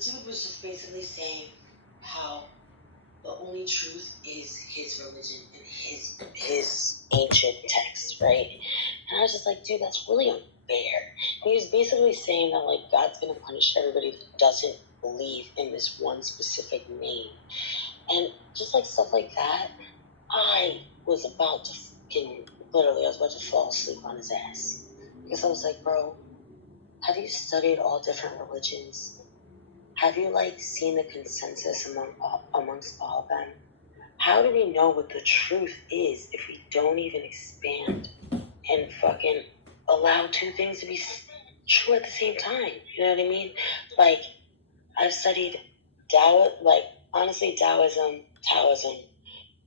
dude was just basically saying how the only truth is his religion and his ancient texts, right? And I was just like, dude, that's really unfair. And he was basically saying that, like, God's going to punish everybody that doesn't believe in this one specific name. And just, like, stuff like that, I was about to literally, I was about to fall asleep on his ass. Because I was like, bro, have you studied all different religions? Have you, like, seen the consensus amongst all of them? How do we know what the truth is if we don't even expand and fucking allow two things to be true at the same time? You know what I mean? Like, I've studied honestly, Taoism,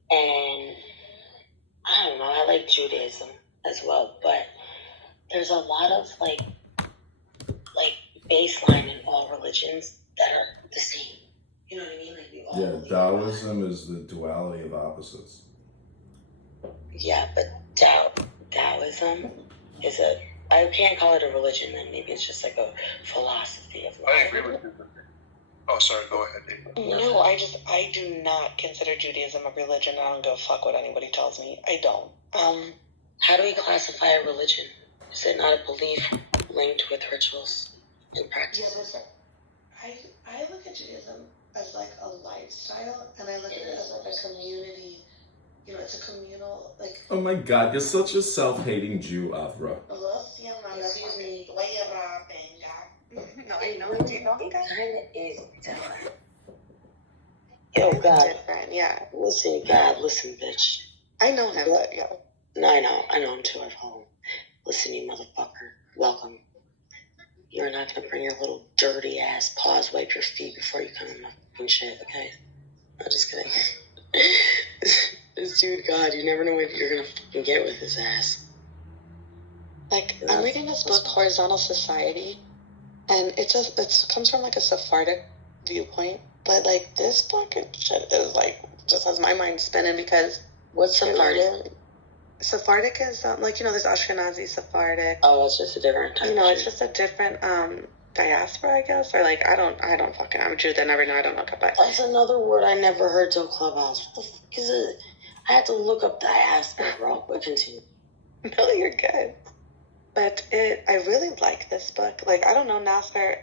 and I don't know, I like Judaism as well, but there's a lot of, like baseline in all religions that are the same. You know what I mean? Like, we all Taoism is the duality of opposites. Yeah, but Taoism is I can't call it a religion then. Maybe it's just like a philosophy of life. I agree with you. Oh, sorry, go ahead, Dave. No, I do not consider Judaism a religion. I don't give a fuck what anybody tells me. I don't. How do we classify a religion? Is it not a belief linked with rituals and practices? Yeah, but I look at Judaism as like a lifestyle, and I look at it as like a community. You know, it's a communal, like... Oh my God, you're such a self-hating Jew, Avra. Excuse me. No, I know. Do you know it that? kind of is different. Yo, God. Different, yeah. Listen, God, listen, bitch. I know him, but yeah. No, I know him too at home. Listen, you motherfucker. Welcome. You're not gonna bring your little dirty ass paws, wipe your feet before you come in my fucking shit, okay? I'm just kidding. This dude, God, you never know what you're gonna fucking get with his ass. Like, I'm reading this book, Horizontal Society, and it comes from like a Sephardic viewpoint, but like this book shit is like just has my mind spinning because what's Sephardic? Sephardic is like, you know, there's Ashkenazi Sephardic. Oh, it's just a different type. You know, it's just a different diaspora, I guess, or like I don't fucking, I'm a Jew that never know. I don't know Quebec. That's another word I never heard till Clubhouse. What the fuck is it? I had to look up diaspora, bro. But continue. No, you're good. But I really like this book. Like, I don't know, Nasser.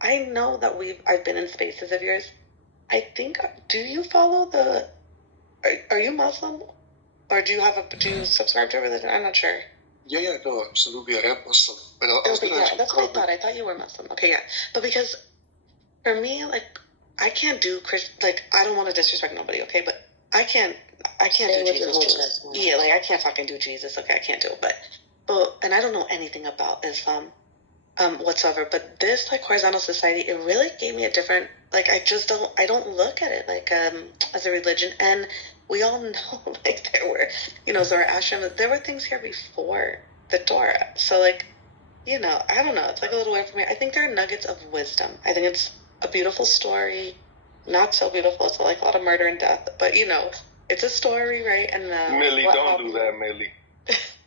I know that I've been in spaces of yours. I think, do you follow are you Muslim? Or do you subscribe to a religion? I'm not sure. Yeah, no, absolutely. I am Muslim. But that's what I thought. I thought you were Muslim. Okay, yeah. But because, for me, like, I can't do I don't want to disrespect nobody, okay? But I can't do Jesus. Yeah, like, I can't fucking do Jesus. Okay, I can't do it. But, and I don't know anything about Islam whatsoever. But this, like, Horizontal Society, it really gave me a different, like, I don't look at it, like, as a religion. And we all know, like, there were, you know, Zoroastrian, there were things here before the Torah. So, like, you know, I don't know. It's, like, a little weird for me. I think there are nuggets of wisdom. I think it's a beautiful story. Not so beautiful. It's, like, a lot of murder and death. But, you know, it's a story, right? And Millie, don't do that, Millie.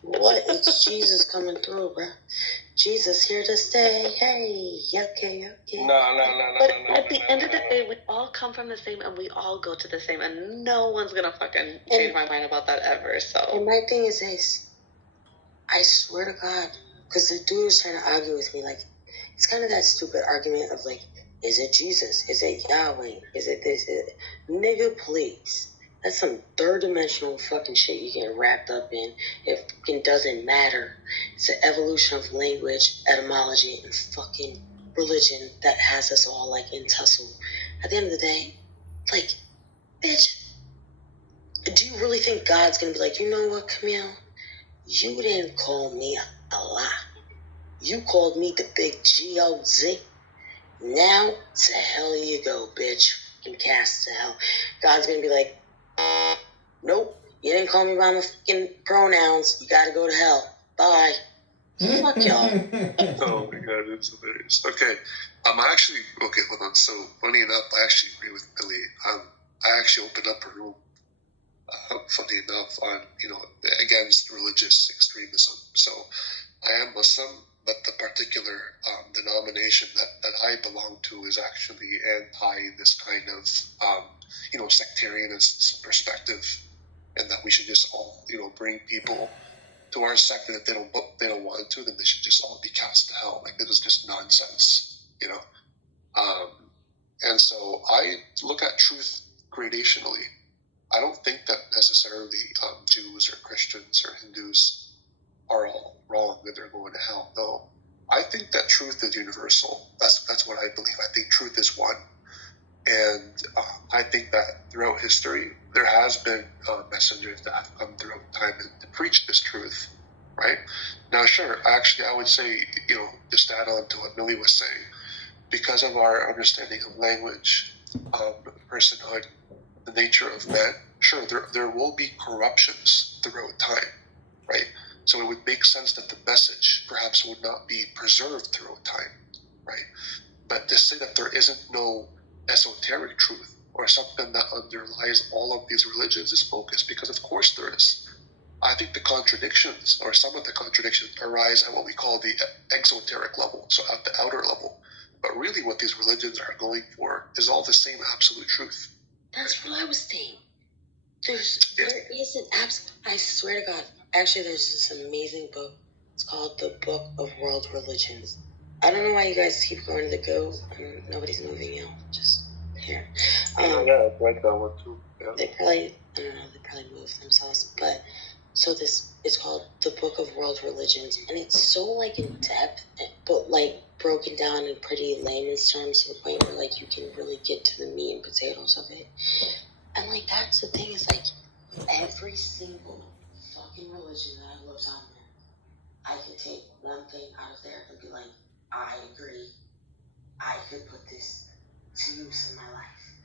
What? It's Jesus coming through, bro. Jesus here to stay. Hey, okay. No. But at the end of the day, we all come from the same, and we all go to the same, and no one's gonna fucking change my mind about that ever. So. And my thing is this: I swear to God, because the dude was trying to argue with me, like, it's kind of that stupid argument of like, is it Jesus? Is it Yahweh? Is it this? Nigga, please. That's some third-dimensional fucking shit you get wrapped up in. It fucking doesn't matter. It's an evolution of language, etymology, and fucking religion that has us all, like, in tussle. At the end of the day, like, bitch, do you really think God's gonna be like, you know what, Camille? You didn't call me Allah. You called me the big G-O-Z. Now, to hell you go, bitch. Fucking cast to hell. God's gonna be like, nope, you didn't call me by my fucking pronouns. You gotta go to hell. Bye. Fuck y'all. Oh my God, it's hilarious. Okay, okay, hold on. So, funny enough, I actually agree with Billy. I actually opened up a room, funny enough, on, you know, against religious extremism. So, I am Muslim, but the particular denomination denomination that I belong to is actually anti this kind of, sectarianist perspective, and that we should just all, bring people to our sect, and if they don't want to, then they should just all be cast to hell. Like, this is just nonsense, and so I look at truth gradationally. I don't think that necessarily Jews or Christians or Hindus are all wrong, that they're going to hell. No, I think that truth is universal. That's what I believe. I think truth is one, and I think that throughout history there has been messengers that have come throughout time to preach this truth. Right now, sure. Actually, I would say, just add on to what Millie was saying, because of our understanding of language, personhood, the nature of man, sure, there will be corruptions throughout time, right? So it would make sense that the message perhaps would not be preserved throughout time, right? But to say that there isn't no esoteric truth or something that underlies all of these religions is bogus, because of course there is. I think the contradictions, or some of the contradictions, arise at what we call the exoteric level, so at the outer level. But really what these religions are going for is all the same absolute truth. That's what I was saying. There is an I swear to God. Actually, there's this amazing book. It's called The Book of World Religions. I don't know why you guys keep going to the Go and nobody's moving you. Just here. Yeah, I like that one too. Yeah. They probably moved themselves. But so it's called The Book of World Religions, and it's so like in depth, but like broken down in pretty layman's terms to the point where like you can really get to the meat and potatoes of it. And like that's the thing, is like every single fucking religion that I looked on there, I could take one thing out of there and be like, I agree. I could put this to use in my life.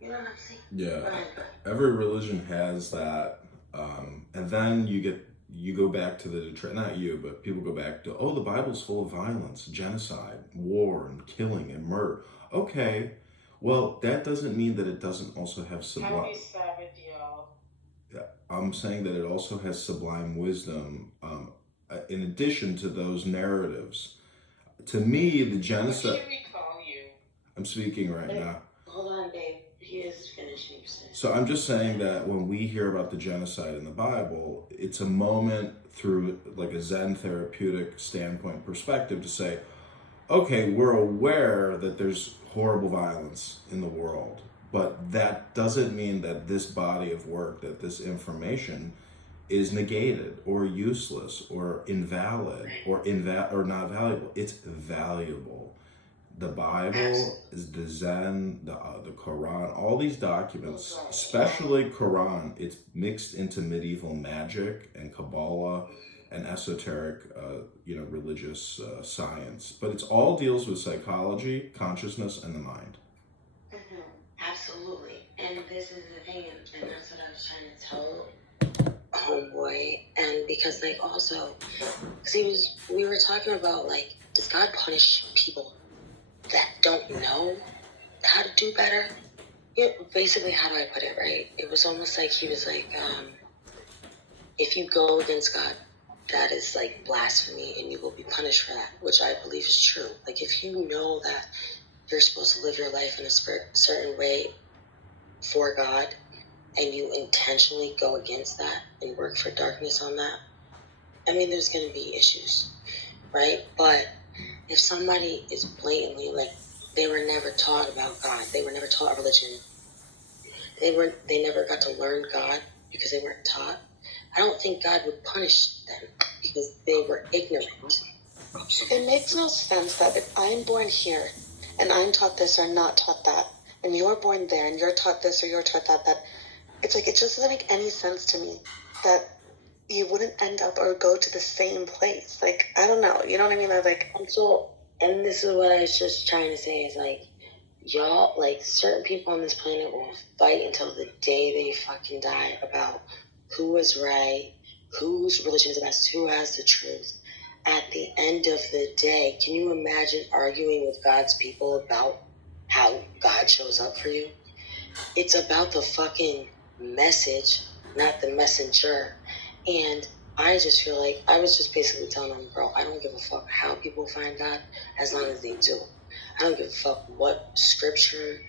You know what I'm saying? Yeah. Every religion has that, and then you go back to the Distrct, not you, but people go back to, the Bible's full of violence, genocide, war, and killing, and murder. Okay, well, that doesn't mean that it doesn't also have sublime... Happy Sabbath, y'all. Yeah, I'm saying that it also has sublime wisdom, in addition to those narratives. To me, the genocide... What should we call you? I'm speaking right now. Hold on, babe. He is finishing. So I'm just saying that when we hear about the genocide in the Bible, it's a moment through like a Zen therapeutic standpoint perspective to say, okay, we're aware that there's horrible violence in the world, but that doesn't mean that this body of work, that this information is negated or useless or invalid or not valuable. It's valuable. The Bible, is the Zen, the Quran, all these documents, especially Quran, it's mixed into medieval magic and Kabbalah and esoteric, religious science. But it's all deals with psychology, consciousness, and the mind. Mm-hmm. Absolutely. And this is the thing, and that's what I was trying to tell homeboy. And because like also, because we were talking about like, does God punish people that don't know how to do better? Basically, how do I put it, right? It was almost like he was like, if you go against God, that is like blasphemy and you will be punished for that, which I believe is true. Like, if you know that you're supposed to live your life in a certain way for God and you intentionally go against that and work for darkness on that, I mean, there's going to be issues, right? But if somebody is blatantly like, they were never taught about God, they were never taught religion, they never got to learn God because they weren't taught, I don't think God would punish them because they were ignorant. It makes no sense that if I'm born here and I'm taught this or not taught that, and you're born there and you're taught this or you're taught that it's like, it just doesn't make any sense to me that you wouldn't end up or go to the same place. Like, I don't know. You know what I mean? And this is what I was just trying to say is like, y'all, like certain people on this planet will fight until the day they fucking die about who is right, whose religion is the best, who has the truth. At the end of the day, can you imagine arguing with God's people about how God shows up for you? It's about the fucking message, not the messenger. And I just feel like I was just basically telling them, bro, I don't give a fuck how people find God as long as they do. I don't give a fuck what scripture,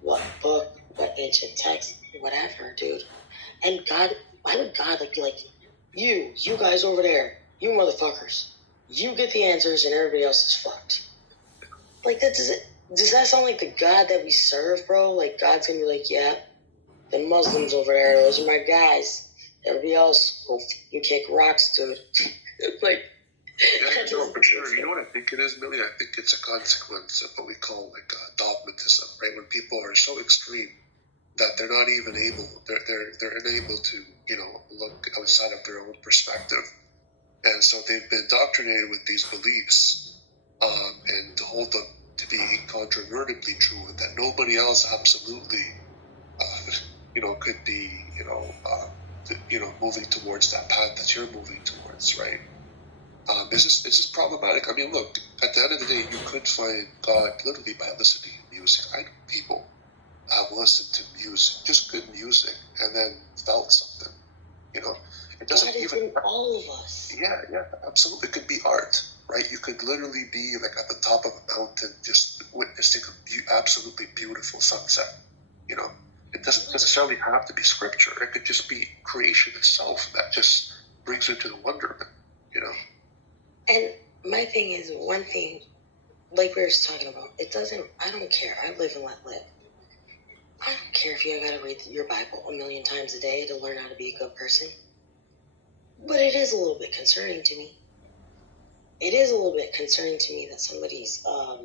what book, what ancient text, whatever, dude. And God, why would God like be like, you guys over there, you motherfuckers, you get the answers and everybody else is fucked? Like, does that sound like the God that we serve, bro? Like, God's gonna be like, yeah, the Muslims over there, those are my guys. Everybody else, go you kick rocks, dude. Like, yeah, no, for sure. You know what I think it is, Millie? I think it's a consequence of what we call like dogmatism, right? When people are so extreme that they're not even able, they're unable to, look outside of their own perspective, and so they've been indoctrinated with these beliefs, and to hold them to be incontrovertibly true, and that nobody else absolutely, could be, moving towards that path that you're moving towards, right? This is problematic. I mean, look, at the end of the day, you could find God literally by listening to music. I know people have listened to music, just good music, and then felt something. It doesn't God even. is in all of us. Yeah, absolutely. It could be art, right? You could literally be like at the top of a mountain, just witnessing a absolutely beautiful sunset. It doesn't necessarily have to be scripture. It could just be creation itself that just brings you to the wonderment. And my thing is, one thing, like we were just talking about, I don't care. I live and let live. I don't care if you gotta read your Bible a million times a day to learn how to be a good person. But it is a little bit concerning to me. It is a little bit concerning to me that somebody's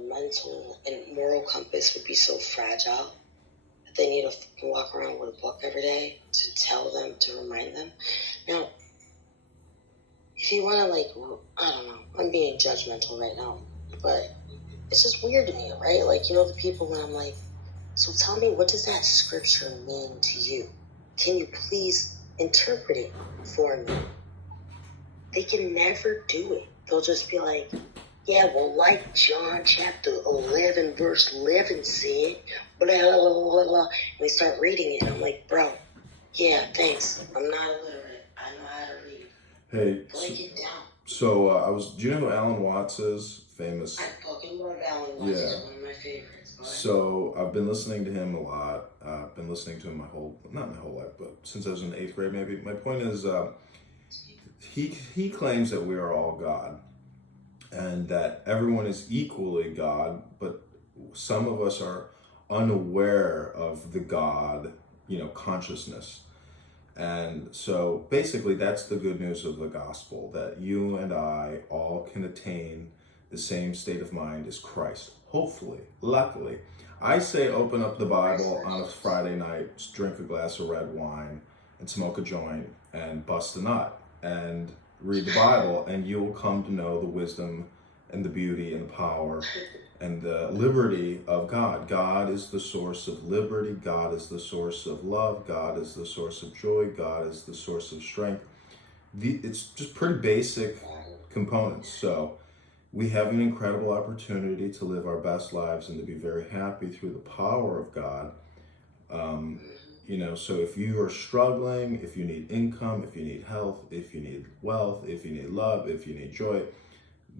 mental and moral compass would be so fragile that they need to walk around with a book every day to tell them, to remind them. Now, if you want to, I don't know, I'm being judgmental right now, but it's just weird to me, right? Like, the people when I'm like, so tell me, what does that scripture mean to you? Can you please interpret it for me? They can never do it. They'll just be like, yeah, well, like John chapter 11, verse 11 said, blah, blah, blah, blah. And they start reading it. And I'm like, bro, yeah, thanks. I'm not illiterate. I know how to read. Hey, Break it down. So do you know who Alan Watts is? Famous. I fucking love Alan Watts. Yeah. He's one of my favorites. So I've been listening to him a lot. I've been listening to him not my whole life, but since I was in 8th grade maybe. My point is, he claims that we are all God and that everyone is equally God, but some of us are unaware of the God, consciousness. And so basically that's the good news of the gospel, that you and I all can attain the same state of mind as Christ. Hopefully, luckily. I say open up the Bible on a Friday night, drink a glass of red wine, and smoke a joint, and bust a nut, and read the Bible, and you'll come to know the wisdom and the beauty and the power and the liberty of God. God is the source of liberty. God is the source of love. God is the source of joy. God is the source of strength. It's just pretty basic components. So we have an incredible opportunity to live our best lives and to be very happy through the power of God. So if you are struggling, if you need income, if you need health, if you need wealth, if you need love, if you need joy,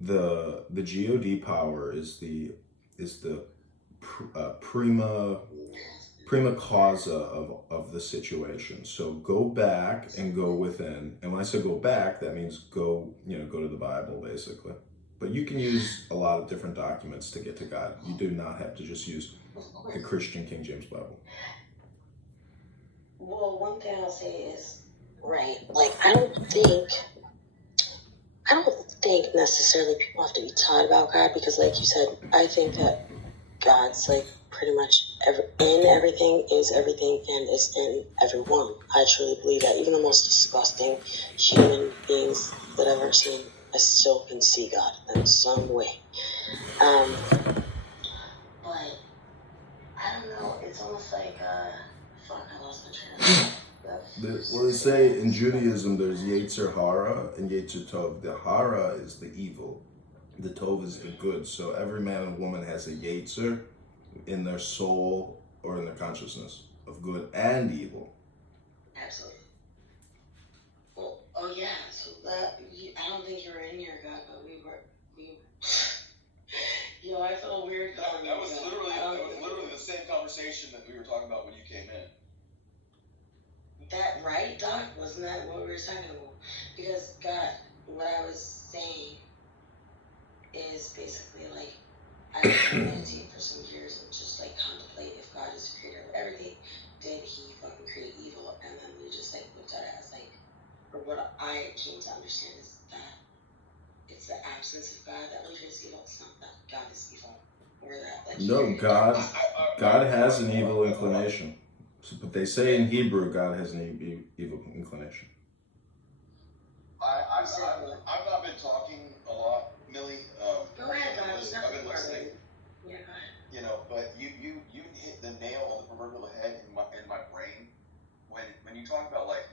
the God power is the prima causa of the situation. So go back and go within. And when I say go back, that means go to the Bible basically. But you can use a lot of different documents to get to God. You do not have to just use the Christian King James Bible. Well, one thing I'll say is, right, I don't think necessarily people have to be taught about God, because like you said, I think that God's pretty much in everything, is everything, and is in everyone. I truly believe that. Even the most disgusting human beings that I've ever seen, I still can see God in some way. But I don't know, it's almost like, I lost my train of thought. Well, they say in Judaism there's Yetzer Hara and Yetzer Tov. The Hara is the evil, the Tov is the good. So every man and woman has a Yetzer in their soul or in their consciousness of good and evil. Absolutely. Well, oh yeah, so That was literally the same conversation that we were talking about when you came in. That right, Doc? Wasn't that what we were talking about? Because God, what I was saying is basically like I would meditate for some years and just like contemplate if God is the creator of everything. Did he fucking create evil? And then we just like looked at it as like, or what I came to understand is that it's the absence of God that creates evil. It's not that God is evil. Or that like No, God has an evil inclination. But they say in Hebrew, God has an evil inclination. I've not been talking a lot, Millie. Go ahead, Bob. I've been listening. Yeah, go ahead. You know, but you hit the nail on the proverbial head in my brain when you talk about like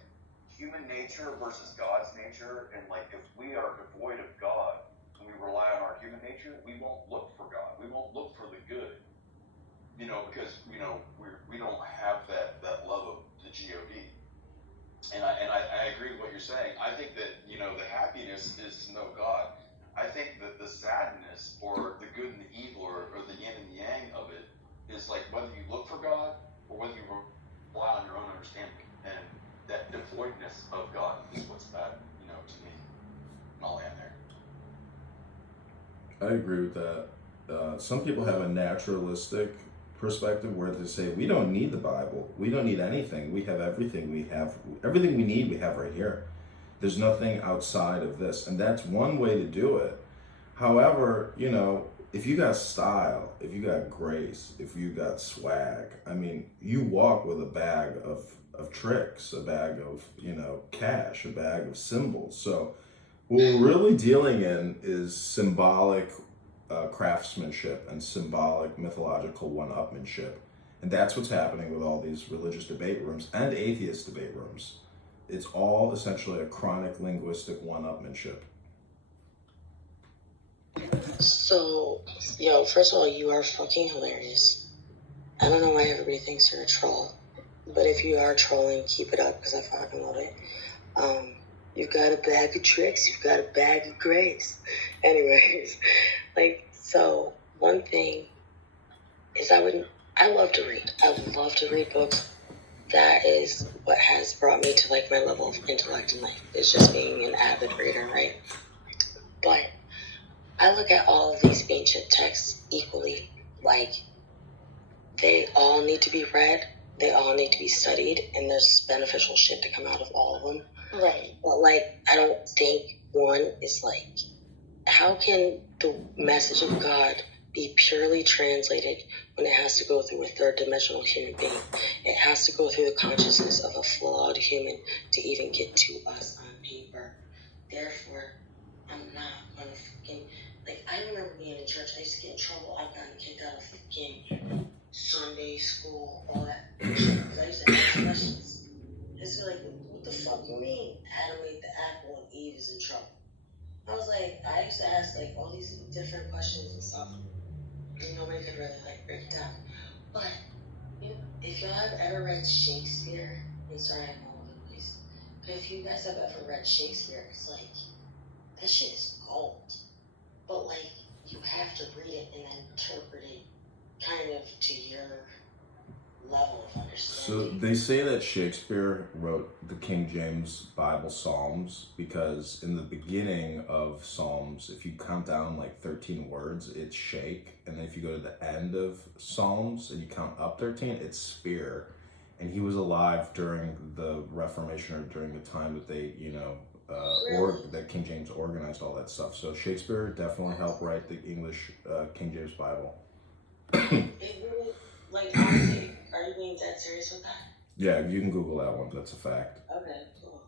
human nature versus God's nature, and like if we are devoid of God and we rely on our human nature, we won't look for God. We won't look for the good. You know, because we don't have that love of the God. And I agree with what you're saying. I think that the happiness is to know God. I think that the sadness or the good and the evil or the yin and the yang of it is like whether you look for God or whether you rely on your own understanding. And that devoidness of God is what's bad, to me. And I'll end there. I agree with that. Some people have a naturalistic perspective where they say we don't need the Bible, we don't need anything, we have everything we need we have right here. There's nothing outside of this, and that's one way to do it. However, if you got style, if you got grace, if you got swag, I mean, you walk with a bag of tricks, a bag of cash, a bag of symbols. So what we're really dealing in is symbolic craftsmanship and symbolic mythological one-upmanship. And that's what's happening with all these religious debate rooms and atheist debate rooms. It's all essentially a chronic linguistic one-upmanship. So, first of all, you are fucking hilarious. I don't know why everybody thinks you're a troll, but if you are trolling, keep it up because I fucking love it. You've got a bag of tricks, you've got a bag of grace. Anyways, so one thing is I love to read. I would love to read books. That is what has brought me to my level of intellect in life. It's just being an avid reader, right? But I look at all of these ancient texts equally. They all need to be read. They all need to be studied, and there's beneficial shit to come out of all of them. Right. But I don't think one is how can the message of God be purely translated when it has to go through a third-dimensional human being? It has to go through the consciousness of a flawed human to even get to us on paper. Therefore, I'm not gonna fucking I remember being in church. I used to get in trouble. I've gotten kicked out of fucking Sunday school, all that because I used to ask questions. It's what the fuck you mean? Adam ate the apple and Eve is in trouble. I was I used to ask all these different questions and stuff, and nobody could really break it down. But if y'all have ever read Shakespeare, I'm sorry I'm all over the place, but if you guys have ever read Shakespeare, it's that shit is gold. But you have to read it and then interpret it kind of to your level of understanding. So they say that Shakespeare wrote the King James Bible Psalms because in the beginning of Psalms, if you count down 13 words, it's shake. And then if you go to the end of Psalms and you count up 13, it's spear. And he was alive during the Reformation or during the time that they, that King James organized all that stuff. So Shakespeare definitely helped write the English King James Bible. It really, honestly, are you being dead serious with that? Yeah, you can Google that one. That's a fact. Okay, cool.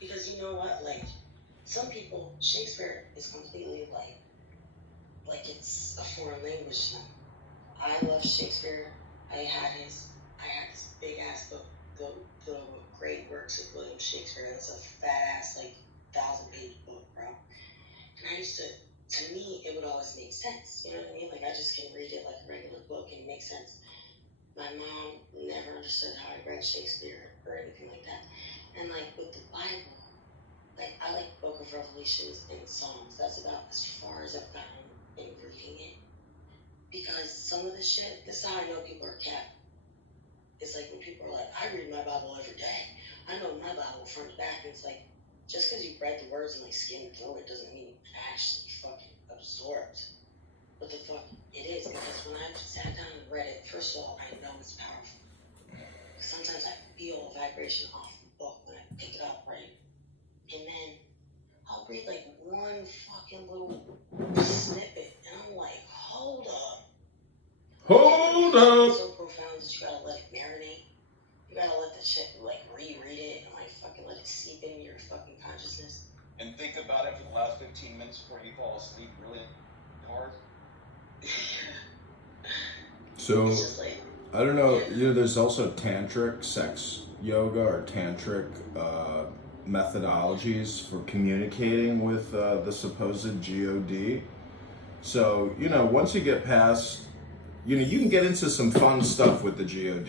Because you know what? Some people, Shakespeare is completely it's a foreign language to them. I love Shakespeare. I had this big ass book, the Great Works of William Shakespeare. It's a fat ass 1,000-page book, bro. And I used to me, it would always make sense. You know what I mean? I just can read it like a regular book and it makes sense. My mom never understood how I read Shakespeare or anything like that. And with the Bible, I like Book of Revelations and Psalms. That's about as far as I've gotten in reading it. Because because some of the shit, this is how I know people are cap. It's like when people are like, I read my Bible every day. I know my Bible front to back. And it's like, just because you read the words and like skimmed through it doesn't mean you actually fucking absorbed what the fuck it is. Because when I sat down and read it, first of all, I know it's powerful. Sometimes I feel a vibration off the book when I pick it up, right? And then I'll read like one fucking little snippet, and I'm like, hold up. Hold up. It's so profound that you gotta let it marinate. You gotta let the shit, like, reread it and, like, fucking let it seep into your fucking consciousness. And think about it for the last 15 minutes before you fall asleep really hard. So, It's just like, I don't know, there's also tantric sex yoga or tantric methodologies for communicating with the supposed God. So, once you get past, you can get into some fun stuff with the God.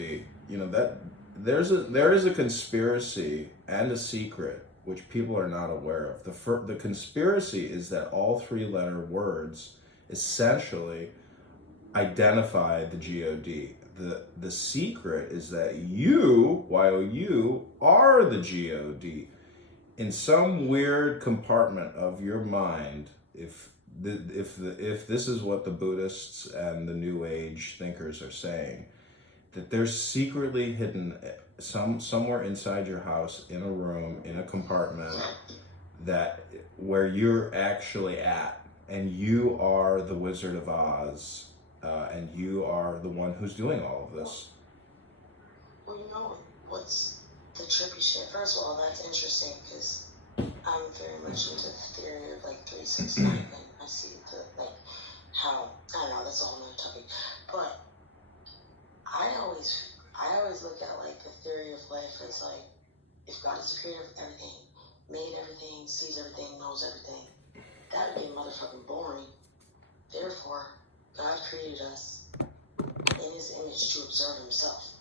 That there is a conspiracy and a secret which people are not aware of. The conspiracy is that all 3-letter words essentially identify the God. The secret is that you, Y-O-U, are the God. In some weird compartment of your mind, if this is what the Buddhists and the New Age thinkers are saying, that there's secretly hidden somewhere inside your house, in a room, in a compartment, where you're actually at, and you are the Wizard of Oz, and you are the one who's doing all of this. well, you know what's the trippy shit? First of all, that's interesting because I'm very much into the theory of like 369, and I see how, I don't know, that's a whole nother topic, but I always look at like the theory of life as like, if God is the creator of everything, made everything, sees everything, knows everything, that would get motherfucking boring. Therefore, God created us in his image to observe himself.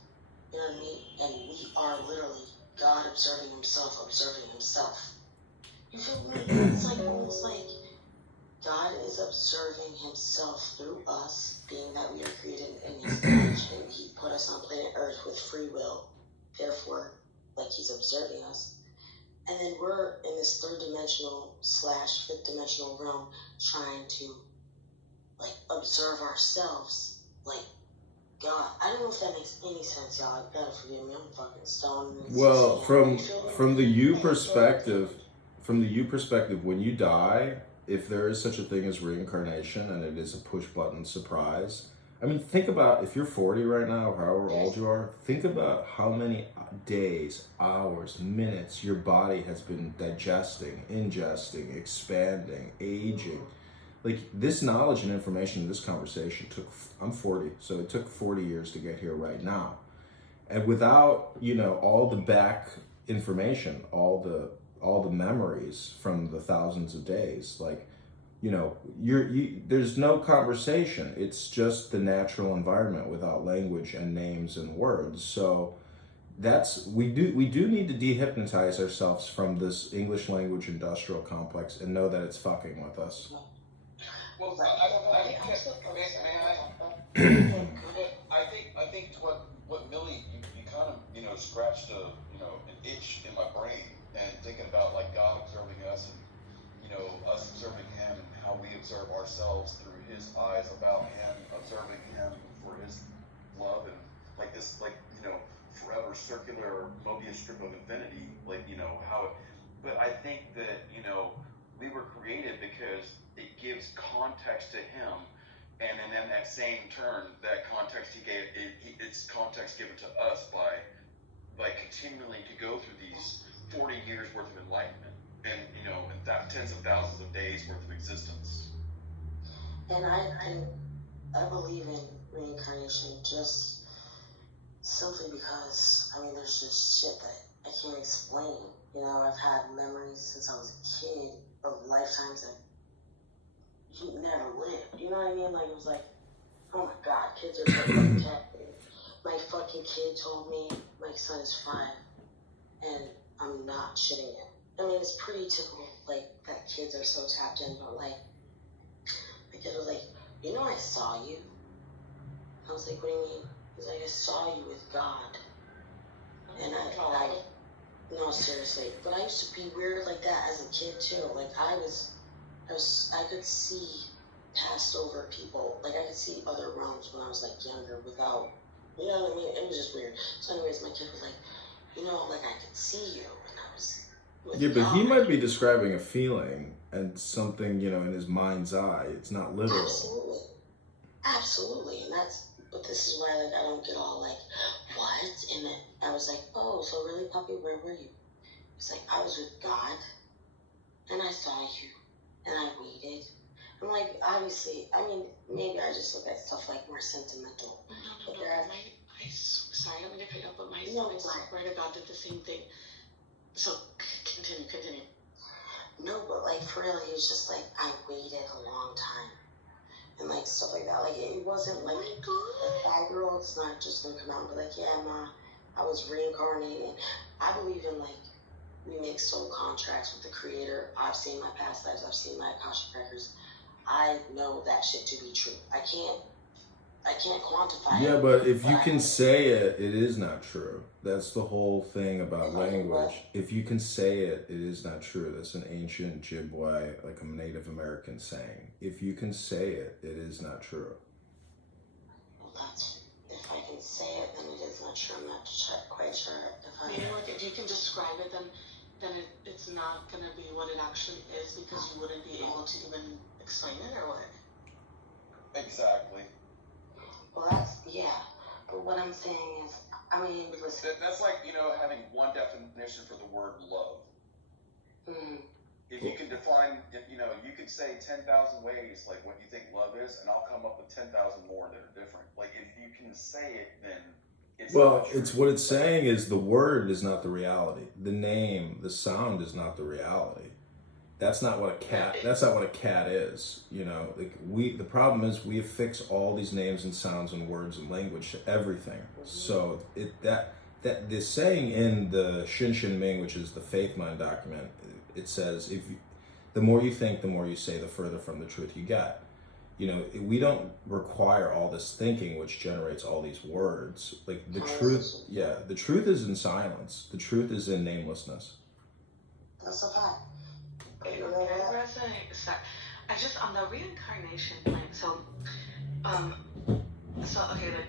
You know what I mean? And we are literally God observing himself. You feel me? It's like almost like God is observing himself through us, being that we are created in his image, and he put us on planet Earth with free will. Therefore, like, he's observing us. And then we're in this 3rd dimensional / 5th dimensional realm trying to, like, observe ourselves like God. I don't know if that makes any sense, y'all. You gotta forgive me, I'm fucking stoned. Well, from the you perspective, when you die, if there is such a thing as reincarnation and it is a push-button surprise, I mean, think about, if you're 40 right now, or however old you are, think about how many days, hours, minutes your body has been digesting, ingesting, expanding, aging. Like, this knowledge and information in this conversation I'm 40, so it took 40 years to get here right now. And without, all the back information, all the memories from the thousands of days, like, there's no conversation. It's just the natural environment without language and names and words. So we do need to dehypnotize ourselves from this English language industrial complex and know that it's fucking with us. Well, I think what Millie, you kind of scratched an itch in my brain, and thinking about like God observing us and us observing him and how we observe ourselves through his eyes about him, observing him for his love, and like this forever circular Mobius strip of infinity, but I think that we were created because it gives context to him, and then that same turn, that context he gave, it's context given to us by continuing to go through these 40 years worth of enlightenment, and and tens of thousands of days worth of existence. And I believe in reincarnation just simply because, I mean, there's just shit that I can't explain. I've had memories since I was a kid of lifetimes that you never lived. You know what I mean? Like, it was like, oh my God, kids are so fucking captivated. My fucking kid told me my son is 5, and I'm not shitting it. I mean, it's pretty typical, like, that kids are so tapped in, but like, my kid was like, I saw you. I was like, what do you mean? He's like, I saw you with God. And no, seriously. But I used to be weird like that as a kid too. Like I could see past over people. Like I could see other realms when I was like younger without, you know what I mean? It was just weird. So anyways, my kid was like, you know, like I could see you. And I was with Yeah, but God. he might be describing a feeling and something, you know, in his mind's eye. It's not literal. Absolutely. But this is why, like, I don't get all like, what? And then I was like, oh, so really, puppy, where were you? It's like, I was with God, and I saw you, and I waited. I'm like, obviously, I mean, maybe I just look at stuff like more sentimental. No. Sorry, I'm gonna cut you off, but my swear to God did the same thing. So, continue. No, but like, for real, he was just like, I waited a long time. And like stuff like that. Like it wasn't like a 5-year-old's not just gonna come out and be like, yeah, ma, I was reincarnated. I believe in like we make soul contracts with the creator. I've seen my past lives, I've seen my Akashic records. I know that shit to be true. I can't quantify it. Yeah, but if you can say it, it is not true. That's the whole thing about language. If you can say it, it is not true. That's an ancient Ojibwe, like a Native American saying. If you can say it, it is not true. Well, if I can say it, then it is not true. I'm not quite sure if you can describe it, then it's not gonna be what it actually is because you wouldn't be able to even explain it or what? Exactly. Well, but what I'm saying is, I mean, listen. That's like, you know, having one definition for the word love. Mm-hmm. If you can define, you know, you could say 10,000 ways, like what you think love is, and I'll come up with 10,000 more that are different. Like, if you can say it, then it's well, it's what it's saying is the word is not the reality. The name, the sound is not the reality. That's not what a cat is, you know. Like the problem is we affix all these names and sounds and words and language to everything. So that the saying in the Shin Ming, which is the Faith Mind document, it says the more you think, the more you say, the further from the truth you get. You know, we don't require all this thinking, which generates all these words. Like the truth is in silence. The truth is in namelessness. That's a fact. I just on the reincarnation point. So okay, like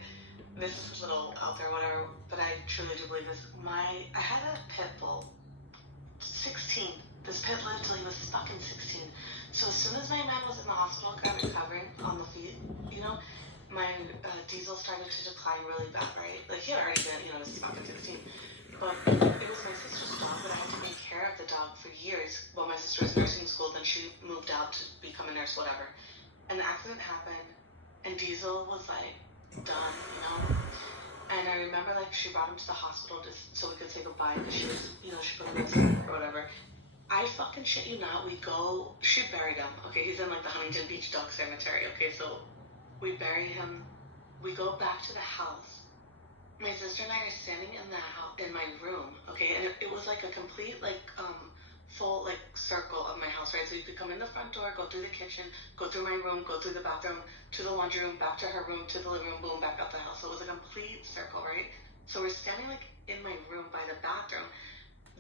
this is a little out there, whatever. But I truly do believe this. I had a pit bull, 16. This pit lived till he was fucking 16. So as soon as my man was in the hospital, recovering on the feet, you know, my diesel started to decline really bad, right? Like he had already been, you know, he was fucking 16. But it was my sister's dog, but I had to take care of the dog for years. Well, my sister was in nursing school, then she moved out to become a nurse, whatever. And the accident happened, and Diesel was like done, you know. And I remember like she brought him to the hospital just so we could say goodbye because she was, you know, she put him in or whatever. I fucking shit you not. She buried him. Okay, he's in like the Huntington Beach Dog Cemetery. Okay, so we buried him. We go back to the house. My sister and I are standing in my room, okay, and it was like a complete like full like circle of my house, right? So you could come in the front door, go through the kitchen, go through my room, go through the bathroom, to the laundry room, back to her room, to the living room, boom, back out the house. So it was a complete circle, right? So we're standing like in my room by the bathroom.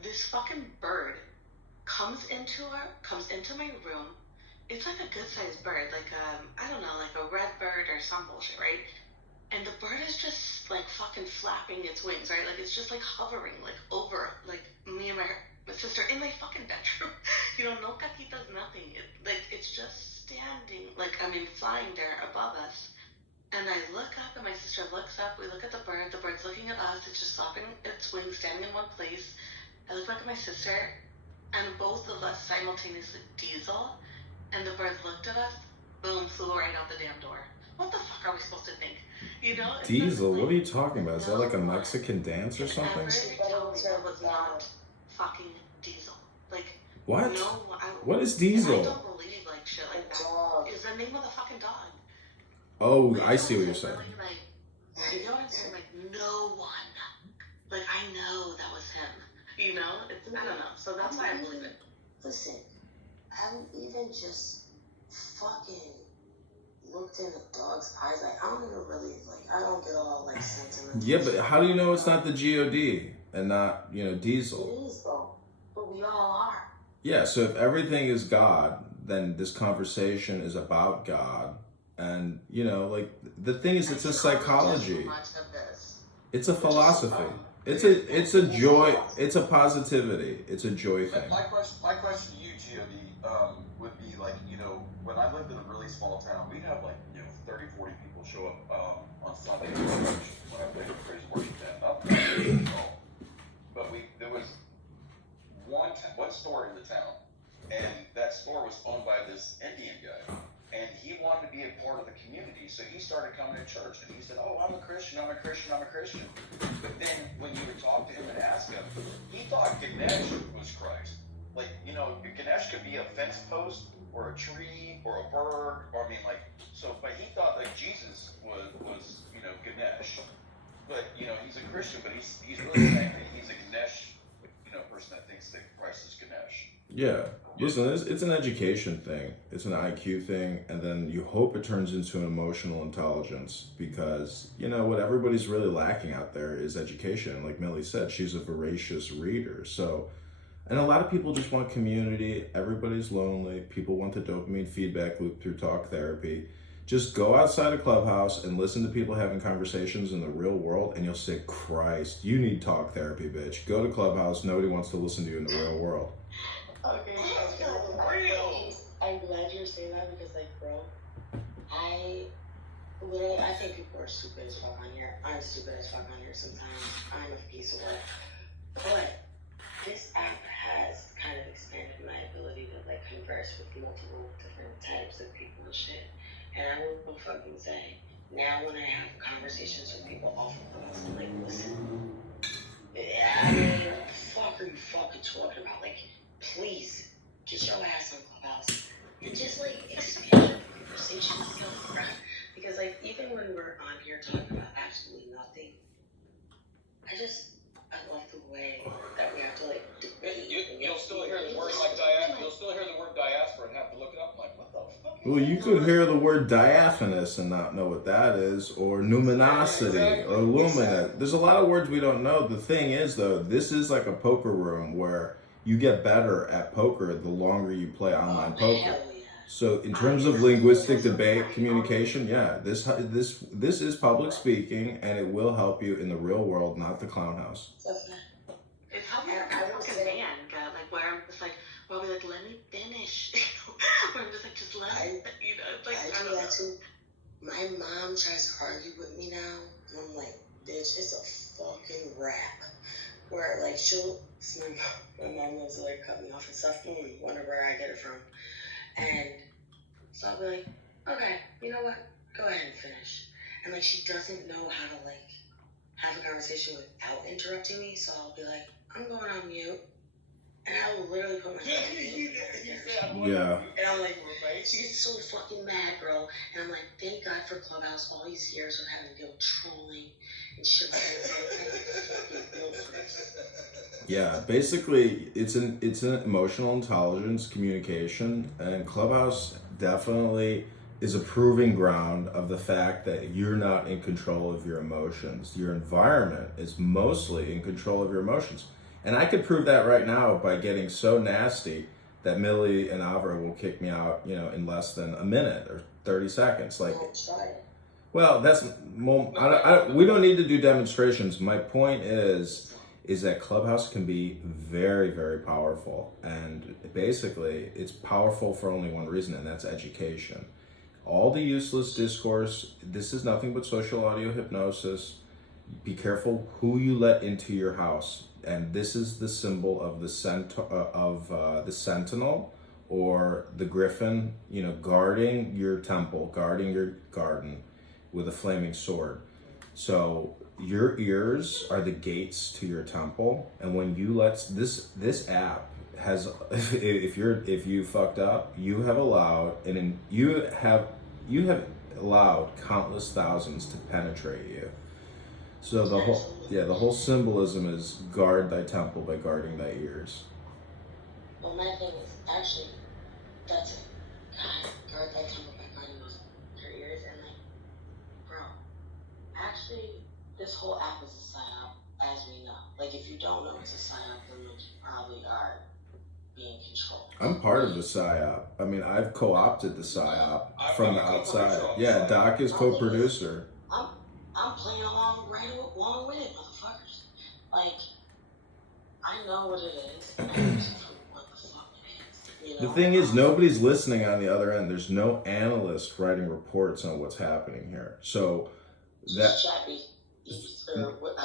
This fucking bird comes into my room. It's like a good sized bird, like I don't know, like a red bird or some bullshit, right? And the bird is just like fucking flapping its wings, right? Like it's just like hovering like over like me and my sister in my fucking bedroom. You know, no caquitas, nothing. It's just standing, like flying there above us. And I look up and my sister looks up. We look at the bird's looking at us. It's just flapping its wings, standing in one place. I look back at my sister, and both of us simultaneously Diesel, and the bird looked at us, boom, flew right out the damn door. What the fuck are we supposed to think? You know? Diesel, what are you talking about? Is that like a Mexican dance or something? Every tell me that was not fucking Diesel. Like, what? No, what is Diesel? I don't believe like shit like that. It's the name of the fucking dog. Oh, I see what you're saying. Like, you know what I'm saying? Like, no one. Like, I know that was him. You know? I don't know. So that's why I believe it. Listen, I'm even just fucking looked in the dog's eyes. Like, I don't even really, like, I don't get all, like, sentimental. Yeah, but how do you know it's not the God and not, Diesel? It is, though. But we all are. Yeah, so if everything is God, then this conversation is about God. And, like, the thing is, it's a psychology. It's a philosophy. It's a joy. It's a positivity. It's a joy thing. My question to you, G.O.D., would be like, when I lived in a really small town, we'd have like, 30, 40 people show up on Sunday when I played at praise worship band. Not very small. But there was one store in the town, and that store was owned by this Indian guy. And he wanted to be a part of the community, so he started coming to church. And he said, "Oh, I'm a Christian, I'm a Christian, I'm a Christian." But then when you would talk to him and ask him, he thought Ganesh was Christ. Like, Ganesh could be a fence post or a tree or a bird, or but he thought that Jesus was Ganesh. But he's a Christian, but he's really saying that he's a Ganesh, person that thinks that Christ is Ganesh. Yeah. Listen, it's an education thing. It's an IQ thing. And then you hope it turns into an emotional intelligence because, what everybody's really lacking out there is education. Like Millie said, she's a voracious reader. So, and a lot of people just want community. Everybody's lonely. People want the dopamine feedback loop through talk therapy. Just go outside a clubhouse and listen to people having conversations in the real world, and you'll say, Christ, you need talk therapy, bitch. Go to clubhouse. Nobody wants to listen to you in the real world. Okay, I'm glad you're saying that because, bro, I think people are stupid as fuck on here. I'm stupid as fuck on here sometimes. I'm a piece of work. But this app has kind of expanded my ability to, converse with multiple different types of people and shit. And I will fucking say, now when I have conversations with people off of Clubhouse, I'm like, listen, I mean, what the fuck are you fucking talking about? Please, get your ass on Clubhouse and just, expand your conversation skills, bruh. Because, even when we're on here talking about absolutely nothing, I love the way that we have to, debate. You'll still hear the word you'll still hear the word diaspora and have to look it up. I'm like, what the fuck? Well, you could hear the word diaphanous and not know what that is, or numinosity, or luminate. There's a lot of words we don't know. The thing is, though, this is like a poker room where you get better at poker the longer you play online poker. So in terms of linguistic debate, communication, yeah, this is public speaking, and it will help you in the real world, not the clown house. It's helpful for a man, where I'm just well, I'll be let me finish. Where I'm just just let me, I do that too. My mom tries to argue with me now, and I'm like, bitch, it's a fucking rap. Where, my mom loves to, cut me off and stuff, wonder where I get it from. And so I'll be like, okay, you know what? Go ahead and finish. And, she doesn't know how to, have a conversation without interrupting me, so I'll be like, I'm going on mute. And I will literally put my phone on mute. Yeah. And I'm like, she gets so fucking mad, bro. And I'm like, thank God for Clubhouse all these years of having to deal with trolling and shit like that. Yeah, basically, it's an emotional intelligence communication, and Clubhouse definitely is a proving ground of the fact that you're not in control of your emotions. Your environment is mostly in control of your emotions. And I could prove that right now by getting so nasty that Millie and Avra will kick me out, in less than a minute or 30 seconds. Well, we don't need to do demonstrations. My point is that Clubhouse can be very, very powerful. And basically, it's powerful for only one reason, and that's education. All the useless discourse, this is nothing but social audio hypnosis. Be careful who you let into your house. And this is the symbol of the sentinel or the griffin, guarding your temple, guarding your garden with a flaming sword. So your ears are the gates to your temple, and when you let this app has, if you fucked up, you have allowed countless thousands to penetrate you. So the whole symbolism is guard thy temple by guarding thy ears. Well, my thing is actually that's it. God, guard thy temple by guarding your ears. this whole app is a psyop, as we know. Like, if you don't know it's a psyop, then like, you probably are being controlled. I'm part of the psyop. I mean, I've co-opted the psyop from the outside. Yeah, Doc is co-producer. I'm playing along with it, motherfuckers. Like, I know what it is. And I use it for what the fuck it is. You know? The thing is, nobody's listening on the other end. There's no analyst writing reports on what's happening here. So that. I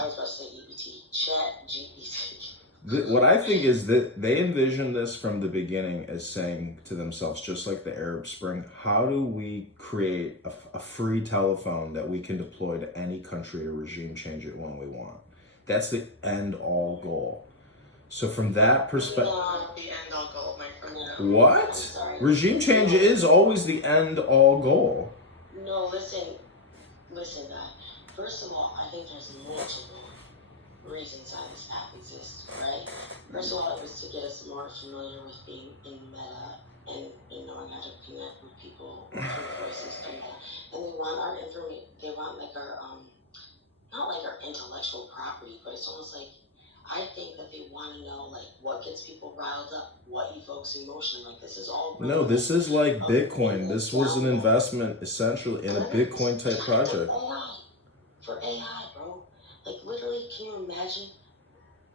was about to say EBT. Chat GPT. What I think is that they envisioned this from the beginning as saying to themselves, just like the Arab Spring, how do we create a free telephone that we can deploy to any country or regime change it when we want? That's the end-all goal. So from that perspective... Not the end-all goal, my friend. What? Regime change is always the end-all goal. No, listen, guy. First of all, I think there's multiple reasons why this app exists, right? First of all, it was to get us more familiar with being in meta and knowing how to connect with people through voices and that. And they want our information. They want like our not like our intellectual property, but it's almost like I think that they want to know like what gets people riled up, what evokes emotion. Like this is all. No, this is like Bitcoin. This was an investment essentially in a Bitcoin type project. For AI, bro. Like literally, can you imagine?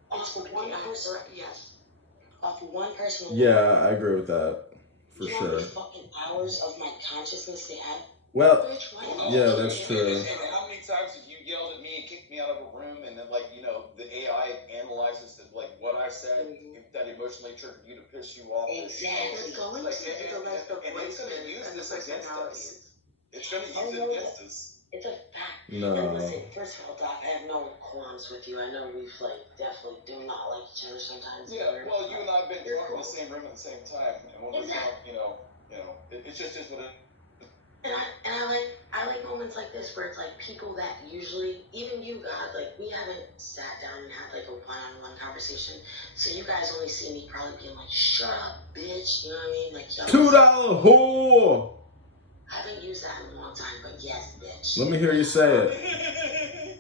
Off of one person, yes. Off of one person. Yeah, I agree with that for you know sure. How many fucking hours of my consciousness they have? Well, yeah, that's true. And how many times have you yelled at me and kicked me out of a room, and then like the AI analyzes like what I said that emotionally triggered you to piss you off. Exactly. It's going to use this against us. It's going to use it against us. It's a fact. No. And listen, first of all, Doc, I have no qualms with you. I know we've definitely do not like each other sometimes. Yeah, well, you and I have been in the same room at the same time, and when we talk, it just is what it. And I like moments like this where it's like people that usually, even you, God, like we haven't sat down and had like a one-on-one conversation. So you guys only see me probably being like, "Shut up, bitch," you know what I mean? Like $2 whore. I haven't used that in a long time, but yes, bitch. Let me hear you say it.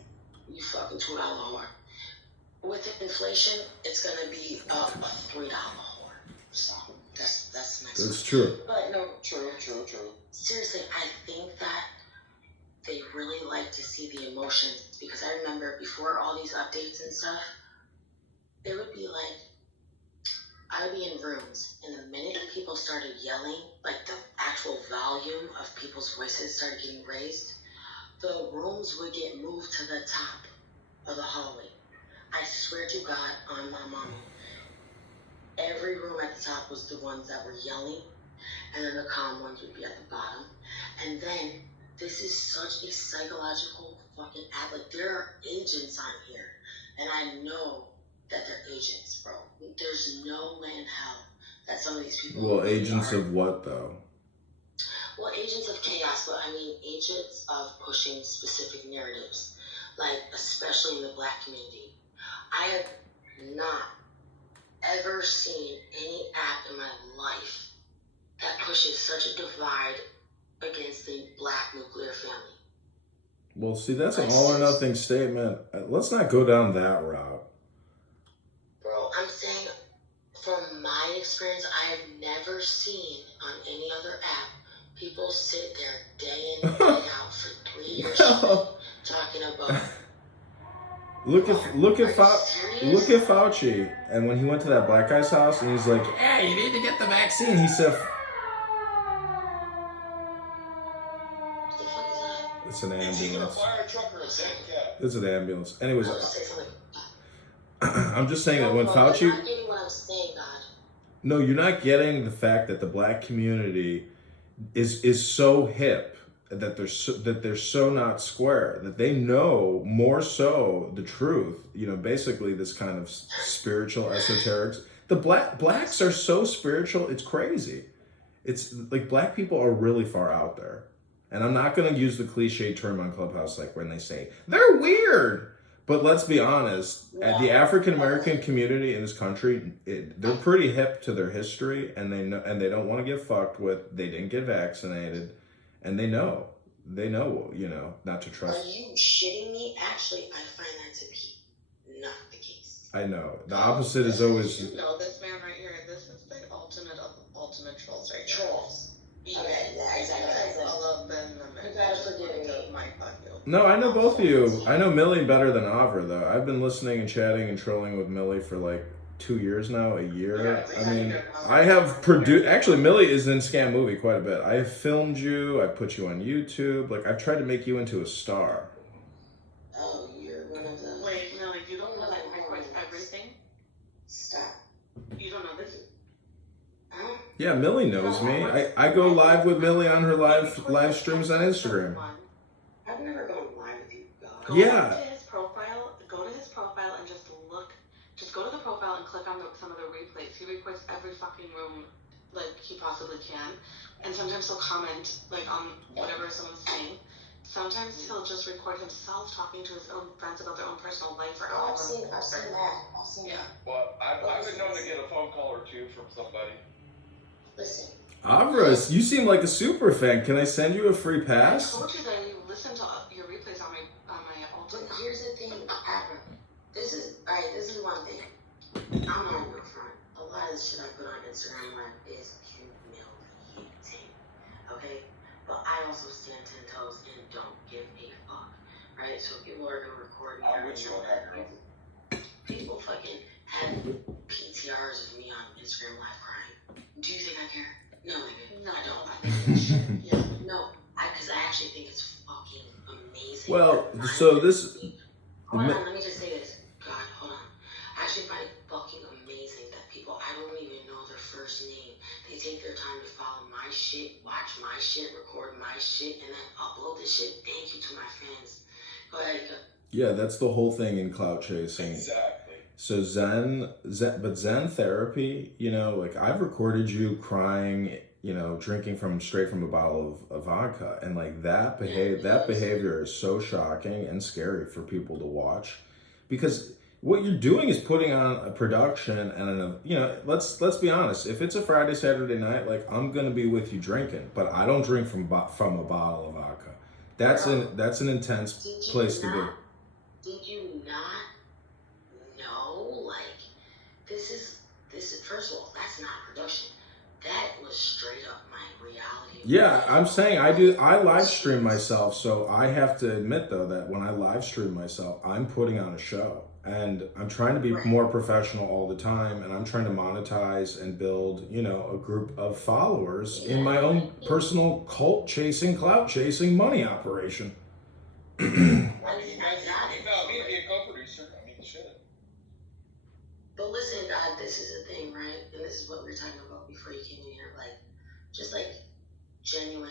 You fucking $2 whore. With inflation, it's gonna be a $3 whore. So that's next. That's true. But no, true. Seriously, I think that they really like to see the emotions because I remember before all these updates and stuff, it would be like I would be in rooms, and the minute people started yelling, like the actual volume of people's voices started getting raised, the rooms would get moved to the top of the hallway. I swear to God on my mama, every room at the top was the ones that were yelling, and then the calm ones would be at the bottom. And then, this is such a psychological fucking app. Like, there are agents on here, and I know that they're agents, bro. There's no way in hell that some of these people... Well, agents of what, though? Well, agents of chaos, but I mean agents of pushing specific narratives. Like, especially in the Black community. I have not ever seen any app in my life that pushes such a divide against the Black nuclear family. Well, see, that's an all or nothing statement. Let's not go down that route. Bro, I'm saying from my experience, I have never seen on any other app people sit there day in and day out for 3 years talking about... Look at Fauci, and when he went to that black guy's house, and he's like, "Yeah, you need to get the vaccine." He said, What the fuck is that? "It's an It's either a ambulance. fire truck or a dead cat." It's an ambulance." Anyways, I'll say something. I'm just saying that when You're Fauci, not getting what I'm saying, God. no, you're not getting the fact that the Black community is so hip. That they're so not square, that they know more so the truth, basically this kind of spiritual esoterics. The blacks are so spiritual, it's crazy. It's like Black people are really far out there. And I'm not going to use the cliche term on Clubhouse like when they say they're weird. But let's be honest, the African American community in this country, they're pretty hip to their history, and they know, and they don't want to get fucked with. They didn't get vaccinated. And they know. they know, not to Are trust. you shitting me? Actually, I find that to be not the case. I know. The opposite is always... You know this man right here. This is the ultimate of ultimate trolls right here. Trolls. Okay, yeah, exactly. All up in the mix. You gotta forgive me. No, I know both of you. I know Millie better than Avra, though. I've been listening and chatting and trolling with Millie for like 2 years now, a year. I mean, I have produced... Actually, Millie is in Scam Movie quite a bit. I have filmed you. I put you on YouTube. Like, I've tried to make you into a star. Oh, you're one of the... Wait, Millie, you don't know that I record everything? Stop. You don't know this? Huh? Yeah, Millie knows me. I go live with Millie on her live streams on Instagram. I've never gone live with you, God. Yeah. Go to his profile and just look. Just go to the profile and click on some of the replays. He records every fucking room like he possibly can. And sometimes he'll comment like on whatever someone's saying. Sometimes he'll just record himself talking to his own friends about their own personal life or I've seen that. I've seen that. Well, I've been known to get a phone call or two from somebody. Listen. Avra, you seem like a super fan. Can I send you a free I pass? told you that you listen to your replays on my altar. But here's the thing, Abra. This is one thing. I'm not even front. A lot of the shit I put on Instagram Live is humiliating. Okay? But I also stand 10 toes and don't give a fuck. Right? So people are gonna record me. I'm with you on that, girl. People fucking have PTRs of me on Instagram Live crying. Do you think I care? No, nigga. No, I don't. I think it's shit. Yeah. No, because I actually think it's fucking amazing. Well, so this... Hold on, let me just say this. God, hold on. I actually find it fucking amazing that people, I don't even know their first name. They take their time to follow my shit, watch my shit, record my shit, and then upload this shit. Thank you to my fans. Go ahead, Ika. Yeah, that's the whole thing in clout chasing. Exactly. So Zen therapy, like I've recorded you crying, drinking straight from a bottle of vodka, and like that behavior is so shocking and scary for people to watch, because what you're doing is putting on a production and let's be honest. If it's a Friday, Saturday night, like I'm gonna be with you drinking, but I don't drink from a bottle of vodka. That's an intense place to be. Did you not know? Like, this is first of all, that's not production. That was straight up my reality. Yeah, I'm saying I live stream myself, so I have to admit though that when I live stream myself, I'm putting on a show. And I'm trying to be more professional all the time, and I'm trying to monetize and build, a group of followers in my own personal clout chasing money operation. You found me to be a co-producer. I mean, shit. But listen, God, this is the thing, right? And this is what we were talking about before you came in here, like, just like genuine,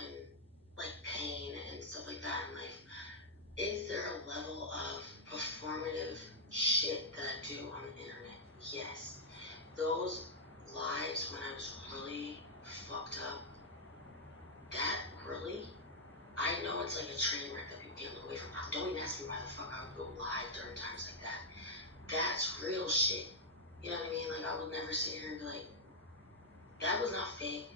like pain and stuff like that in life. Is there a level of performative shit that I do on the internet? Yes. Those lives when I was really fucked up, I know it's like a train wreck that people get away from. Don't even ask me why the fuck I would go live during times like that. That's real shit. You know what I mean? Like, I would never sit here and be like, that was not fake.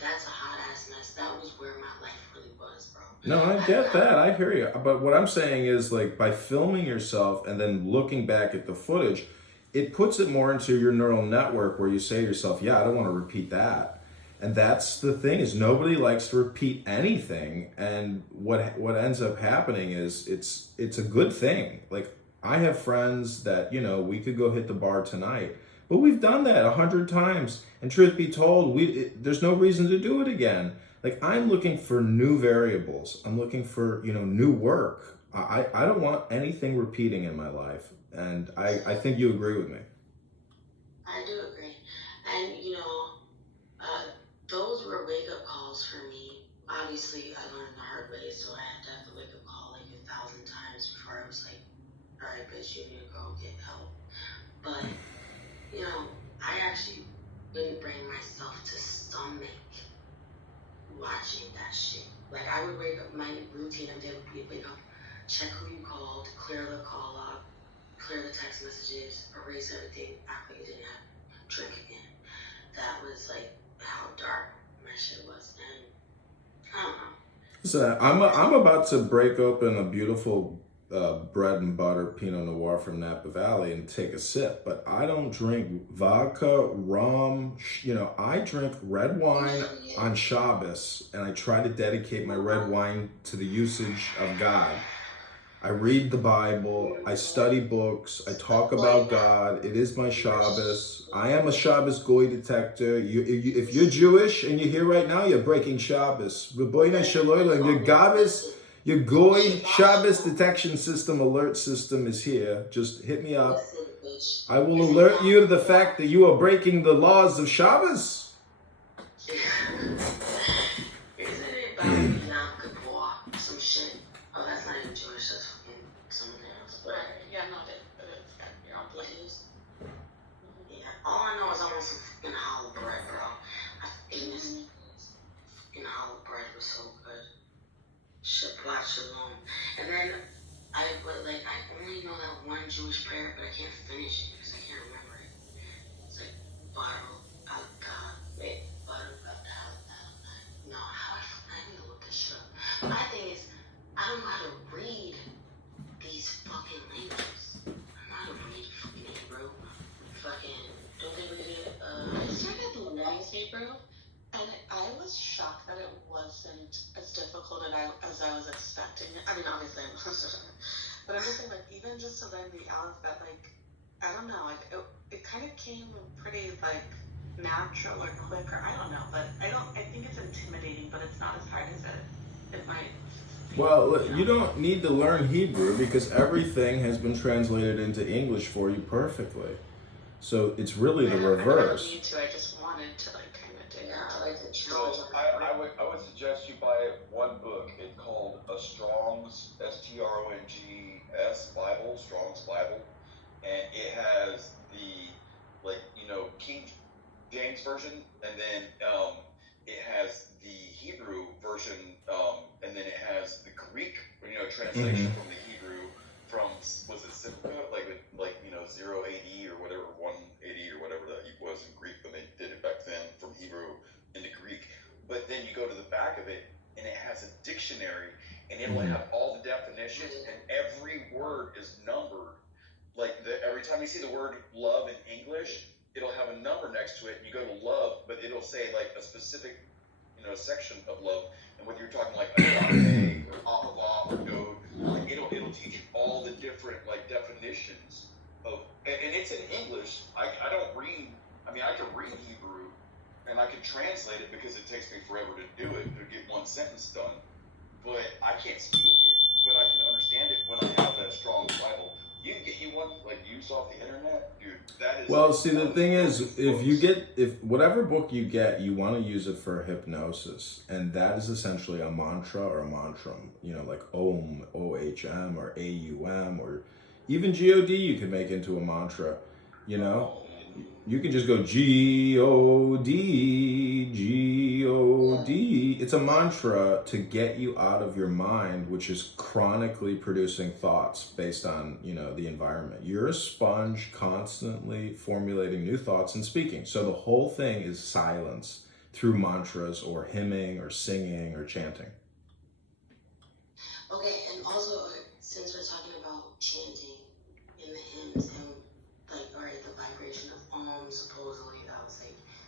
That's a hot ass mess. That was where my life really was, bro. No, I get that. I hear you. But what I'm saying is, like, by filming yourself and then looking back at the footage, it puts it more into your neural network where you say to yourself, yeah, I don't want to repeat that. And that's the thing, is nobody likes to repeat anything. And what ends up happening is it's a good thing. Like, I have friends that, we could go hit the bar tonight, but we've done that 100 times. And truth be told, there's no reason to do it again. Like, I'm looking for new variables. I'm looking for, new work. I don't want anything repeating in my life. And I think you agree with me. I do agree. And, those were wake-up calls for me. Obviously, I learned the hard way, so I had to have the wake-up call like 1,000 times before I was like, all right, bitch, you need to go get help. But, I actually didn't bring myself to stomach watching that shit. Like, I would wake up, my routine every day would be wake up, check who you called, clear the call up, clear the text messages, erase everything, act like you didn't have drink again. That was like how dark my shit was. And I don't know. So I'm about to break open a beautiful bread and butter Pinot Noir from Napa Valley and take a sip, but I don't drink vodka, rum. I drink red wine on Shabbos, and I try to dedicate my red wine to the usage of God. I read the Bible, I study books, I talk about God. It is my Shabbos. I am a Shabbos goy detector. If you're Jewish and you're here right now, you're breaking Shabbos. Your goy Shabbos detection system, alert system is here. Just hit me up. I will alert you to the fact that you are breaking the laws of Shabbos. All I know is I want some fucking hollow bread, bro. I've eaten this fucking hollow bread. It was so good. Shabbat shalom. And then I only know that one Jewish prayer, but I can't finish it because I can't remember it. It's like Baruch Atah, Baruch Atah. No, I need to look this shit up. My thing is, I don't know how to read these fucking languages. I don't know how to read fucking Hebrew. Fucking, don't they read it? I started learning Hebrew, and I was shocked that it wasn't as difficult as I was expecting. I mean, obviously, I'm but I'm just saying, like, even just to learn the alphabet, like, I don't know, like, it kind of came pretty, like, natural or quick, or I don't know, but I think it's intimidating, but it's not as hard as it might. Well, you don't need to learn Hebrew because everything has been translated into English for you perfectly. So it's really the reverse. I don't need to. I just wanted to kind of do it. So I would suggest you buy one book. It's called a Strong's Strongs Bible, Strong's Bible, and it has the King James version, and then it has the Hebrew version, and then it has the Greek translation from the Hebrew from was it Simcha, like 0 AD or whatever, 180 or whatever that was in Greek when they did it back then, from Hebrew into Greek. But then you go to the back of it and it has a dictionary and it will have all the definitions and every word is numbered. Every time you see the word love in English, it'll have a number next to it and you go to love, but it'll say like a specific section of love, and whether you're talking like agape or ahava or dod, it'll teach you all the different definitions of, and it's in English. I don't read. I mean, I can read Hebrew and I can translate it because it takes me forever to do it, to get one sentence done. But I can't speak it, but I can understand it when I have that strong Bible. You can get you one used off the internet, dude. That is. Well, see, the thing is, if whatever book you get, you want to use it for hypnosis, and that is essentially a mantra or a mantram. Like Om, O-H-M, or A-U-M, or even G-O-D. You can make into a mantra. You can just go G-O-D, G-O-D. It's a mantra to get you out of your mind, which is chronically producing thoughts based on, the environment. You're a sponge constantly formulating new thoughts and speaking. So the whole thing is silence through mantras or hymning or singing or chanting. Okay, and also, since we're talking about chanting in the hymns and the vibration of Om, supposedly that was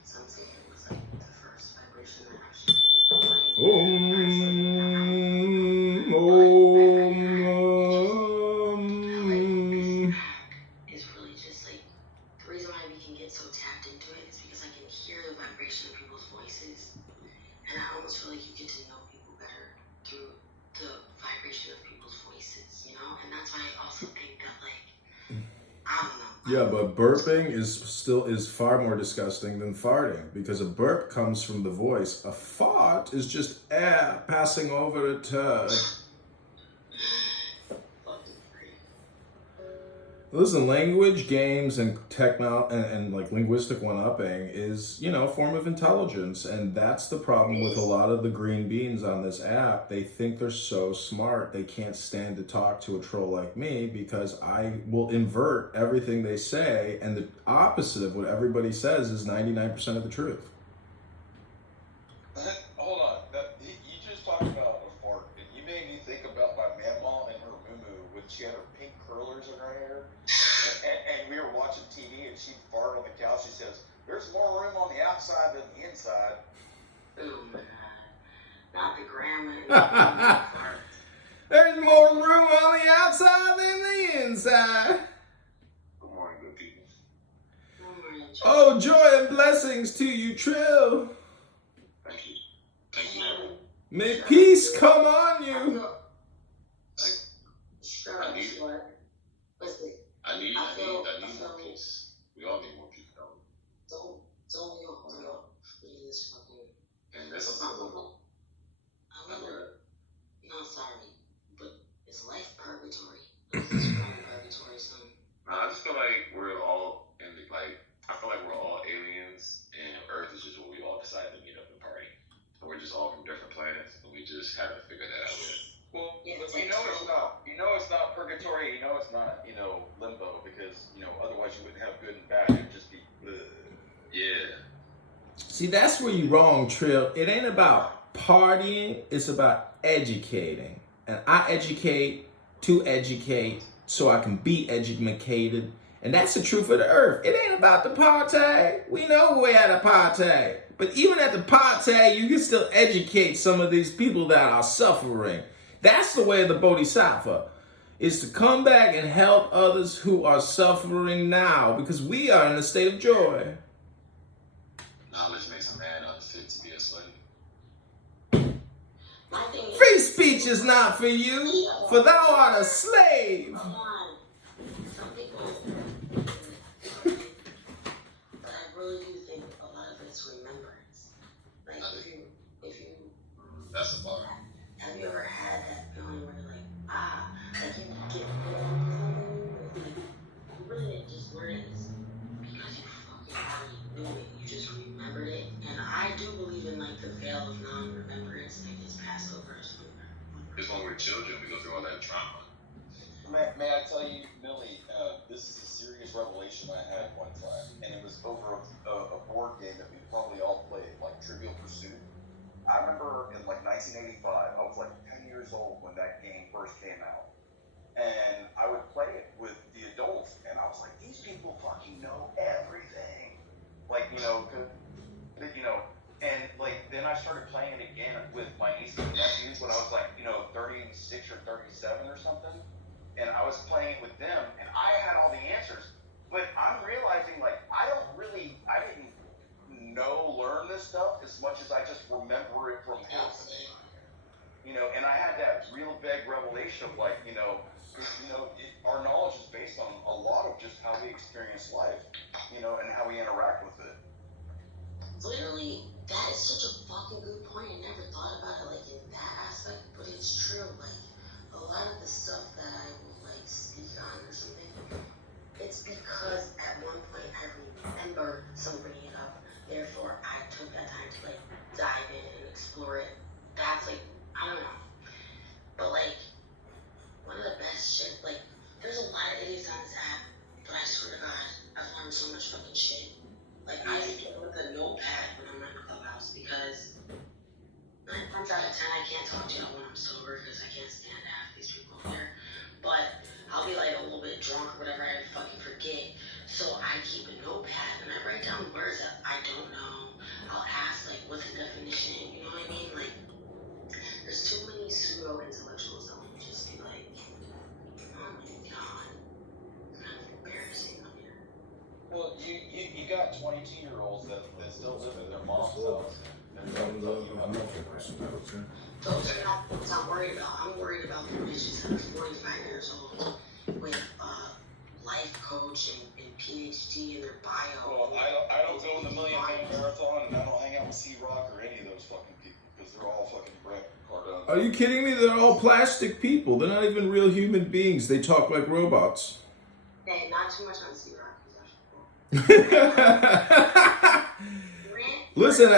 some say it was the first vibration that actually created the is really just the reason why we can get so tapped into it is because I can hear the vibration of people's voices, and I almost feel like you get to know people better through the vibration of people's voices, and that's why I also think that I don't know. Yeah, but burping is far more disgusting than farting, because a burp comes from the voice. A fart is just air passing over a turd. Listen, language, games, and and linguistic one-upping is, a form of intelligence, and that's the problem with a lot of the green beans on this app. They think they're so smart, they can't stand to talk to a troll like me because I will invert everything they say, and the opposite of what everybody says is 99% of the truth. Hold on, you just talked about a watching TV and she farted on the couch. She says, "There's more room on the outside than the inside." Oh my God. Not the grandma. There's more room on the outside than the inside. Good morning, good people. Oh, joy and blessings to you, Trill. Thank you. Thank you. May peace come on you. I need more peace. We all need more peace, though. Don't we all please fucking. And this is I'm sorry, but is life purgatory? Is this purgatory, son? I just feel like we're all I feel like we're all aliens, and Earth is just where we all decided to meet up and party. And we're just all from different planets, and we just haven't figured that out yet. Well, but you know it's not. You know it's not purgatory. You know it's not. Limbo, because otherwise you wouldn't have good and bad. It'd just be. Yeah. See, that's where you're wrong, Trill. It ain't about partying. It's about educating. And I educate to educate so I can be educated. And that's the truth of the earth. It ain't about the party. We know we're at a party. But even at the party, you can still educate some of these people that are suffering. That's the way of the Bodhisattva, is to come back and help others who are suffering now, because we are in a state of joy. Knowledge makes a man unfit to be a slave. My thing is, Free speech is not for you, for thou art a slave. come on. Some people, but I really do think a lot of it's remembrance. Like if you That's a bar. have you ever had that feeling where you're like, like you get put on something, but it's like you really didn't just learn it because you fucking already knew it. You just remembered it. And I do believe in like the veil of non-remembrance that gets passed over to something. It's when we're children, we go through all that trauma. May I tell you, Millie, this is a serious revelation I had one time, and it was over a board game that we probably all played, like Trivial Pursuit. I remember in like 1985, I was like 10 years old when that game first came out. And I would play it with the adults, and I was like, these people fucking know everything. And like then I started playing it again with my nieces and nephews when I was like, 36 or 37 or something. And I was playing it with them, and I had all the answers. But I'm realizing, like, I didn't learn this stuff as much as I just remember it from happening. And I had that real big revelation of like, our knowledge is based on a lot of just how we experience life, and how we interact with it. Literally, that is such a fucking good point. I never thought about it like in that aspect, but it's true. Like a lot of the stuff that I will like speak on or something, it's because at one point I remembered something bringing it up. Therefore, I took that time to like dive in and explore it. That's like, I don't know, but like one of the best shit. Like there's a lot of idiots on this app, but I swear to God, I've learned so much fucking shit. Like I start with a notepad when I'm in Clubhouse because 9 times out of 10 I can't talk to y'all when I'm sober because I can't stand half these people here. But I'll be like a little bit drunk or whatever, I fucking forget. So I keep a notepad and I write down words that I don't know. I'll ask like what's the definition, you know what I mean? Like there's too many pseudo intellectuals that will just be like, oh my God, it's kind of embarrassing up here. Well, you got 22-year-olds that still live in their mom's house. Those are not things I'm worried about. I'm worried about the bitches that are 45 years old with life coach and PhD in their bio. Well, I don't go in the Million Man Marathon, and I don't hang out with C-Rock or any of those fucking people because they're all fucking Brent Cardone. Are you kidding me? They're all plastic people. They're not even real human beings. They talk like robots. Hey, not too much on C-Rock. Listen,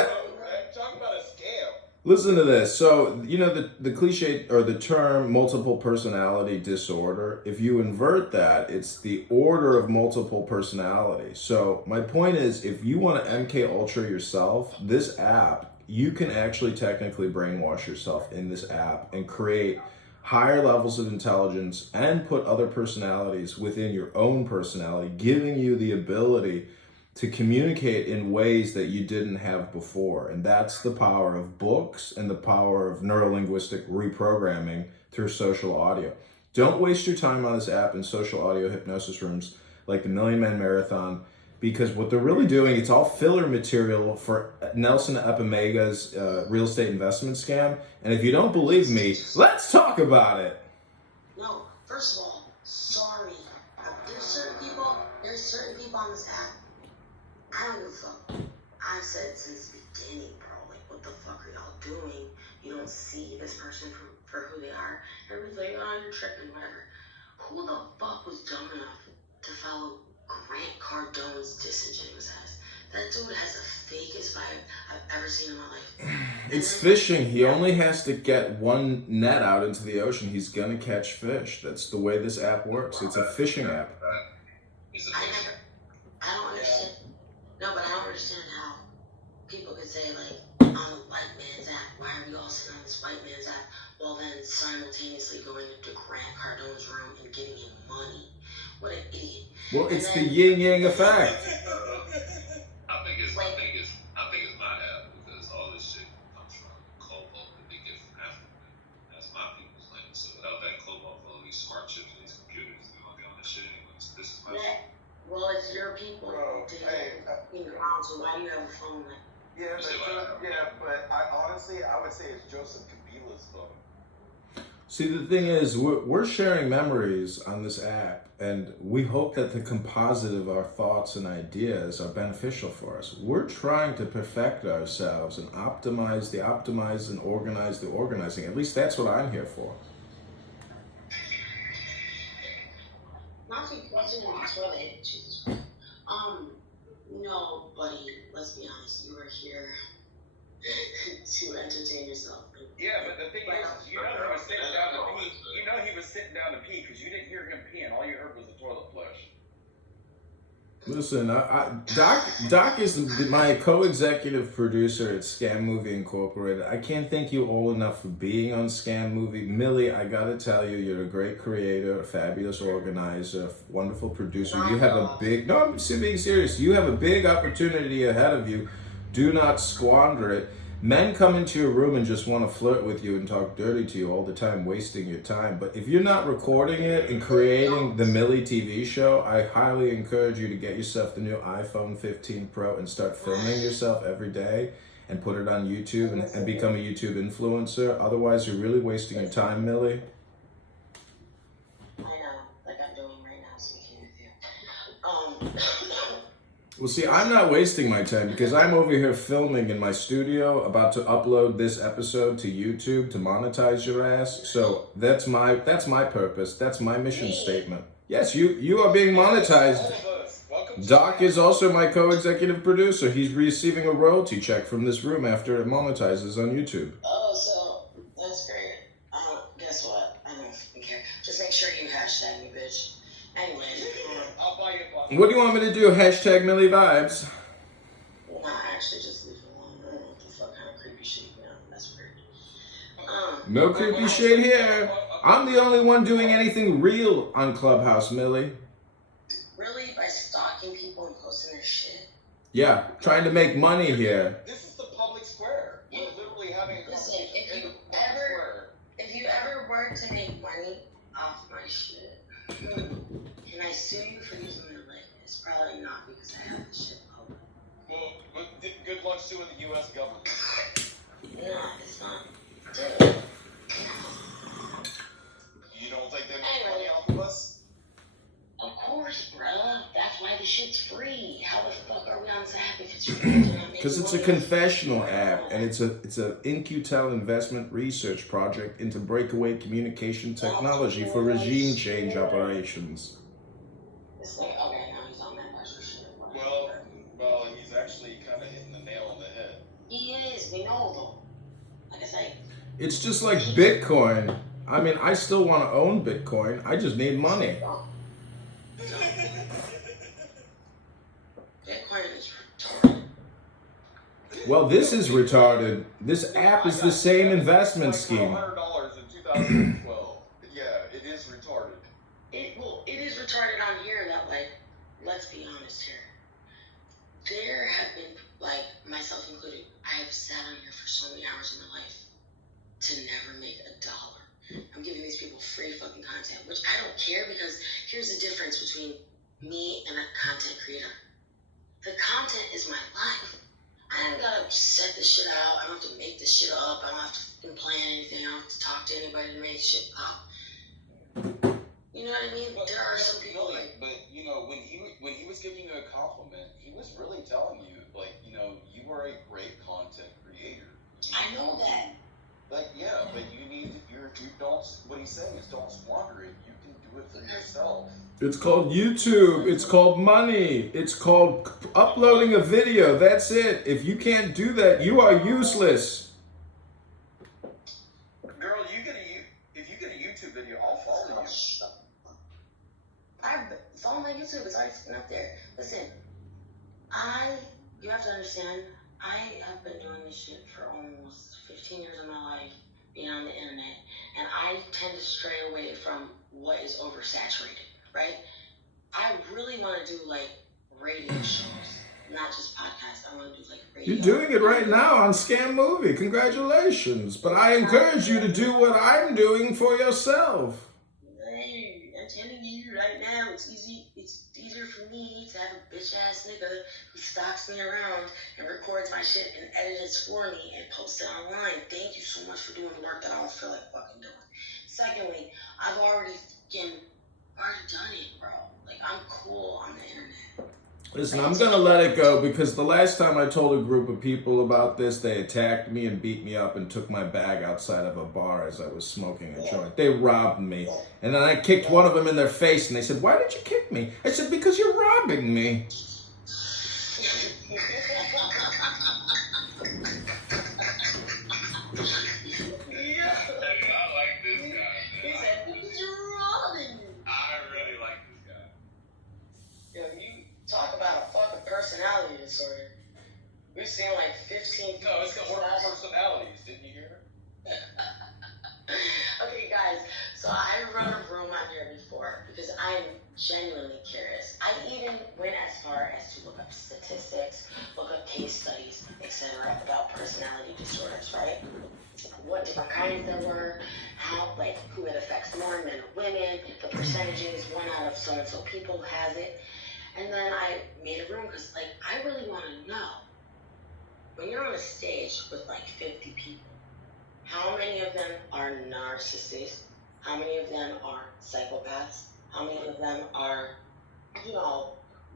talk about a scam. listen to this. So, the cliche or the term multiple personality disorder, if you invert that, it's the order of multiple personality. So my point is, if you want to MK Ultra yourself, this app, you can actually technically brainwash yourself in this app and create higher levels of intelligence and put other personalities within your own personality, giving you the ability to communicate in ways that you didn't have before. And that's the power of books and the power of neurolinguistic reprogramming through social audio. Don't waste your time on this app in social audio hypnosis rooms like the Million Man Marathon, because what they're really doing, it's all filler material for Nelson Epimega's real estate investment scam. And if you don't believe me, let's talk about it. No, first of all, sorry. There's certain people on this app, I don't give a fuck. I've said since the beginning, bro, like, what the fuck are y'all doing? You don't see this person for who they are. Everybody's like, oh, you're tripping, whatever. Who the fuck was dumb enough to follow Grant Cardone's disingenuous ass? That dude has the fakest vibe I've ever seen in my life. It's fishing. He only has to get one net out into the ocean. He's gonna catch fish. That's the way this app works. It's a fishing app. I don't understand. No, but I don't understand how people could say, like, on a white man's app, why are we all sitting on this white man's app, while then simultaneously going into Grant Cardone's room and giving him money? What an idiot. Well, it's the yin-yang effect. I think it's my app, because all this shit comes from Cobalt that they get from Africa. That's my people's land. So without that Cobalt, all these smart chips and these computers, they don't get on this shit anyways. This is my shit. Well, it's your people. Bro, So why do you have a phone like? But I honestly, I would say it's Joseph Kabila's phone. See, the thing is, we're sharing memories on this app, and we hope that the composite of our thoughts and ideas are beneficial for us. We're trying to perfect ourselves and optimize the optimized and organize the organizing. At least that's what I'm here for. Not to question on the toilet, Jesus Christ. No, buddy, let's be honest, you were here to entertain yourself. Yeah, but the thing is, you know he was sitting down to pee. You know he was sitting down to pee because you didn't hear him peeing. All you heard was the toilet flush. Listen, Doc is my co-executive producer at Scam Movie Incorporated. I can't thank you all enough for being on Scam Movie. Millie, I gotta tell you, you're a great creator, a fabulous organizer, wonderful producer. You have a big, no, I'm being serious. You have a big opportunity ahead of you. Do not squander it. Men come into your room and just want to flirt with you and talk dirty to you all the time, wasting your time. But if you're not recording it and creating the Millie TV show, I highly encourage you to get yourself the new iPhone 15 Pro and start filming yourself every day and put it on YouTube and become a YouTube influencer. Otherwise, you're really wasting your time, Millie. I know, like I'm doing right now, speaking with you. Well, see, I'm not wasting my time because I'm over here filming in my studio, about to upload this episode to YouTube to monetize your ass. So that's my purpose. That's my mission statement. Yes, you are being monetized. Doc is also my co-executive producer. He's receiving a royalty check from this room after it monetizes on YouTube. Oh, so that's great. Guess what? I don't fucking care. Just make sure you hashtag me, bitch. Anyway, I'll buy you a bottle. What do you want me to do? Hashtag Millie Vibes. nah, actually, just leave it alone. I don't know what the fuck kind of creepy shit you know. That's weird. No creepy shit here. I'm the only one doing anything real on Clubhouse, Millie. Really? By stalking people and posting their shit? Yeah, trying to make money here. This is the public square. We're literally having a Listen, conversation if you ever were to make money off my shit, can I sue you for using my link? It's probably not because I have the shit public. Well, good luck suing the U.S. government. Nah, it's not. Dude. You don't think they make money off of us? Of course, bruh. That's why the shit's free. How the fuck are we on this app if it's free? Because it's a confessional app, and it's a InQtel investment research project into breakaway communication technology for regime change operations. It's like, okay, now he's on that extra shit. Well, he's actually kind of hitting the nail on the head. He is. We know though. Like I say. It's just like Bitcoin. I mean, I still want to own Bitcoin. I just need money. Bitcoin is retarded. Well, this is retarded. This app is the same investment It's scheme. like $100 in 2012. it's retarded. It is retarded on here that, like, let's be honest here. There have been, like, myself included, I have sat on here for so many hours in my life to never make $1. I'm giving these people free fucking content, which I don't care, because here's the difference between me and a content creator. The content is my life. I don't gotta set this shit out. I don't have to make this shit up. I don't have to plan anything. I don't have to talk to anybody to make shit up. You know what I mean? But, there are some people really, like... But, you know, when he was giving you a compliment, he was really telling you, like, you know, you are a great content creator. I know that. Like, yeah, but you don't, what he's saying is don't squander it. You can do it for yourself. It's called YouTube. It's called money. It's called uploading a video. That's it. If you can't do that, you are useless. Girl, if you get a YouTube video, I'll follow you. Follow my YouTube. It's already sitting up there. Listen, you have to understand, I have been doing this shit for almost 15 years of my life, being on the internet, and I tend to stray away from what is oversaturated, right? I really want to do, like, radio shows, not just podcasts. I want to do, like, radio. You're doing it right now on Scam Movie. Congratulations. But I encourage you to do what I'm doing for yourself. Hey, I'm telling you right now, it's easier for me to have a bitch ass nigga who stalks me around and records my shit and edits for me and posts it online. Thank you so much for doing the work that I don't feel like fucking doing. Secondly, I've already done it, bro. Like, I'm cool on the internet. Listen, I'm going to let it go, because the last time I told a group of people about this, they attacked me and beat me up and took my bag outside of a bar as I was smoking a joint. They robbed me. And then I kicked one of them in their face, and they said, "Why did you kick me?" I said, "Because you're robbing me." Talk about a fucking personality disorder. We've seen like 15 people. No, it's got more personalities. Didn't you hear? Okay, guys. So I run a room on here before because I'm genuinely curious. I even went as far as to look up statistics, look up case studies, etc. about personality disorders, right? What different kinds there were, how, like, who it affects more, men or women, the percentages, 1 out of so-and-so people has it. And then I made a room because, like, I really want to know, when you're on a stage with, like, 50 people, how many of them are narcissists? How many of them are psychopaths? How many of them are, you know,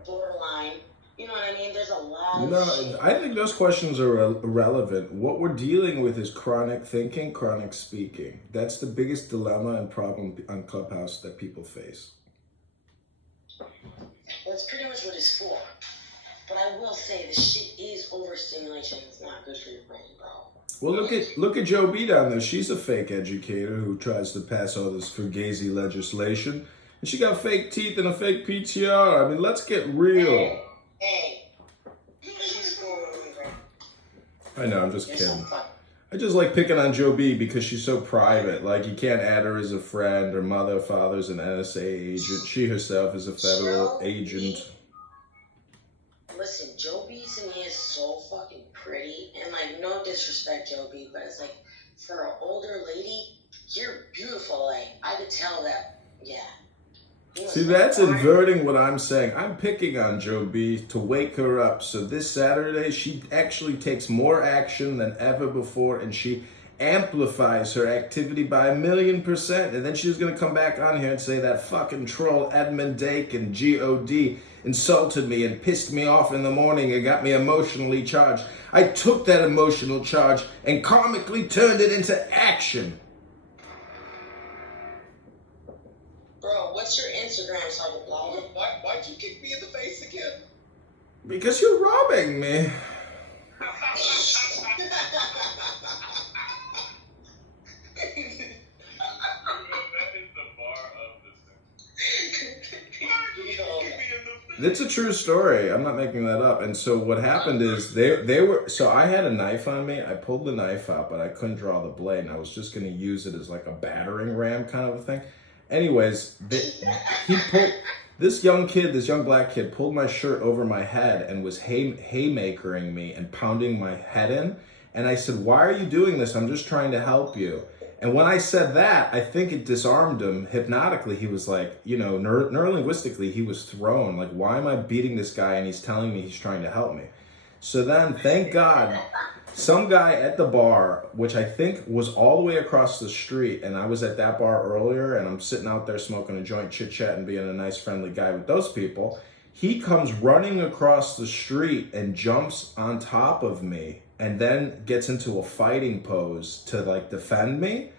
borderline? You know what I mean? There's a lot of shit. I think those questions are irrelevant. What we're dealing with is chronic thinking, chronic speaking. That's the biggest dilemma and problem on Clubhouse that people face. That's pretty much what it's for. But I will say, the shit is overstimulation. It's not good for your brain, bro. Well, look at Joe B down there. She's a fake educator who tries to pass all this fugazi legislation. And she got fake teeth and a fake PTR. I mean, let's get real. Hey. She's cool with me, bro. I know, I'm just kidding. I just like picking on Joe B because she's so private. Like, you can't add her as a friend. Her mother, father's an NSA agent. She herself is a federal agent. Listen, Joe B to me is so fucking pretty. And, like, no disrespect, Joe B, but it's like, for an older lady, you're beautiful. Like, I could tell that, yeah. See, that's inverting what I'm saying. I'm picking on Joe B to wake her up. So this Saturday, she actually takes more action than ever before, and she amplifies her activity by 1,000,000%. And then she's going to come back on here and say that fucking troll Edmund Dakin, G-O-D, insulted me and pissed me off in the morning and got me emotionally charged. I took that emotional charge and karmically turned it into action. Bro, what's your Instagram so I can block you? Why'd you kick me in the face again? Because you're robbing me. It's a true story. I'm not making that up. And so what happened is they were, so I had a knife on me. I pulled the knife out, but I couldn't draw the blade. And I was just going to use it as like a battering ram kind of a thing. Anyways, this young black kid pulled my shirt over my head and was haymakering me and pounding my head in. And I said, "Why are you doing this? I'm just trying to help you." And when I said that, I think it disarmed him hypnotically. He was like, neurolinguistically, he was thrown. Like, why am I beating this guy and he's telling me he's trying to help me? So then, thank God, some guy at the bar, which I think was all the way across the street, and I was at that bar earlier, and I'm sitting out there smoking a joint, chit-chat, and being a nice, friendly guy with those people. He comes running across the street and jumps on top of me, and then gets into a fighting pose to like defend me.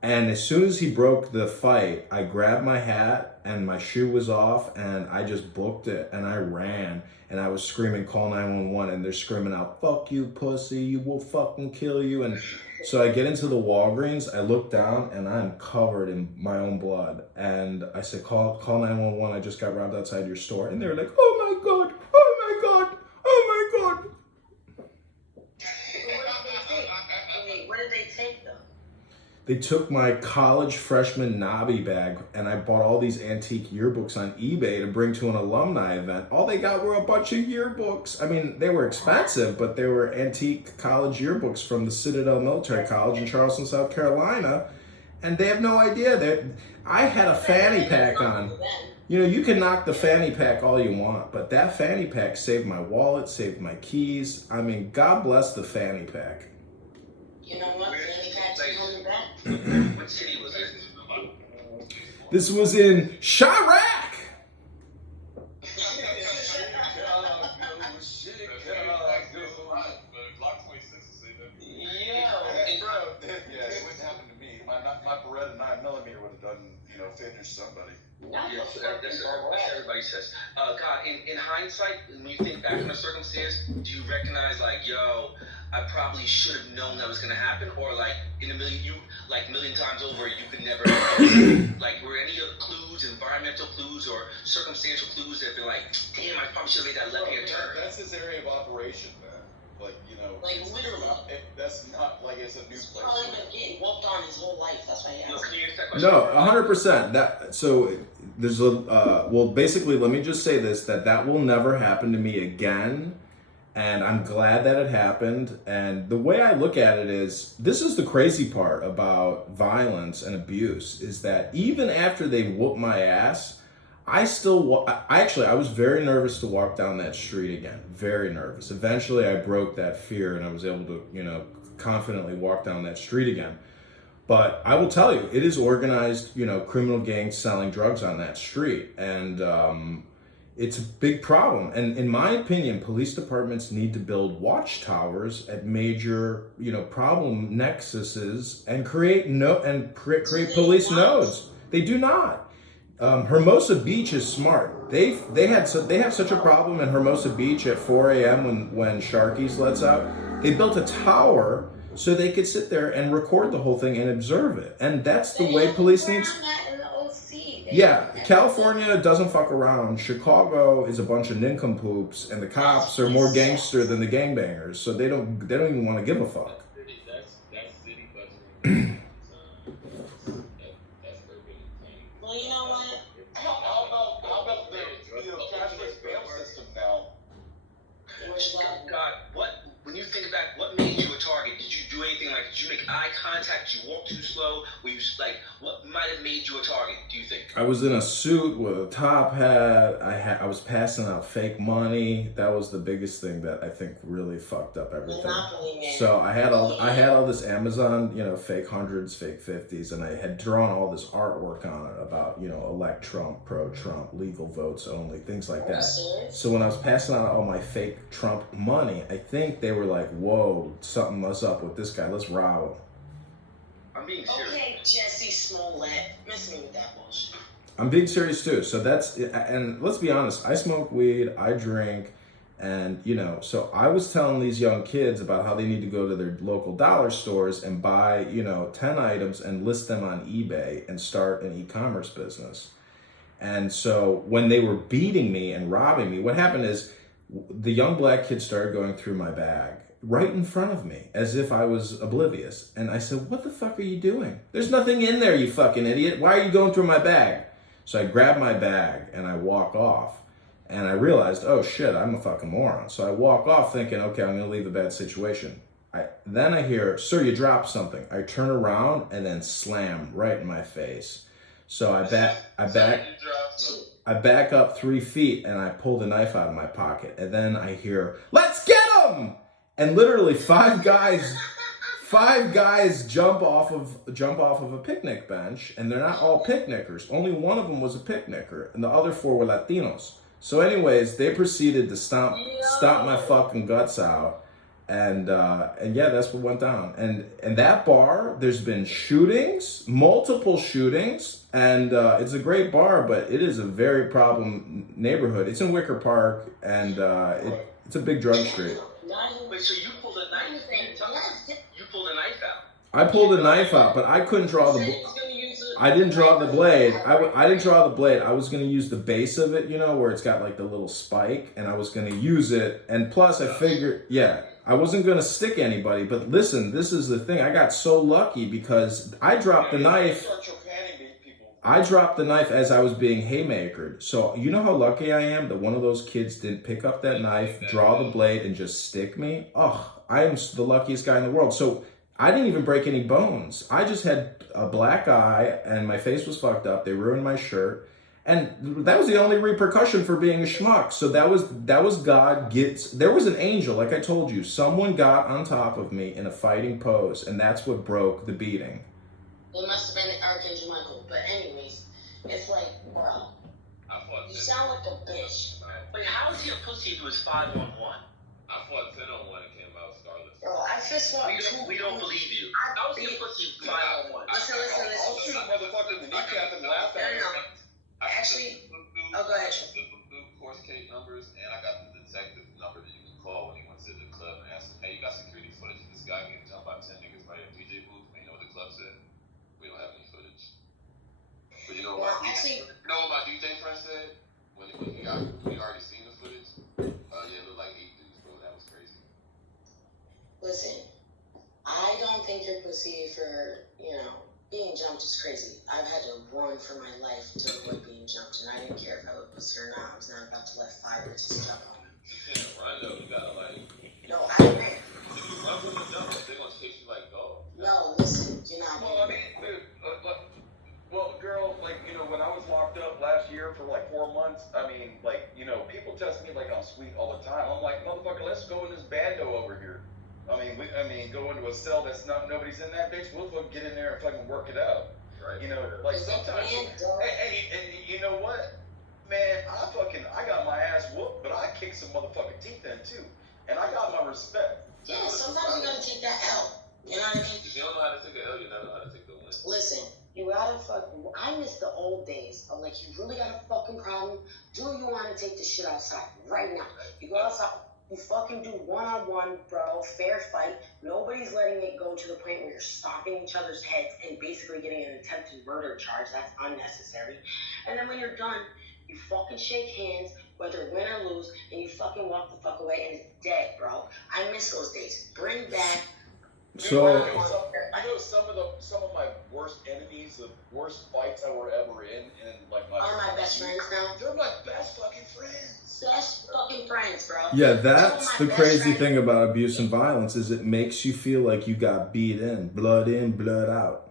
And as soon as he broke the fight, I grabbed my hat and my shoe was off and I just booked it and I ran and I was screaming, "Call 911," and they're screaming out, "Fuck you, pussy, you will fucking kill you." And so I get into the Walgreens, I look down and I'm covered in my own blood. And I said, call 911, I just got robbed outside your store. And they're like, "Oh my God, oh my God, oh my God." What did they take though? They took my college freshman Nobby bag and I bought all these antique yearbooks on eBay to bring to an alumni event. All they got were a bunch of yearbooks. I mean, they were expensive, but they were antique college yearbooks from the Citadel Military College in Charleston, South Carolina. And they have no idea that I had a fanny pack on. You can knock the fanny pack all you want, but that fanny pack saved my wallet, saved my keys. I mean, God bless the fanny pack. You know what? Fanny packs are coming back. What city was this? This was in Chirac. It wouldn't happen to me. My Beretta 9mm would have done, finished somebody. Yes, that's everybody says. God, in hindsight, when you think back on the circumstance, do you recognize I probably should have known that was gonna happen, or in a million times over, you could never were any of the clues, environmental clues or circumstantial clues that have been damn, I probably should have made that left hand turn. That's his area of operation, man. Literally. That's not it's a new place. He's probably been getting whooped on his whole life. That's why he has. Can you answer that question? No, 100%. There's basically, let me just say this, that will never happen to me again. And I'm glad that it happened. And the way I look at it is, this is the crazy part about violence and abuse, is that even after they whoop my ass, I was very nervous to walk down that street again. Very nervous. Eventually I broke that fear and I was able to, confidently walk down that street again. But I will tell you, it is organized, criminal gangs selling drugs on that street. And it's a big problem. And in my opinion, police departments need to build watchtowers at major, problem nexuses and create police nodes. They do not. Hermosa Beach is smart. They have such a problem in Hermosa Beach at 4 a.m. when Sharky's lets out. They built a tower so they could sit there and record the whole thing and observe it. And that's the way police needs. Yeah, California doesn't fuck around. Chicago is a bunch of nincompoops, and the cops are more gangster than the gangbangers, so they don't even want to give a fuck. That's city budgeting. Well, you know what? How about the cashless bail system now? God, when you think back, what made you a target? Did you do anything did you make eye contact? Did you walk too slow? Were you what might have made you a target, do you think? I was in a suit with a top hat. I was passing out fake money. That was the biggest thing that I think really fucked up everything. So I had all this Amazon, fake hundreds, fake 50s, and I had drawn all this artwork on it about, elect Trump, pro-Trump, legal votes only, things like that. So when I was passing out all my fake Trump money, I think they were like, "Whoa, something was up with this guy. Let's rob him." I'm being serious. Okay, Jesse Smollett. Miss me with that bullshit. I'm being serious too. So and let's be honest, I smoke weed, I drink, and so I was telling these young kids about how they need to go to their local dollar stores and buy, 10 items and list them on eBay and start an e-commerce business. And so when they were beating me and robbing me, what happened is the young black kid started going through my bag right in front of me, as if I was oblivious. And I said, what the fuck are you doing? There's nothing in there, you fucking idiot. Why are you going through my bag? So I grab my bag and I walk off. And I realized, oh shit, I'm a fucking moron. So I walk off thinking, okay, I'm gonna leave a bad situation. Then I hear, sir, you dropped something. I turn around and then slam right in my face. So I back up 3 feet and I pull the knife out of my pocket. And then I hear, let's get him! And literally five guys jump off of a picnic bench, and they're not all picnickers. Only one of them was a picnicker, and the other 4 were Latinos. So anyways, they proceeded to stomp my fucking guts out. And yeah, that's what went down. And that bar, there's been shootings, multiple shootings, and it's a great bar, but it is a very problem neighborhood. It's in Wicker Park, and it's a big drug street. Wait, so you pulled a knife? You pulled a knife out? I pulled a knife out, but I couldn't draw the. I didn't draw the blade. I didn't draw the blade. I was going to use the base of it, where it's got like the little spike, and I was going to use it. And plus, I figured, I wasn't going to stick anybody. But listen, this is the thing. I got so lucky because I dropped the knife. I dropped the knife as I was being haymakered. So you know how lucky I am that one of those kids didn't pick up that knife, draw the blade, and just stick me? Oh, I am the luckiest guy in the world. So I didn't even break any bones. I just had a black eye and my face was fucked up. They ruined my shirt. And that was the only repercussion for being a schmuck. So that was God there was an angel, like I told you. Someone got on top of me in a fighting pose, and that's what broke the beating. It must have been the Archangel Michael. But anyways, it's like, bro, you sound like a bitch. Wait, how is he a pussy if it was 5-on-1? I fought 10-on-1 and came out scarlet. Bro, I fist fought We don't believe you. How is he a pussy 5-on-1? Listen. I'll shoot a motherfucker in the kneecap and laugh at him. Actually, go ahead. Course case numbers, and I got the detective number that you can call when he went to the club and asked him, hey, you got security footage of this guy getting jumped by 10 niggas by your DJ booth? And you know what the club said? We don't have any footage. But you know what my DJ friend said? When he already seen the footage? It looked like 8 dudes, bro. That was crazy. Listen, I don't think you're pussy for, being jumped is crazy. I've had to run for my life to avoid being jumped, and I didn't care if I was pussy or not. I was not about to let 5 bitches jump on me. You can't run though. You gotta No, I ran. If you run from the jump, they're gonna chase you like dog. No, listen, you're not. Well, I mean, dude, girl, when I was locked up last year for like 4 months, people test me like I'm sweet all the time. I'm like, motherfucker, let's go in this bando over here. Go into a cell that's nobody's in that bitch. We'll fucking get in there and fucking work it out. Right. Sometimes. And you know what, man, I got my ass whooped, but I kicked some motherfucking teeth in too, and I got my respect. Yeah, sometimes you gotta take that L. You know what I mean? If you don't know how to take the L, you don't know how to take the win. Listen, you gotta I miss the old days of like, you really got a fucking problem. Do you want to take the shit outside right now? You go outside. You fucking do one-on-one, bro, fair fight. Nobody's letting it go to the point where you're stomping each other's heads and basically getting an attempted murder charge. That's unnecessary. And then when you're done, you fucking shake hands, whether win or lose, and you fucking walk the fuck away, and it's dead, bro. I miss those days. Bring back. So I know some of my worst enemies, the worst fights I were ever in like my. Are my best friends now? They're my best fucking friends. Best fucking friends, bro. yeah, that's the crazy thing about abuse and violence is it makes you feel like you got beat in, blood out.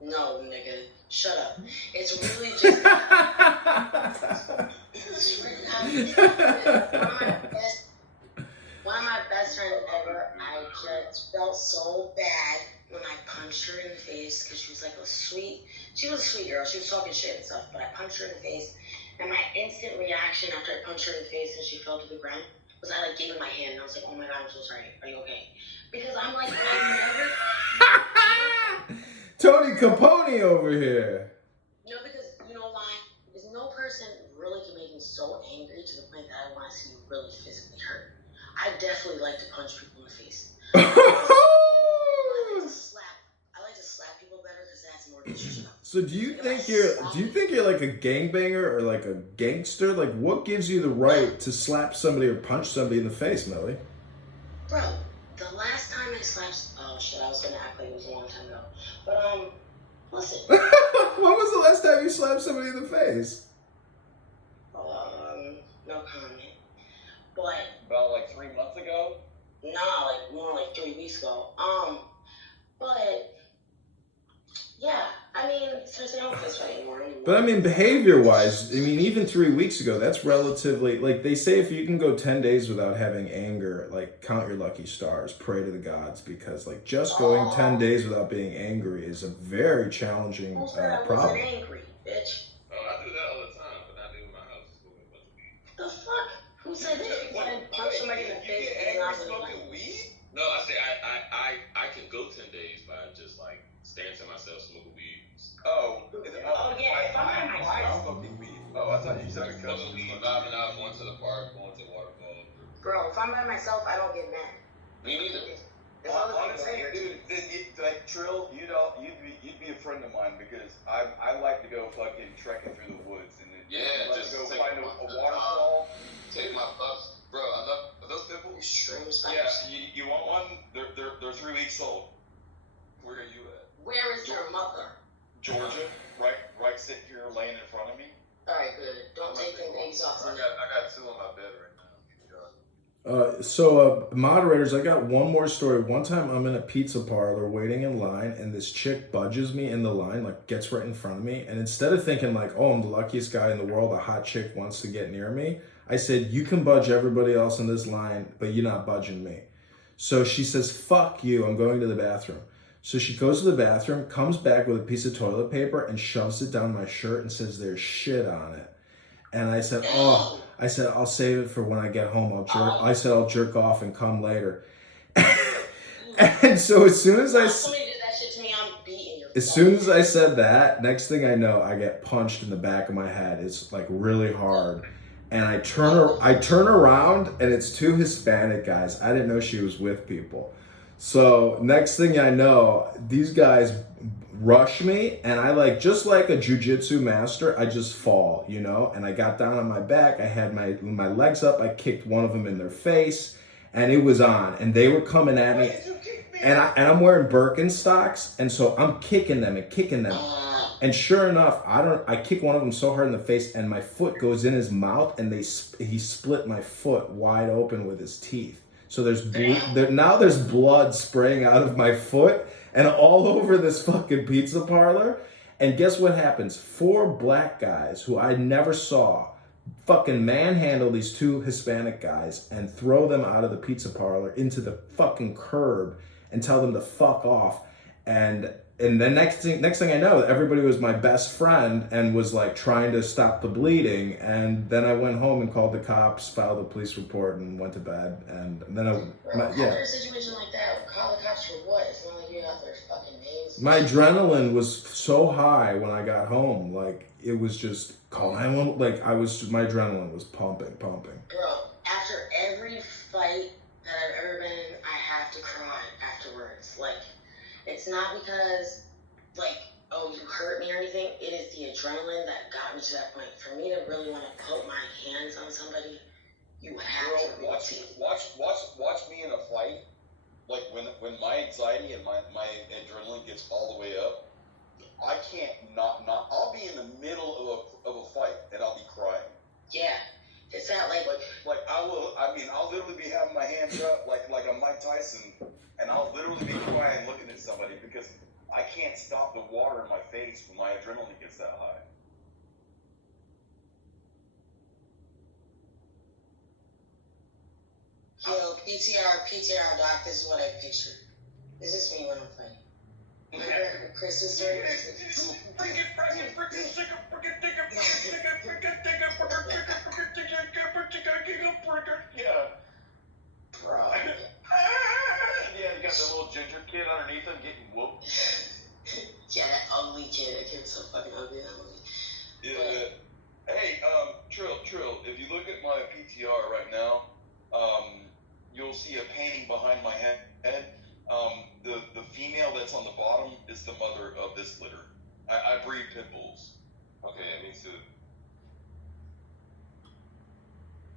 No, nigga, shut up. It's really just. One of my best friends ever. I just felt so bad when I punched her in the face because she was a sweet girl. She was talking shit and stuff, but I punched her in the face. And my instant reaction after I punched her in the face and she fell to the ground was I gave her my hand and I was like, oh my God, I'm so sorry. Are you okay? Because I'm like, I never. Tony Capone over here. No, because you know why? Because no person really can make me so angry to the point that I want to see you really physically hurt. I definitely like to punch people in the face. I like to slap people better because that's more disrespectful. So do you think you're like a gangbanger or like a gangster? Like what gives you the right to slap somebody or punch somebody in the face, Millie? Bro, the last time I slapped, oh shit, I was gonna act like it was a long time ago. But, listen. When was the last time you slapped somebody in the face? No comment. But. About like 3 months ago? Nah, like more like 3 weeks ago. But. Yeah, I mean, seriously, I don't fist fight anymore. But I mean, behavior-wise, I mean, even 3 weeks ago, that's relatively, like, they say if you can go 10 days without having anger, like, count your lucky stars, pray to the gods, because, like, just going 10 days without being angry is a very challenging problem. I wasn't angry, bitch. Oh, I do that all the time, but not leaving my house. The fuck? Who said that? Because I didn't punch somebody in the face. You get angry smoking weed? No, I say I can go 10 days by just like staying to myself, smoking weed. Oh, yeah. If I'm by myself, smoking weed. Oh, I thought you said because smoking weed, vibing out, going to the park, going to the waterfall. bro, if I'm by myself, I don't get mad. Me neither. Honestly, dude, like Trill, you'd be a friend of mine because I like to go fucking trekking through the woods and just go take find a waterfall. Take my pups, bro. I love those pitbulls. Yeah, you want one? They're 3 weeks old. Where are you at? Where is your mother? Georgia, right sitting here laying in front of me. All right, good. Don't take them eggs off. I got 2 on my bed right now. Moderators, I got one more story. One time I'm in a pizza parlor waiting in line, and this chick budges me in the line, like gets right in front of me. And instead of thinking like, oh, I'm the luckiest guy in the world, a hot chick wants to get near me, I said, you can budge everybody else in this line, but you're not budging me. So she says, fuck you, I'm going to the bathroom. So she goes to the bathroom, comes back with a piece of toilet paper and shoves it down my shirt and says, there's shit on it. And I said, I'll save it for when I get home. I'll jerk off and come later. And so as soon as I somebody did that shit to me, I'm beating your as soon as I said that, next thing I know, I get punched in the back of my head. It's like really hard. And I turn around and it's 2 Hispanic guys. I didn't know she was with people. So next thing I know, these guys rush me and I like, just like a jujitsu master, I just fall, you know? And I got down on my back. I had my legs up. I kicked one of them in their face and it was on. And they were coming at me. And I'm wearing Birkenstocks. And so I'm kicking them. And sure enough, I kick one of them so hard in the face and my foot goes in his mouth and he split my foot wide open with his teeth. So there's blood spraying out of my foot and all over this fucking pizza parlor. And guess what happens? 4 black guys who I never saw fucking manhandle these 2 Hispanic guys and throw them out of the pizza parlor into the fucking curb and tell them to fuck off. And the next thing I know, everybody was my best friend and was like trying to stop the bleeding. And then I went home and called the cops, filed a police report, and went to bed. And then after a situation like that, call the cops for what? It's not like you got their fucking names. My adrenaline was so high when I got home, like it was just call 911. Like my adrenaline was pumping. Bro, after every fight that I've ever been in, I have to cry afterwards. Like. It's not because, like, oh, you hurt me or anything. It is the adrenaline that got me to that point. For me to really want to put my hands on somebody, you have to watch me in a fight. Like when my anxiety and my adrenaline gets all the way up, I can't not. I'll be in the middle of a fight and I'll be crying. Yeah, it's that like I'll literally be having my hands up like I'm Mike Tyson. And I'll literally be crying looking at somebody because I can't stop the water in my face when my adrenaline gets that high. Yo, PTR, Doc, this is what I pictured. This is me when I'm fighting. Remember Christmas story? Yeah. Bro. Yeah, you got the little ginger kid underneath him getting whooped. Yeah, that ugly kid. That kid was so fucking ugly. Yeah. Hey, Trill, if you look at my PTR right now, you'll see a painting behind my head. The female that's on the bottom is the mother of this litter. I breed pit bulls. Okay, me too.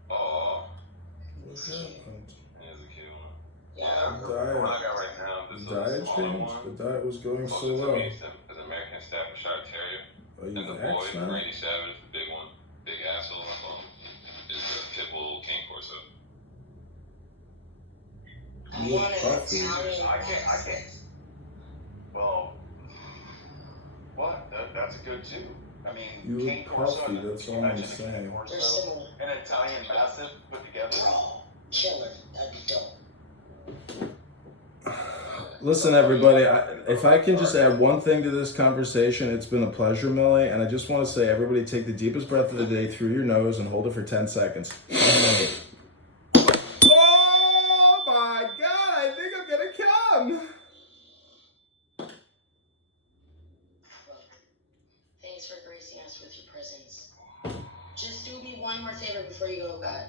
Oh. What's happened? There's a cute one. Yeah. The one I got right now, this The is a diet smaller changed? one. The diet was going so Closer to well. me is an American Staffordshire Terrier. Are you And the boy, vaxxed now? Randy Savage, the big one, big asshole, is the pit bull King Corso. You want an puffy. Italian I can't. Well, what? That's good too. I mean, You King Corso. puffy, that's can you all I'm imagine a King saying. They're Corso similar. and an Italian Mastiff put together? Bro, killer. That'd be dope. Listen, everybody, if I can just add one thing to this conversation, it's been a pleasure, Millie, and I just want to say, everybody take the deepest breath of the day through your nose and hold it for 10 seconds. Oh my God, I think I'm gonna come. Thanks for gracing us with your presence. Just do me one more favor before you go, God.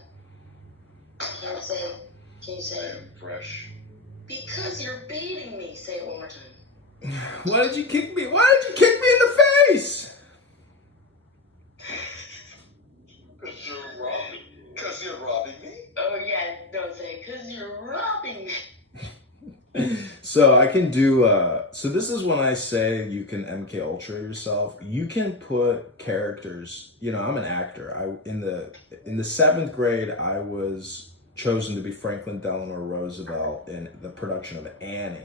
Can you say, I am fresh. because you're baiting me. Say it one more time. Why did you kick me? Why did you kick me in the face? Because you're robbing me? Oh, yeah, don't say, because you're robbing me. So I can do, so this is when I say you can MK Ultra yourself. You can put characters, you know, I'm an actor. In the 7th grade, I was chosen to be Franklin Delano Roosevelt in the production of Annie.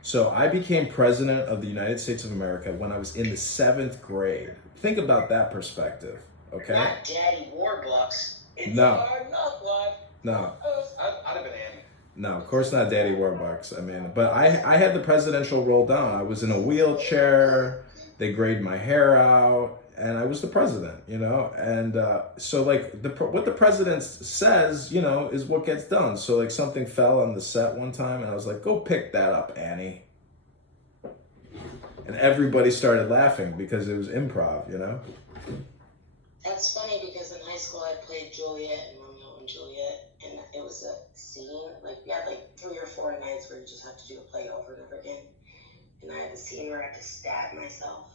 So I became president of the United States of America when I was in the 7th grade. Think about that perspective, okay? Not Daddy Warbucks. It's No. hard knock life. No. I'd have been Annie. No, of course not Daddy Warbucks. I mean, but I had the presidential roll down. I was in a wheelchair. They grayed my hair out, and I was the president, you know? And so, like, what the president says, you know, is what gets done. So, like, something fell on the set one time, and I was like, go pick that up, Annie. And everybody started laughing because it was improv, you know? That's funny because in high school I played Juliet and Romeo and Juliet, and it was a scene, like, we had like 3 or 4 nights where you just have to do the play over and over again. And I had a scene where I had to stab myself.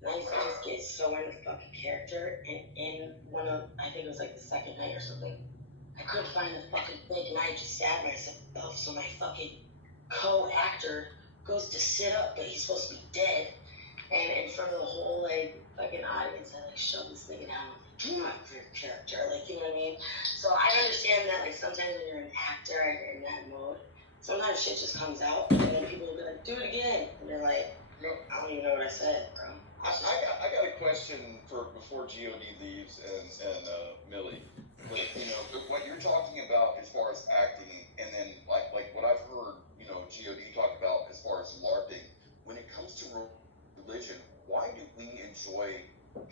And I used to just get so into fucking character, and in one of, I think it was like the 2nd night or something, I couldn't find the fucking thing, and I just stabbed myself, so my fucking co-actor goes to sit up, but he's supposed to be dead, and in front of the whole, like, fucking audience, I, like, shoved this thing down, do not for your character, like, you know what I mean? So I understand that, like, sometimes when you're an actor and you're in that mode, sometimes shit just comes out, and then people will be like, do it again, and you're like, no, I don't even know what I said, bro. I got a question for before God leaves and Millie. But, you know, what you're talking about as far as acting, and then like what I've heard, you know, God talk about as far as LARPing. When it comes to religion, why do we enjoy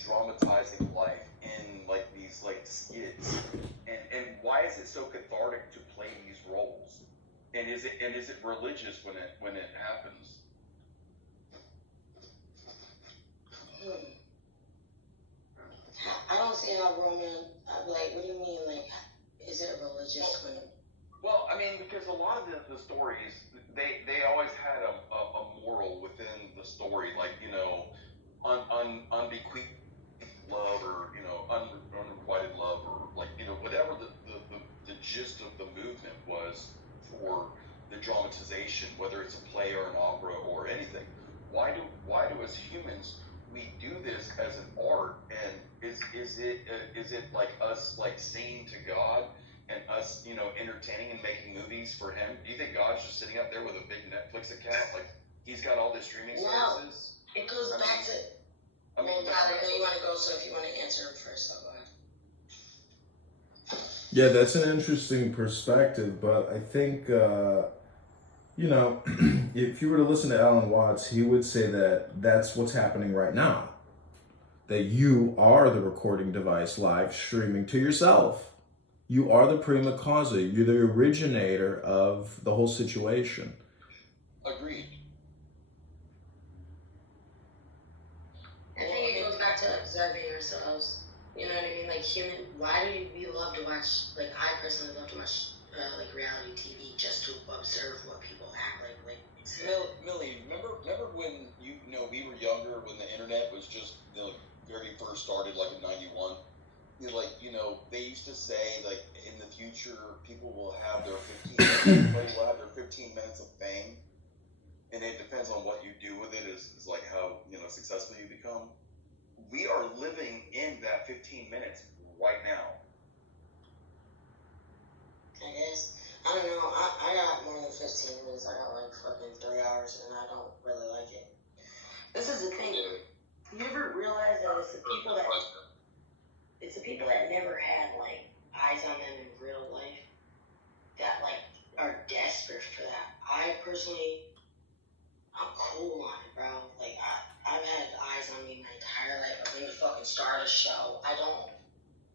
dramatizing life in like these like skits? And why is it so cathartic to play these roles? And is it religious when it happens? I don't see how Roman, like, what do you mean, like, is it religious when... Well, I mean, because a lot of the stories, they always had a moral within the story, like, you know, unbequeathed love, or, you know, unrequited love, or, like, you know, whatever the gist of the movement was for the dramatization, whether it's a play or an opera or anything. Why do as humans we do this as an art, and is it like us like singing to God and us, you know, entertaining and making movies for Him? Do you think God's just sitting up there with a big Netflix account, like He's got all this streaming services? It goes back to. I mean, God, I know you want to go, so if you want to answer him first, I'll go ahead. Yeah, that's an interesting perspective, but I think, you know, if you were to listen to Alan Watts, he would say that that's what's happening right now. That you are the recording device live streaming to yourself. You are the prima causa. You're the originator of the whole situation. Agreed. I think it goes back to observing ourselves. You know what I mean? Like, why do we love to watch, like, I personally love to watch, like, reality TV just to observe what people act like. Millie, remember when we were younger, when the internet was just, you know, very first started, like in '91, they used to say, like, in the future, people will have their 15 minutes, will have their 15 minutes of fame, and it depends on what you do with it, is like how, successful you become. We are living in that 15 minutes right now. I guess. I don't know. I got more than 15 minutes. I got like fucking 3 hours, and I don't really like it. This is the thing. You ever realize that it's the people that never had like eyes on them in real life that like are desperate for that. I personally, I'm cool on it, bro. Like I've had eyes on me my entire life. I've been fucking start a show. I don't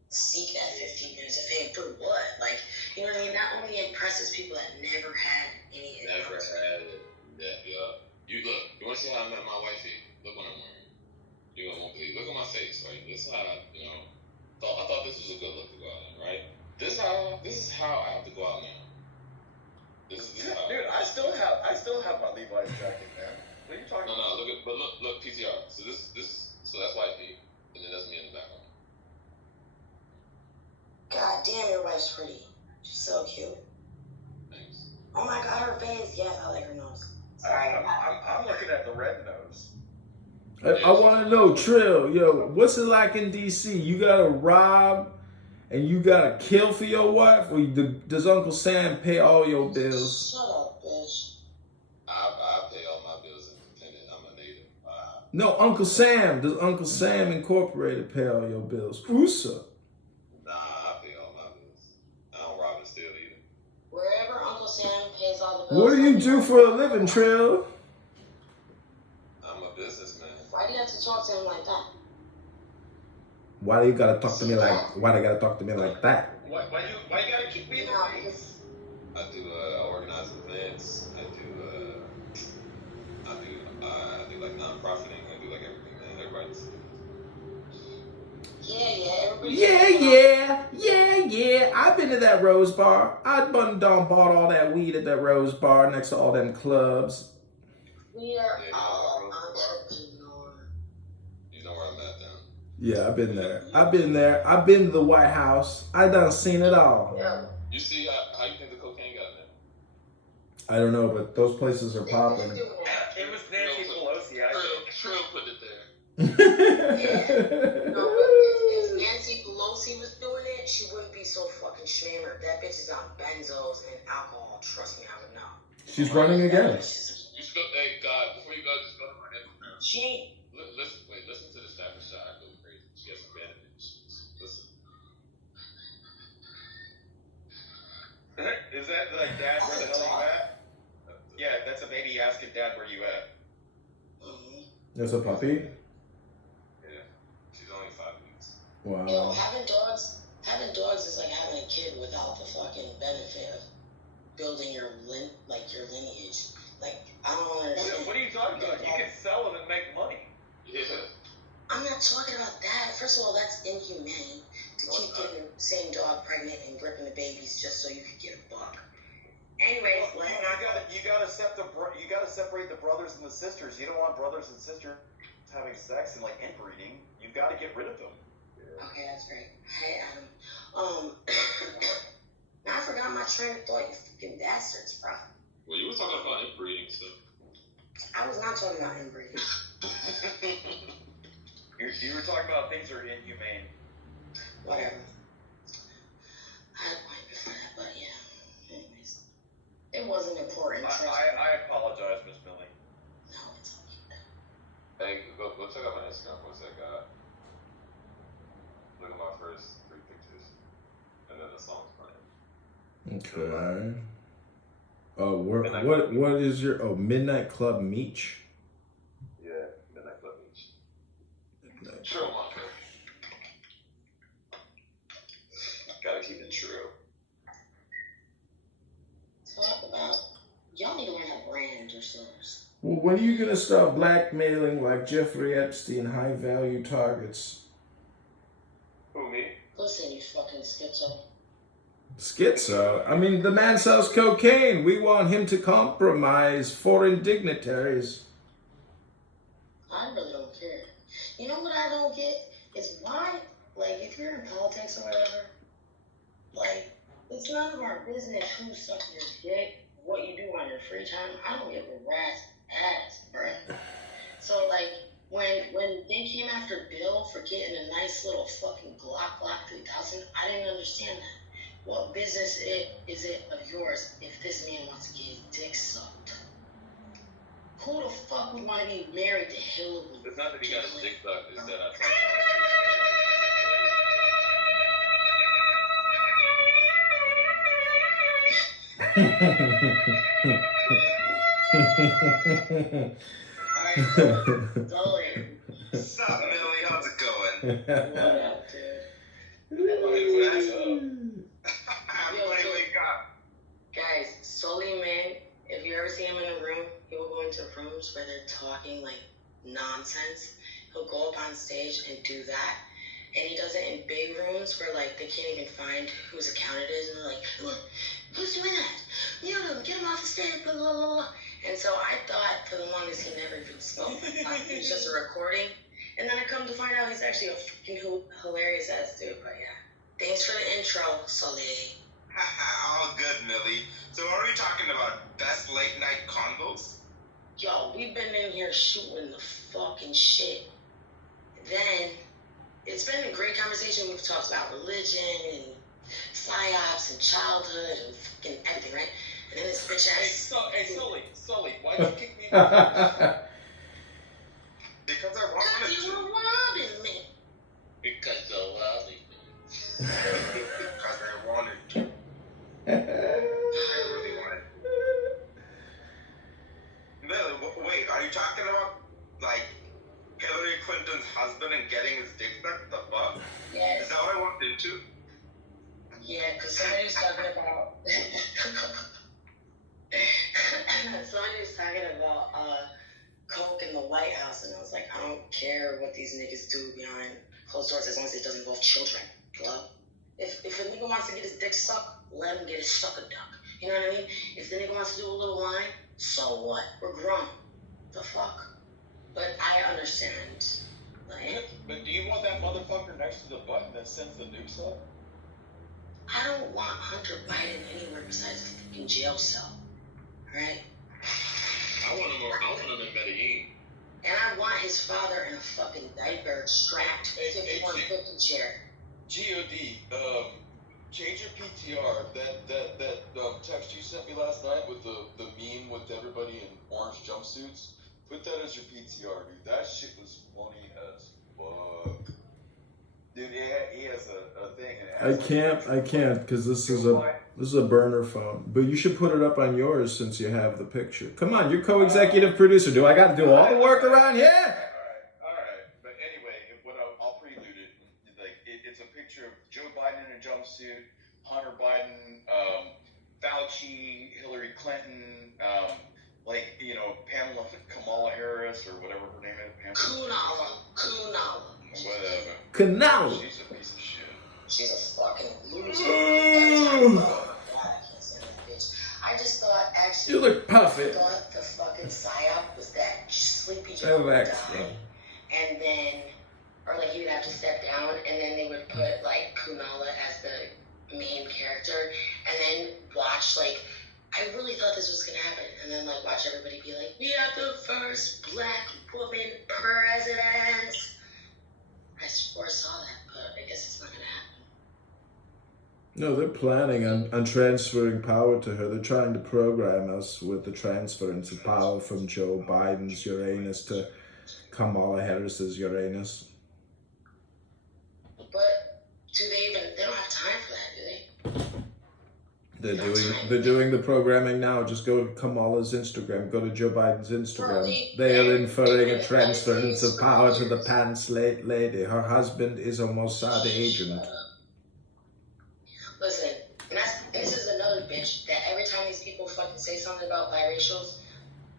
seek that 15 minutes of fame for what? Like, you know what I mean? That only impresses people that never had any. Never had it. Yeah. You look. You want to see how I met my wifey? Look what I'm wearing. You won't believe. Look at my face. Right. This is how I thought this was a good look to go out in. Right. This is how I have to go out now. This is how. Dude, I still have my Levi's jacket, man. What are you talking about? No. Look, PTR. So so that's wifey, and then that's me in the background. God damn, your wife's pretty. She's so cute. Thanks. Oh my god, her face. Yes, I like her nose. Sorry. I'm looking at the red nose. I want to know, Trill, what's it like in DC? You gotta rob and you gotta kill for your wife, or does Uncle Sam pay all your bills? Shut up, bitch. I pay all my bills independent. I'm a native. No, Uncle Sam. Does Uncle Sam Incorporated pay all your bills? Usa. Nah, I pay all my bills. I don't rob and steal either. Wherever Uncle Sam pays all the bills. What do you do for a living, Trill? I'm a businessman. Why do you have to talk to him like that? Why you gotta talk to me like? Why they gotta talk to me like that? Why you gotta keep me in the face? I do organize events. I do like non-profiting. I do like everything, man. Everybody's. Yeah. I've been to that Rose Bar. I bought all that weed at that Rose Bar next to all them clubs. We are all entrepreneurs. You know where I'm at, then. Yeah, I've been there. I've been to the White House. I done seen it all. Yeah. You see how you think the cocaine got there? I don't know, but those places are popping. It was Nancy Pelosi, I think. Trill put it there. No, if Nancy Pelosi was doing it, she wouldn't be so fucking shammered. That bitch is on benzos and alcohol. Trust me, I would know. She's running again. You should go. Hey, God, before you go, just go to my Instagram. She ain't. Listen to this type of shot. I go crazy. She has some benefits. Listen. Is that like, Dad, where the hell are you at? Yeah, that's a baby asking Dad, where you at? Mm-hmm. That's a puppy? Yeah. She's only 5 weeks. Wow. Yo, having dogs is like having a kid without the fucking benefit of building your lineage. Like, I don't understand. What are you talking about? You can sell them and make money. Yeah. I'm not talking about that. First of all, that's inhumane to keep getting the same dog pregnant and gripping the babies just so you could get a buck. Anyways, you gotta separate the brothers and the sisters. You don't want brothers and sisters having sex and like inbreeding. You've got to get rid of them. Okay, that's great. Hey, Adam. Now I forgot my train of thought, you fucking bastards, bro. Well, you were talking about inbreeding, so. I was not talking about inbreeding. You were talking about things are inhumane. Whatever. I had a point before that, but yeah. Anyways. It wasn't important. I apologize, Miss Millie. No, it's okay. Hey, go check out my Instagram. What's that guy? Look at my first 3 pictures. And then the song's playing. Okay. What is your Midnight Club Meech? Yeah, Midnight Club Meech. True, Monica. Gotta keep it true. Talk about, y'all need to learn how to brand yourselves. Well, when are you gonna start blackmailing like Jeffrey Epstein high value targets? Who, me? Listen, you fucking schizo. Schizo? I mean, the man sells cocaine. We want him to compromise foreign dignitaries. I really don't care. You know what I don't get? Is why like, if you're in politics or whatever, like, it's none of our business who sucks your dick, what you do on your free time. I don't give a rat's ass, bruh. So, like, when they came after Bill for getting a nice little fucking Glock 3000, I didn't understand that. What business is it of yours if this man wants to get his dick sucked? Who the fuck would want to be married to Hillary? It's not that he got his dick sucked, it's that I Dolly. What's up, Millie? How's it going? What up, dude? Guys, Sully, man, if you ever see him in a room, he will go into rooms where they're talking like nonsense. He'll go up on stage and do that. And he does it in big rooms where like they can't even find whose account it is. And they're like, look, who's doing that? You know, get him off the stage, blah, blah, blah, blah. And so I thought for the longest he never even spoke. It was just a recording. And then I come to find out he's actually a freaking hilarious ass dude. But yeah, thanks for the intro, Sully. All good, Millie. So are we talking about best late night convos? Yo, we've been in here shooting the fucking shit. Then, it's been a great conversation. We've talked about religion and psyops and childhood and fucking everything, right? And then this bitch ass. Hey, Sully, why'd you kick me in the face? Because I Because wanted you to. were robbing me. Because I wanted to. Because I wanted to. I really wanted to. Millie, wait, are you talking about, like, Hillary Clinton's husband and getting his dick sucked? The fuck? Yes. Is that what I walked into? Yeah, because somebody was talking about. Coke in the White House, and I was like, I don't care what these niggas do behind closed doors as long as it doesn't involve children. Hello? If a nigga wants to get his dick sucked, let him get his sucker duck. You know what I mean? If the nigga wants to do a little line, so what? We're grown. The fuck? But I understand. Like, But do you want that motherfucker next to the button that sends the nukes up? I don't want Hunter Biden anywhere besides a fucking jail cell. Alright? I want him in Medellin. And I want his father in a fucking diaper strapped 5150 chair. God, change your PTR. That text you sent me last night with the meme with everybody in orange jumpsuits. Put that as your PTR, dude. That shit was funny as fuck. Dude, he has a thing. And I can't, because this is a burner phone. But you should put it up on yours since you have the picture. Come on, you're co-executive producer. Do I got to do all the work around here? All right. But anyway, I'll prelude it. Like, it's a picture of Joe Biden in a jumpsuit, Hunter Biden, Fauci, Hillary Clinton, Kamala Harris or whatever her name is. Kunala. Whatever. Kunala. She's a piece of shit. She's a fucking loser. Oh my god, I can't stand that bitch. I just thought, actually, You look perfect. I thought the fucking psyop was that Sleepy Oh, Joe would Rex, die. yeah. And then, or like he would have to step down, and then they would put like Kunala as the main character, and then watch like, I really thought this was gonna happen, and then like watch everybody be like, we are the first black woman president. I foresaw that, but I guess it's not gonna happen. No, they're planning on transferring power to her. They're trying to program us with the transference of power from Joe Biden's Uranus to Kamala Harris's Uranus. But they don't have time for that, do they? They're doing the programming now. Just go to Kamala's Instagram. Go to Joe Biden's Instagram. They are inferring a transference of power to the pants lady. Her husband is a Mossad agent. Listen, and this is another bitch that every time these people fucking say something about biracials,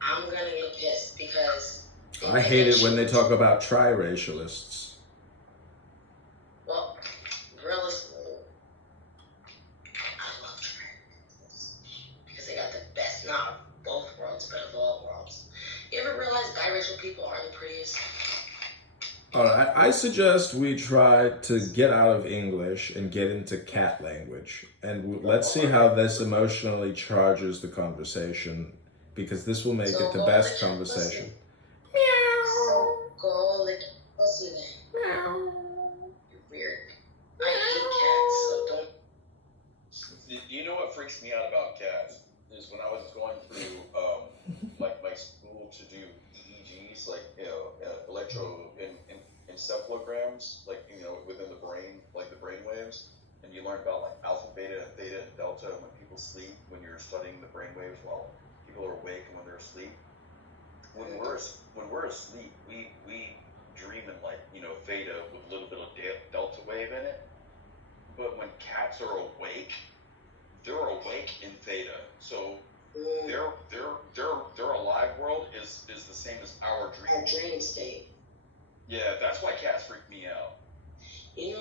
I'm gonna get pissed because I hate it when they talk about triracialists. Well, realistically, I love triracialists because they got the best, not of both worlds, but of all worlds. You ever realize biracial people are the prettiest? All right, suggest we try to get out of English and get into cat language. And let's see how this emotionally charges the conversation, because this will make it the best conversation. So go lick pussy then. You're weird. I hate cats, so don't. You know what freaks me out about cats is when I was going through like my school to do EEGs, like electroencephalograms, like within the brain, like the brain waves, and you learn about like alpha, beta, and theta, and delta when people sleep. When you're studying the brain waves while people are awake and when they're asleep. When we're asleep, we dream in like theta with a little bit of delta wave in it. But when cats are awake, they're awake in theta. So their alive world is the same as our dream. Our dream state. Yeah, that's why cats freak me out. They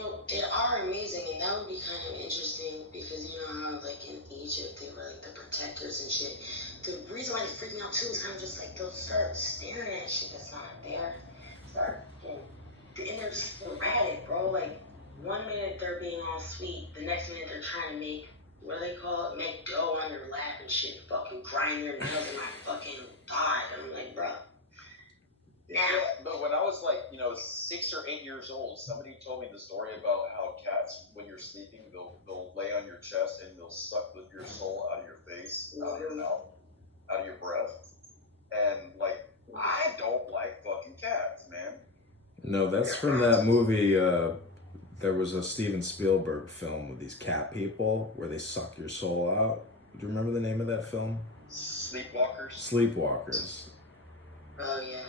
are amazing, and that would be kind of interesting because you know how like in Egypt they were like the protectors and shit. The reason why they freak me out too is kind of just like they'll start staring at shit that's not there. And they're just erratic, bro. Like 1 minute they're being all sweet, the next minute they're trying to make, what do they call it? Make dough on their lap and shit. Fucking grind their nails in my fucking thigh. I'm like, bro. Now. But when I was like, 6 or 8 years old, somebody told me the story about how cats, when you're sleeping, they'll lay on your chest and they'll suck your soul out of your face, out of your mouth, out of your breath. And like, I don't like fucking cats, man. No, that's from that movie. There was a Steven Spielberg film with these cat people where they suck your soul out. Do you remember the name of that film? Sleepwalkers. Sleepwalkers. Oh yeah.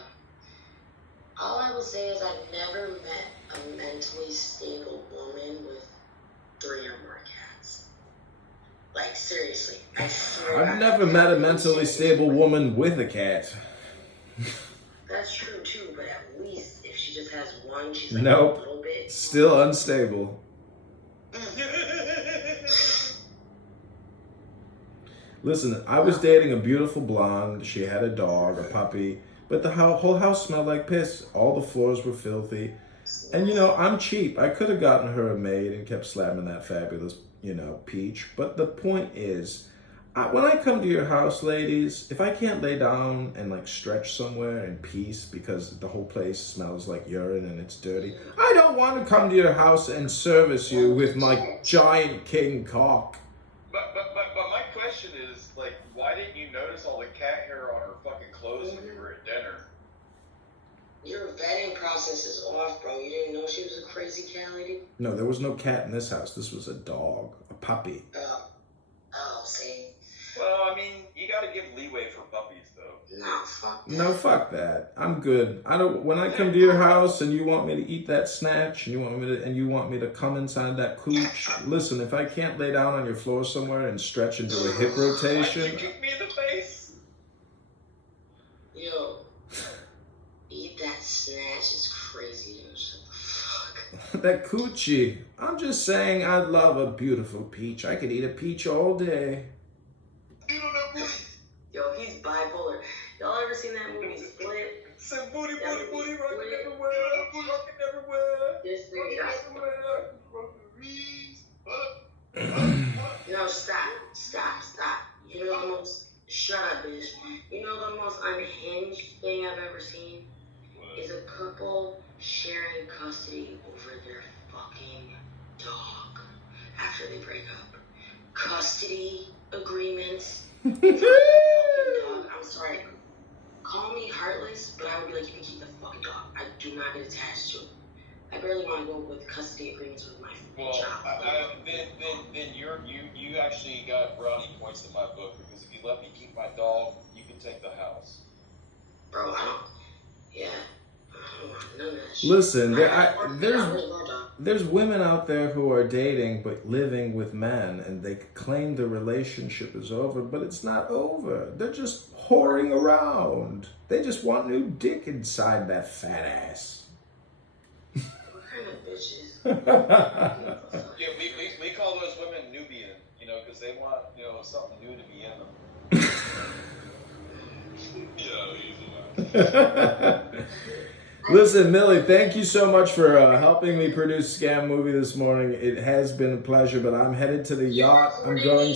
All I will say is I've never met a mentally stable woman with 3 or more cats. Like seriously, I swear. I've never met a mentally stable woman with a cat. That's true too, but at least if she just has one, she's like Nope. a little bit. Still unstable. Listen, I was dating a beautiful blonde. She had a dog, a puppy, but the whole house smelled like piss. All the floors were filthy. And I'm cheap. I could have gotten her a maid and kept slamming that fabulous, peach. But the point is, when I come to your house, ladies, if I can't lay down and like stretch somewhere in peace because the whole place smells like urine and it's dirty, I don't want to come to your house and service you with my giant king cock. But my question is, like, why didn't you notice all the cat hair on her fucking clothes when you were at dinner? Your vetting process is off, bro. You didn't know she was a crazy cat lady? No, there was no cat in this house. This was a dog, a puppy. Oh, see? Well, I mean, you gotta give leeway for puppies, though. No, fuck that. No, fuck that. I'm good. When I come to your house and you want me to eat that snatch and you want me to come inside that cooch, listen, if I can't lay down on your floor somewhere and stretch into a hip rotation. Why'd you kick me in the face? Yo, eat that snatch is crazy, dude. Shut the fuck. That coochie. I'm just saying I love a beautiful peach. I could eat a peach all day. Yo, he's bipolar. Y'all ever seen that movie Split? Some booty, rockin' everywhere, rockin' everywhere. This thing everywhere. No, stop. You know the most, shut up, bitch. You know the most unhinged thing I've ever seen? Is a couple sharing custody over their fucking dog after they break up. Custody agreements. Fucking dog. I'm sorry. Call me heartless, but I would be like, you can keep the fucking dog. I do not get attached to it. I barely want to go with custody agreements with my child. Then you actually got brownie points in my book, because if you let me keep my dog, you can take the house. Bro, I don't want none of that shit. Listen, there's women out there who are dating but living with men, and they claim the relationship is over, but it's not over. They're just whoring around. They just want new dick inside that fat ass. What kind of bitches? Yeah, we call those women Nubian, because they want, something new to be in them. Listen, Millie, thank you so much for helping me produce Scam Movie this morning. It has been a pleasure, but I'm headed to the yacht. I'm going.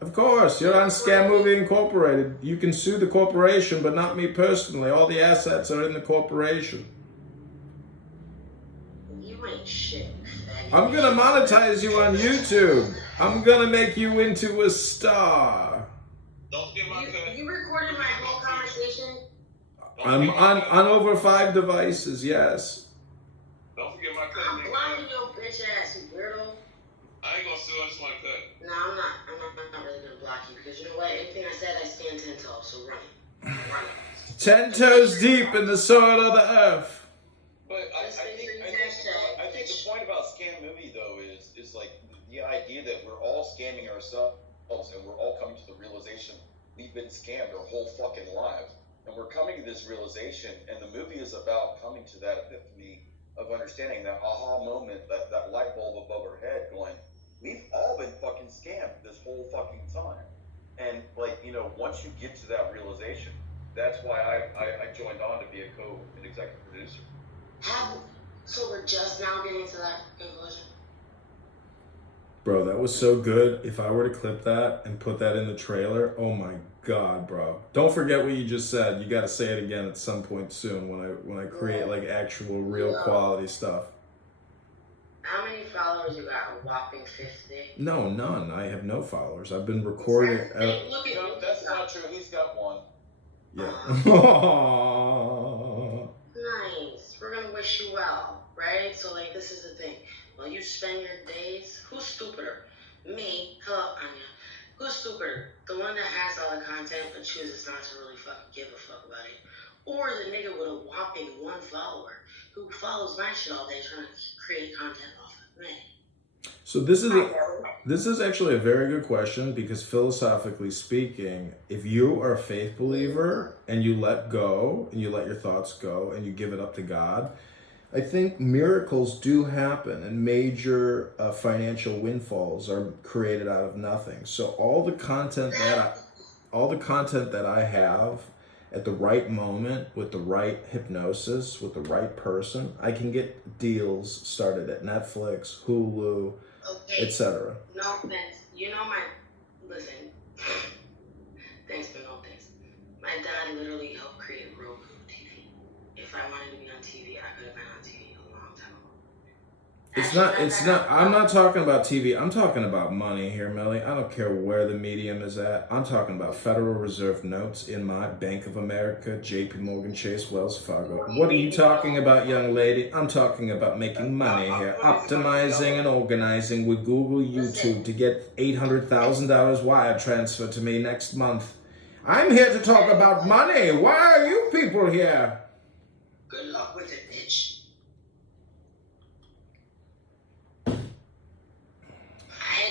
Of course, you're on Scam Movie Incorporated. You can sue the corporation, but not me personally. All the assets are in the corporation. You ain't shit. I'm gonna monetize you on YouTube. I'm gonna make you into a star. Don't get my cut. You recorded my whole conversation? I'm on over 5 devices, yes. Don't forget my cut. I'm blocking your bitch ass, you weirdo. I ain't gonna sue, I just want to cut. No, I'm not really gonna block you because you know what? Anything I said, I stand 10 toes, so run it. Run it. 10 toes deep in the soil of the earth. But I think the point about Scam Movie though is like the idea that we're all scamming ourselves and we're all coming to the realization we've been scammed our whole fucking lives. And we're coming to this realization, and the movie is about coming to that epiphany of understanding, that aha moment, that light bulb above our head going, we've all been fucking scammed this whole fucking time. And like, you know, once you get to that realization, that's why I joined on to be an executive producer. So we're just now getting to that conclusion? Bro, that was so good. If I were to clip that and put that in the trailer, oh my God, bro. Don't forget what you just said. You got to say it again at some point soon when I create like actual real quality stuff. How many followers you got? A whopping 50? No, none. I have no followers. I've been recording. Look at No, that's not true. He's got one. Yeah. Nice. We're gonna wish you well, right? So like, this is the thing. Well, you spend your days. Who's stupider? Me. Hello, Anya. Who's stupider? The one that has all the content but chooses not to really fucking give a fuck about it, or the nigga with a whopping 1 follower who follows my shit all day trying to create content off of me? So this is actually a very good question, because philosophically speaking, if you are a faith believer and you let go and you let your thoughts go and you give it up to God, I think miracles do happen, and major financial windfalls are created out of nothing. So all the content that I have at the right moment, with the right hypnosis, with the right person, I can get deals started at Netflix, Hulu, etc. No offense. You know listen. Thanks, but no thanks. My dad literally helped create Roku TV. If I wanted to be on TV, I could have been on TV a long time ago. I'm not talking about TV. I'm talking about money here, Millie. I don't care where the medium is at. I'm talking about Federal Reserve notes in my Bank of America, JP Morgan Chase, Wells Fargo. What are you talking about, young lady? I'm talking about making money here, optimizing and organizing with Google, YouTube to get $800,000 wire transfer to me next month. I'm here to talk about money. Why are you people here? Good luck with it, bitch. I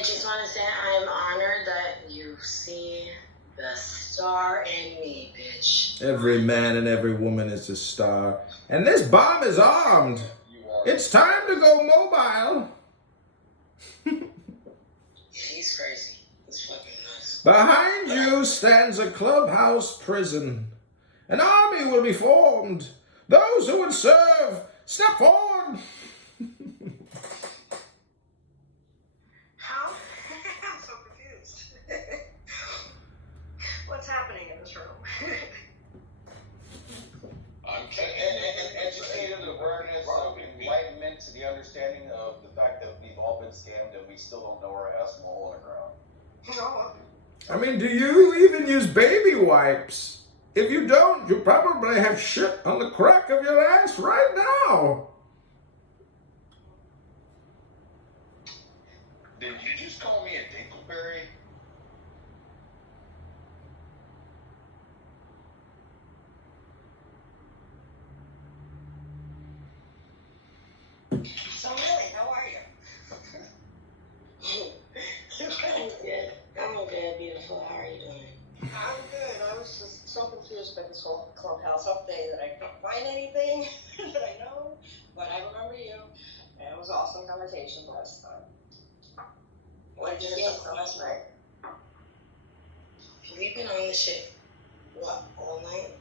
just want to say I am honored that you see the star in me, bitch. Every man and every woman is a star. And this bomb is armed. It's time to go mobile. He's crazy. He's fucking nuts. Behind you stands a clubhouse prison. An army will be formed. Those who would serve, step forward. How? I'm so confused. What's happening in this room? I'm And educated awareness of enlightenment to the understanding of the fact that we've all been scammed and we still don't know our ass from a hole in the ground. I mean, do you even use baby wipes? If you don't, you probably have shit on the crack of your ass right now. Did you just call me a dingleberry? So really, how are you? I'm good, beautiful. How are you doing? I'm good. I was just so confused by this whole clubhouse update that I couldn't find anything that I know, but I remember you. And it was an awesome conversation last time. What did you get from us, right? We've been on this shit, what, all night?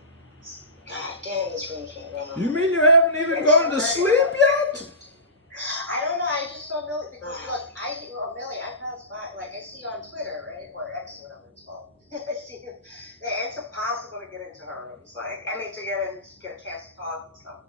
God damn, this room's gonna run on. You mean you haven't even gone to sleep yet? I don't know. I just saw Millie because look, Millie, I pass by, like I see you on Twitter, right, or X, whatever it's called. I see you. It's impossible to get into her rooms. Like, I mean, to get a chance to talk and stuff.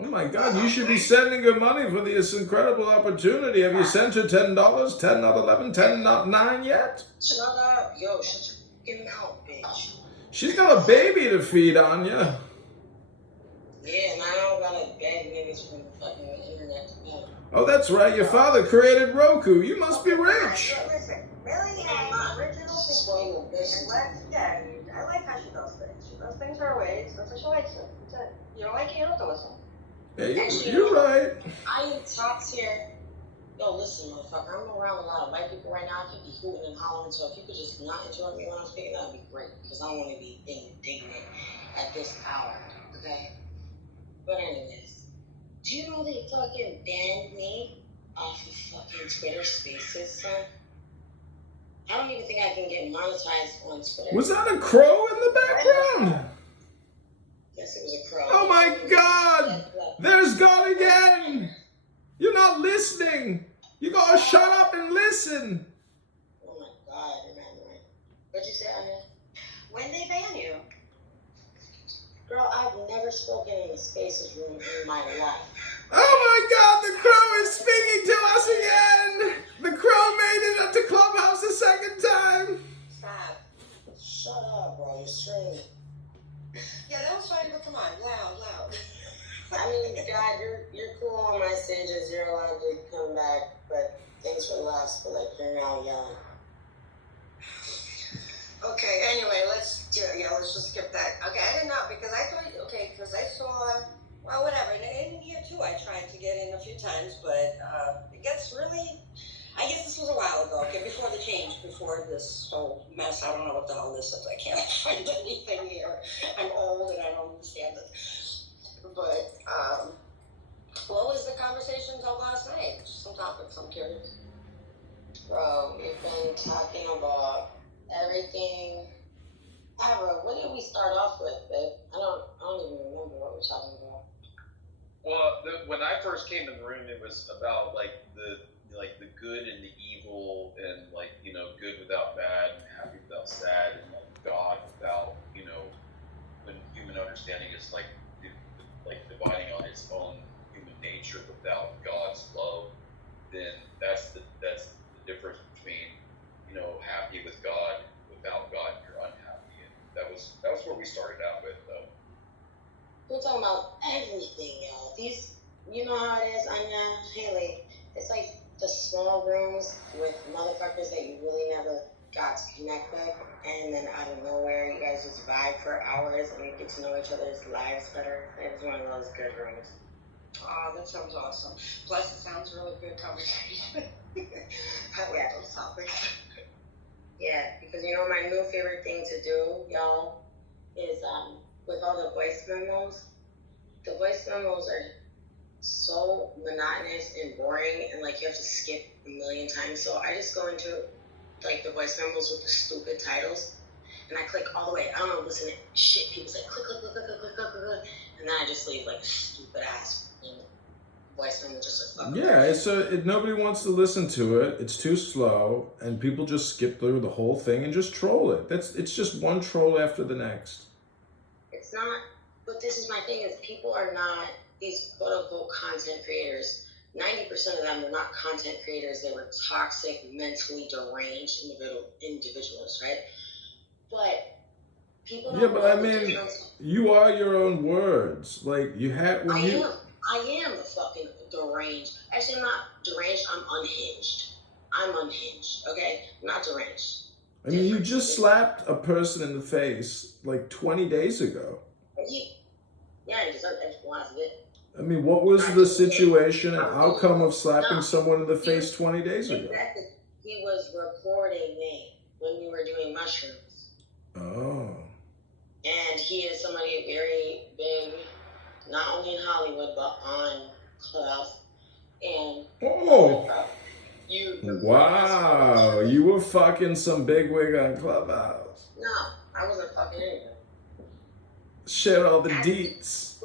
Oh my God, you should be sending her money for this incredible opportunity. Have you sent her $10, 10 not 11, 10 not 9 yet? Shut up. Yo, shut your fucking mouth, bitch. She's got a baby to feed on you. Yeah, and I don't gotta beg niggas from the fucking internet to know. Oh, that's right. Your father created Roku. You must be rich. Listen, Millie has original thinking, and I like how she does things. She does things her ways. That's how she likes it. That's it. You don't like it, you don't have to listen. Hey, you're right. I am top tier. Yo, listen, motherfucker. I'm around a lot of white people right now. I could be hooting and hollering, so if you could just not interrupt me when I'm speaking, that would be great. Because I don't want to be indignant at this hour, okay? But anyways, do you know they fucking banned me off of fucking Twitter Spaces, son? I don't even think I can get monetized on Twitter. Was that a crow in the background? Yes, it was a crow. Oh my God! There's God again! You're not listening! You gotta shut up and listen! Oh my God, Emmanuel. What'd you say, Anya? When they ban you? Girl, I've never spoken in the Spaces room in my life. Oh my God, the crow is speaking to us again! The crow made it up to Clubhouse a second time! Stop. Shut up, bro. You're screaming. Yeah, that was fine, but come on, loud. I mean, God, you're cool on my stages. You're allowed to come back, but thanks for the laughs, but like you're now young. Okay, anyway, let's just skip that. Okay, I didn't know, because I thought, because I saw, well, whatever, and in here too, I tried to get in a few times, but it gets really, I guess this was a while ago, okay, before the change, before this whole mess. I don't know what the hell this is. I can't find anything here. I'm old and I don't understand it. But, what was the conversation of last night? Just some topics, I'm curious. Bro, we've been talking about everything ever. What did we start off with, babe? I don't even remember what we're talking about. Well, when I first came in the room, it was about the good and the evil, and good without bad, and happy without sad, and God without when human understanding is dividing on its own human nature without God's love. Then that's the difference between happy with God, without God you're unhappy. And that was where we started out with, though. We're talking about everything, y'all. These, you know how it is, Anya, Haley. It's like the small rooms with motherfuckers that you really never got to connect with, and then out of nowhere, you guys just vibe for hours and you get to know each other's lives better. It's one of those good rooms. Oh, that sounds awesome. Plus, it sounds really good conversation. I like those topics. Yeah, because my new favorite thing to do, y'all, is with all the voice memos. The voice memos are so monotonous and boring, and you have to skip a million times. So I just go into the voice memos with the stupid titles, and I click all the way. I don't know, listen to shit people say, click, and then I just leave stupid ass voice memo just Nobody wants to listen to it. It's too slow, and people just skip through the whole thing and just troll it. It's just one troll after the next. It's not, but this is my thing, is people are not these quote-unquote content creators. 90% of them were not content creators. They were toxic, mentally deranged individuals, right? But people don't know the difference. You are your own words. I am fucking deranged. Actually, I'm not deranged. I'm unhinged, okay? I'm not deranged. I mean, you just slapped a person in the face 20 days ago. Yeah, he deserved extra last bit. I mean, what was the situation and outcome of slapping someone in the face 20 days ago? Exactly. He was recording me when we were doing mushrooms. Oh. And he is somebody very big, not only in Hollywood, but on Clubhouse. And wow, you were fucking some bigwig on Clubhouse. No, I wasn't fucking anything. Share all the deets.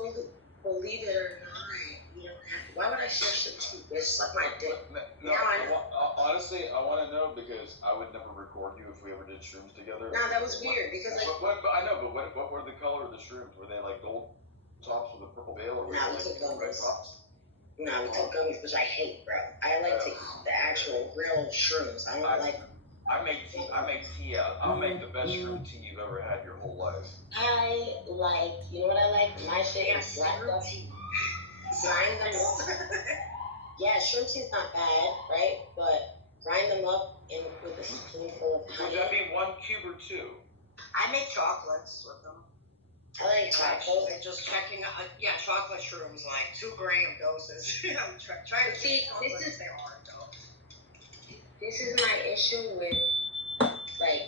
Believe it or not, you don't have to. Why would I share shit with you? Bitch, suck my dick. No, Now I know. honestly, I want to know because I would never record you if we ever did shrooms together. Nah, that was weird because like. But I know, but what were the color of the shrooms? Were they like gold tops with a purple veil, or were Nah, they we took like red gummies. tops? Nah, we took gummies, which I hate, bro. I like to eat the actual real shrooms. I don't like. I make tea out. I'll make the best shroom tea you've ever had your whole life. I like, you know what I like? My shit is black stuff. Grind them up. Yeah, shroom tea is not bad, right? But grind them up with a spoonful of honey. Would that be 1 cube or 2? I make chocolates with them. I like chocolate. Like just checking out, chocolate shrooms, like 2 gram doses. I'm trying to See, this is they are though. This is my issue with, like,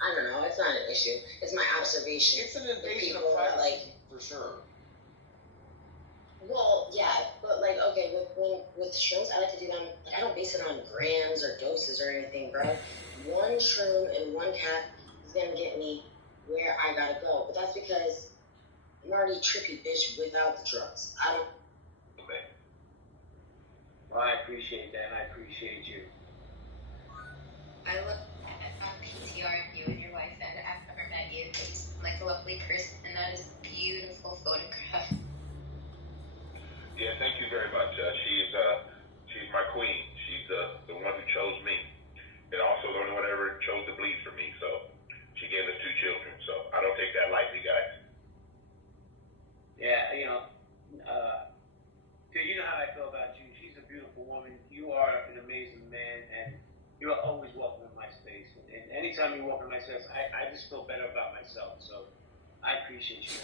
I don't know, it's not an issue. It's my observation. It's an invasion of people privacy, like, for sure. well, yeah, but like, okay, with shrooms, I like to do them, like, I don't base it on grams or doses or anything, bro. 1 shroom and 1 cap is gonna get me where I gotta go. But that's because I'm already trippy bitch without the drugs. I don't. Well, I appreciate that, and I appreciate you. I look at PTR of you and your wife, and I've never met you. You seem like a lovely person, and that is a beautiful photograph. Yeah, thank you very much. She's my queen. She's the one who chose me, and also the only one ever chose to bleed for me. So she gave us 2 children. So I don't take that lightly, guys. Yeah, dude, you know how I feel about you. She's a beautiful woman. You are an amazing man, and you're always welcome in my space. And anytime you walk in my space, I just feel better about myself. So I appreciate you.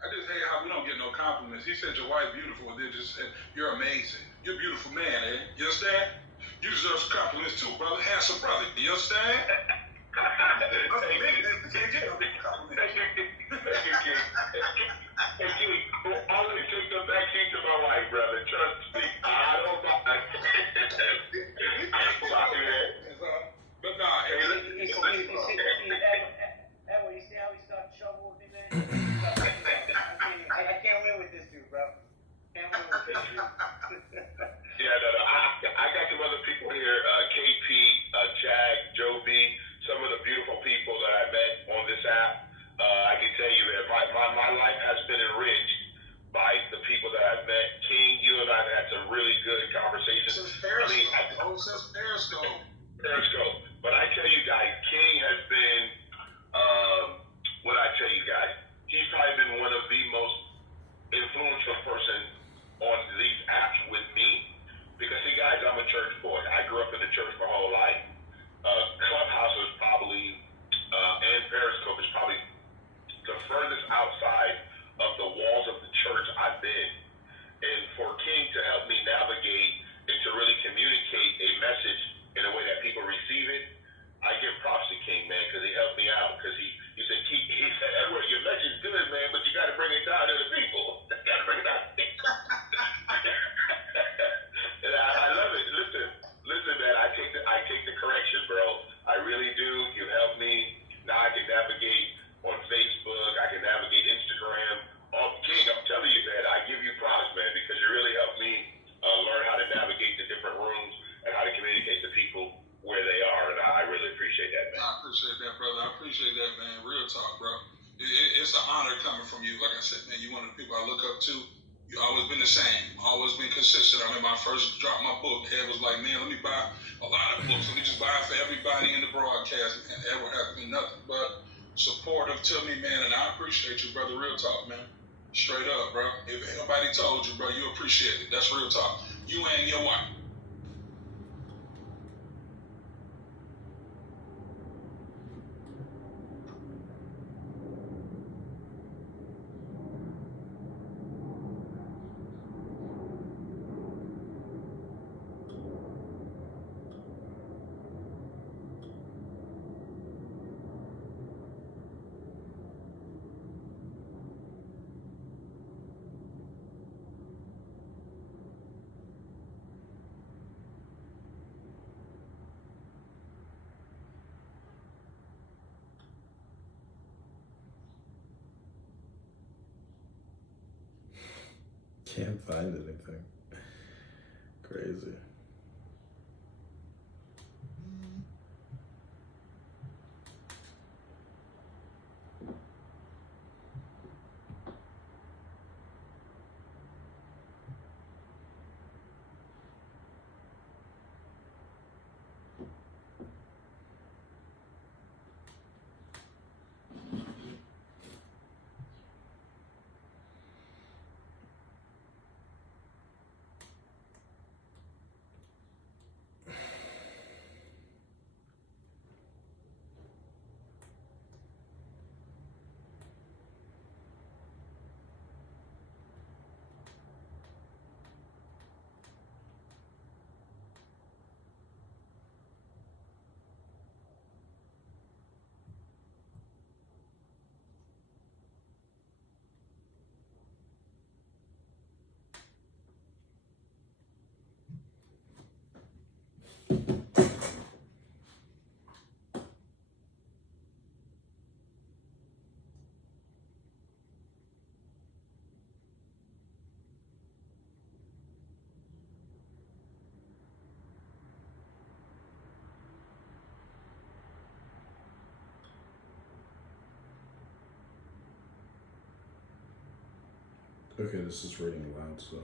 I just hate how we don't get no compliments. He said your wife beautiful, and then just said you're amazing. You're a beautiful man, eh? You understand? You deserve some compliments too, brother. Handsome brother. You understand? Thank you, King. Hey, King, always take the backseat to my wife, brother. Trust me. I don't mind. But nah, Edward, you see how he started trouble with me, man? I can't win with this dude, bro. Can't win with this dude. Yeah, no. I got some other people here, KP, Jag, Joe B, some of the beautiful people that I met on this app. I can tell you, man, my life has been enriched by the people that I've met. King, you and I have had some really good conversations. Since Periscope. Periscope. But I tell you guys, King has been, what I tell you guys, he's probably been one of the most influential person on these apps with me. Because, see, guys, I'm a church boy. I grew up in the church my whole life. Clubhouse is probably, and Periscope is probably the furthest outside of the walls of the church I've been. And for King to help me navigate and to really communicate a message in a way that people receive it, I give props to King, man, because he helped me out. Because he said, Edward, your message is good, man, but you got to bring it down to the people. You got to bring it down to the people. And I love it. Listen, man, I take the correction, bro. I really do. You helped me. Now I can navigate on Facebook. I can navigate Instagram. King, I'm telling you, man, I give you props, man, because you really helped me learn how to navigate the different rooms and how to communicate to people where they are, and I really appreciate that, man. I appreciate that, brother. I appreciate that, man. Real talk, bro. It's an honor coming from you. Like I said, man, you're one of the people I look up to. You always been the same, always been consistent. I remember I first dropped my book. Ed was like, man, let me buy a lot of books. Let me just buy it for everybody in the broadcast. And Edward has been nothing but supportive to me, man, and I appreciate you, brother. Real talk, man. Straight up, bro. If anybody told you, bro, you appreciate it. That's real talk. You and your wife. can't find anything. Crazy. Okay, this is reading aloud, so.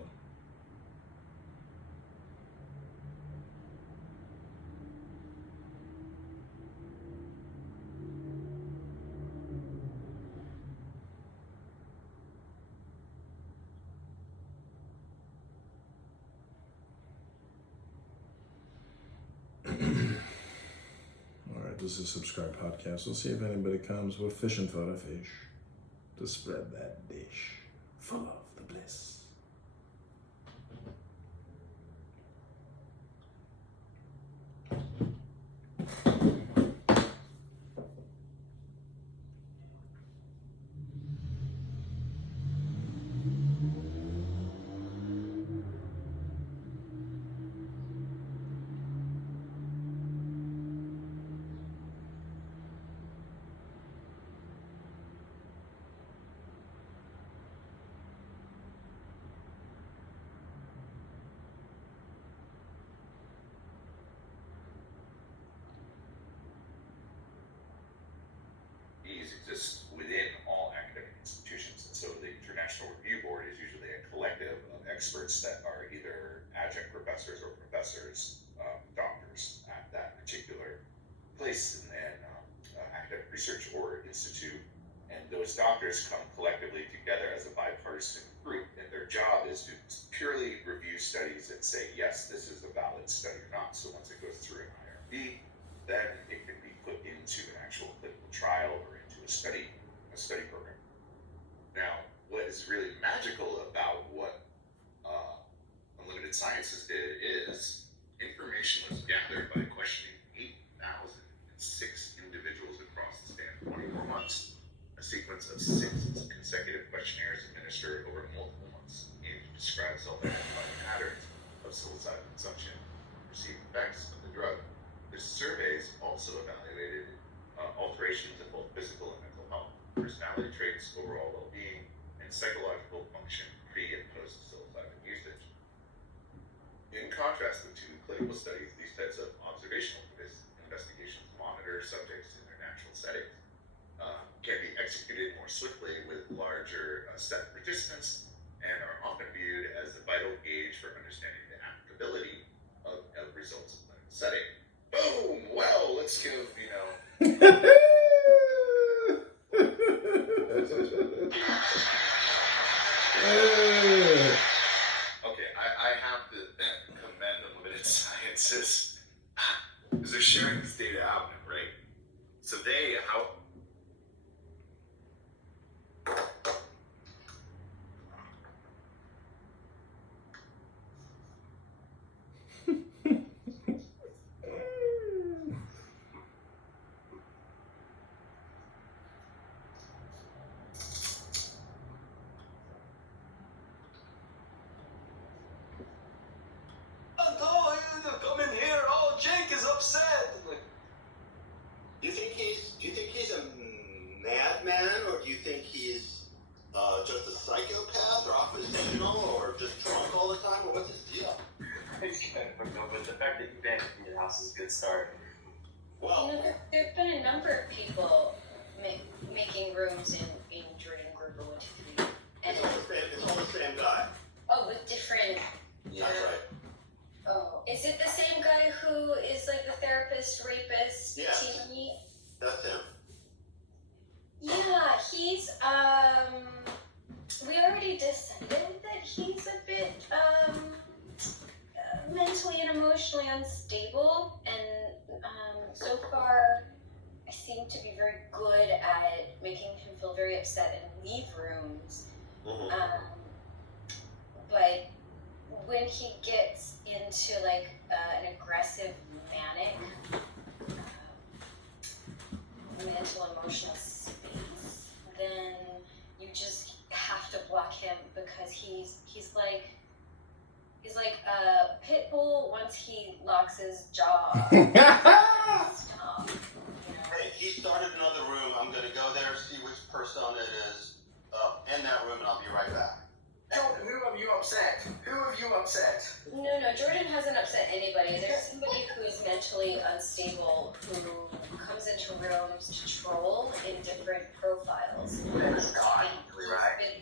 Alright, this is a subscribe podcast. We'll see if anybody comes. We're fishing for a fish to spread that dish full of the bliss. Exists within all academic institutions. And so the International Review Board is usually a collective of experts that are either adjunct professors or professors, doctors at that particular place and academic research or institute. And those doctors come collectively together as a bipartisan group, and their job is to purely review studies and say, yes, this is a valid study or not. So once it goes through an IRB, then it can be put into an actual clinical trial or into a study program. Now, what is really magical about what Unlimited Sciences did is information was gathered by questioning 8,006 individuals across the span of 24 months. A sequence of 6 consecutive questionnaires administered over multiple months aimed to describe self-identifying patterns of psilocybin consumption, perceived effects of the drug. The surveys also evaluated alterations in both physical and mental health, personality traits, overall well-being, and psychological function pre- and post-psilocybin usage. In contrast to clinical studies, these types of observational investigations monitor subjects in their natural settings, can be executed more swiftly with larger set of participants, and are often viewed as a vital gauge for understanding the applicability of results in clinical setting. Boom! Well, let's give, Okay, I have to commend Unlimited Sciences because they're sharing this data out, right? So Do you think he's a but the fact that you banned it from your house is a good start. Well, there've been a number of people making rooms in Jordan Gruber 123. And it's all the same guy. Oh, with different. Yeah, that's right. Oh, is it the same guy who is like the therapist, rapist, Yes. team? That's him. Yeah, he's we already decided that he's a bit mentally and emotionally unstable, and so far I seem to be very good at making him feel very upset and leave rooms. But when he gets into like an aggressive manic mental emotional space, then you just have to block him, because he's like a pit bull once he locks his jaw. Hey, he started another room. I'm gonna go there, see which persona it is, end that room, and I'll be right back. Who have you upset? Who have you upset? No, Jordan hasn't upset anybody. There's somebody who is mentally unstable who comes into rooms to troll in different profiles. He's been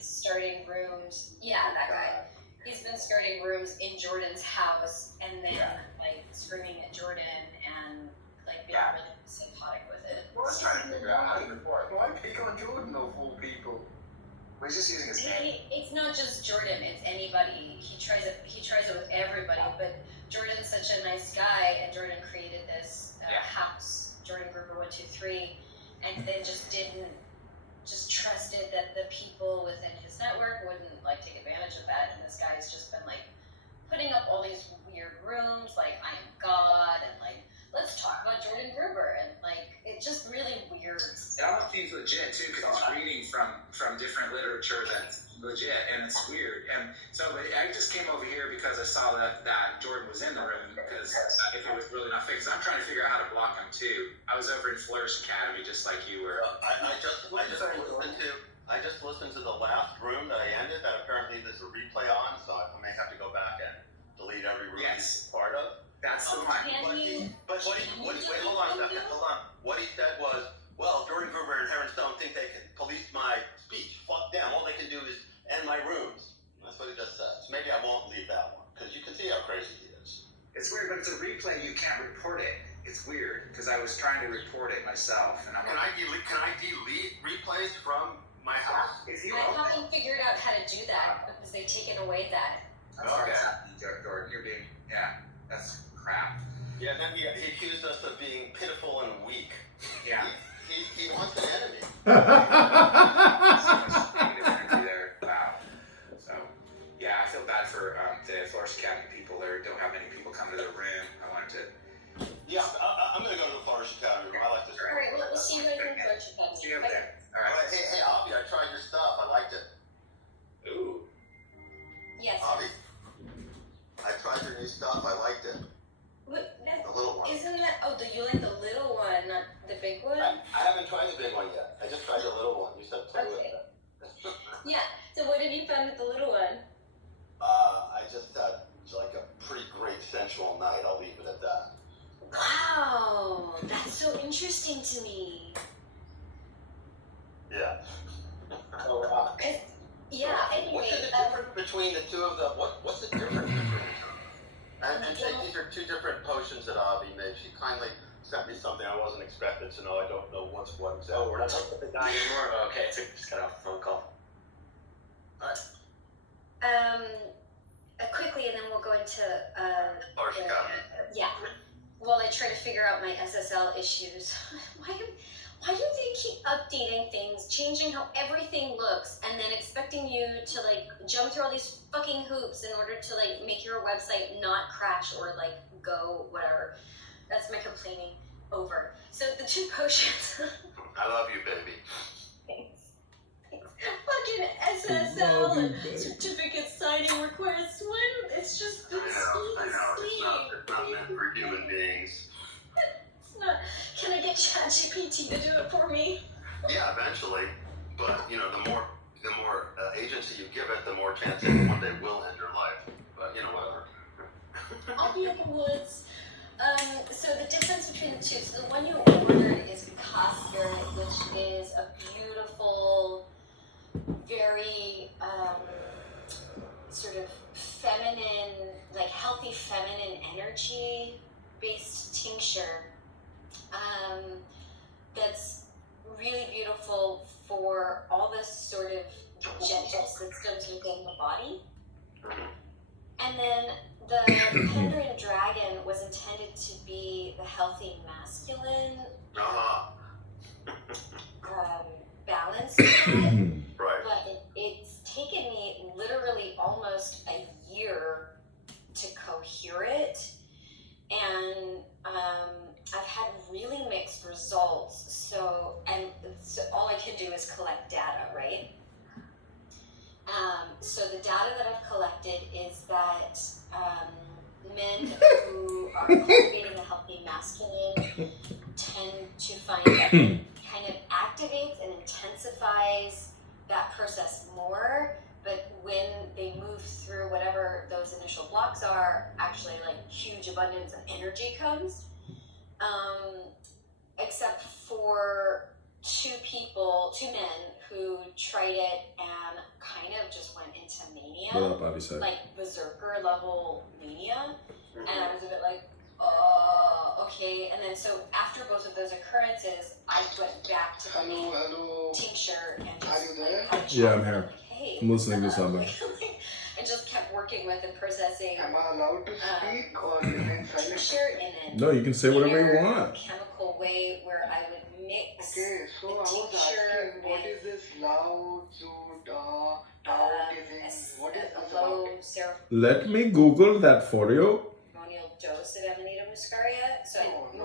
starting rooms. Yeah, that guy. He's been starting rooms in Jordan's house and then like screaming at Jordan and like being really psychotic with it. Well, I was trying to figure out how to report. Why pick on Jordan of all people? We're just using his name. It's not just Jordan, it's anybody. He tries it with everybody, but Jordan's such a nice guy, and Jordan created this house, Jordan Gruber 123, and then just trusted that the people within his network wouldn't like take advantage of that, and this guy's just been like putting up all these weird rooms, like I am God, and like let's talk about Jordan Gruber, and like it just really weird. I don't think he's legit too, because he's reading from different literature that's legit, and it's weird. And so I just came over here because I saw that Jordan was in the room, because if it was really not fixed, I'm trying to figure out how to block him too. I was over in Flourish Academy just like you were. I just listened to the last room that I ended. That apparently there's a replay on, so I may have to go back and delete every room he's part of. That's the one. But hold on a second. Hold on. What he said was, well, Jordan Gruber and Heron Stone think they can police my speech. Fuck them. All they can do is end my rooms. That's what he just said. So maybe I won't leave that one, because you can see how crazy he is. It's weird, but it's a replay. You can't report it. It's weird, because I was trying to report it myself. And Can I delete replays from my house? I haven't figured out how to do that, because they've taken away that. I'm sorry, Jordan. You're being, that's crap. Yeah, then he accused us of being pitiful and weak. Yeah. He wants an enemy. So much negative energy there. Wow. So, yeah, I feel bad for the Flourish Academy people. They don't have many people come to their room. I wanted to. Yeah, I'm going to go to the Flourish Academy room. I like this. All right, we'll see you later in Flourish Academy. See you over there. All right. Hey, Avi, I tried your stuff. I liked it. Ooh. Yes. Avi, I tried your new stuff. I liked it. The little one. Isn't that? Oh, you like the little one, not the big one? I haven't tried the big one yet. I just tried the little one. You said play with it. Yeah. So what have you found with the little one? I just had like a pretty great sensual night. I'll leave it at that. Wow, that's so interesting to me. Yeah. Yeah. Anyway, what's the difference between the two of them? What's the difference between the two? And these are two different potions that Avi made. She kindly sent me something I wasn't expecting to know. I don't know what's what exactly. Oh, we're not talking about the guy anymore? Oh, okay, so just got off the phone call. Alright. Quickly, and then we'll go into Flourish Academy. Yeah. While I try to figure out my SSL issues, why do they keep updating things, changing how everything looks, and then expecting you to like jump through all these fucking hoops in order to like make your website not crash or like go whatever? That's my complaining over. So the two potions. I love you, baby. Thanks. Fucking SSL and certificate signing requests. It's just I know. It's not meant for human beings. It's not. Can I get ChatGPT to do it for me? Yeah, eventually. But the more agency you give it, the more chance it one day will end your life. But whatever. Happy in the woods. So the difference between the two, so the one you ordered is Ka Spirit, which is a beautiful, very sort of feminine, like healthy feminine energy based tincture. That's really beautiful for all the sort of gentle systems within the body. And then the Pendragon Dragon was intended to be the healthy masculine balance. Right. But it's taken me literally almost a year to cohere it. And I've had really mixed results. So all I can do is collect data, right? So the data that I've collected is that men who are cultivating the healthy masculine tend to find that it kind of activates and intensifies that process more. But when they move through whatever those initial blocks are, actually like huge abundance of energy comes. Except for two men who tried it and kind of just went into mania. What up, Abisai? Like berserker level mania. And I was a bit like, okay. And then so after both of those occurrences, I went back to the main tincture and just Yeah, I'm here. Like, hey, I'm listening to something. and just kept working with and processing. Am I allowed to speak or remain silent? Tincture in an No, you can say whatever you want. chemical way where I would mix Okay, so I was asking, what is this loud, what is this low about? Let me Google that for you. ceremonial dose of Amanita muscaria. So I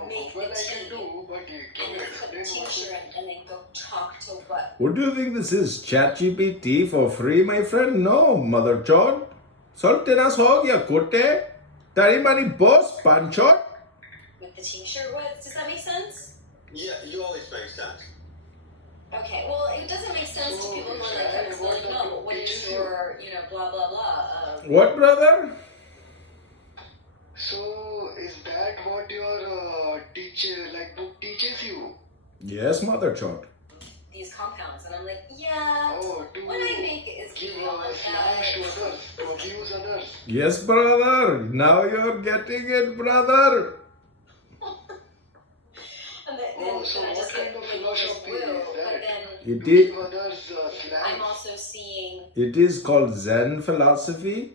make Well, the I can tea do, but can and you then put the explain what tincture is in and then go talk to what. What do you think this is? ChatGPT for free, my friend? No, mother chod. Sol tenas ho gaya kote. Tari mani boss panchot. With the tincture, what does that make sense? Yeah, you always make sense. Okay, well, it doesn't make sense to people who are like, chemists, like, no, but what is your, blah, blah, blah. What, brother? So, is that what your book teaches you? Yes, mother chod. These compounds, and I'm like, yeah, what I make is Give really all like slangs to that. others, to abuse others. Yes, brother. Now you're getting it, brother. And then So I what just kind of philosophy is but that? It To is. give others slangs. I'm also seeing It is called Zen philosophy.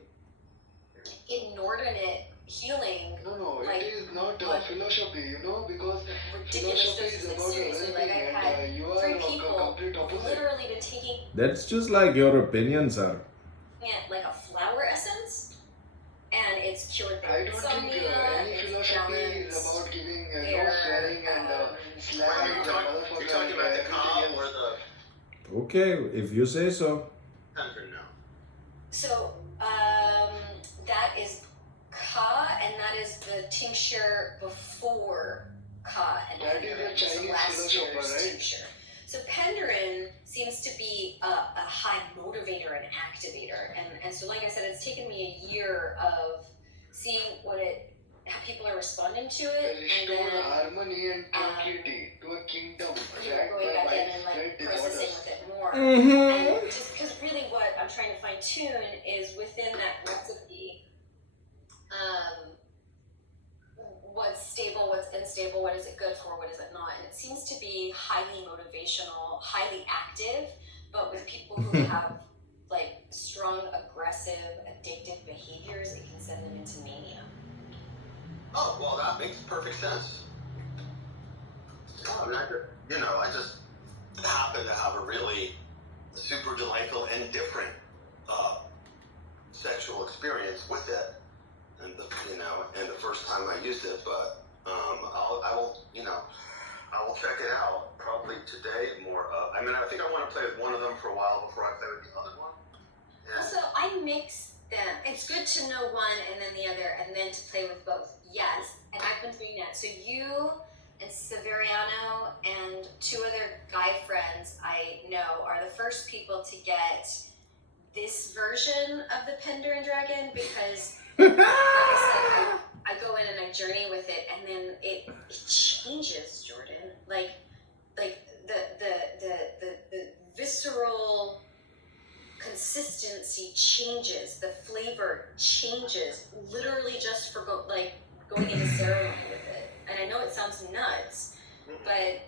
inordinate healing. No, like, it is not philosophy, because ridiculous philosophy is doses. Like, about seriously, your like I well-being, had and you 3 are people a complete opposite. literally been taking That's just like your opinion, sir. it like a flower essence, and it's cured I their don't think insomnia. any It's philosophy is balanced about giving no their swearing and slang and You're talking about the calm or the Okay, if you say so. tender now? So that is Ka, and that is the tincture before Ka, and That is a Penderin, so Chinese last philosopher, year's right? tincture. So Penderin seems to be a high motivator and activator, and so like I said, it's taken me a year of seeing how people are responding to it, and Restore then harmony and tranquility to a kingdom racked going by back in and widespread processing disorders. with it more. Mm-hmm. And just because really what I'm trying to fine tune is within that recipe, what's stable, what's unstable, what is it good for, what is it not, and it seems to be highly motivational, highly active, but with people who have like strong, aggressive, addictive behaviors, it can send them into mania. Oh, well, that makes perfect sense. I mean, I just happen to have a really super delightful and different sexual experience with it, and the first time I used it, but I will check it out probably today more. I think I want to play with one of them for a while before I play with the other one. And Also, I mix them. It's good to know one and then the other, and then to play with both. Yes, and I've been doing that. So you and Severiano and 2 other guy friends I know are the first people to get this version of the Penderin Dragon because, like I said, journey with it, and then it changes, Jordan. Like the visceral consistency changes, the flavor changes, literally just for going into ceremony with it. And I know it sounds nuts, but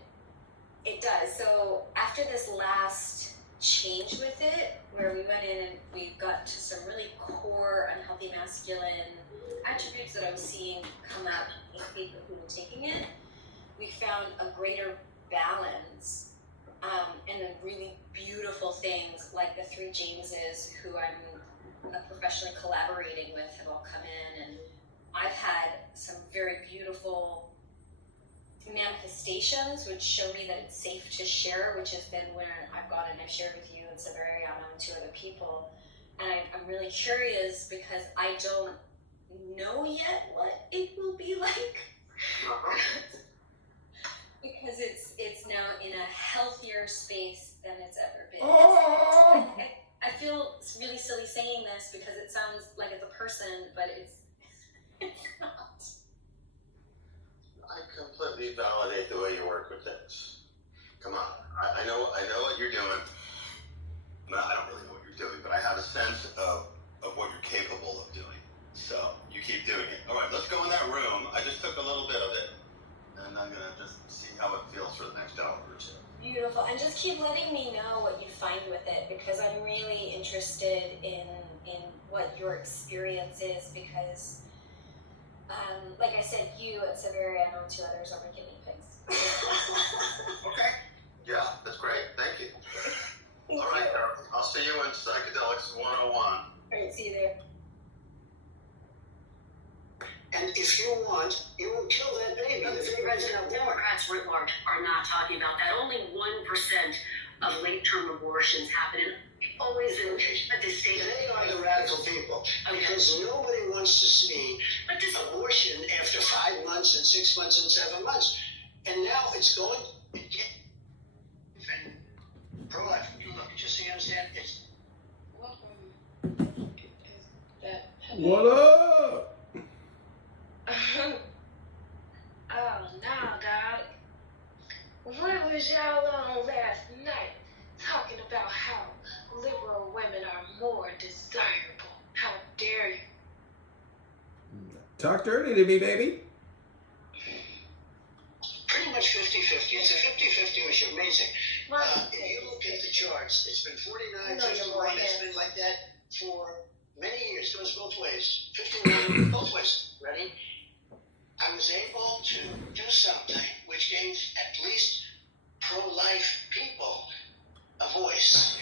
it does. So after this last change with it, where we went in and we got to some really core unhealthy masculine attributes that I was seeing come up in people who were taking it, we found a greater balance. And then really beautiful things like the three Jameses who I'm professionally collaborating with have all come in, and I've had some very beautiful manifestations which show me that it's safe to share, which has been when I've gone and I've shared with you and Severiano and 2 other people. And I'm really curious because I don't know yet what it will be like. Because it's now in a healthier space than it's ever been. I feel it's really silly saying this because it sounds like it's a person, but it's not. I completely validate the way you work with things. Come on, I know what you're doing. I don't really know what you're doing, but I have a sense of what you're capable of doing. So you keep doing it. All right, let's go in that room. I just took a little bit of it, and I'm gonna just see how it feels for the next hour or 2. Beautiful, and just keep letting me know what you find with it, because I'm really interested in what your experience is, because like I said, you and Severiano and 2 others are my guinea pigs. Okay. Yeah, that's great. Thank you. All right, Carol. I'll see you in Psychedelics 101. All right, see you there. And if you want, you will kill that baby. President, Democrats writ large are not talking about that. Only 1% of late-term abortions happen in always in this state. They are the radical people, because nobody wants to see abortion after 5 months and 6 months and 7 months. And now it's going. Pro-life. Look, just so you understand, it's. What up? Oh, no, dog. Where was y'all on last night talking about how liberal women are more desirable? How dare you? Talk dirty to me, baby. Pretty much 50-50. It's a 50-50, which is amazing. If you look at the charts, it's been 49, 51. It's been like that for many years. It goes both ways. 51, both ways. Ready? I was able to do something which gave at least pro-life people a voice.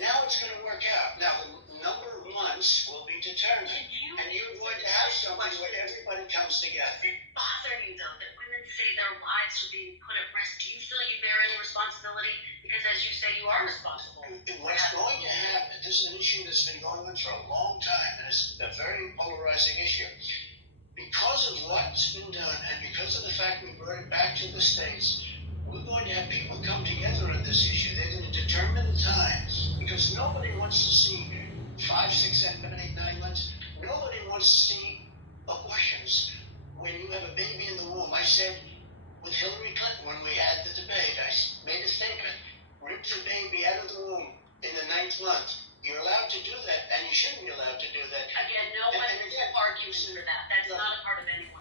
Now it's going to work out. Now, the number of months will be determined. And you're going to have something where everybody comes together. Does it bother you, though, that women say their lives are being put at risk? Do you feel you bear any responsibility? Because, as you say, you are responsible. What's going to happen, this is an issue that's been going on for a long time, and it's a very polarizing issue. Because of what's been done, and because of the fact we brought it back to the States, we're going to have people come together on this issue. They're going to determine the time, because nobody wants to see 5, 6, 7, 8, 9 months. Nobody wants to see abortions when you have a baby in the womb. I said with Hillary Clinton when we had the debate, I made a statement, rip the baby out of the womb in the 9th month. You're allowed to do that, and you shouldn't be allowed to do that. Again, no one argues for that. That's not a part of anyone.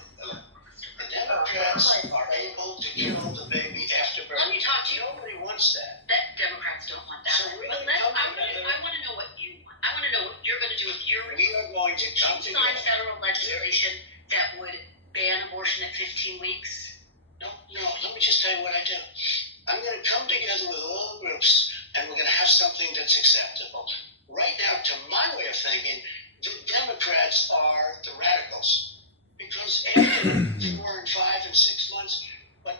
The Democrats are able to kill the baby after birth. Let me talk to you. Nobody wants that. Democrats don't want that. So I want to know what you want. I want to know what you're going to do with your. We are going to come together. Sign federal legislation that would ban abortion at 15 weeks. No. Let me just tell you what I do. I'm going to come together with all the groups, and we're going to have something that's acceptable. Right now, to my way of thinking, the Democrats are the radicals. Because after 4 and 5 and 6 months, but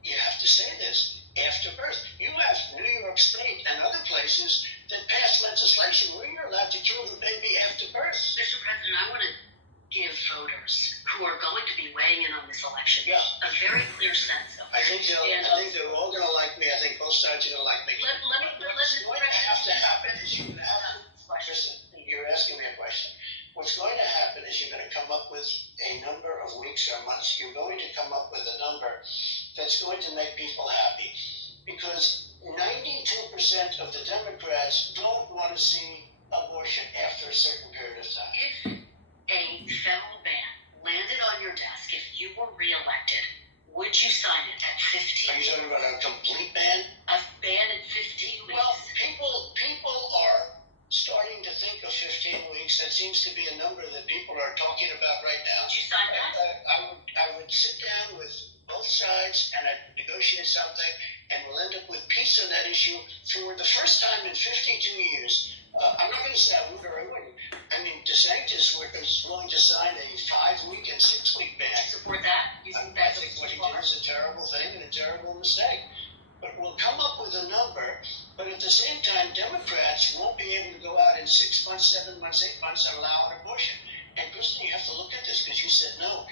you have to say this, after birth. You have New York State and other places that pass legislation where you're allowed to kill the baby after birth. Mr. President, I want to give voters who are going to be weighing in on this election a very clear sense of. I think they're all going to like me. I think both sides are going to like me. What's going to have to happen is you're asking me a question. what's going to happen is you're going to come up with a number of weeks or months. You're going to come up with a number that's going to make people happy, because 92% of the Democrats don't want to see abortion after a certain period of time. If a federal ban landed on your desk, if you were reelected, would you sign it at 15? Are you talking about a complete ban? A ban in 15 weeks? Well, people are starting to think of 15 weeks. That seems to be a number that people are talking about right now. Would you sign that? I would sit down with both sides and I'd negotiate something, and we'll end up with peace on that issue for the first time in 52 years. I'm not going to say I would or I wouldn't. I mean, DeSantis is willing to sign a 5-week and 6-week ban. Do you support that? You think I think what he did is a terrible thing and a terrible mistake. But we'll come up with a number, but at the same time, Democrats won't be able to go out in 6 months, 7 months, 8 months and allow an abortion. And Kristen, you have to look at this, because you said no.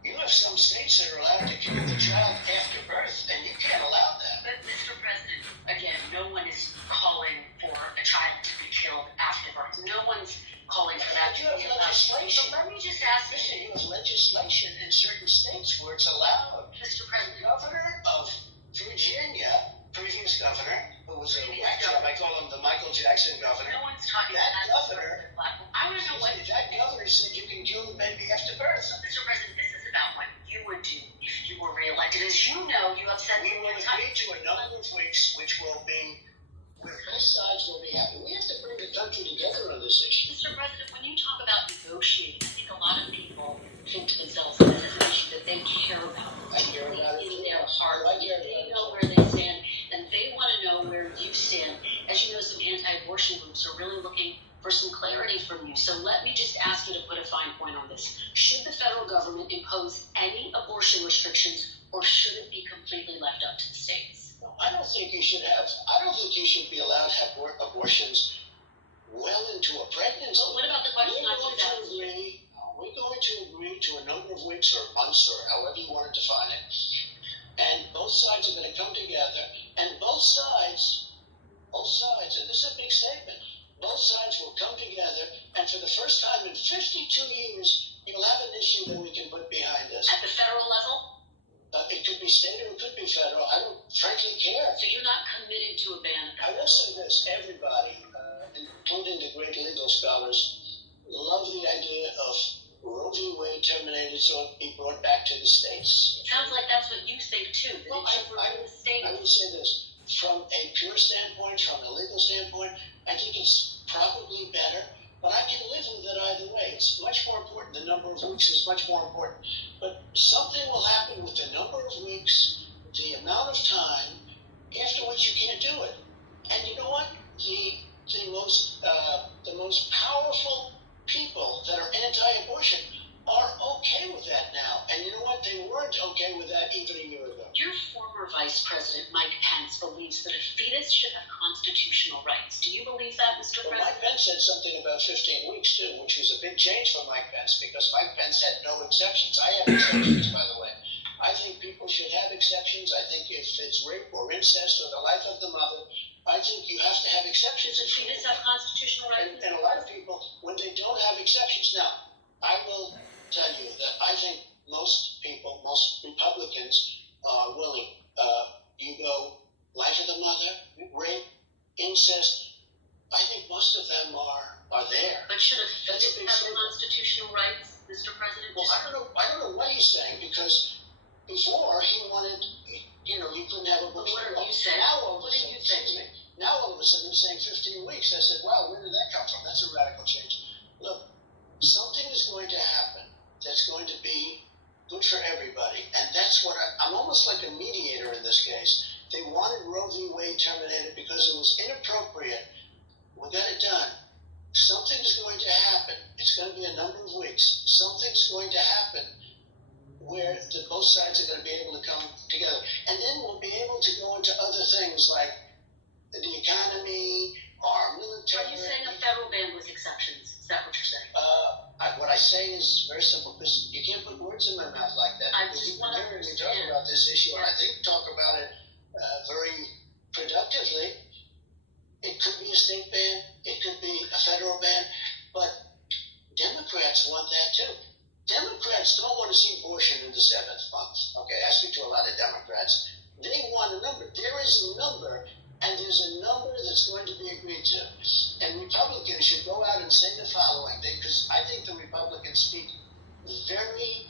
You have some states that are allowed to kill the child after birth, and you can't allow that. But, Mr. President, again, no one is calling for a child to be killed after birth. No one's calling for that. But you have legislation. But let me just ask you. You have legislation in certain states where it's allowed. Mr. President, the governor of Virginia, previous governor, who was a whack job, I call him the Michael Jackson governor. No one's talking that about governor. I want to know what that governor said you can kill the baby after birth. Mr. President, this is about what you would do if you were reelected. As you know, you have said we will agree to a number of weeks, which will be where both sides will be happy. We have to bring the country together on this issue. Mr. President, when you talk about negotiating, I think a lot of people think to themselves that this is an issue that they care about. I care about it in their heart. They know where they stand, and they want to know where you stand. As you know, some anti-abortion groups are really looking for some clarity from you. So let me just ask you to put a fine point on this. Should the federal government impose any abortion restrictions, or should it be completely left up to the states? No, I don't think you should be allowed to have abortions well into a pregnancy. But what about the question We're going to agree to a number of weeks or months or however you want to define it. And both sides are going to come together, and both sides, and this is a big statement, both sides will come together, and for the first time in 52 years, you'll have an issue that we can put behind us. At the federal level? It could be state or it could be federal. I don't frankly care. So you're not committed to a ban? I will say this, everybody, including the great legal scholars, love the idea of Roe v. Wade terminated so it be brought back to the states. It sounds like that's what you think too. Well, I would say this, from a pure standpoint, from a legal standpoint, I think it's probably better, but I can live with it either way. It's much more important. The number of weeks is much more important. But something will happen with the number of weeks, the amount of time, after which you can't do it. And you know what? The most powerful people that are anti-abortion are okay with that now. And you know what? They weren't okay with that even a year ago. Your former Vice President, Mike Pence, believes that a fetus should have constitutional rights. Do you believe that, Mr. Well, President? Mike Pence said something about 15 weeks, too, which was a big change for Mike Pence, because Mike Pence had no exceptions. I have exceptions, by the way. I think people should have exceptions. I think if it's rape or incest or the life of the mother, I think you have to have exceptions. Does fetus have constitutional rights? And a lot of people, when they don't have exceptions, now, I will tell you that I think most people, most Republicans are willing. You go life of the mother, rape, incest, I think most of them are there. But should a fetus have constitutional rights, Mr. President? Well, I don't know what he's saying, because before he wanted, you couldn't have a book. What are you saying? Now all of a sudden he's saying 15 weeks. I said, wow, where did that come from? That's a radical change. Look, something is going to happen that's going to be good for everybody, and that's what I'm almost like a mediator in this case. They wanted Roe v. Wade terminated because it was inappropriate. We got it done. Something's going to happen. It's going to be a number of weeks. Something's going to happen where both sides are going to be able to come together. And then we'll be able to go into other things like the economy, our military. Are you saying a federal ban with exceptions? Is that what you're saying? What I say is very simple, because you can't put words in my mouth like that. Because you've been hearing me talk about this issue, and I think talk about it very productively. It could be a state ban, it could be a federal ban, but Democrats Democrats don't want to see abortion in the 7th month. Okay, I speak to a lot of Democrats. They want a number. There is a number, and there's a number that's going to be agreed to. And Republicans should go out and say the following, because I think the Republicans speak very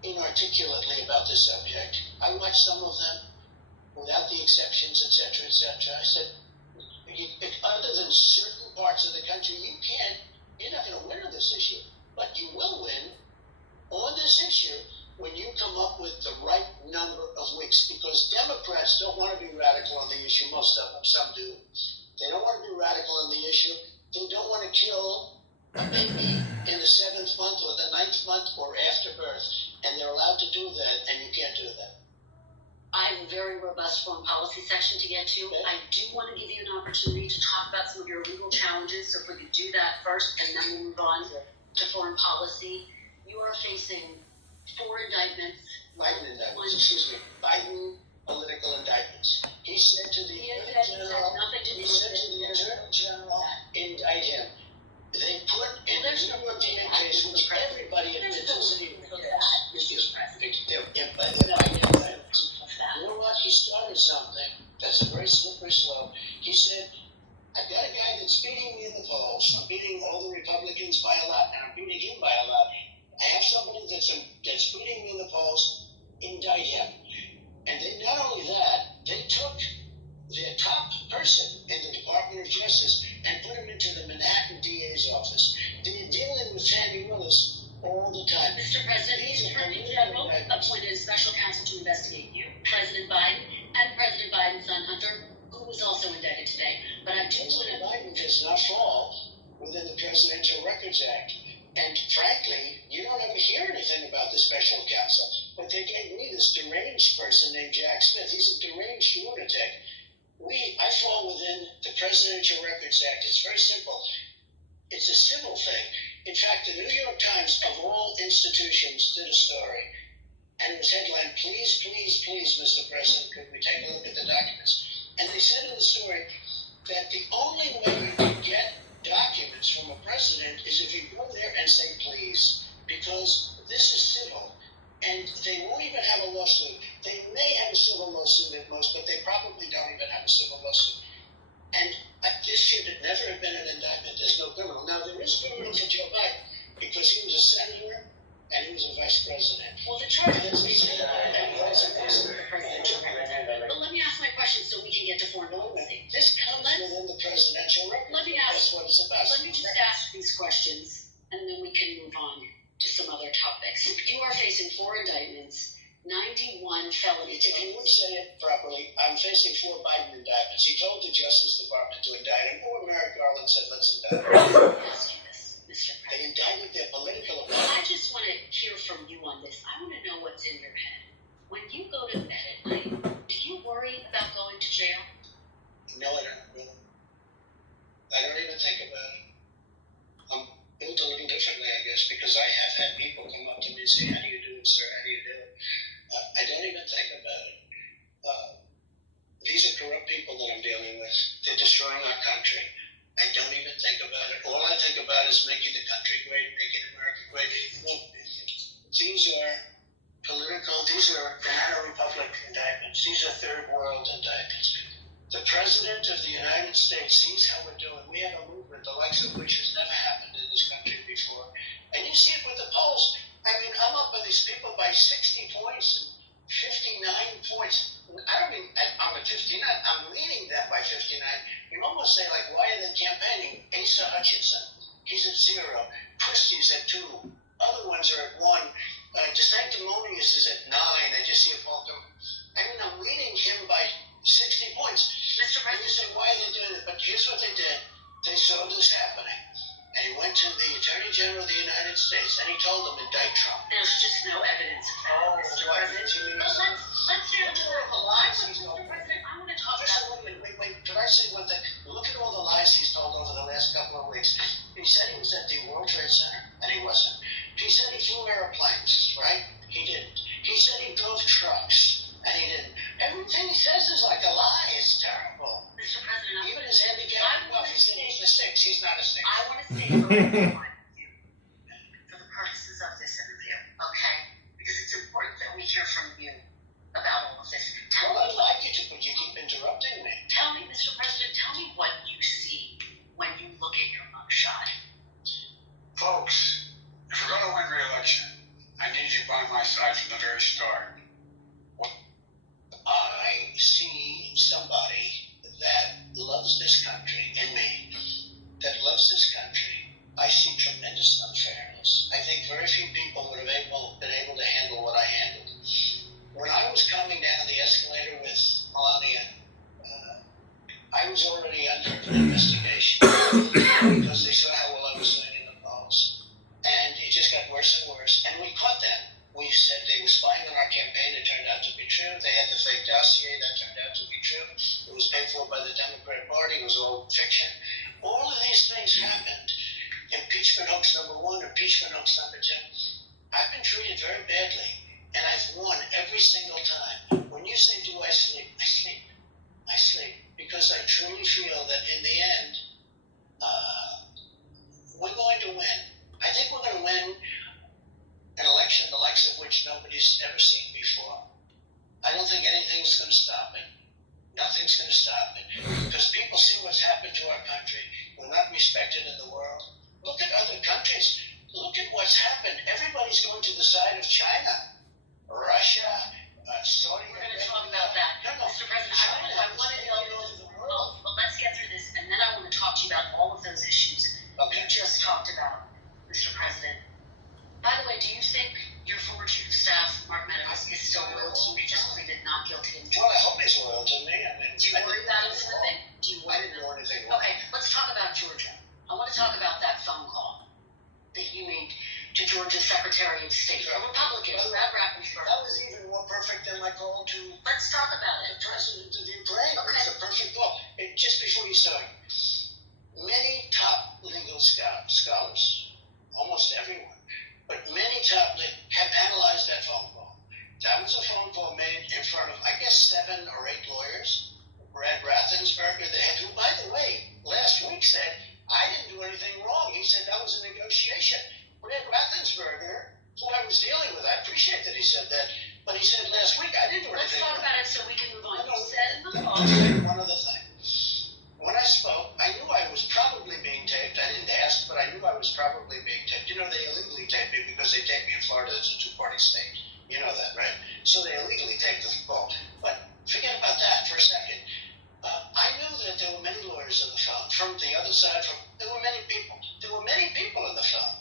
inarticulately about this subject. I watched some of them, without the exceptions, etc., etc. I said, other than certain parts of the country, you're not going to win on this issue. But you will win on this issue when you come up with the right number of weeks. Because Democrats don't want to be radical on the issue, most of them, some do. They don't want to be radical on the issue. They don't want to kill a baby in the 7th month or the 9th month or after birth. And they're allowed to do that, and you can't do that. I have a very robust foreign policy section to get to. Okay. I do want to give you an opportunity to talk about some of your legal challenges, so if we could do that first, and then we'll move on to foreign policy. You are facing 4 indictments. Biden indictments, Biden political indictments. He said to the Attorney General, indict him. They put in the New York DA case, which everybody admits is you know what? He started something that's a very slippery slope. He said, I've got a guy that's beating me in the polls. I'm beating all the Republicans by a lot, and I'm beating him by a lot. I have somebody that's beating me in the polls, indict him. And they, not only that, they took their top person in the Department of Justice and put him into the Manhattan DA's office. They're dealing with Tammy Willis all the time. Mr. President, the Attorney General appointed a special counsel to investigate you, President Biden, and President Biden's son Hunter, who was also indicted today. But I do want to... Biden does not fall within the Presidential Records Act. And frankly, you don't ever hear anything about the special counsel. But they gave me this deranged person named Jack Smith. He's a deranged lunatic. I fall within the Presidential Records Act. It's very simple. It's a civil thing. In fact, the New York Times, of all institutions, did a story. And it was headlined, please, please, please, Mr. President, could we take a look at the documents? And they said in the story that the only way you can get documents from a president is if you go there and say please, because this is civil. And they won't even have a lawsuit. They may have a civil lawsuit at most, but they probably don't even have a civil lawsuit. And this should never have been an indictment. There's no criminal. Now, there is criminal for Joe Biden because he was a senator and he was a vice president. Well, the charge is but let me ask my question so we can get to foreign policy. This comes within the presidential record. That's what it's about. Let me just ask these questions, and then we can move on to some other topics. You are facing 4 indictments, 91 felonies. If you would say it properly, I'm facing 4 Biden indictments. He told the Justice Department to indict him, or Merrick Garland said, let's indict him. Let me ask you this, Mr. President. They indicted their political opponents. I just want to hear from you on this. I want to know what's in your head. When you go to bed at night, do you worry about going to jail? No, I don't. I don't even think about it. I'm built a little differently, I guess, because I have had people come up to me and say, how do you do it, sir? How do you do it? I don't even think about it. These are corrupt people that I'm dealing with. They're destroying our country. I don't even think about it. All I think about is making the country great, making America great. These are political, these are Banana Republic indictments. These are third world indictments. The President of the United States sees how we're doing. We have a movement the likes of which has never happened in this country before. And you see it with the polls. I mean, I'm up with these people by 60 points and 59 points. I don't mean I'm at 59. I'm leading them by 59. You almost say, like, why are they campaigning? Asa Hutchinson, he's at 0. Christie's at 2. Other ones are at 1. DeSanctimonious is at 9. I just see a Falcon. I mean, I'm leading him by 60 points. Mr. President, you say, why are they doing it? But here's what they did. They saw this happening. And he went to the Attorney General of the United States and he told them, indict Trump. There's just no evidence of that, Mr. President. But let's hear the lies he's told. Mr. President, I want to talk about... Wait. Could I say one thing? Look at all the lies he's told over the last couple of weeks. He said he was at the World Trade Center, and he wasn't. He said he flew airplanes, right? He didn't. He said he drove trucks, and he didn't. Everything he says is like a lie. It's terrible. Mr. President, even his handicapped wife, he said he's a six. He's not a six. I want to stay for the purposes of this interview, okay? my side from the very start. I see somebody that loves this country in me, that loves this country. I see tremendous unfairness. I think very few people would have been able to handle what I handled. When I was coming down the escalator with Melania, I was already under an investigation because they saw how well I was doing in the polls. And it just got worse and worse. And we caught them. We said they were spying on our campaign. It turned out to be true. They had the fake dossier. That turned out to be true. It was paid for by the Democrat Party. It was all fiction. All of these things happened. Impeachment hoax number 1, impeachment hoax number 2. I've been treated very badly, and I've won every single time. When you say, do I sleep? I sleep. I sleep. Because I truly feel that in the end, we're going to win. I think we're going to win an election the likes of which nobody's ever seen before. I don't think anything's going to stop it. Nothing's going to stop it. Because people see what's happened to our country. We're not respected in the world. Look at other countries. Look at what's happened. Everybody's going to the side of China, Russia, Saudi Arabia. We're going to talk about that. No, Mr. President, I want to know, well, let's get through this, and then I want to talk to you about all of those issues you just talked about, Mr. President. By the way, do you think your former chief of staff, Mark Meadows, is still loyal to you? He just pleaded not guilty. Well, I hope he's loyal to me. I mean, do you worry about him slipping? Do you worry about anything wrong? Okay, let's talk about Georgia. I want to talk about that phone call that you made to Georgia's Secretary of State, a Republican, Brad Raffensperger. That was even more perfect than my call to Let's talk about it. The president of Ukraine. Okay. It's a perfect call. Just before you start, many top legal scholars, almost everyone, but many top have analyzed that phone call. That was a phone call made in front of, I guess, 7 or 8 lawyers. Brad Raffensperger, the head, who, by the way, last week said, I didn't do anything wrong. He said that was a negotiation. Brad Raffensperger, who I was dealing with, I appreciate that he said that, but he said last week, I didn't do anything wrong. Let's talk about it so we can move on. You said in the call. I'll tell you one other thing. When I spoke, I knew I was probably being taped. I didn't ask, but I knew I was probably being taped. You know, they illegally tape me because they tape me in Florida. It's a 2-party state. You know that, right? So they illegally taped the call. But forget about that for a second. I knew that there were many lawyers on the phone from the other side. There were many people. There were many people on the phone.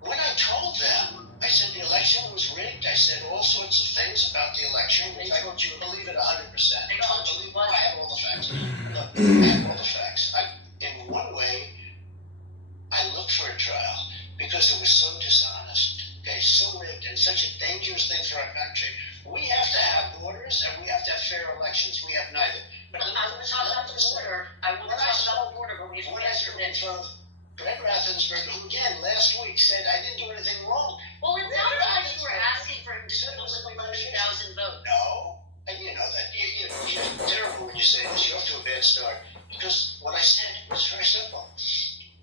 When I told them, I said the election was rigged. I said all sorts of things about the election. They told you believe it 100%. They told you what? I have all the facts. Look, I have all the facts. In one way, I looked for a trial because it was so dishonest. Okay, so rigged and such a dangerous thing for our country. We have to have borders and we have to have fair elections. We have neither. But I want to talk about the border. I want to talk about the border, but we have to answer in front of Brad Raffensperger, who again last week said I didn't do anything wrong. Well, it sounded like you were asking for him to split with 100,000 votes. No, and you know that. You're terrible when you say this. You're off to a bad start. Because what I said was very simple.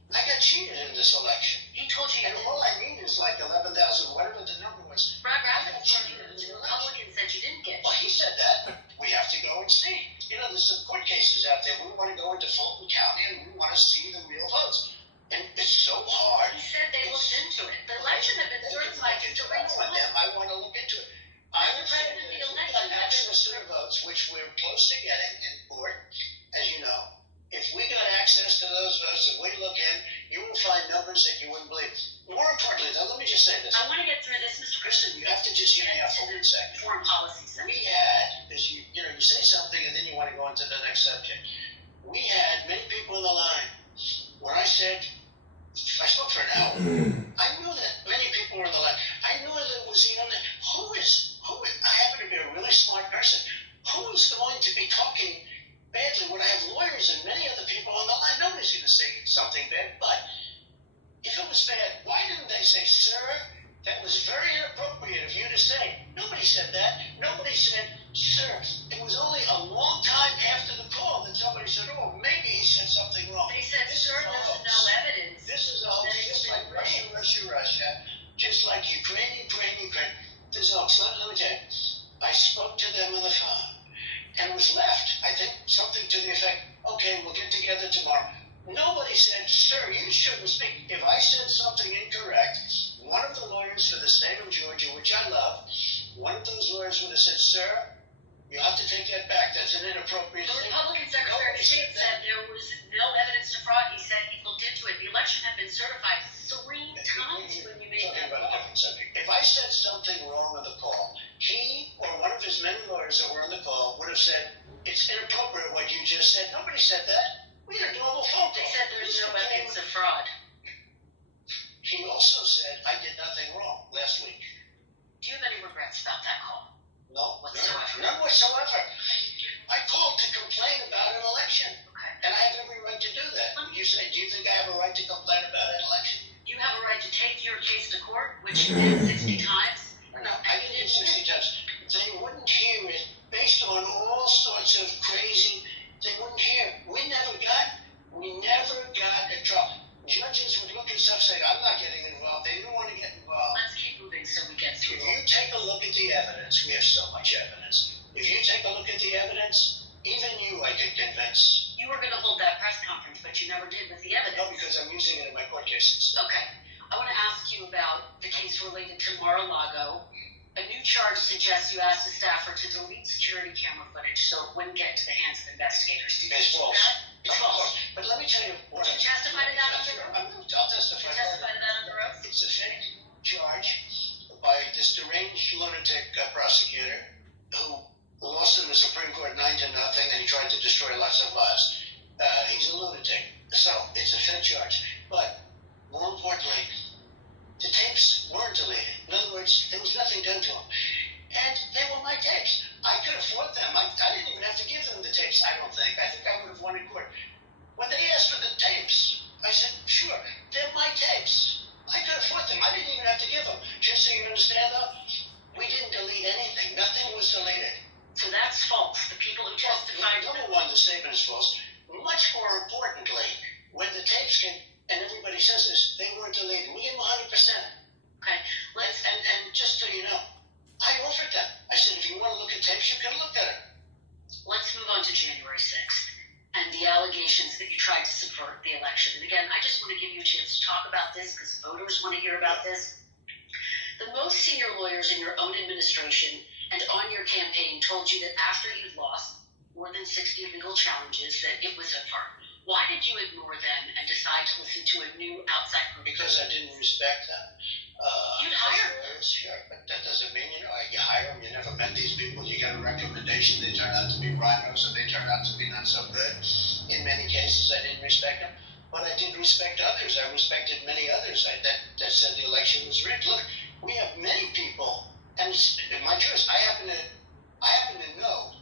I got cheated in this election. He told you. And all I need is like 11,000, whatever the number was. Brad Raffensperger, the Republican, said you didn't get. Well, he said that, but we have to go and see. You know, there's some court cases out there. We want to go into Fulton County and we want to see the real votes. And it's so hard. He said they looked into it. The election had been certified to ring to them. I want to look into it. Mr. President, the election had access to the votes, which we're close to getting in court, as you know. If we got access to those votes and we look in, you will find numbers that you wouldn't believe. More importantly, though, let me just say this. I want to get through this, Mr. Christian. You have to just hear me out for 1 second. Foreign policy. We had, as you say something and then you want to go into the next subject. We had many people in the line. When I said, I spoke for an hour. I knew that many people were in the line. I knew that it was even I happen to be a really smart person. Who is going to be talking badly when I have lawyers and many other people on the line? Nobody's going to say something bad, but if it was bad, why didn't they say, sir, that was very inappropriate of you to say? Nobody said that. Nobody said, sir, it was only a long time after the call that somebody said, oh, maybe he said something wrong. They said, sir, there's no evidence. This is all just like Russia, just like Ukraine. There's no, let me tell you, I spoke to them on the phone, and it was left, I think, something to the effect, okay, we'll get together tomorrow. Nobody said, sir, you shouldn't speak. If I said something incorrect, one of the lawyers for the state of Georgia, which I love, one of those lawyers would have said, sir, you have to take that back. That's an inappropriate The statement. Republican Secretary of State said there was no evidence to fraud. He said he looked into it. The election had been certified 3 times when you made Talking that about a call. different subject. If I said something wrong on the call, he or one of his many lawyers that were on the call would have said, it's inappropriate what you just said. Nobody said that. We had a normal phone call. They said there's no evidence of fraud. He also said, I did nothing wrong last week. Do you have any regrets about that call? No, Whatsoever. none whatsoever. I called to complain about an election. Okay. And I have every right to do that. You say, do you think I have a right to complain about an election? You have a right to take your case to court, which you did 60 times. No, I did it 60 times. They wouldn't hear it based on all sorts of crazy, they wouldn't hear it. We never got a trial. Judges would look at stuff and say, I'm not getting involved. They didn't want to get involved. Let's keep moving so we get through. If you take a look at the evidence, we have so much evidence. If you take a look at the evidence, even you, I could convince. You were going to hold that press conference, but you never did with the evidence. No, because I'm using it in my court cases. Okay. I want to ask you about the case related to Mar-a-Lago. A new charge suggests you asked a staffer to delete security camera footage so it wouldn't get to the hands of investigators. Do you It's believe false. that? It's false. But let me tell you what. Did you testify to that under oath? I'll testify. Did you testify to that under oath? It's a fake charge by this deranged lunatic prosecutor who lost in the Supreme Court 9-0, and he tried to destroy lots of lives. He's a lunatic. So it's a fake charge. But more importantly, the tapes weren't deleted. In other words, there was nothing done to them. And they were my tapes. I could have fought them. I didn't even have to give them the tapes, I don't think. I think I would have won in court. When they asked for the tapes, I said, sure, they're my tapes. I could have fought them. I didn't even have to give them. Just so you understand, though, we didn't delete anything. Nothing was deleted. So that's false. The people who testified. Number one, the statement is false. Much more importantly, when the tapes came, and everybody says this, they weren't deleted. We give them 100%. Okay. And just so you know, I offered them. I said, if you want to look at tapes, you can look at it. Let's move on to January 6th and the allegations that you tried to subvert the election. And again, I just want to give you a chance to talk about this because voters want to hear about this. The most senior lawyers in your own administration and on your campaign told you that after you'd lost more than 60 legal challenges that it was over. Why did you ignore them and decide to listen to a new outside group? Because I didn't respect them. You'd hire them. Sure, but that doesn't mean, you hire them. You never met these people. You get a recommendation. They turn out to be rhinos, or they turn out to be not so good. In many cases, I didn't respect them. But I did respect others. I respected many others that said the election was rigged. Look, we have many people, and in my choice, I happen to know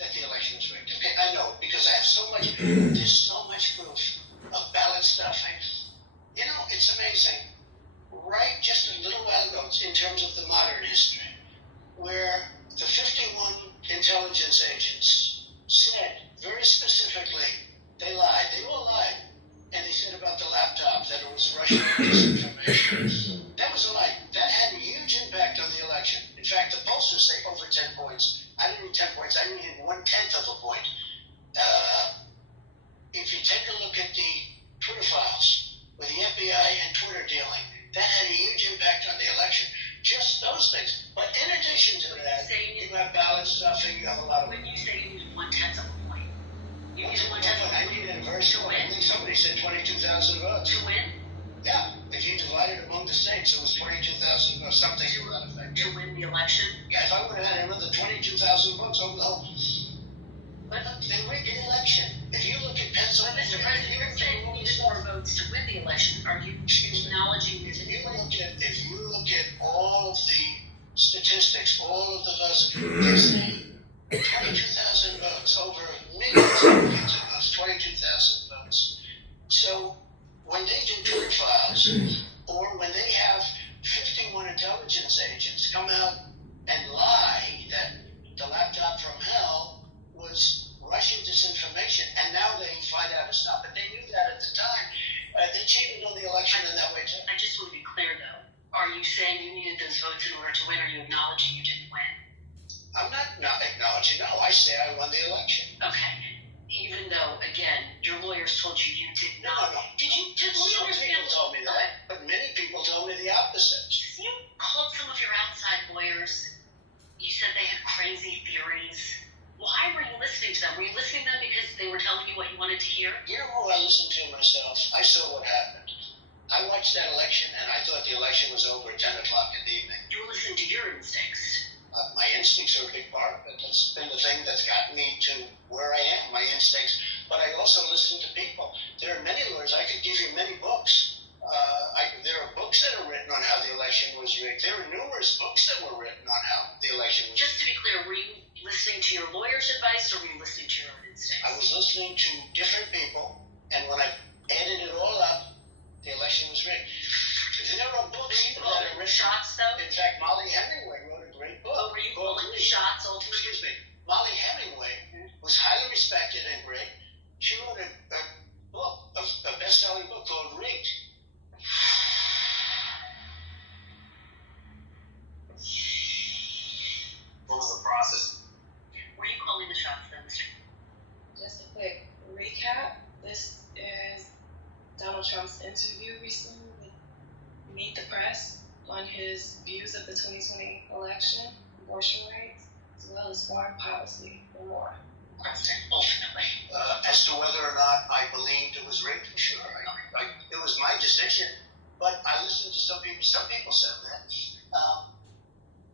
that the election was rigged. Okay, I know because I have so much. There's so much proof of ballot stuff. It's amazing. Right, just a little while ago, in terms of the modern history, where the 51 intelligence agents said very specifically, they lied. They all lied, and they said about the laptop that it was Russian disinformation. That was a lie. That had a huge impact on the election. In fact, the pollsters say over 10 points. I didn't need 10 points. I needed 1/10 of a point. If you take a look at the Twitter files with the FBI and Twitter dealing, that had a huge impact on the election. Just those things. But in addition to that, you have ballot stuff and you have a lot of... When you say you needed 1/10 of a point, you needed 1/10 of a point. I needed a very short. I think somebody said 22,000 votes. To win? Yeah. If you divide it among the states, it was 22,000 votes, something to that effect. To win the election? Yeah, if I would have had another 22,000 votes over the whole... But they rigged the election. If you look at Pennsylvania... Mr. President, you're saying you needed more votes to win the election. Are you acknowledging that? If you look at all of the statistics, all of the votes, they're saying 22,000 votes, over millions of votes, 22,000 votes. So when they do Twitter files, or when they have 51 intelligence agents come out and lie that the laptop from hell was Russian disinformation, and now they find out it's not, but they knew that at the time. They cheated on the election in that way too. I just want to be clear though. Are you saying you needed those votes in order to win, or are you acknowledging you didn't win? I'm not acknowledging, no. I say I won the election. Okay. even though, again, your lawyers told you you did not. No. Did you? Some people told me that, but many people told me the opposite. You called some of your outside lawyers. You said they had crazy theories. Why were you listening to them? Were you listening to them because they were telling you what you wanted to hear? You know who I listened to myself? I saw what happened. I watched that election, and I thought the election was over at 10 o'clock in the evening. You were listening to your instincts. My instincts are a big part of it. That's been the thing that's gotten me to where I am, my instincts. But I also listen to people. There are many lawyers. I could give you many books. There are books that are written on how the election was rigged. There are numerous books that were written on how the election was rigged. Just to be clear, were you listening to your lawyer's advice or were you listening to your own instincts? I was listening to different people, and when I added it all up, the election was rigged. There are books that are written. Shots, though? In fact, Molly Hemingway wrote a great book. Oh, were you calling the shots ultimately? Excuse me. Molly Hemingway was highly respected and great. She wrote a book, a best-selling book called Rigged. What was the process? Were you calling the shots, though, Mr. Just a quick recap. This is Donald Trump's interview recently with Meet the Press on his views of the 2020 election, abortion rights, as well as foreign policy and more. President, ultimately. As to whether or not I believed it was rigged, sure. It was my decision, but I listened to some people. Some people said that.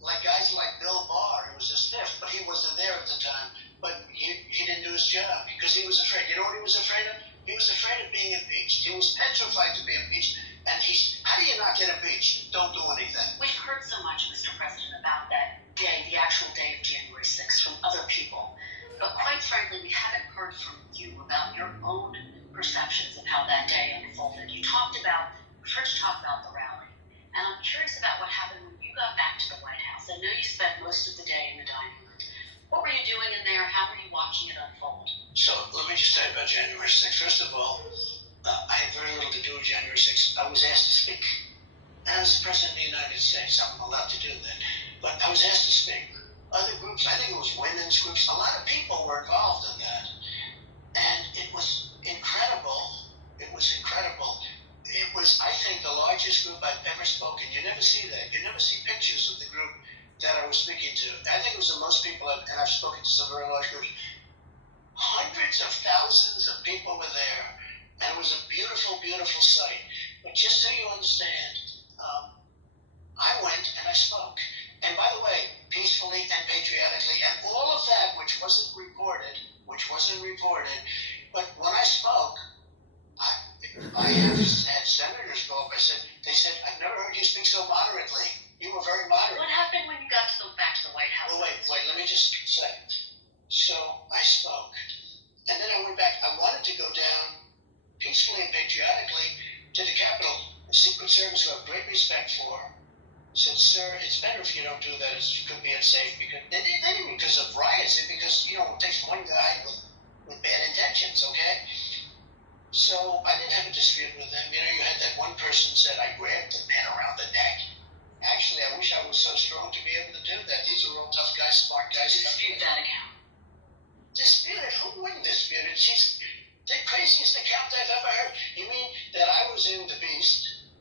Like guys like Bill Barr, he was a stiff, but he wasn't there at the time. But he didn't do his job because he was afraid. You know what he was afraid of? He was afraid of being impeached. He was petrified to be impeached. And how do you not get impeached? Don't do anything. We've heard so much, Mr. President, about that day, the actual day of January 6th, from other people. But quite frankly, we haven't heard from you about your own perceptions of how that day unfolded. We've heard you talk about the rally. And I'm curious about what happened when you got back to the White House. I know you spent most of the day in the dining room. What were you doing in there? How were you watching it unfold? So let me just tell you about January 6th. First of all, I had very little to do with January 6th. I was asked to speak. And I was the President of the United States. I'm allowed to do that. But I was asked to speak. Other groups, I think it was women's groups, a lot of people were involved in that. And it was incredible. It was incredible. It was, I think, the largest group I've ever spoken. You never see that. You never see pictures of the group that I was speaking to. I think it was the most people, and I've spoken to some very large groups. Hundreds of thousands of people were there, and it was a beautiful, beautiful sight. But just so you understand, I went and I spoke. And by the way, peacefully and patriotically, and all of that which wasn't reported, but when I spoke, I had senators go up. They said, I've never heard you speak so moderately. You were very moderate. What happened when you got back to the White House? Well, wait, let me just say. So I spoke. And then I went back. I wanted to go down peacefully and patriotically to the Capitol. The Secret Service, who I have great respect for, said, sir, it's better if you don't do that. It could be unsafe. Because they didn't because of riots. It's because, it takes one guy with bad intentions, okay? So I didn't have a dispute with them. You had that one person said, I grabbed the pen around the neck. Actually, I wish I was so strong to be able to do that. These are all tough guys, smart guys. Dispute that account. Dispute it? Who wouldn't dispute it? She's the craziest account I've ever heard. You mean that I was in the Beast?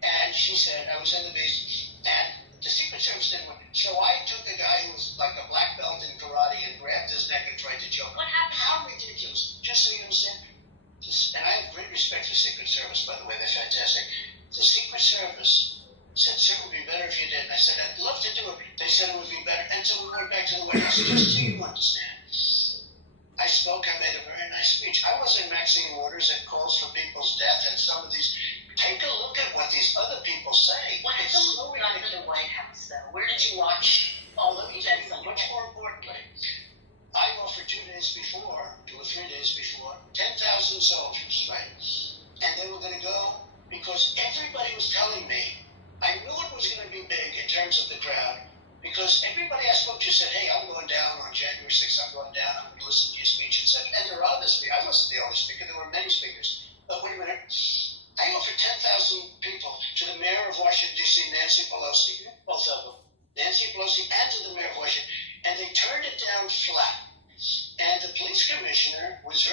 And she said, I was in the Beast. And the Secret Service didn't want it. So I took a guy who was like a black belt in karate and grabbed his neck and tried to choke him. What happened? How ridiculous. Just so you understand. And I have great respect for Secret Service, by the way. They're fantastic. The Secret Service said, sir, it would be better if you did. And I said, I'd love to do it. They said it would be better. And so we went back to the White House. Just so you understand. I spoke. I made a very nice speech. I wasn't maxing orders and calls for people's death and some of these. Take a look at what these other people say. What happened when you got to the White House, though? Where did you watch all of these? Much more importantly, I offered 2 days before, 2 or 3 days before, 10,000 soldiers, right? And they were going to go because everybody was telling me, I knew it was going to be big in terms of the crowd, because everybody I spoke to said, hey, I'm going down on January 6th, I'm going down, I'm going to listen to your speech, and there are other speakers. I wasn't the only speaker, there were many speakers. But wait a minute, I offered 10,000 people to the mayor of Washington, D.C., Nancy Pelosi, both of them, Nancy Pelosi and to the mayor of Washington, and they turned it down flat. And the police commissioner was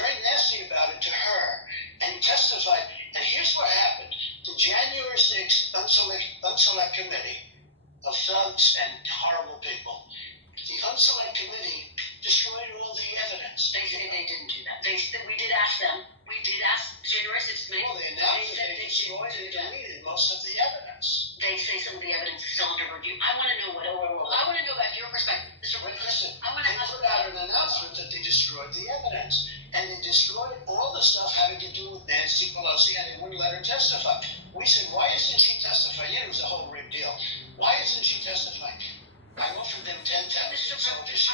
and horrible people. The Unselect Committee destroyed all the evidence. They say they didn't do that. We did ask them. We did ask January 6th Committee. Well, they announced that they destroyed and deleted most of the evidence. They say some of the evidence is still under review. I want to know what. I want to know about your perspective, Mr. But President. listen, they put out an announcement that they destroyed the evidence. And they destroyed all the stuff having to do with Nancy Pelosi, and they wouldn't let her testify. We said, why isn't she testifying? It was a whole big deal. Why isn't she testifying? I offered them 10,000 soldiers.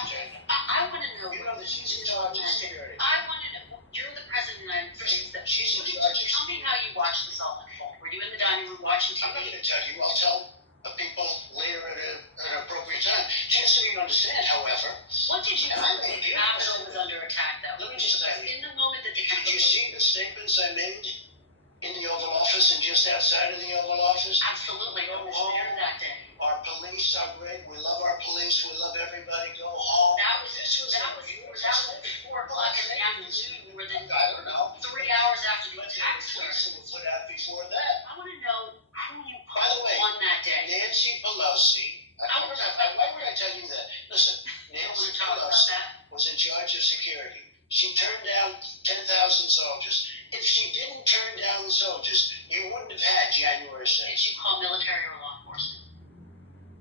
I want to know. You know that she's in charge of security. I want to know. You're the president of the United States. She's in charge of Tell me how you watched this all unfold. Were you in the dining room watching TV? I'm not going to tell you. I'll tell the people later at an appropriate time. Just so you understand, however. What did you do when the Capitol was under attack, though? Let me just say. In the moment that the Capitol. Did you see the statements I made in the Oval Office and just outside of the Oval Office? Absolutely. I was there that day. Our police are great. We love our police. We love everybody. Go home. That was 4 o'clock in the afternoon. More than I don't know. 3 hours after the attack started. Police were put out before that. I want to know who you By the called way, on that day. Nancy Pelosi. Why would I tell you that? Listen, Nancy Pelosi was in charge of security. She turned down 10,000 soldiers. If she didn't turn down the soldiers, you wouldn't have had January 6th. Did you call military or law enforcement?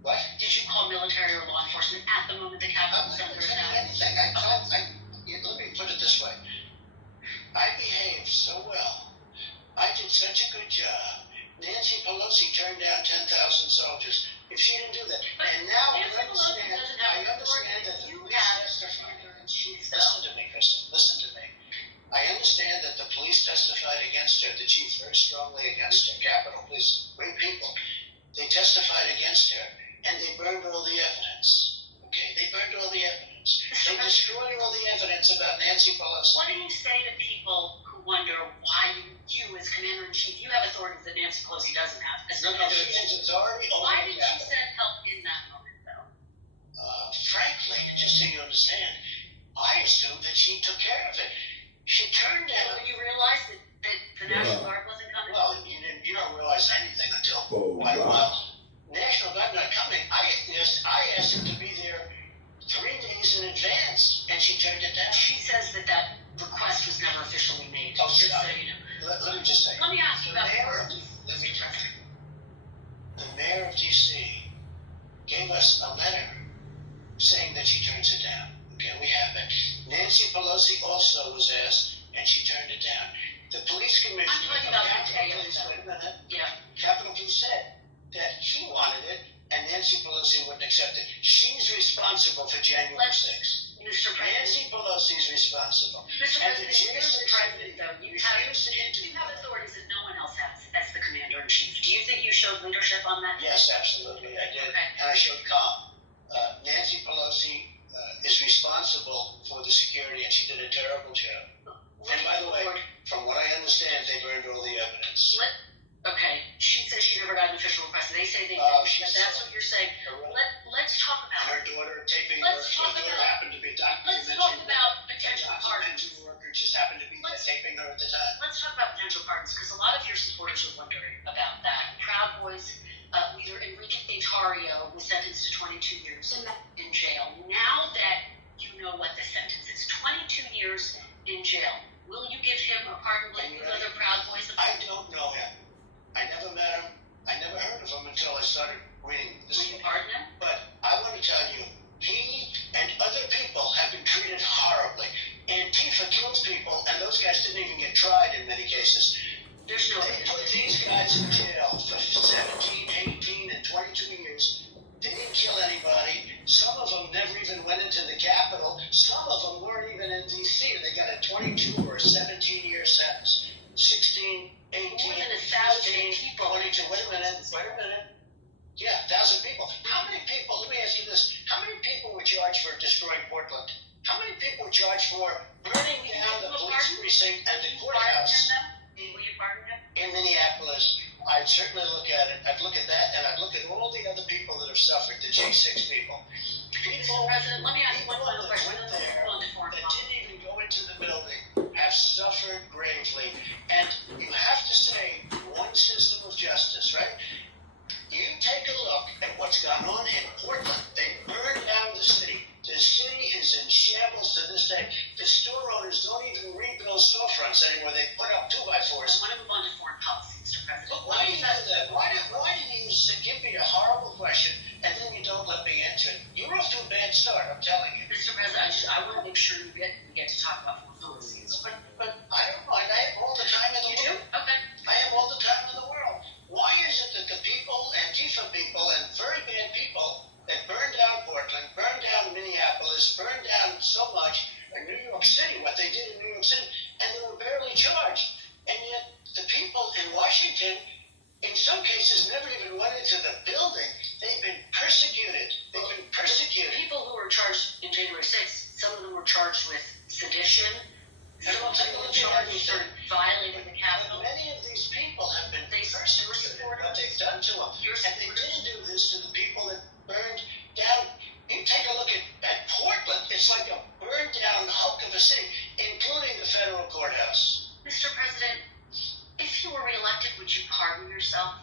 What? Did you call military or law enforcement at the moment the Capitol was under attack? Let me put it this way. I behaved so well. I did such a good job. Nancy Pelosi turned down 10,000 soldiers. If she didn't do that, and now I understand that the police testified. Listen to me, Kristen. Listen to me. I understand that the police testified against her, the chief very strongly against her, Capitol Police, great people. They testified against her, and they burned all the evidence. Okay, they burned all the evidence. They destroyed all the evidence about Nancy Pelosi. What do you say to people who wonder why you as Commander-in-Chief, you have authorities that Nancy Pelosi doesn't have? No, she has authority over Why the did she Capitol. send help in that moment, though? Frankly, just so you understand, I assumed that she took care of it. She turned down. When you realized that the National Guard wasn't coming? Well, you don't realize anything until quite a while. National Guard not coming. I asked him to be there 3 days in advance, and she turned it down. She says that request was never officially made. Oh, just stop. so you know. Let me just say. Let me ask you about the mayor of D.C. gave us a letter saying that she turns it down. Okay, we have that. Nancy Pelosi also was asked, and she turned it down. The police commissioner. I'm talking about Capitol Police, wait a minute. Yeah. Capitol Police said that she wanted it, and Nancy Pelosi wouldn't accept it. She's responsible for January 6th. Mr. President. Nancy Pelosi's responsible. Mr. And President, the you're the president, though. You have authorities that no one else has as the Commander-in-Chief. Do you think you showed leadership on that? Yes, absolutely, I did. Okay. And I showed calm. Nancy Pelosi is responsible for the security, and she did a terrible job. And by the way, from what I understand, they burned all the evidence. Okay, she says she never got an official request. They say they did. But that's what you're saying. Let's talk about her daughter taping. Let's her talk daughter about. happened to be Let's talk about potential pardons. Worker just happened to be there taping her at the time. Let's talk about potential pardons because a lot of your supporters are wondering about that. Proud Boys leader Enrique Tarrio was sentenced to 22 years in jail. Now that you know what the sentence is, 22 years in jail. Will you give him a pardon like these other Proud Boys? I don't know him. I never met him. I never heard of him until I started reading this. Will you pardon him? But I want to tell you, he and other people have been treated horribly. Antifa kills people, and those guys didn't even get tried in many cases. They put these guys in jail for 17, 18, and 22 years. They didn't kill anybody. Some of them never even went into the Capitol. Some of them weren't even in D.C. They got a 22 or 17-year sentence. 16, 18, More than 15, 1,000 people. 22. Wait a minute. Yeah, 1,000 people. How many people, let me ask you this, how many people were charged for destroying Portland? How many people were charged for burning down the police precinct and the courthouse? Will you pardon him? In Minneapolis? I'd certainly look at it. I'd look at that, and I'd look at all the other people that have suffered, the J6 people. Mr. President, let me ask you one final question. That didn't even go into the building have suffered gravely. And you have to say one system of justice, right? you take a look at what's gone on in Portland. They burned down the city. The city is in shambles to this day. The store owners don't even rebuild storefronts anymore. They put up 2x4s. I want to move on to foreign policy, Mr. President. But why do you do that? Why do you give me a horrible question and then you don't let me answer it? You're off to a bad start, I'm telling you. Mr. President, I want to make sure we get to talk about foreign policies. But I don't mind. I have all the time in the world. You do? Okay. I have all the time in the world. Why is it that the people, Antifa people, and very bad people that burned down Portland, burned down Minneapolis, burned down so much in New York City, what they did in New York City, and they were barely charged. And yet the people in Washington, in some cases, never even went into the building. They've been persecuted. People who were charged in January 6th, some of them were charged with sedition. Some of them were charged for violating the Capitol. Many of these people have been persecuted for what they've done to them. And they didn't do this to the people that burned down. You take a look at Portland. It's like a burned down hulk of a city, including the federal courthouse. Mr. President, if you were reelected, would you pardon yourself?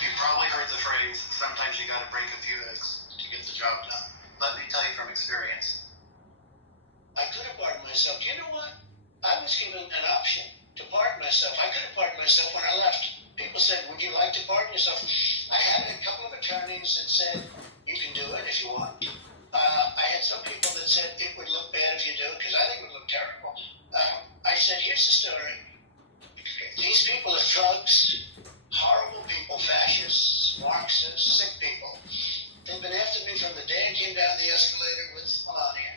You've probably heard the phrase, sometimes you gotta break a few eggs to get the job done. Let me tell you from experience. I could have pardoned myself. Do you know what? I was given an option to pardon myself. I could have pardoned myself when I left. People said, would you like to pardon yourself? I had a couple of attorneys that said, you can do it if you want. I had some people that said it would look bad if you do, because I think it would look terrible. I said, here's the story. These people are thugs, horrible people, fascists, Marxists, sick people. They've been after me from the day I came down the escalator with Melania.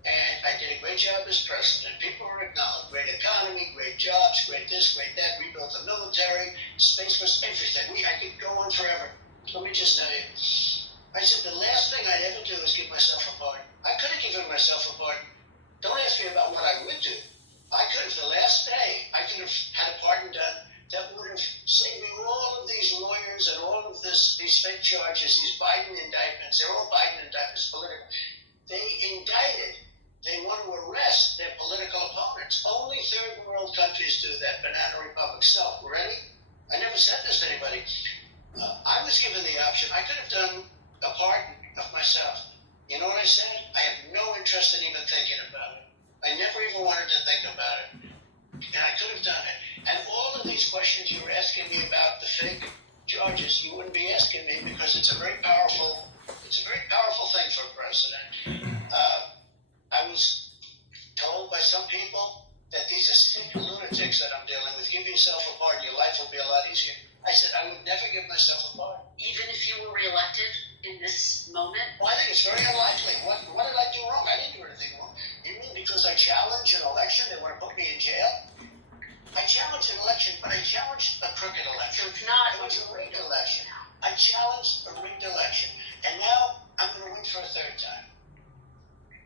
And I did a great job as president. People were acknowledged. Great economy, great jobs, great this, great that. Rebuilt the military, space was interesting. I could go on forever. Let me just tell you. I said the last thing I'd ever do is give myself a pardon. I could have given myself a pardon. Don't ask me about what I would do. I could have, the last day, I could have had a pardon done that would have saved me all of these lawyers and all of these fake charges, these Biden indictments. They're all Biden indictments, political. They indicted. They want to arrest their political opponents. Only third world countries do that. Banana Republic. So, ready? I never said this to anybody. I was given the option. I could have done a pardon of myself. You know what I said? I have no interest in even thinking about it. I never even wanted to think about it. And I could have done it. And all of these questions you were asking me about the fake charges, you wouldn't be asking me because it's a very powerful thing for a president. I was told by some people that these are sick lunatics that I'm dealing with. Give yourself a pardon, your life will be a lot easier. I said I would never give myself a pardon. Even if you were reelected in this moment? Well, I think it's very unlikely. What did I do wrong? I didn't do anything wrong. You mean because I challenged an election, they want to put me in jail? I challenged an election, but I challenged a crooked election. So it's not. It was a rigged election. I challenged a rigged election. And now I'm going to win for a third time.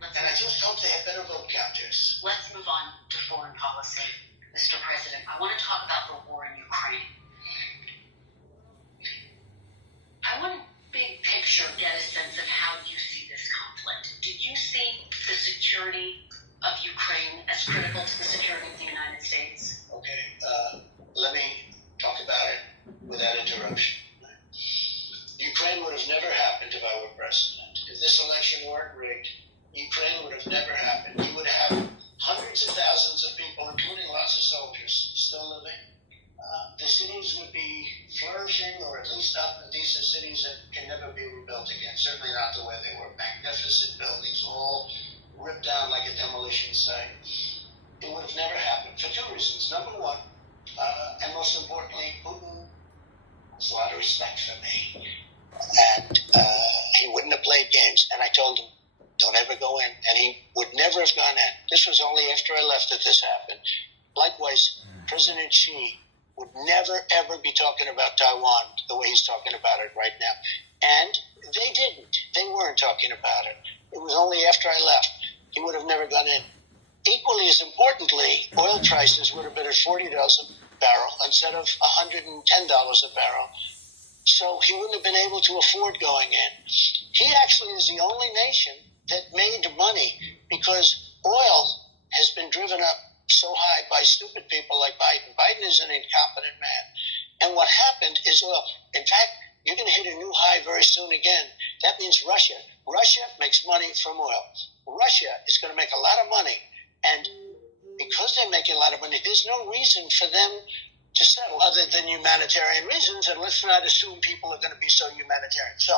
And I just hope they have better vote counters. Let's move on to foreign policy, Mr. President. I want to talk about the war in Ukraine. I want to big picture get a sense of how you see this conflict. Do you see the security of Ukraine as critical to the security of the United States? Okay, let me talk about it without interruption. Ukraine would have never happened if I were president. If this election weren't rigged, Ukraine would have never happened. You would have hundreds of thousands of people, including lots of soldiers, still living. The cities would be flourishing, or at least not the decent cities that can never be rebuilt again. Certainly not the way they were. Magnificent buildings, all ripped down like a demolition site. It would have never happened for two reasons. Number one, and most importantly, Putin has a lot of respect for me. And he wouldn't have played games. And I told him, don't ever go in. And he would never have gone in. This was only after I left that this happened. Likewise, President Xi would never, ever be talking about Taiwan the way he's talking about it right now. And they didn't. They weren't talking about it. It was only after I left. He would have never gone in. Equally as importantly, oil prices would have been at $40 a barrel instead of $110 a barrel. So he wouldn't have been able to afford going in. He actually is the only nation that made money because oil has been driven up so high by stupid people like Biden. Biden is an incompetent man. And what happened is oil. In fact, you're going to hit a new high very soon again. That means Russia. Russia makes money from oil. Russia is going to make a lot of money. And because they're making a lot of money, there's no reason for them to settle other than humanitarian reasons. And let's not assume people are going to be so humanitarian. So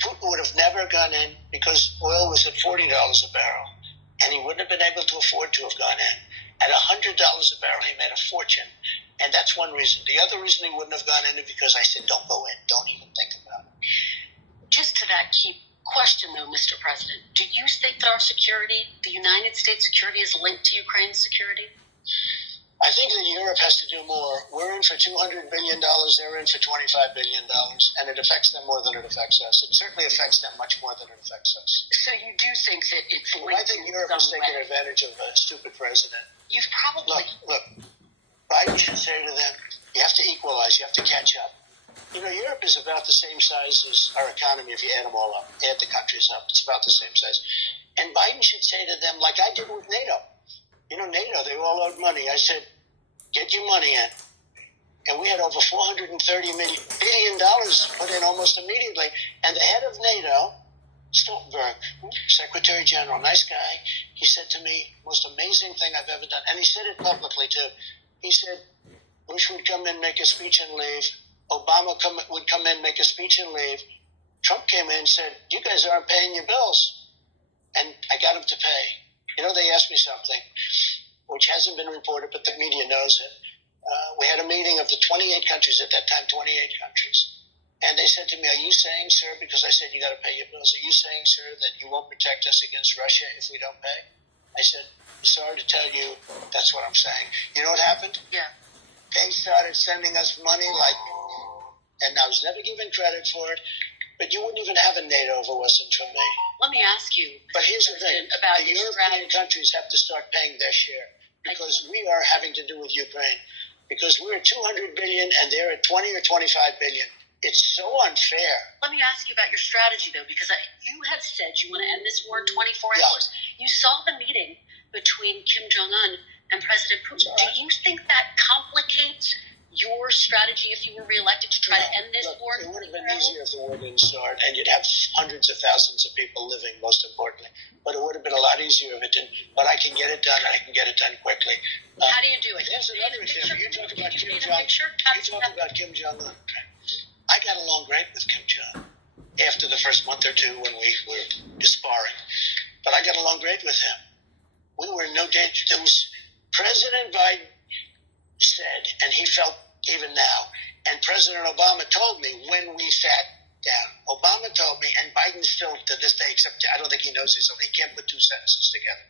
Putin would have never gone in because oil was at $40 a barrel. And he wouldn't have been able to afford to have gone in. At $100 a barrel, he made a fortune. And that's one reason. The other reason he wouldn't have gone in is because I said, don't go in. Don't even think about it. Just to that key question, though, Mr. President, do you think that our security, the United States security, is linked to Ukraine's security? I think that Europe has to do more. We're in for $200 billion. They're in for $25 billion. And it affects them more than it affects us. It certainly affects them much more than it affects us. So you do think that it's linked? I think Europe is taking advantage of a stupid president. You've probably... Look, Biden should say to them, you have to equalize, you have to catch up. You know, Europe is about the same size as our economy if you add them all up, add the countries up. It's about the same size. And Biden should say to them, like I did with NATO. You know, NATO, they all owed money. I said, get your money in. And we had over $430 billion put in almost immediately. And the head of NATO, Stoltenberg, Secretary General, nice guy, he said to me, most amazing thing I've ever done. And he said it publicly, too. He said, Bush would come in, make a speech and leave. Obama would come in, make a speech and leave. Trump came in and said, you guys aren't paying your bills. And I got him to pay. You know, they asked me something, which hasn't been reported, but the media knows it. We had a meeting of the 28 countries at that time, 28 countries. And they said to me, are you saying, sir, because I said you got to pay your bills, are you saying, sir, that you won't protect us against Russia if we don't pay? I said, sorry to tell you, that's what I'm saying. You know what happened? Yeah. They started sending us money and I was never given credit for it, but you wouldn't even have a NATO if it wasn't for me. Let me ask you. But here's the thing, about the European countries have to start paying their share because we are having to do with Ukraine. Because we're at $200 billion and they're at 20 or 25 billion. It's so unfair. Let me ask you about your strategy, though, because you have said you want to end this war in 24 hours. You saw the meeting between Kim Jong-un and President Putin. Do you think that complicates your strategy if you were reelected to try to end this war? It would have been easier if the war didn't start and you'd have hundreds of thousands of people living, most importantly. But it would have been a lot easier if it didn't. But I can get it done, and I can get it done quickly. How do you do it? There's another example. You talk about Kim Jong-un. I got along great with Kim Jong after the first month or two when we were sparring. But I got along great with him. We were in no danger. There was President Biden said, and he felt even now, and President Obama told me when we sat down. Obama told me, and Biden still to this day, except I don't think he knows himself, he can't put two sentences together.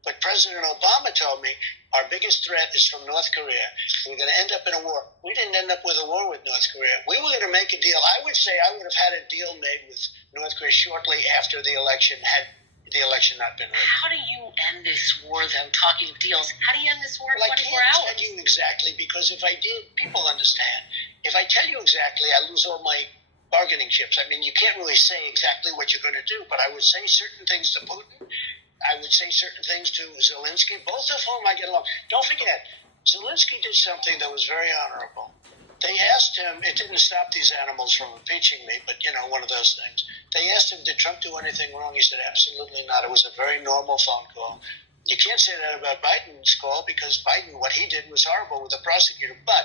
But President Obama told me our biggest threat is from North Korea. We're going to end up in a war. We didn't end up with a war with North Korea. We were going to make a deal. I would say I would have had a deal made with North Korea shortly after the election had the election not been rigged. How do you end this war, though, talking of deals? How do you end this war in 24 hours? I can't tell you exactly, because if I did, people understand. If I tell you exactly, I lose all my bargaining chips. I mean, you can't really say exactly what you're going to do, but I would say certain things to Putin. I would say certain things to Zelensky, both of whom I get along. Don't forget, Zelensky did something that was very honorable. They asked him, it didn't stop these animals from impeaching me, but, you know, one of those things. They asked him, did Trump do anything wrong? He said, absolutely not. It was a very normal phone call. You can't say that about Biden's call, because Biden, what he did was horrible with the prosecutor, but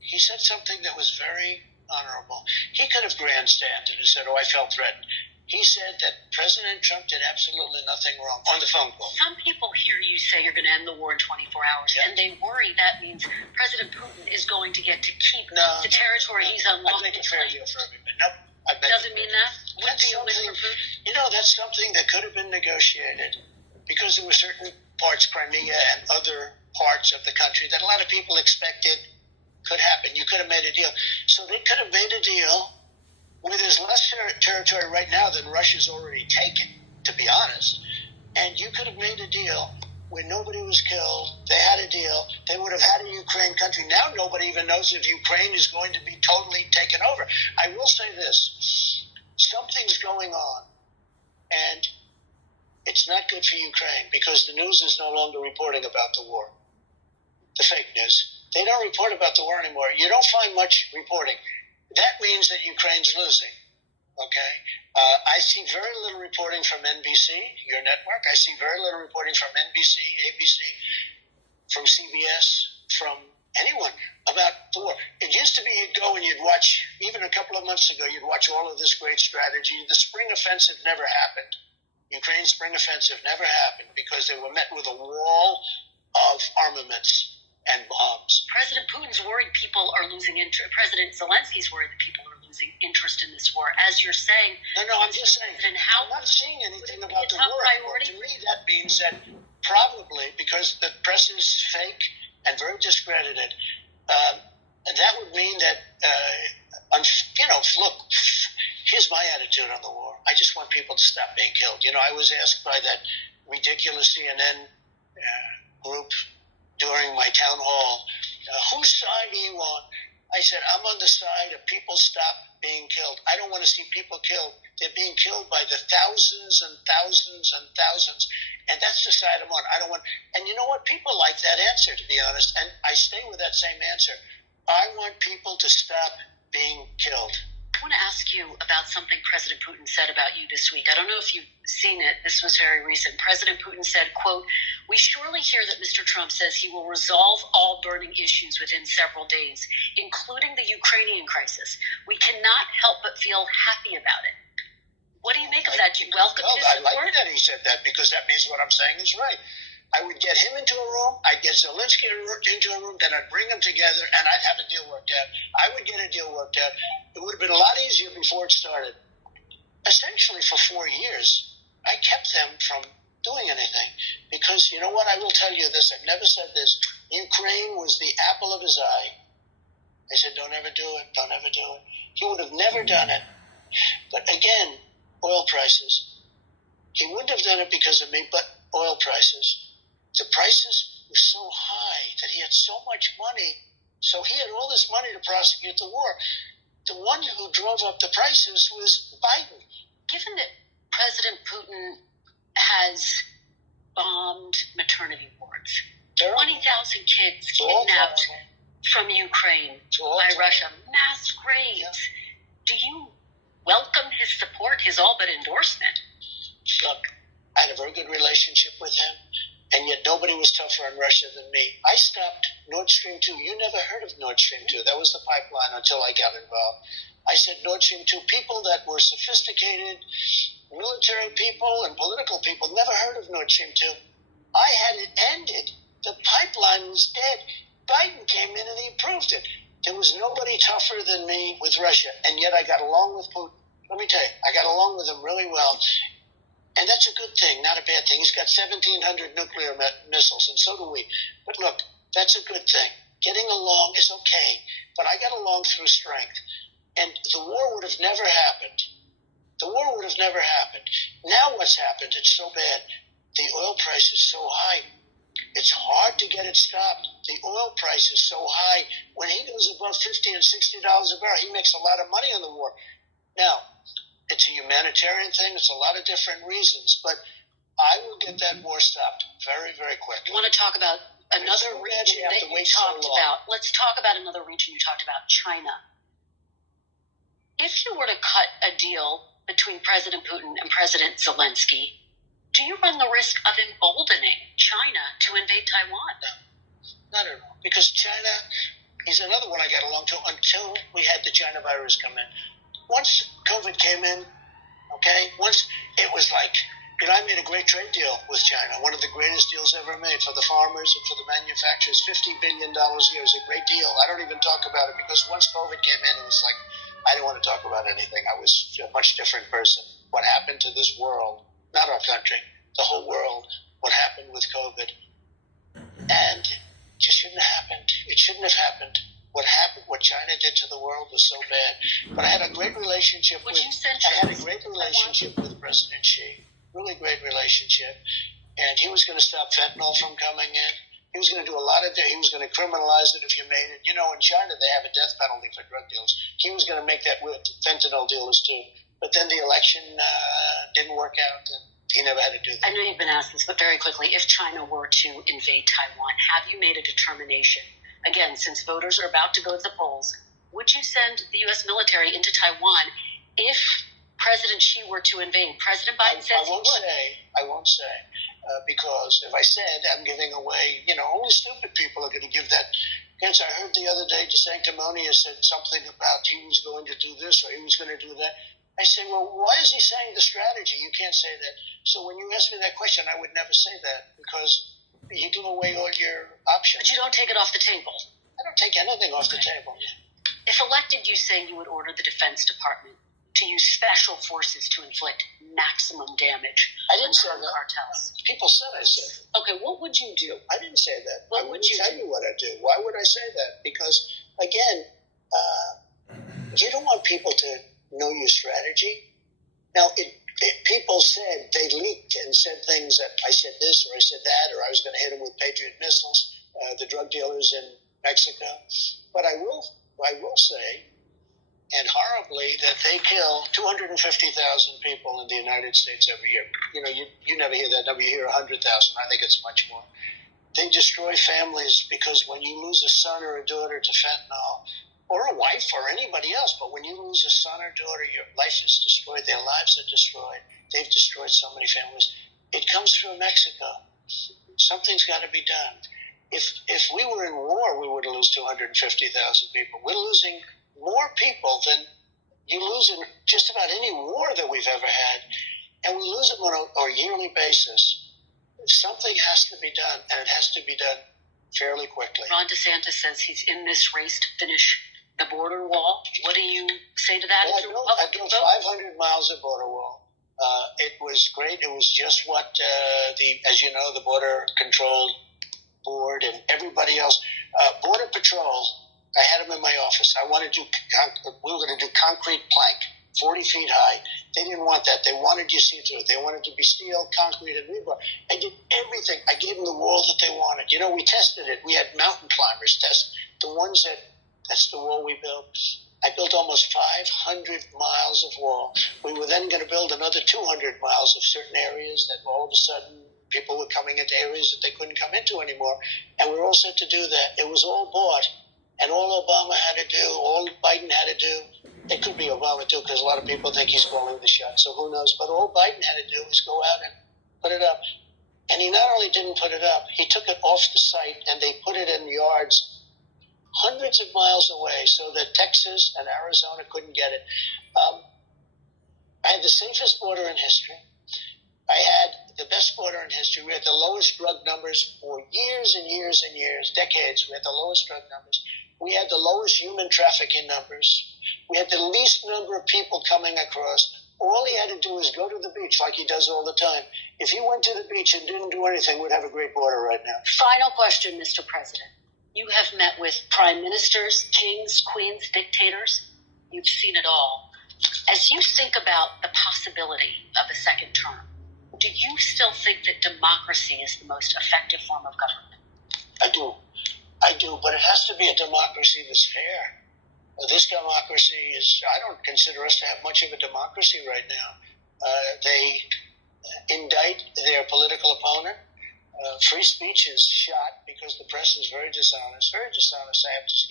he said something that was very honorable. He could have grandstanded and said, I felt threatened. He said that President Trump did absolutely nothing wrong on the phone call. Some people hear you say you're going to end the war in 24 hours, and they worry that means President Putin is going to get to keep the territory he's unlawfully. I'd make a fair deal for everybody. Nope. Doesn't mean that? Wouldn't be a win for Putin? You know, that's something that could have been negotiated, because there were certain parts, Crimea and other parts of the country, that a lot of people expected could happen. You could have made a deal. So they could have made a deal where there's less territory right now than Russia's already taken, to be honest. And you could have made a deal where nobody was killed. They had a deal. They would have had a Ukraine country. Now nobody even knows if Ukraine is going to be totally taken over. I will say this. Something's going on, and it's not good for Ukraine, because the news is no longer reporting about the war. The fake news. They don't report about the war anymore. You don't find much reporting. That means that Ukraine's losing. Okay? I see very little reporting from NBC, your network. I see very little reporting from NBC, ABC, from CBS, from anyone about the war. It used to be you'd go and you'd watch, even a couple of months ago, you'd watch all of this great strategy. The spring offensive never happened. Ukraine's spring offensive never happened because they were met with a wall of armaments and bombs. President Putin's worried people are losing interest. President Zelensky's worried that people are losing interest in this war. As you're saying... No, I'm just saying, I'm not seeing anything about the war anymore. To me, that means that probably, because the press is fake and very discredited, that would mean that, look, here's my attitude on the war. I just want people to stop being killed. I was asked by that ridiculous CNN group during my town hall, whose side do you want? I said, I'm on the side of people stop being killed. I don't want to see people killed. They're being killed by the thousands and thousands and thousands. And that's the side I'm on. I don't want, and you know what? People like that answer, to be honest. And I stay with that same answer. I want people to stop being killed. I want to ask you about something President Putin said about you this week. I don't know if you've seen it. This was very recent. President Putin said, quote, "We surely hear that Mr. Trump says he will resolve all burning issues within several days, including the Ukrainian crisis. We cannot help but feel happy about it." What do you make of that? Do you welcome his support? I like that he said that because that means what I'm saying is right. I would get him into a room, I'd get Zelensky into a room, then I'd bring them together, and I'd have a deal worked out. I would get a deal worked out. It would have been a lot easier before it started. Essentially, for 4 years, I kept them from doing anything. Because, you know what, I will tell you this, I've never said this, Ukraine was the apple of his eye. I said, don't ever do it, don't ever do it. He would have never done it. But again, oil prices. He wouldn't have done it because of me, but oil prices. The prices were so high that he had so much money. So he had all this money to prosecute the war. The one who drove up the prices was Biden. Given that President Putin has bombed maternity wards, 20,000 kids kidnapped from Ukraine by Russia, mass graves, do you welcome his support, his all but endorsement? Look, I had a very good relationship with him. And yet nobody was tougher on Russia than me. I stopped Nord Stream 2. You never heard of Nord Stream 2. That was the pipeline until I got involved. I said Nord Stream 2. People that were sophisticated, military people and political people never heard of Nord Stream 2. I had it ended. The pipeline was dead. Biden came in and he approved it. There was nobody tougher than me with Russia. And yet I got along with Putin. Let me tell you, I got along with him really well. And that's a good thing, not a bad thing. He's got 1,700 nuclear missiles, and so do we. But look, that's a good thing. Getting along is okay, but I got along through strength. And the war would have never happened. The war would have never happened. Now what's happened? It's so bad. The oil price is so high. It's hard to get it stopped. The oil price is so high. When he goes above $50 and $60 a barrel, he makes a lot of money on the war. Now, it's a humanitarian thing. It's a lot of different reasons. But I will get that war stopped very, very quickly. I want to talk about another region that you talked about. Let's talk about another region you talked about, China. If you were to cut a deal between President Putin and President Zelensky, do you run the risk of emboldening China to invade Taiwan? No, not at all. Because China is another one I got along to until we had the China virus come in. Once COVID came in, once it was like, I made a great trade deal with China, one of the greatest deals ever made for the farmers and for the manufacturers. $50 billion a year is a great deal. I don't even talk about it because once COVID came in, it was like, I didn't want to talk about anything. I was a much different person. What happened to this world, not our country, the whole world, what happened with COVID. And it just shouldn't have happened. It shouldn't have happened. What happened, what China did to the world was so bad. But I had a great relationship with President Xi. Really great relationship. And he was going to stop fentanyl from coming in. He was going to do a lot of he was going to criminalize it if you made it. In China, they have a death penalty for drug deals. He was going to make that with fentanyl dealers too. But then the election didn't work out, and he never had to do that. I know you've been asked this, but very quickly, if China were to invade Taiwan, have you made a determination again, since voters are about to go to the polls, would you send the U.S. military into Taiwan if President Xi were to invade? President Biden says he would. I won't say. Because if I said, I'm giving away, only stupid people are going to give that answer. I heard the other day DeSanctimonious said something about he was going to do this or he was going to do that. I say, well, why is he saying the strategy? You can't say that. So when you ask me that question, I would never say that because you give away all your options. But you don't take it off the table. I don't take anything off the table. If elected, you say you would order the Defense Department to use special forces to inflict maximum damage I didn't say on that. cartels. People said I said that. Okay, what would you do? I didn't say that. What I would wouldn't you tell do? you what I'd do. Why would I say that? Because, again, you don't want people to know your strategy. Now, people said, they leaked and said things that I said this or I said that or I was going to hit them with Patriot missiles, the drug dealers in Mexico. But I will say, and horribly, that they kill 250,000 people in the United States every year. You never hear that number. You hear 100,000. I think it's much more. They destroy families because when you lose a son or a daughter to fentanyl, or a wife or anybody else, but when you lose a son or daughter, your life is destroyed, their lives are destroyed. They've destroyed so many families. It comes through Mexico. Something's got to be done. If we were in war, we would lose 250,000 people. We're losing more people than you lose in just about any war that we've ever had, and we lose them on a yearly basis. Something has to be done, and it has to be done fairly quickly. Ron DeSantis says he's in this race to finish the border wall. What do you say to that? Well, I built 500 miles of border wall. It was great. It was just what as you know, the Border Control Board and everybody else, Border Patrol. I had them in my office. I wanted to we were going to do concrete plank, 40 feet high. They didn't want that. They wanted you see-through. They wanted to be steel, concrete, and rebar. I did everything. I gave them the wall that they wanted. We tested it. We had mountain climbers test the ones that's the wall we built. I built almost 500 miles of wall. We were then going to build another 200 miles of certain areas that all of a sudden people were coming into areas that they couldn't come into anymore. And we were all set to do that. It was all bought. And all Obama had to do, all Biden had to do, it could be Obama too, because a lot of people think he's calling the shot, so who knows. But all Biden had to do was go out and put it up. And he not only didn't put it up, he took it off the site and they put it in yards hundreds of miles away so that Texas and Arizona couldn't get it. I had the safest border in history. I had the best border in history. We had the lowest drug numbers for years and years and years, decades. We had the lowest drug numbers. We had the lowest human trafficking numbers. We had the least number of people coming across. All he had to do was go to the beach like he does all the time. If he went to the beach and didn't do anything, we'd have a great border right now. Final question, Mr. President. You have met with prime ministers, kings, queens, dictators. You've seen it all. As you think about the possibility of a second term, do you still think that democracy is the most effective form of government? I do, but it has to be a democracy that's fair. This democracy I don't consider us to have much of a democracy right now. They indict their political opponent. Free speech is shot because the press is very dishonest.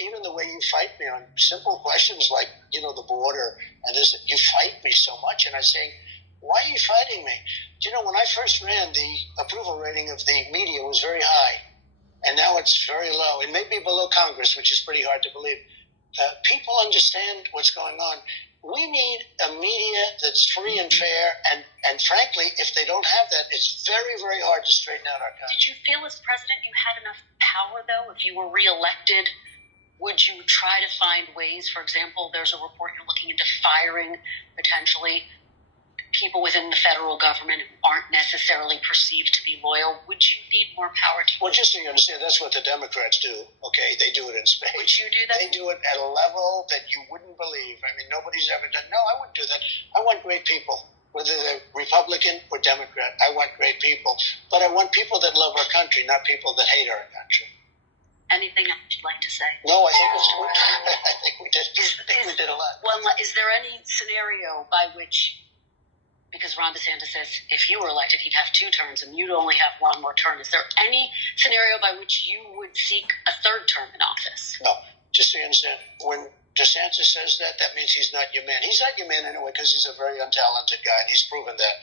Even the way you fight me on simple questions like, the border and this, you fight me so much. And I say, why are you fighting me? When I first ran, the approval rating of the media was very high, and now it's very low. It may be below Congress, which is pretty hard to believe. People understand what's going on. We need a media that's free and fair, and frankly, if they don't have that, it's very, very hard to straighten out our country. Did you feel as president you had enough power, though? If you were reelected, would you try to find ways? For example, there's a report you're looking into firing, potentially, people within the federal government who aren't necessarily perceived to be loyal. Would you need more power? Well, just so you understand, that's what the Democrats do, okay? They do it in spades. Would you do that? They do it at a level that you wouldn't believe. I mean, nobody's ever done. No, I wouldn't do that. I want great people, whether they're Republican or Democrat. I want great people. But I want people that love our country, not people that hate our country. Anything else you'd like to say? No, I think we did. I think we did a lot. Is there any scenario by which, because Ron DeSantis says if you were elected, he'd have 2 terms and you'd only have 1 more term. Is there any scenario by which you would seek a 3rd term in office? No, just so you understand, when DeSantis says that, that means he's not your man. He's not your man anyway because he's a very untalented guy, and he's proven that.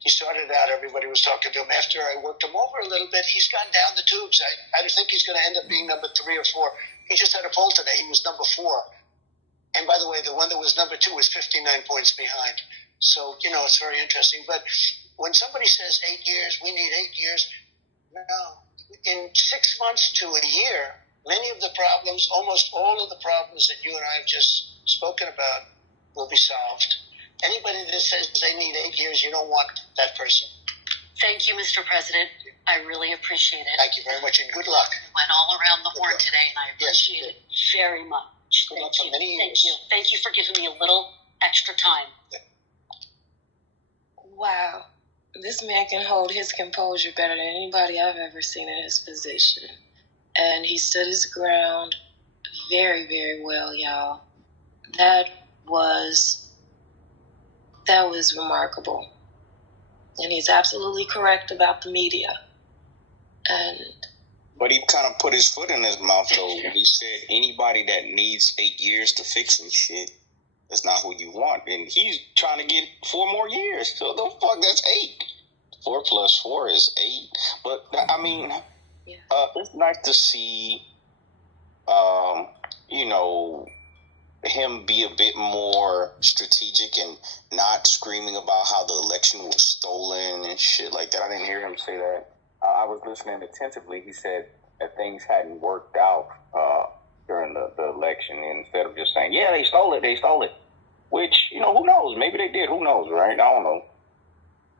He started out, everybody was talking to him. After I worked him over a little bit, he's gone down the tubes. I think he's going to end up being number 3 or 4. He just had a poll today. He was number 4. And by the way, the one that was number 2 was 59 points behind. So, it's very interesting. But when somebody says 8 years, we need 8 years, no. In 6 months to a year, many of the problems, almost all of the problems that you and I have just spoken about will be solved. Anybody that says they need 8 years, you don't want that person. Thank you, Mr. President. I really appreciate it. Thank you very much, and good luck. You went all around the horn today, and I appreciate it very much. Good luck for many Thank years. you. Thank you for giving me a little extra time. Wow. This man can hold his composure better than anybody I've ever seen in his position. And he stood his ground very, very well, y'all. That was remarkable. And he's absolutely correct about the media. But he kind of put his foot in his mouth, though, when he said anybody that needs 8 years to fix some shit, that's not who you want. And he's trying to get 4 more years. So the fuck, that's 8. 4 plus 4 is 8. But, I mean, it's nice to see, him be a bit more strategic and not screaming about how the election was stolen and shit like that. I didn't hear him say that. I was listening attentively. He said that things hadn't worked out during the election, instead of just saying, yeah, they stole it. Which, who knows? Maybe they did. Who knows, right? I don't know.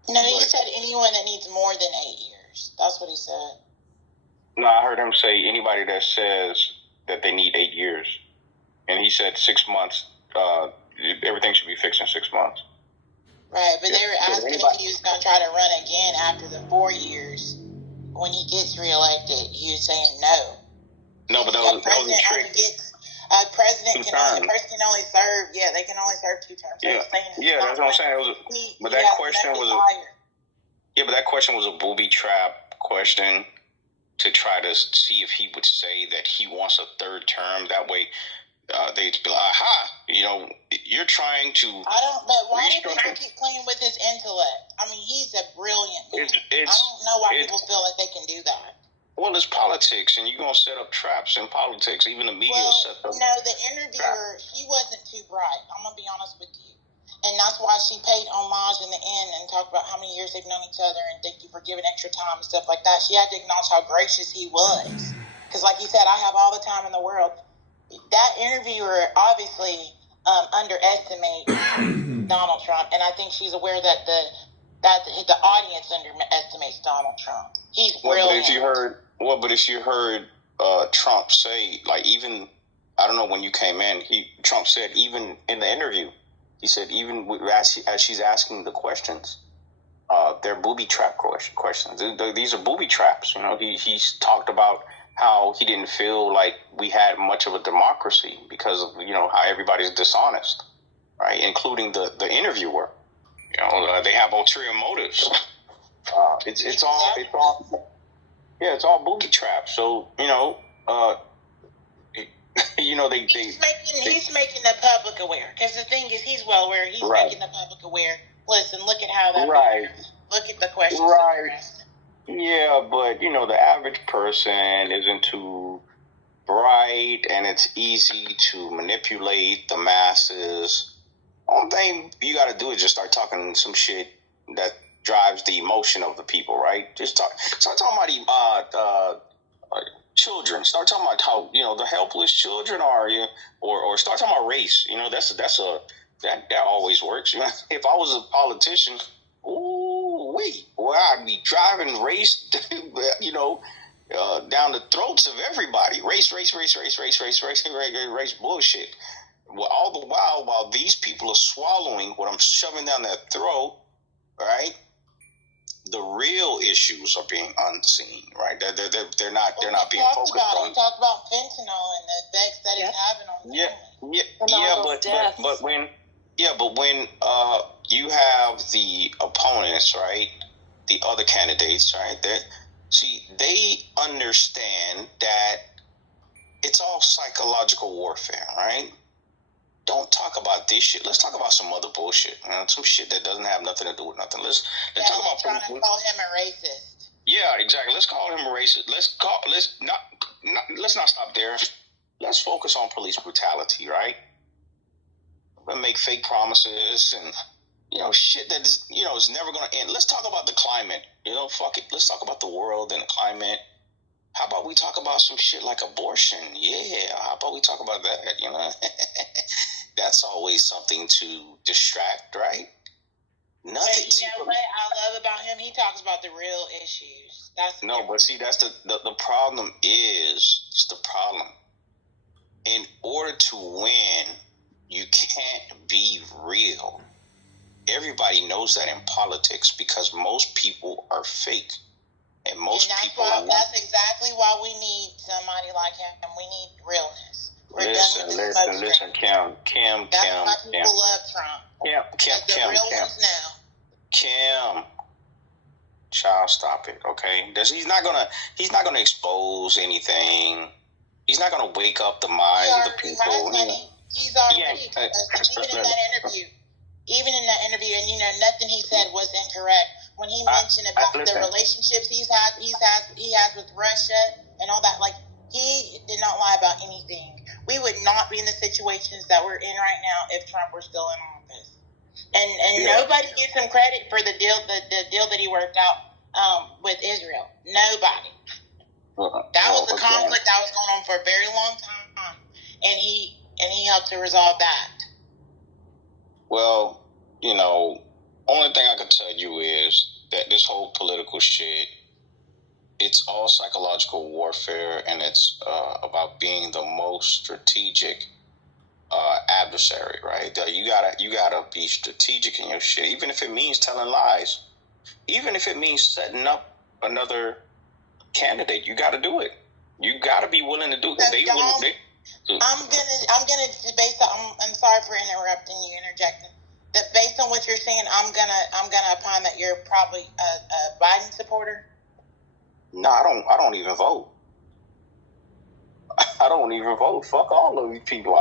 No, he said anyone that needs more than 8 years. That's what he said. No, I heard him say anybody that says that they need 8 years. And he said 6 months, everything should be fixed in 6 months. Right, but they were asking if he was going to try to run again after the 4 years. When he gets reelected, he was saying no. No, but that was a trick. A person can only serve, they can only serve 2 terms. Yeah, that's what I'm saying. But that question was a booby trap question to try to see if he would say that he wants a 3rd term. That way, they'd be like, aha, you're trying to. But why do people keep playing with his intellect? I mean, he's a brilliant man. I don't know why people feel like they can do that. Well, it's politics, and you're going to set up traps in politics. Even the media set up. No, the interviewer, she wasn't too bright. I'm going to be honest with you. And that's why she paid homage in the end and talked about how many years they've known each other and thank you for giving extra time and stuff like that. She had to acknowledge how gracious he was. Because like you said, I have all the time in the world. That interviewer obviously underestimates Donald Trump. And I think she's aware that the audience underestimates Donald Trump. He's brilliant. But if you heard Trump say, like, even, I don't know when you came in, Trump said even in the interview, he said even as she's asking the questions, they're booby trap questions. These are booby traps. He's talked about how he didn't feel like we had much of a democracy because of, how everybody's dishonest, right? Including the interviewer. They have ulterior motives. It's all booby traps. So, he's making the public aware. Because the thing is, he's well aware. He's making the public aware. Listen, look at how that works. Look at the questions. Right. Yeah, but, the average person isn't too bright, and it's easy to manipulate the masses. Only thing you got to do is just start talking some shit that drives the emotion of the people, right? Start talking about children. Start talking about how the helpless children are, or start talking about race. That always works. If I was a politician, I'd be driving race, down the throats of everybody. Race bullshit. Well, all the while these people are swallowing what I'm shoving down their throat, right? The real issues are being unseen, right? They're not being focused on. We talked about fentanyl and the effects that it's having on but when you have the opponents, right? The other candidates, right? They understand that it's all psychological warfare, right? Don't talk about this shit. Let's talk about some other bullshit. Some shit that doesn't have nothing to do with nothing. Let's talk about trying to call him a racist. Yeah, exactly. Let's call him a racist. Let's not stop there. Let's focus on police brutality, right? We're gonna make fake promises and shit that is is never gonna end. Let's talk about the climate. Fuck it. Let's talk about the world and the climate. How about we talk about some shit like abortion? Yeah. How about we talk about that? That's always something to distract, right? Nothing. But what I love about him, he talks about the real issues. That's the problem is. It's the problem. In order to win, you can't be real. Everybody knows that in politics because most people are fake. And that's exactly why we need somebody like him, and we need realness. Listen, Kim. That's why people love Trump. Kim, child, stop it, okay? He's not gonna expose anything. He's not gonna wake up the minds of the people. He's already even in that interview, and nothing he said was incorrect. When he mentioned about the relationships he has with Russia and all that, like, he did not lie about anything. We would not be in the situations that we're in right now if Trump were still in office. And nobody gives him credit for the deal that he worked out with Israel. Nobody. That was a conflict that was going on for a very long time, and he helped to resolve that. Well, only thing I can tell you is that this whole political shit, it's all psychological warfare, and it's about being the most strategic adversary, right? You gotta be strategic in your shit, even if it means telling lies, even if it means setting up another candidate. You got to do it. You got to be willing to do it. I'm sorry for interjecting. That based on what you're saying, I'm gonna opine that you're probably a Biden supporter. No, I don't even vote. I don't even vote. Fuck all of these people.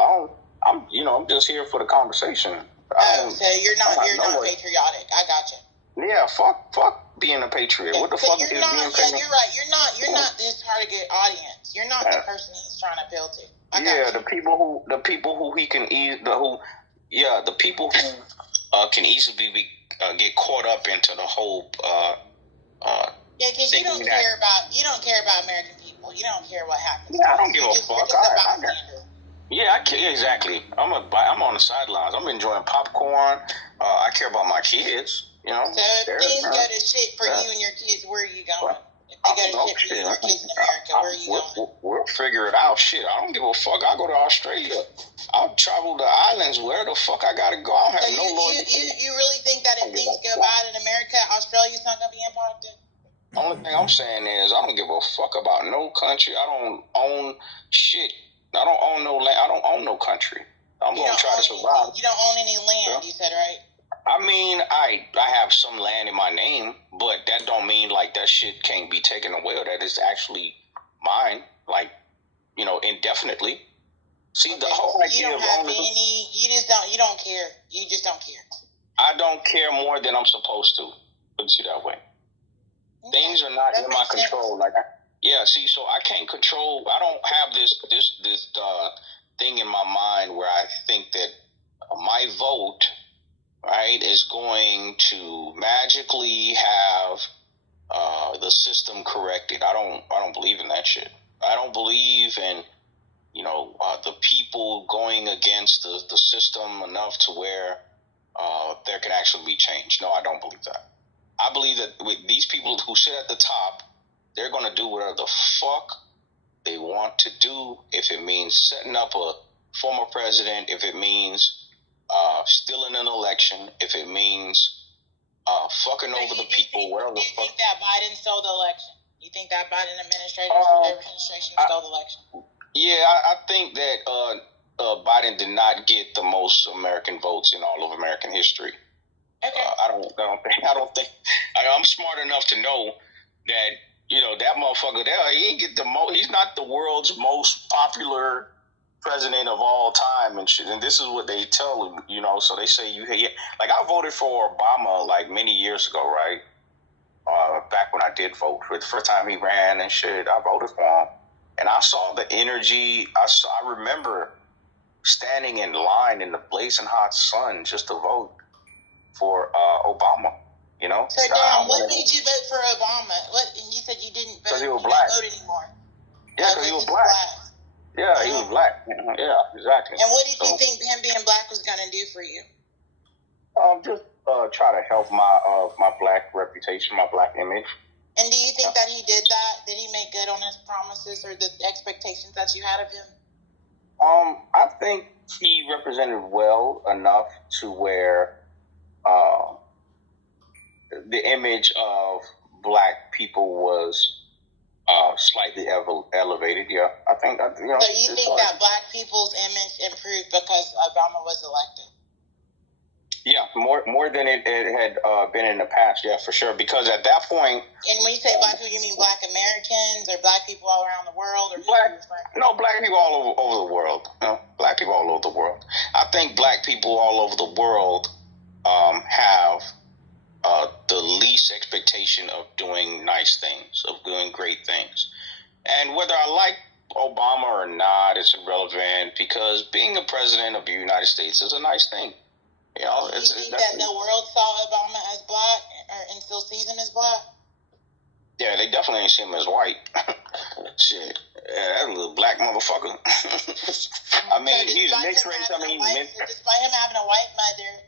I'm just here for the conversation. So you're not patriotic. I got you. Yeah, fuck being a patriot. What the fuck is being a patriot? Yeah, you're right. You're not this target audience. You're not the person he's trying to appeal to. The people who he can the people who can easily get caught up into the whole because you don't care about American people. You don't care what happens. Yeah, I don't give a fuck. I care, exactly. I'm on the sidelines. I'm enjoying popcorn. I care about my kids. So if things go to shit for you and your kids, where are you going? If they go to shit for you and your kids in America, where are you going? We'll figure it out. Shit, I don't give a fuck. I'll go to Australia. I'll travel the islands. Where the fuck I gotta go? I don't have no loyalty. You really think that if things go bad in America, Australia's not gonna be impacted? The only thing I'm saying is I don't give a fuck about no country. I don't own shit. I don't own no land. I don't own no country. I'm gonna try to survive. You don't own any land, you said, right? I mean, I have some land in my name, but that don't mean like that shit can't be taken away or that it's actually mine, like, indefinitely. See, the whole idea of owning... You don't care. You just don't care. I don't care more than I'm supposed to. Put it that way. Okay. Things are not in my control. So I can't control. I don't have this thing in my mind where I think that my vote, right, is going to magically have the system corrected. I don't believe in that shit. I don't believe in the people going against the system enough to where there can actually be change. No, I don't believe that. I believe that with these people who sit at the top, they're going to do whatever the fuck they want to do. If it means setting up a former president, if it means stealing an election, if it means fucking over the people, wherever the fuck. Do you think that Biden stole the election? You think that Biden administration stole the election? Yeah, I think that Biden did not get the most American votes in all of American history. don't think. I'm smart enough to know that that motherfucker there, he ain't get the he's not the world's most popular president of all time and shit. And this is what they tell him, So they say like I voted for Obama like many years ago, right? Back when I did vote for the first time he ran and shit, I voted for him, and I saw the energy. I remember standing in line in the blazing hot sun just to vote for Obama. So Dan, what made you vote for Obama? And you said you didn't vote. Because he was black. Vote anymore. Yeah, because he was black. Yeah, he was black. Yeah, exactly. And what did you think him being black was going to do for you? Just try to help my black reputation, my black image. And do you think that he did that? Did he make good on his promises or the expectations that you had of him? I think he represented well enough to where the image of black people was slightly elevated. Yeah, I think So you think that black people's image improved because Obama was elected? Yeah, more than it had been in the past. Yeah, for sure. Because at that point, and when you say black people, you mean black Americans or black people all around the world, or black people all over the world. Black people all over the world. I think black people all over the world have the least expectation of doing nice things, of doing great things. And whether I like Obama or not, it's irrelevant, because being a president of the United States is a nice thing. Do you think that the world saw Obama as black and still sees him as black? Yeah, they definitely ain't see him as white. Shit. Yeah, that little black motherfucker. I mean, he's mixed race. Despite him having a white mother,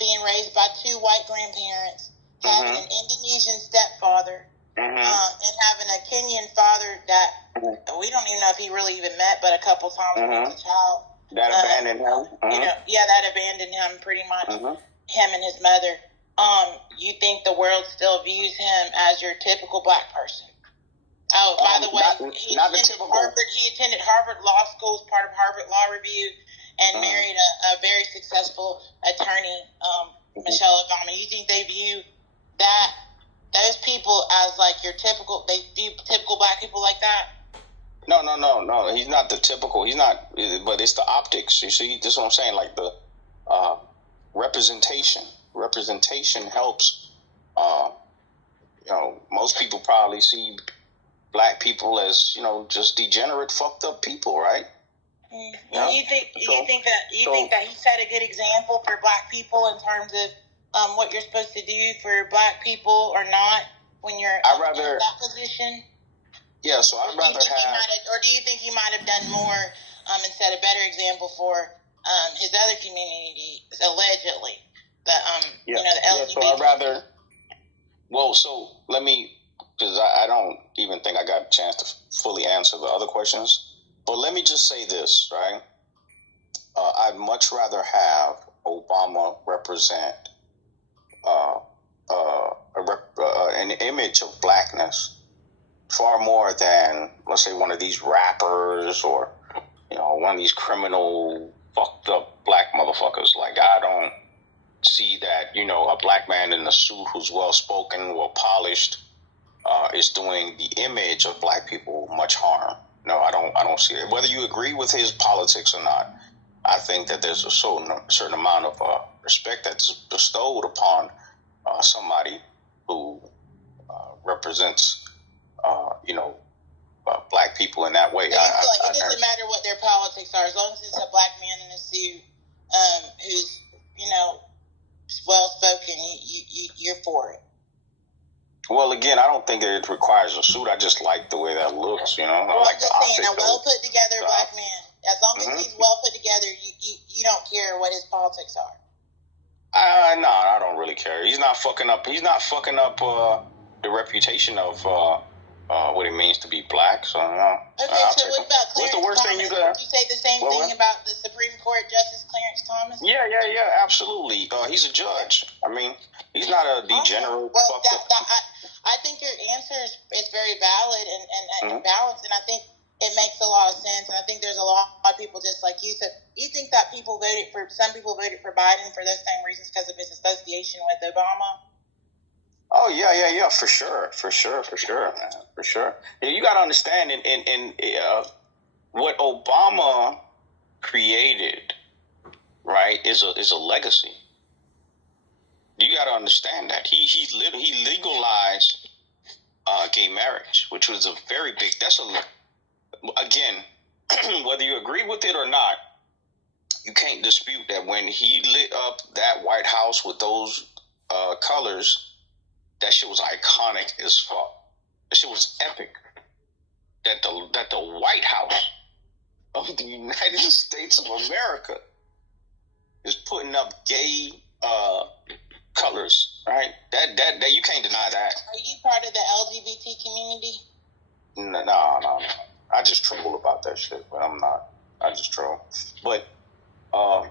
being raised by two white grandparents, having an Indonesian stepfather, and having a Kenyan father that we don't even know if he really even met, but a couple times when he was a child. That abandoned him. That abandoned him pretty much. Him and his mother. You think the world still views him as your typical black person? Oh, by the way, he attended Harvard Law School as part of Harvard Law Review, and married a very successful attorney, Michelle Obama. You think they view those people as like your typical? They view typical black people like that? No. He's not the typical. He's not. But it's the optics. You see, this is what I'm saying. Like the representation. Representation helps. Most people probably see black people as just degenerate, fucked up people, right? You think that he set a good example for black people in terms of what you're supposed to do for black people or not when you're in that position? Yeah, so I'd rather have. Or do you think he might have done more and set a better example for his other community, allegedly? The LGBT. So I'd rather. Well, so let me, because I don't even think I got a chance to fully answer the other questions. But let me just say this, right? I'd much rather have Obama represent an image of blackness far more than, let's say, one of these rappers or, one of these criminal, fucked up black motherfuckers. Like, I don't see that, a black man in a suit who's well-spoken, well-polished, is doing the image of black people much harm. No, I don't see it. Whether you agree with his politics or not, I think that there's a certain amount of respect that's bestowed upon somebody who represents, black people in that way. It doesn't matter what their politics are, as long as it's a black man in a suit who's, well-spoken, you're for it. Well, again, I don't think it requires a suit. I just like the way that looks, Well, I'm just saying, a well-put-together black man, as long as he's well-put together, you don't care what his politics are. No, I don't really care. He's not fucking up the reputation of what it means to be black, so no. Okay, so what about Clarence What's the worst Thomas? thing you could... Did you say the same thing about the Supreme Court Justice Clarence Thomas? Yeah, absolutely. He's a judge. I mean, he's not a degenerate. I think your answer is very valid and balanced, and I think it makes a lot of sense. And I think there's a lot of people just like you said. You think that some people voted for Biden for those same reasons because of his association with Obama? Oh yeah, for sure, man, for sure. You got to understand, what Obama created, right, is a legacy. You got to understand that he legalized gay marriage, which was a very big. Again, whether you agree with it or not, you can't dispute that when he lit up that White House with those colors. That shit was iconic as fuck. That shit was epic. That the White House of the United States of America is putting up gay colors, right? That you can't deny that. Are you part of the LGBT community? No. I just troll about that shit, but I'm not. I just troll. But I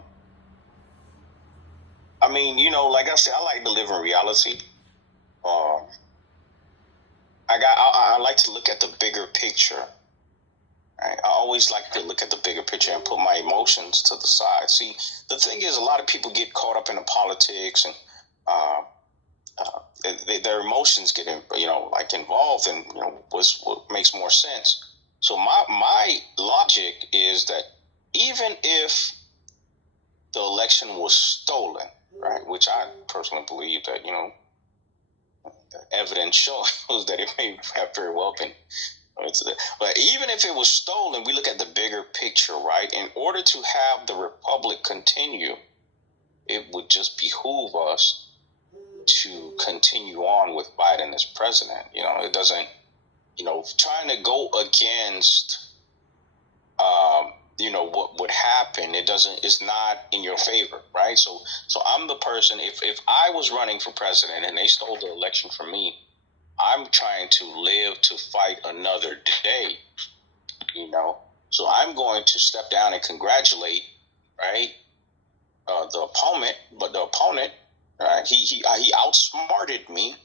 mean, like I said, I like to live in reality. I like to look at the bigger picture. Right? I always like to look at the bigger picture and put my emotions to the side. See, the thing is, a lot of people get caught up in the politics and their emotions get involved in what makes more sense. So my logic is that even if the election was stolen, right, which I personally believe that evidence shows that it may have very well been. But even if it was stolen, we look at the bigger picture, right? In order to have the republic continue, it would just behoove us to continue on with Biden as president. It doesn't, trying to go against, what would happen. It's not in your favor, right? So I'm the person, if I was running for president and they stole the election from me, I'm trying to live to fight another day, So I'm going to step down and congratulate, right, the opponent, right, he outsmarted me,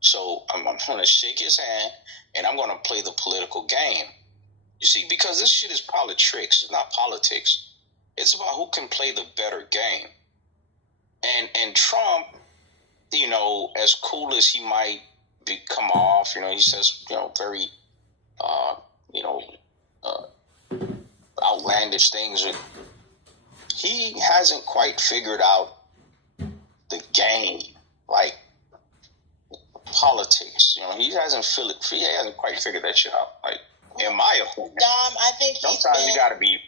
so I'm going to shake his hand and I'm going to play the political game. You see, because this shit is politics, it's not politics. It's about who can play the better game. And Trump, as cool as he might come off, he says, very, outlandish things. He hasn't quite figured out the game, like politics. He hasn't quite figured that shit out. Like, in my opinion, Dom, I think sometimes you gotta be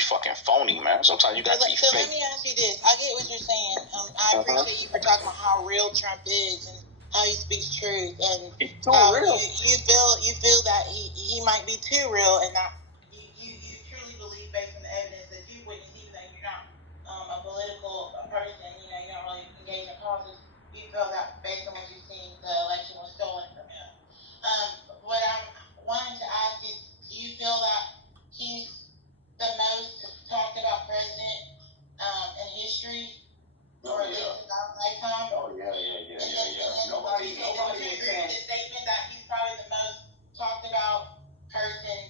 fucking phony, man. Sometimes you gotta be fake. Let me ask you this. I get what you're saying. I appreciate you for talking about how real Trump is and how he speaks truth, and how real. You feel that he might be too real, and that you truly believe based on the evidence that you witnessed, even though you're not a political person, you don't really engage in politics. You feel that based on what you've seen, the election was stolen from him. What I'm wanting to ask is, do you feel that he's the most talked about president in history, or at least in our lifetime? Oh yeah. Nobody would agree with the statement that he's probably the most talked about person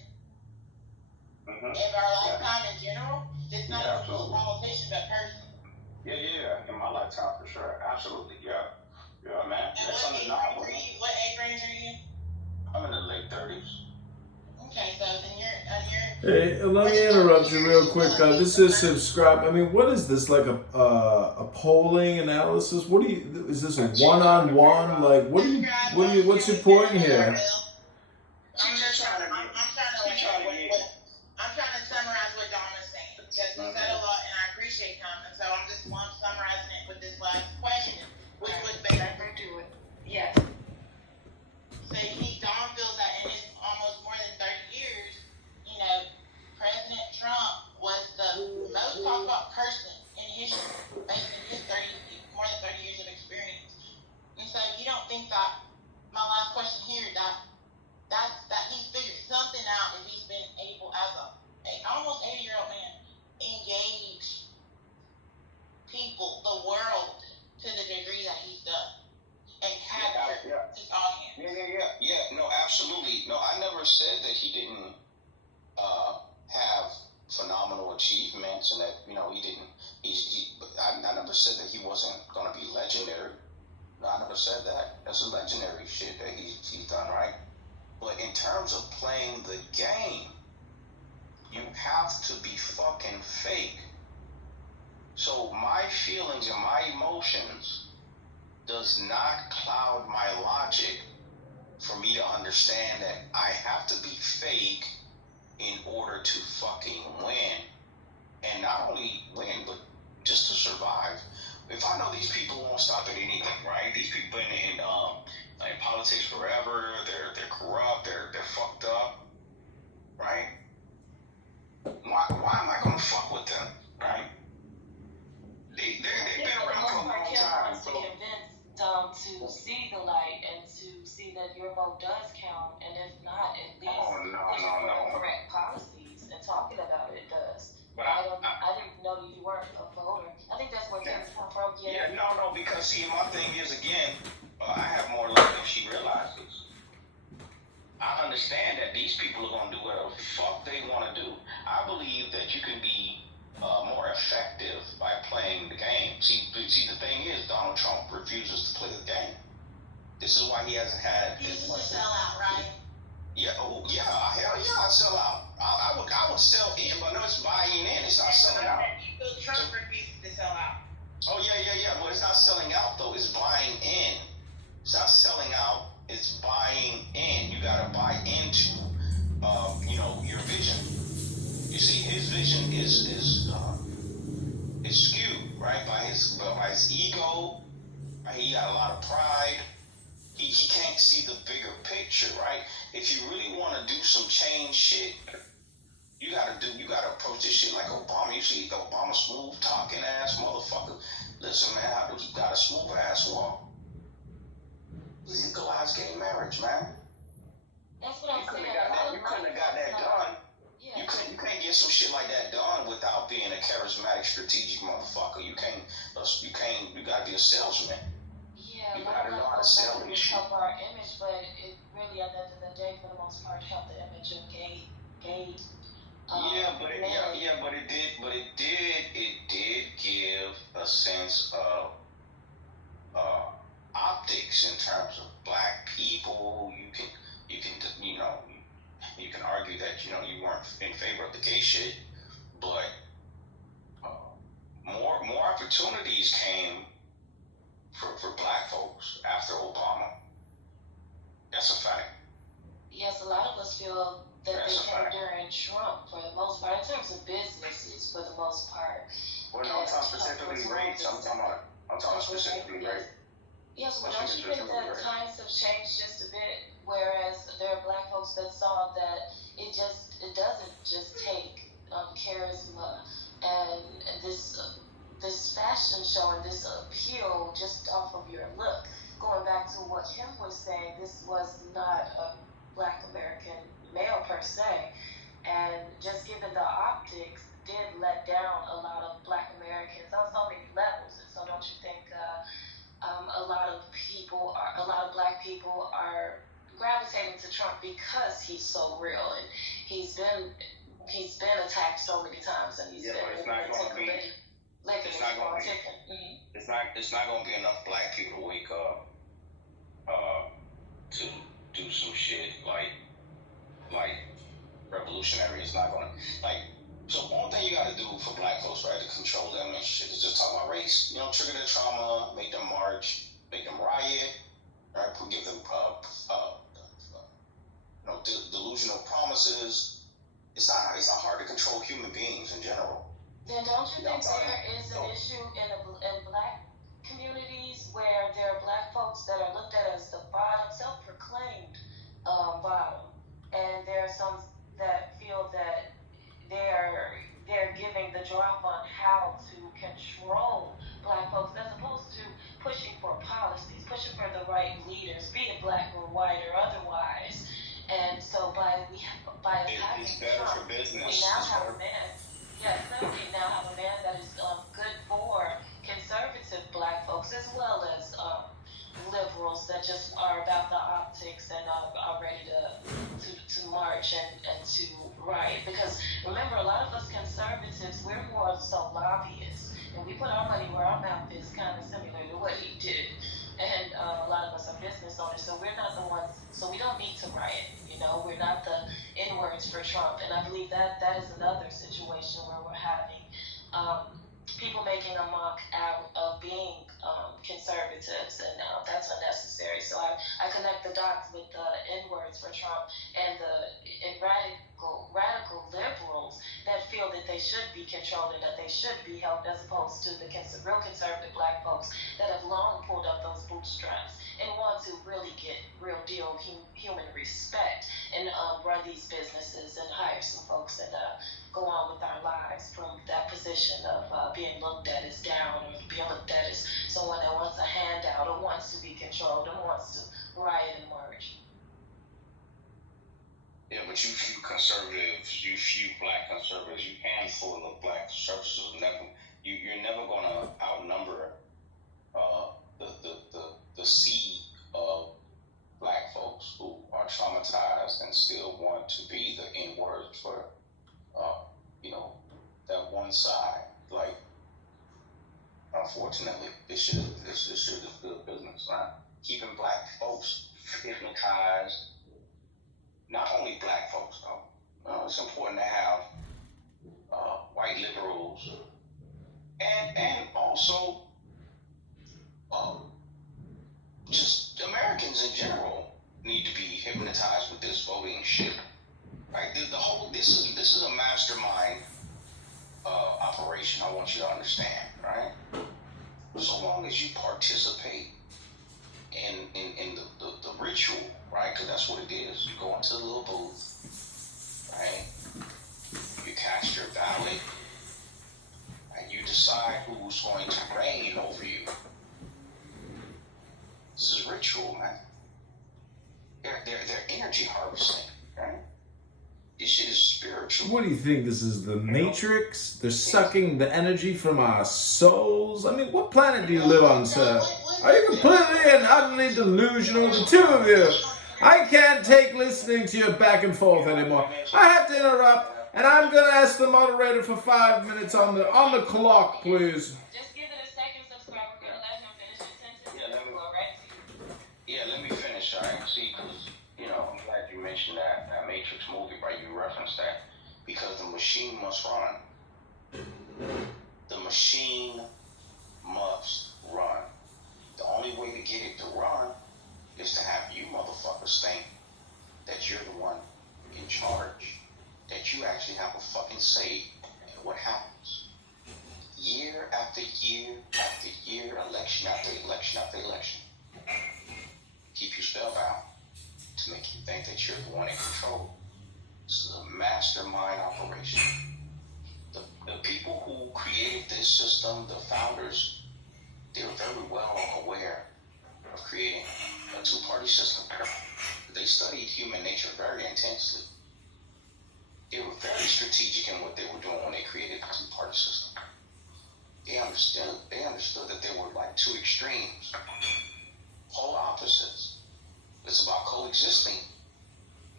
in our lifetime in general? Just not a politician, but person. Yeah. In my lifetime, for sure. Absolutely, yeah. Yeah, man. And what age range are you? I'm in the late 30s. Okay, so then you're Hey, let me interrupt you real quick. This is subscribe. I mean, what is this, like a polling analysis? Is this a one-on-one? Like, what's your point here? I'm trying to summarize what Dom is saying, because he said a lot, and I appreciate him, and so I'm summarizing it with this last question, which was basically do it. Yes. So Dom feels that in his almost more than 30 years, President Trump was the most talked about person in history, based on his more than 30 years of experience. And so you don't think that, my last question here, that he's figured something out, if he's been able, as an almost 80-year-old man, engage people, the world, to the degree that he's done, and capture his audience. Yeah. No, absolutely. never said that he didn't have phenomenal achievements and that he didn't. I never said that he wasn't going to be legendary. No, I never said that. That's a legendary shit that he's done, right? But in terms of playing the game, you have to be fucking fake. So my feelings and my emotions does not cloud my logic for me to understand that I have to be fake in order to fucking win. And not only win, but just to survive. If I know these people won't stop at anything, right? These people been in politics forever, they're corrupt, they're fucked up, right? Why am I gonna fuck with them, right? They've been around for a long time. To convince them to see the light and to see that your vote does count, and if not, at least pushing for the correct policies and talking about it does. But I didn't know you weren't a voter. I think that's where Kim's come from. Yeah, no, because see, my thing is again, I have more love than she realizes. I understand that these people are gonna do whatever the fuck they want to do. I believe that you can be more effective by playing the game. See, the thing is, Donald Trump refuses to play the game. This is why he hasn't had. He's a sellout, right? Yeah, hell yeah, I sell out. I would sell in, but no, it's buying in. It's not selling out. Trump refuses to sell out. Oh yeah. Well, it's not selling out though. It's buying in. It's not selling out. It's buying in. You gotta buy into, your vision. You see, his vision is skewed, right, by his ego. Right? He got a lot of pride. He can't see the bigger picture, right? If you really want to do some change shit, you gotta approach this shit like Obama. You see Obama smooth talking ass motherfucker. Listen, man, he got a smooth ass walk. Legalized gay marriage, man. That's what I'm saying. You couldn't have got that done. Yeah. You can't get some shit like that done without being a charismatic, strategic motherfucker. You gotta be a salesman. Yeah, you gotta know how to sell this shit. Help our image, but it really, at the end of the day, for the most part, helped the image of gay. But it did give a sense of optics in terms of black people. You can argue that you weren't in favor of the gay shit, but more opportunities came for black folks after Obama. That's a fact. Yes, a lot of us feel that they came during Trump for the most part, in terms of businesses for the most part. Well, no, I'm talking specifically race. I'm talking specifically race. Yes, but don't you think that times have changed just a bit? Whereas there are black folks that saw that it doesn't just take charisma and this fashion show and this appeal just off of your look. Going back to what Kim was saying, this was not a black American male per se, and just given the optics did let down a lot of black Americans on so many levels. And so don't you think a lot of black people are gravitating to Trump because he's so real and he's been attacked so many times and he's been it's not going to be enough black people to wake up to do some shit like revolutionary. It's not going to So one thing you got to do for black folks, right, to control them and shit is just talk about race. Trigger their trauma, make them march, make them riot, right? Give them delusional promises. It's not hard to control human beings in general. Then don't you think there is an issue in black communities where there are black folks that are looked at as the bottom, self-proclaimed bottom, and there are some that feel that they're giving the drop on how to control black folks as opposed to pushing for policies, pushing for the right leaders, be it black or white or otherwise. And so by having Trump, we now have a man. Yes, we now have a man that is good for conservative is kind of similar to what he did. And a lot of us are business owners, so we're not the ones, so we don't need to riot. We're not the N-words for Trump. And I believe that is another situation where we're having people making a mock out of being conservatives, and that's unnecessary. So I connect the dots with the N-words for Trump and the radical liberals that feel that they should be controlled and that they should be helped, as opposed to the real conservative black folks that have long pulled up those bootstraps and want to really get real deal human respect and run these businesses and hire some folks and go on with our lives from that position of being looked at as down, or being looked at as someone that wants a handout or wants to be controlled and wants to riot and march. Yeah, but you few conservatives, you few black conservatives, you handful of black conservatives, you're never going to outnumber the sea of black folks who are traumatized and still want to be the N-word for, that one side. Like, unfortunately, this shit is good business, right? Keeping black folks hypnotized. Not only black folks, though. It's important to have white liberals and also just Americans in general need to be hypnotized with this voting shit. Right? This is a mastermind operation. I want you to understand, right? So long as you participate in the ritual, right? Because that's what it is. You go into the little booth, right? You cast your ballot, and you decide who's going to reign over you. This is ritual, man. They're energy harvesting, right? This shit is spiritual. What do you think? This is the Matrix? They're sucking the energy from our souls? I mean, what planet do you live on, sir? Are you completely and utterly delusional, the two of you? I can't take listening to your back and forth anymore. I have to interrupt, and I'm going to ask the moderator for 5 minutes on the clock, please. Just give it a second, subscriber. We're going to let him finish his sentence. Let me finish, all right? See, because, I'm glad you mentioned that Matrix movie, right? You referenced that. Because the machine must run. The machine must run. The only way to get it to run is to have you motherfuckers think that you're the one in charge. That you actually have a fucking say in what happens. Year after year after year, election after election after election. Keep you spellbound to make you think that you're the one in control. This is a mastermind operation. The people who created this system, the founders, they were very well aware of creating a two-party system. They studied human nature very intensely. They were very strategic in what they were doing when they created the two-party system. They understood that there were like two extremes, polar opposites. It's about coexisting.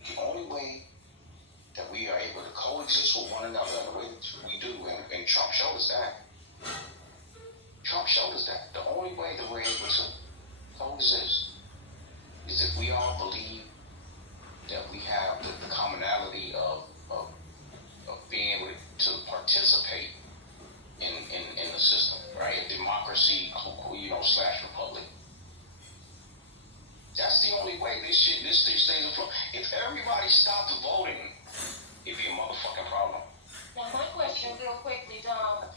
The only way that we are able to coexist with one another in the way that we do, and Trump showed us that. Trump showed us that. The only way that we're able to coexist is if we all believe that we have the commonality of being able to participate in the system, right? Democracy, / republic. That's the only way this thing stays afloat. If everybody stopped voting, it'd be a motherfucking problem. Now, my question, real quickly, Dom,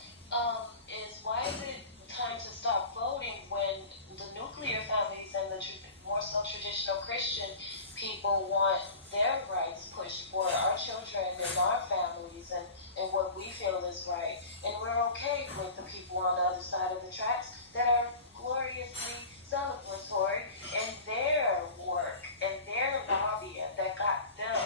is why is it time to stop voting when the nuclear families and the more so traditional Christian people want their rights pushed for our children and our families and what we feel is right? And we're okay with the people on the other side of the tracks that are gloriously celebratory in their work and their lobbying that got them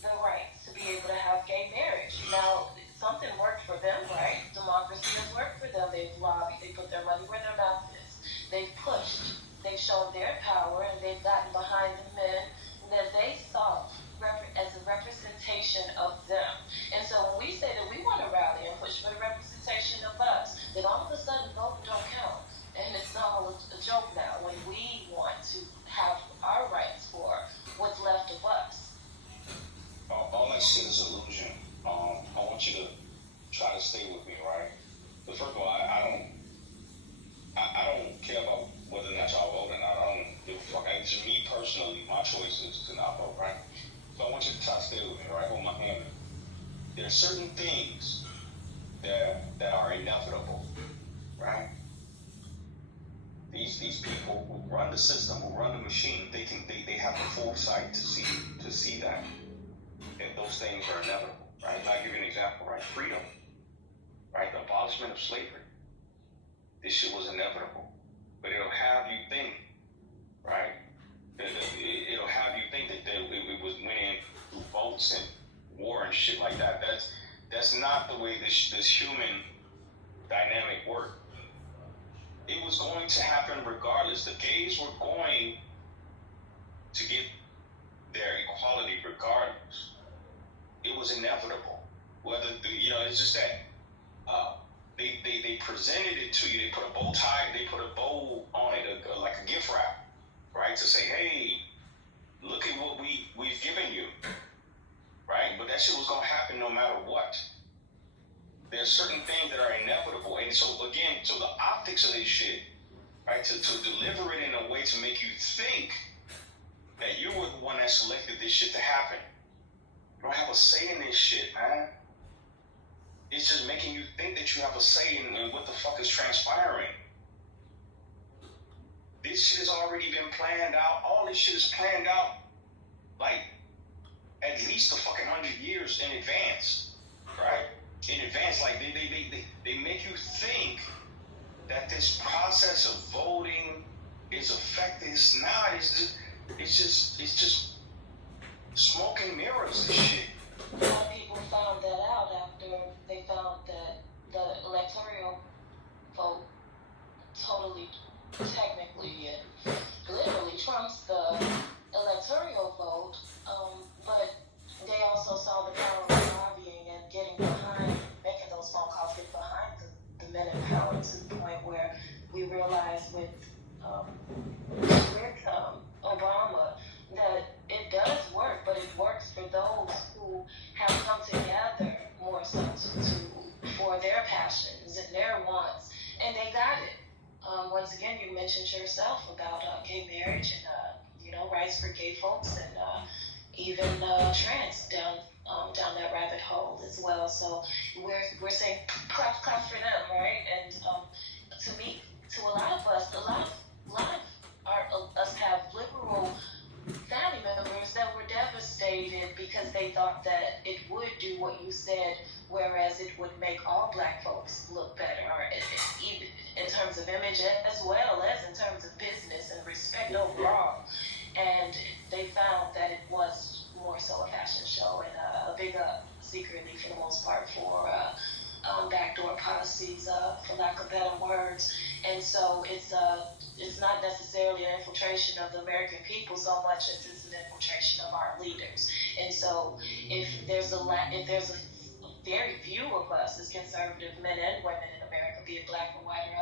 the rights to be able to have gay marriage. Now, something worked for them, right? Democracy has worked for them. They've lobbied. They put their money where their mouth is. They've pushed. They've shown their power, and they've gotten behind the men that they saw as a representation of them. And so when we say that we want to rally and push for the representation of us, then all of a sudden voting don't count. personally, my choice is to not vote, right? So I want you to try to stay with me, right? Hold my hand. There are certain things that are inevitable, right? These people who run the system, who run the machine, they have the foresight to see that those things are inevitable, right? I'll give you an example, right? Freedom, right? The abolishment of slavery. This shit was inevitable, but it'll have you think, right? It'll have you think that it was winning through votes and war and shit like that. That's not the way this human dynamic works. It was going to happen regardless. The gays were going to get their equality regardless. It was inevitable. Whether it's just that they presented it to you. They put a bow tie. They put a bow on it, like a gift wrap, right? To say, hey, look at what we've given you, right? But that shit was gonna happen no matter what. There's certain things that are inevitable, and so again, so the optics of this shit, right? To deliver it in a way to make you think that you were the one that selected this shit to happen. You don't have a say in this shit, man. It's just making you think that you have a say in what the fuck is transpiring. This shit has already been planned out. All this shit is planned out, like, at least a fucking 100 years in advance, right? In advance, like, they make you think that this process of voting is effective. It's not. It's just smoke and mirrors, this shit. A lot of people found that out after they found that the electoral vote totally, technically, and literally trumps the electoral vote, but they also saw the power of lobbying and getting behind, making those phone calls, get behind the men in power to the point where we realized with Obama that it does work, but it works for those who have come together more so for their passions and their wants, and they got it. Once again, you mentioned yourself about gay marriage and rights for gay folks and even trans down that rabbit hole as well. So we're saying clap for them, right? And to me, to a lot of us, a lot of us have liberal family members that were devastated because they thought that it would do what you said, whereas it would make all black folks look better, or even in terms of image as well as in terms of business and respect overall. And they found that it was more so a fashion show and a big secretly for the most part for backdoor policies, for lack of better words. And so it's not necessarily an infiltration of the American people so much as it's an infiltration of our leaders. And so if there's a very few of us as conservative men and women in America, be it black or white or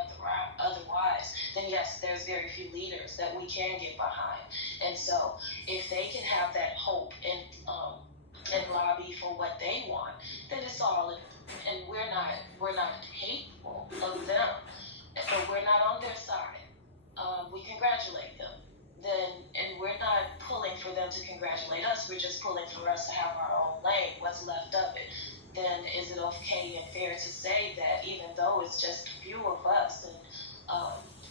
otherwise, then yes, there's very few leaders that we can get behind. And so if they can have that hope and lobby for what they want, then it's all. And we're not hateful of them, but we're not on their side. We congratulate them. And we're not pulling for them to congratulate us. We're just pulling for us to have our own lane. What's left of it? Then is it okay and fair to say that even though it's just a few of us, and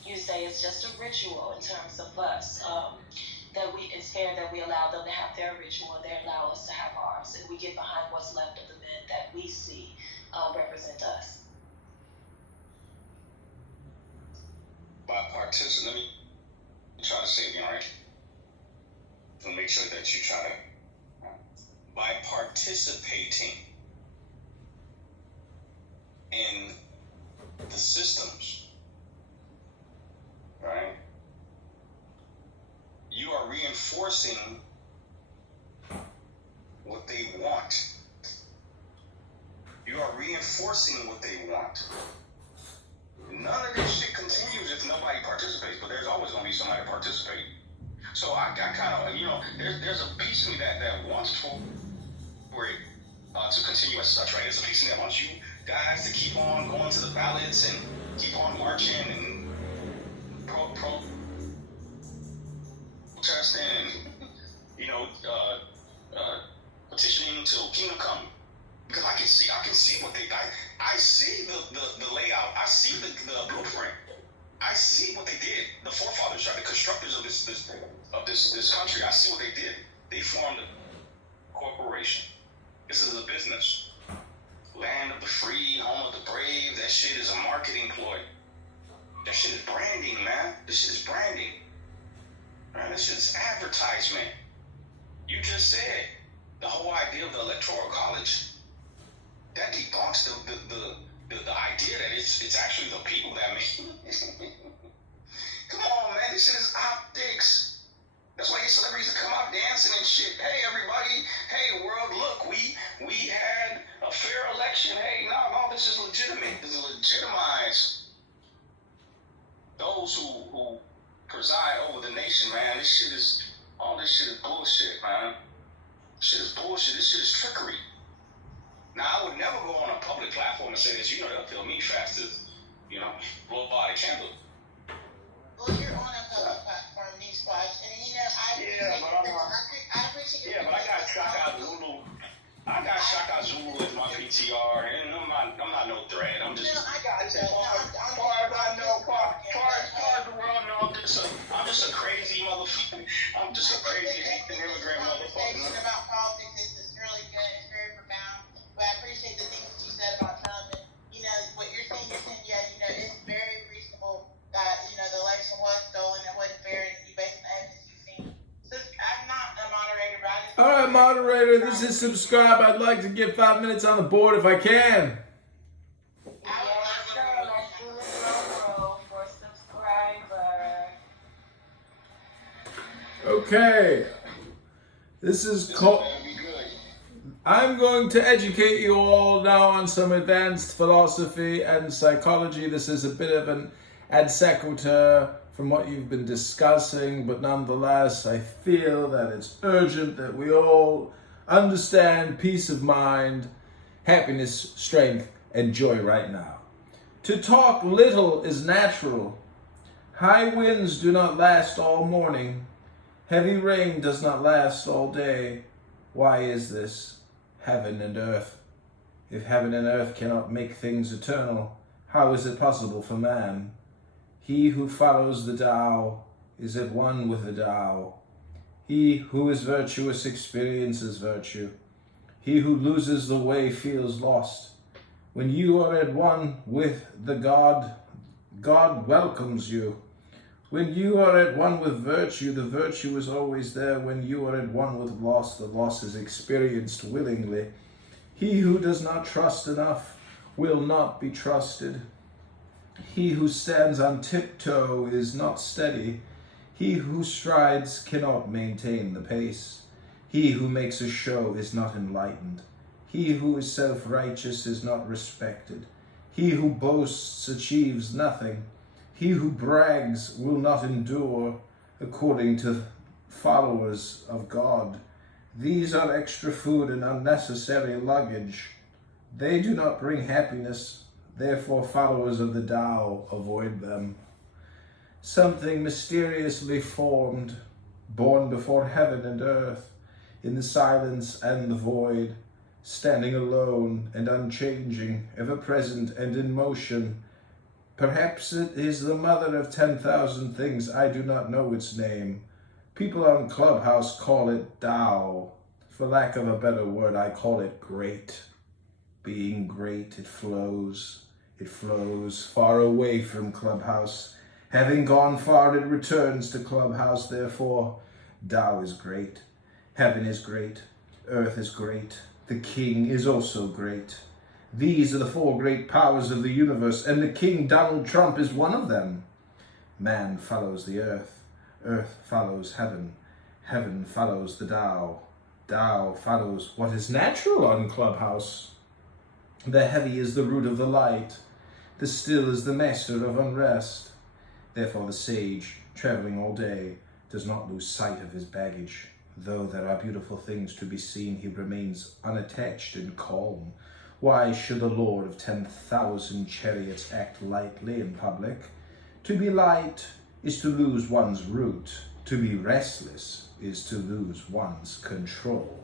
you say it's just a ritual in terms of us, it's fair that we allow them to have their ritual and they allow us to have ours, and we get behind what's left of the men that we see represent us. By let me try to say it again, right? To make sure that you try to, by participating in the systems, right? You are reinforcing what they want. You are reinforcing what they want. None of this shit continues if nobody participates, but there's always going to be somebody participating. So I kind of, there's a piece of me that wants for it to continue as such, right? There's a piece of me that wants you guys to keep on going to the ballots and keep on marching and protesting and see what they did. The forefathers, right, the constructors of this country. I see what they did. They formed a corporation. This is a business. Land of the free, home of the brave. That shit is a marketing ploy. That shit is branding, man. This shit is branding. Man, this shit is advertisement. You just said the whole idea of the electoral college. That debunks the idea that it's actually the people that make it. Come on, man. This shit is optics. That's why you celebrities come out dancing and shit. Hey, everybody. Hey, world, look, we had a fair election. Hey, no, this is legitimate. This is legitimize those who preside over the nation, man. All this shit is bullshit, man. This shit is bullshit. This shit is trickery. Now, I would never go on a public platform and say this. You know, they'll kill me fast as, blow by the candle. Well, you're on a public platform, newsflash, and I appreciate but I got Shaka Zulu. I got Shaka Zulu as my PTR, and I'm not no threat. I'm just. No, I got you. Far as the world know, I'm just a crazy motherfucker. I'm just a crazy immigrant motherfucker. The conversation about politics is really good. It's very profound. But I appreciate the things that you said about Trump, and what you're saying. It's very reasonable that the election was stolen and wasn't fair, and you based on the evidence you've seen. So I'm not a moderator, but I just. All right, moderator, this is subscribe. I'd like to get 5 minutes on the board if I can. Okay, this is called. I'm going to educate you all now on some advanced philosophy and psychology. This is a bit of an ad sequitur from what you've been discussing, but nonetheless, I feel that it's urgent that we all understand peace of mind, happiness, strength, and joy right now. To talk little is natural. High winds do not last all morning. Heavy rain does not last all day. Why is this? Heaven and earth. If heaven and earth cannot make things eternal, how is it possible for man? He who follows the Tao is at one with the Tao. He who is virtuous experiences virtue. He who loses the way feels lost. When you are at one with the God, God welcomes you. When you are at one with virtue, the virtue is always there. When you are at one with loss, the loss is experienced willingly. He who does not trust enough will not be trusted. He who stands on tiptoe is not steady. He who strides cannot maintain the pace. He who makes a show is not enlightened. He who is self-righteous is not respected. He who boasts achieves nothing. He who brags will not endure, according to followers of God. These are extra food and unnecessary luggage. They do not bring happiness, therefore followers of the Tao avoid them. Something mysteriously formed, born before heaven and earth, in the silence and the void, standing alone and unchanging, ever present and in motion. Perhaps it is the mother of 10,000 things. I do not know its name. People on Clubhouse call it Tao. For lack of a better word, I call it great. Being great, it flows. It flows far away from Clubhouse. Having gone far, it returns to Clubhouse. Therefore, Tao is great. Heaven is great. Earth is great. The King is also great. These are the four great powers of the universe, and the King Donald Trump is one of them. Man follows the earth. Earth follows heaven. Heaven follows the Tao. Tao follows what is natural on Clubhouse. The heavy is the root of the light. The still is the master of unrest. Therefore the sage, traveling all day, does not lose sight of his baggage. Though there are beautiful things to be seen, he remains unattached and calm. Why should the Lord of 10,000 chariots act lightly in public? To be light is to lose one's root. To be restless is to lose one's control.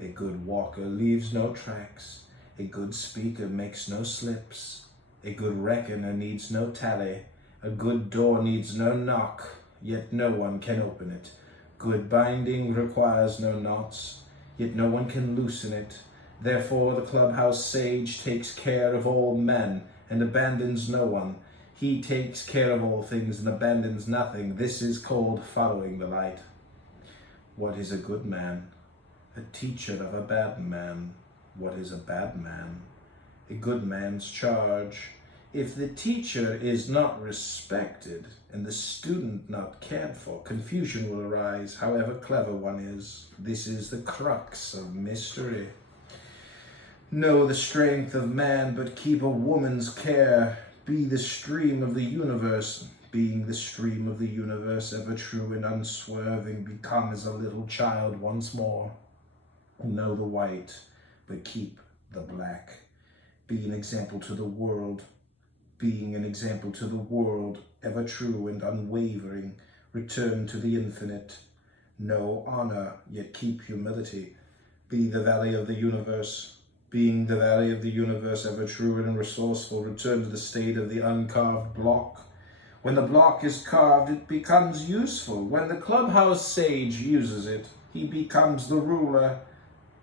A good walker leaves no tracks. A good speaker makes no slips. A good reckoner needs no tally. A good door needs no knock, yet no one can open it. Good binding requires no knots, yet no one can loosen it. Therefore the clubhouse sage takes care of all men and abandons no one. He takes care of all things and abandons nothing. This is called following the light. What is a good man? A teacher of a bad man. What is a bad man? A good man's charge. If the teacher is not respected and the student not cared for, confusion will arise, however clever one is. This is the crux of mystery. Know the strength of man, but keep a woman's care. Be the stream of the universe. Being the stream of the universe, ever true and unswerving, become as a little child once more. Know the white, but keep the black. Be an example to the world. Being an example to the world, ever true and unwavering, return to the infinite. Know honor, yet keep humility. Be the valley of the universe. Being the valley of the universe, ever true and resourceful, return to the state of the uncarved block. When the block is carved, it becomes useful. When the clubhouse sage uses it, he becomes the ruler.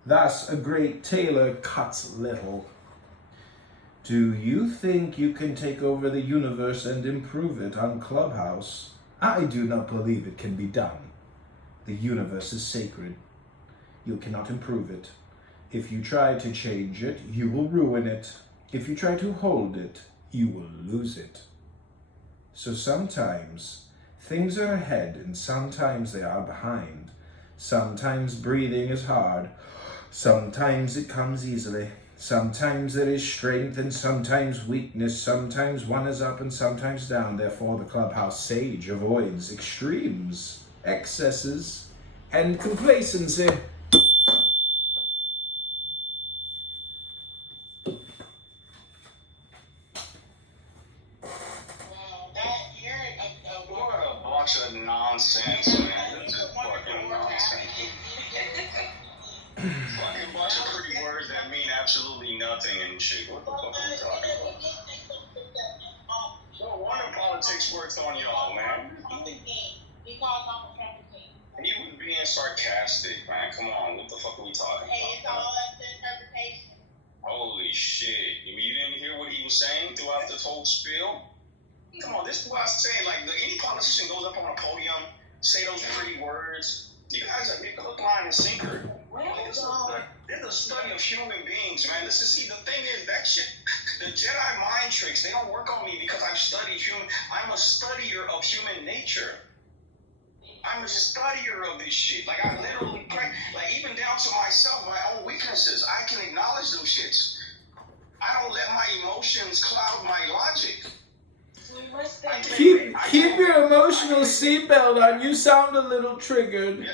Thus, a great tailor cuts little. Do you think you can take over the universe and improve it on Clubhouse? I do not believe it can be done. The universe is sacred. You cannot improve it. If you try to change it, you will ruin it. If you try to hold it, you will lose it. So sometimes things are ahead and sometimes they are behind. Sometimes breathing is hard. Sometimes it comes easily. Sometimes there is strength and sometimes weakness. Sometimes one is up and sometimes down. Therefore, the clubhouse sage avoids extremes, excesses, and complacency. What a bunch of nonsense, man. This is fucking nonsense. Fucking bunch of pretty words that mean absolutely nothing and shit. What the fuck are we talking about? No wonder politics works on y'all, man. He was being sarcastic, man. Come on, what the fuck are we talking about? Hey, it's all up to interpretation. Holy shit. You didn't hear what he was saying throughout this whole spiel? Come on, this is what I was saying. Like, any politician goes up on a podium, say those pretty words. You guys are hook, line, and sinker. They're the study of human beings, man. Listen, see, the thing is, that shit, the Jedi mind tricks, they don't work on me because I've studied I'm a studier of human nature. I'm a studier of this shit. Like, I literally, like, even down to myself, my own weaknesses, I can acknowledge those shits. I don't let my emotions cloud my logic. Keep your emotional seatbelt on. You sound a little triggered. Yeah,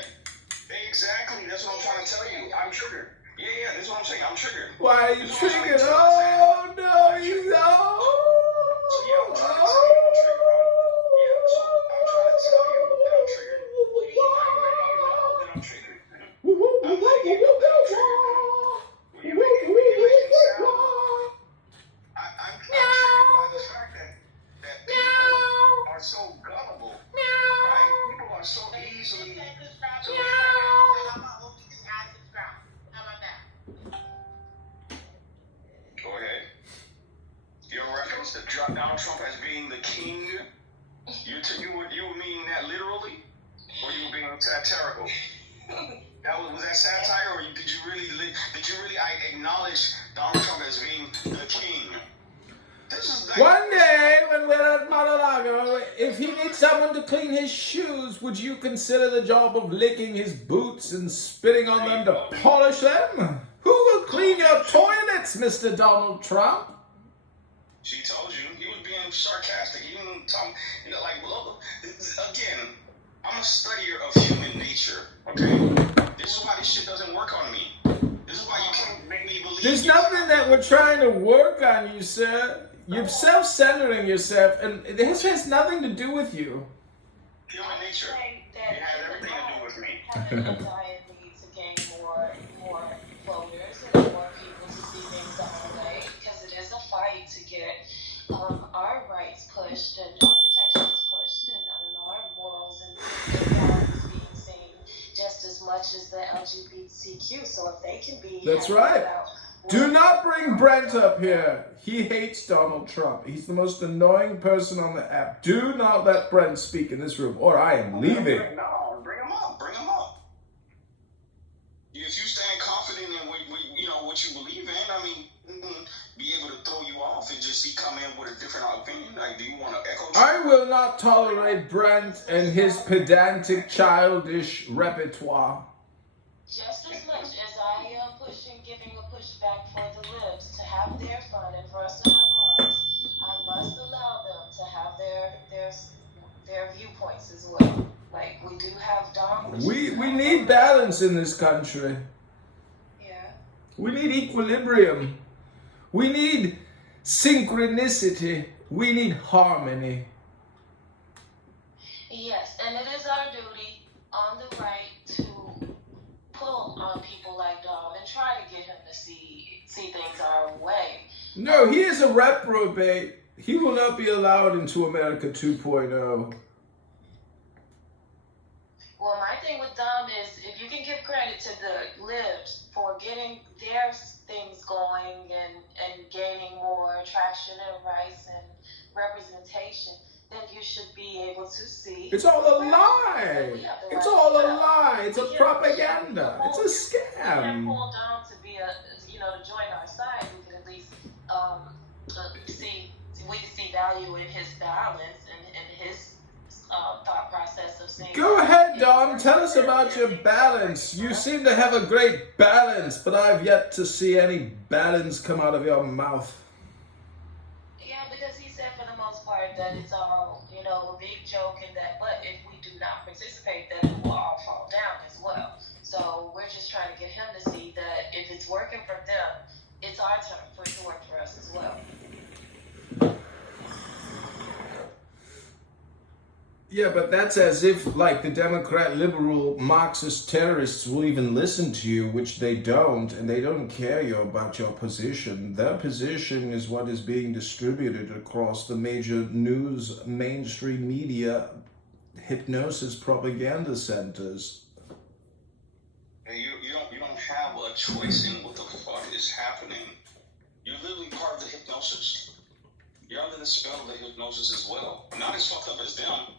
exactly. That's what I'm trying to tell you. I'm triggered. Yeah, that's what I'm saying. I'm triggered. Why are you triggered? Oh, no, you know. So, yeah, I'm trying to tell you I'm triggered. I'm trying to tell you that I'm triggered. I'm letting you know that I'm triggered. I'm letting you know that I'm triggered. You making sound. I'm triggered by the fact that people are so gullible. Right? People are so easily. Go ahead. Your reference to Donald Trump as being the king, you were meaning that literally? Or you were being satirical? Was that satire, or did you really acknowledge Donald Trump as being the king? One day, when we're at Mar-a-Lago, if he needs someone to clean his shoes, would you consider the job of licking his boots and spitting on them to polish them? Who will clean your toilets, Mr. Donald Trump? She told you. He was being sarcastic. He didn't talk, like, look, again, I'm a studier of human nature, okay? This is why this shit doesn't work on me. This is why you can't make me believe. There's nothing that we're trying to work on you, sir. You're self-centering yourself, and this has nothing to do with you. Human nature. It has everything to do with me. Having a diet needs to gain more voters and more people to see things the whole way, because it is a fight to get our rights pushed and our much as the LGBTQ. So if they can be That's happy right. about Do not bring Brent up here. He hates Donald Trump. He's the most annoying person on the app. Do not let Brent speak in this room, or I am leaving. No, bring him up. Bring him up. If you stand confident in what you believe in, I mean, be able to throw you off and just he come in with a different opinion. Like, do you want to echo? I will not tolerate Brent and his pedantic, childish repertoire. just as much as I am giving a pushback for the libs to have their fun and for us to have ours, I must allow them to have their viewpoints as well. Like, we do have Dom. We need balance in this country. Yeah. We need equilibrium. We need synchronicity. We need harmony. Yes, and it is our duty on the right to pull on people like Dom and try to get him to see things our way. No, he is a reprobate. He will not be allowed into America 2.0. Well, my thing with Dom is if you can give credit to the libs for getting their things going and gaining more traction and rights and representation, then you should be able to see. It's all a lie. It's all a lie. It's a propaganda. It's a scam. Pull Dom to be to join our side. We can at least see value in his balance and his thought process of saying. Go ahead, Dom. Tell us about your balance. You seem to have a great balance, but I've yet to see any balance come out of your mouth. Yeah, because he said for the most part that it's all, a big joke and that, but if we do not participate, then it will all fall down as well. So we're just trying to get him to see that if it's working for them, it's our turn for it to work for us as well. Yeah, but that's as if, like, the Democrat, liberal, Marxist terrorists will even listen to you, which they don't, and they don't care about your position. Their position is what is being distributed across the major news, mainstream media, hypnosis propaganda centers. And you don't have a choice in what the fuck is happening. You're literally part of the hypnosis. You're under the spell of the hypnosis as well. Not as fucked up as them.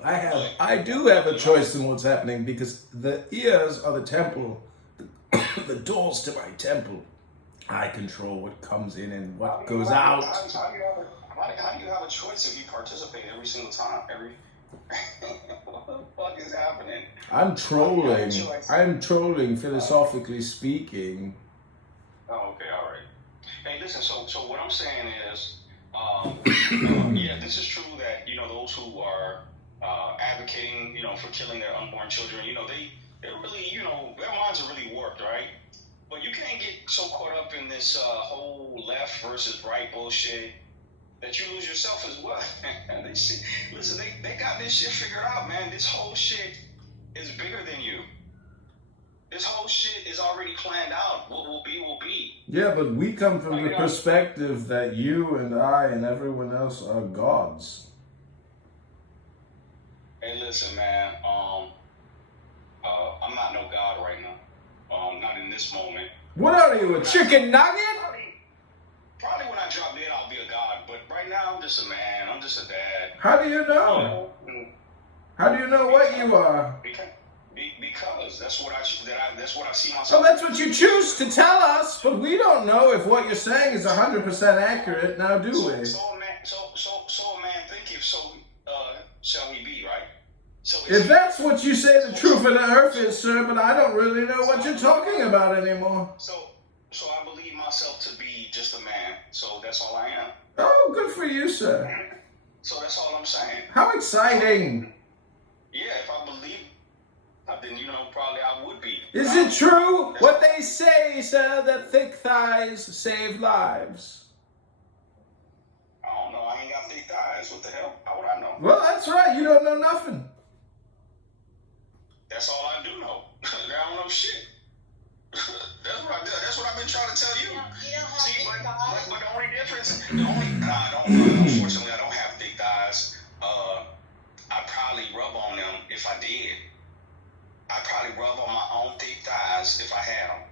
I do have a choice in what's happening because the ears are the temple, the doors to my temple. I control what comes in and what goes out. How do you have a choice if you participate every single time? What the fuck is happening? I'm trolling philosophically speaking. Oh, okay, all right. Hey, listen. So what I'm saying is, yeah, this is true that those who are advocating, for killing their unborn children, they really, their minds are really warped, right? But you can't get so caught up in this whole left versus right bullshit that you lose yourself as well. Listen, they got this shit figured out, man. This whole shit is bigger than you. This whole shit is already planned out. What will be, will be. Yeah, but we come from the perspective that you and I and everyone else are gods. Hey, listen, man. I'm not no god right now. Not in this moment. What are you, a chicken nugget? Probably when I drop dead, I'll be a god. But right now, I'm just a man. I'm just a dad. How do you know? How do you know what you are? Because that's what I see myself. So that's what you choose to tell us, but we don't know if what you're saying is 100% accurate. Now, do we? So a man thinketh, so shall he be, right? So if that's what you say the truth of the earth is, sir, but I don't really know what you're talking about anymore. So I believe myself to be just a man. So that's all I am. Oh, good for you, sir. So that's all I'm saying. How exciting. Yeah, if I believe, then probably I would be. Is it true what they say, sir, that thick thighs save lives? I don't know. I ain't got thick thighs. What the hell? How would I know? Well, that's right. You don't know nothing. That's all I do know. I don't know shit. That's what I've been trying to tell you. See, but the only difference, unfortunately, I don't have thick thighs. I'd probably rub on them if I did. I'd probably rub on my own thick thighs if I had them,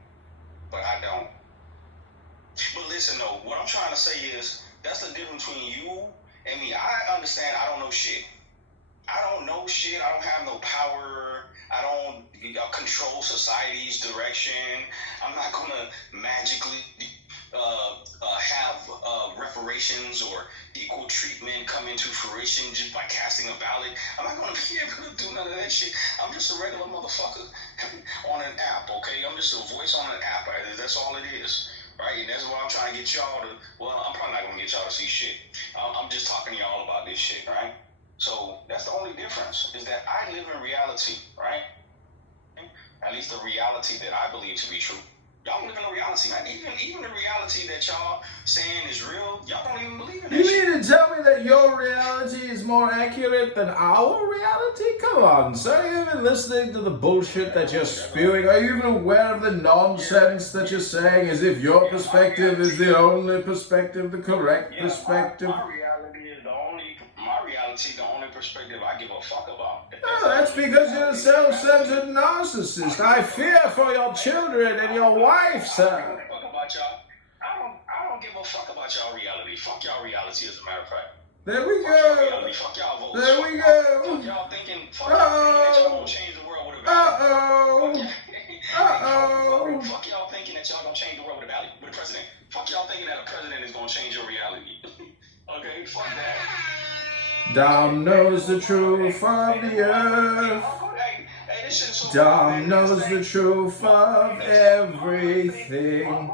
but I don't. But listen though, what I'm trying to say is, that's the difference between you and me. I understand I don't know shit. I don't know shit. I don't have no power. I don't control society's direction. I'm not going to magically have reparations or equal treatment come into fruition just by casting a ballot. I'm not going to be able to do none of that shit. I'm just a regular motherfucker on an app, okay? I'm just a voice on an app. Right? That's all it is. Right, and that's why I'm trying to get y'all to, well, I'm probably not going to get y'all to see shit. I'm just talking to y'all about this shit, right? So that's the only difference, is that I live in reality, right? At least the reality that I believe to be true. Y'all live in a reality, man. Even the reality that y'all saying is real, y'all don't even believe in that shit. You mean to tell me that your reality is more accurate than our reality? Come on, sir. Are you even listening to the bullshit that you're spewing? Are you even aware of the nonsense that you're saying, as if your perspective is the only perspective, the correct perspective? My reality is the only perspective I give a fuck about. Oh, that's because you're a self-centered narcissist. I fear for your children and your wife, sir. I don't give a fuck about y'all reality. Fuck y'all reality, as a matter of fact. There we go. Fuck y'all votes. There we go. Fuck y'all thinking that y'all gonna change the world with a ballot. Fuck y'all thinking that y'all gonna change the world with a ballot, with a president. Fuck y'all thinking that a president is gonna change your reality. Okay, fuck that. Dom knows the truth of the earth. Dom knows the truth of everything.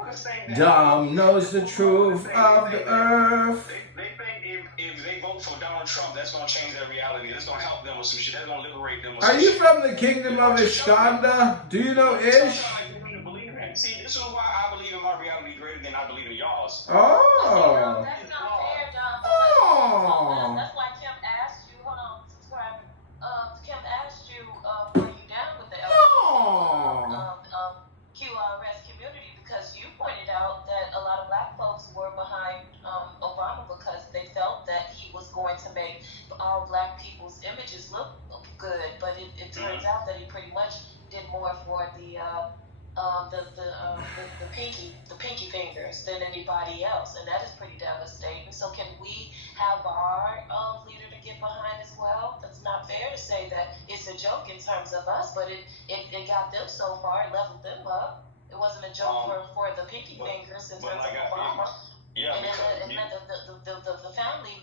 Dom knows the truth of the earth. They think if they vote for Donald Trump, that's going to change their reality. That's going to help them with some shit. That's going to liberate them with some shit. Are you from the kingdom of Ishkanda? Do you know Ish? See, this is why I believe in my reality greater than I believe in y'all's. Oh. That's not fair, Dom. Oh. That's why Kim asked you, hold on, subscribe. Kim asked you, were you down with the QRS community, because you pointed out that a lot of black folks were behind Obama because they felt that he was going to make all black people's images look good, but it turns out that he pretty much did more for the pinky fingers than anybody else, and that is pretty devastating. So can we have our leader to get behind as well? That's not fair to say that it's a joke in terms of us, but it got them so far, it leveled them up. It wasn't a joke for the pinky fingers in terms of Obama. Yeah, and then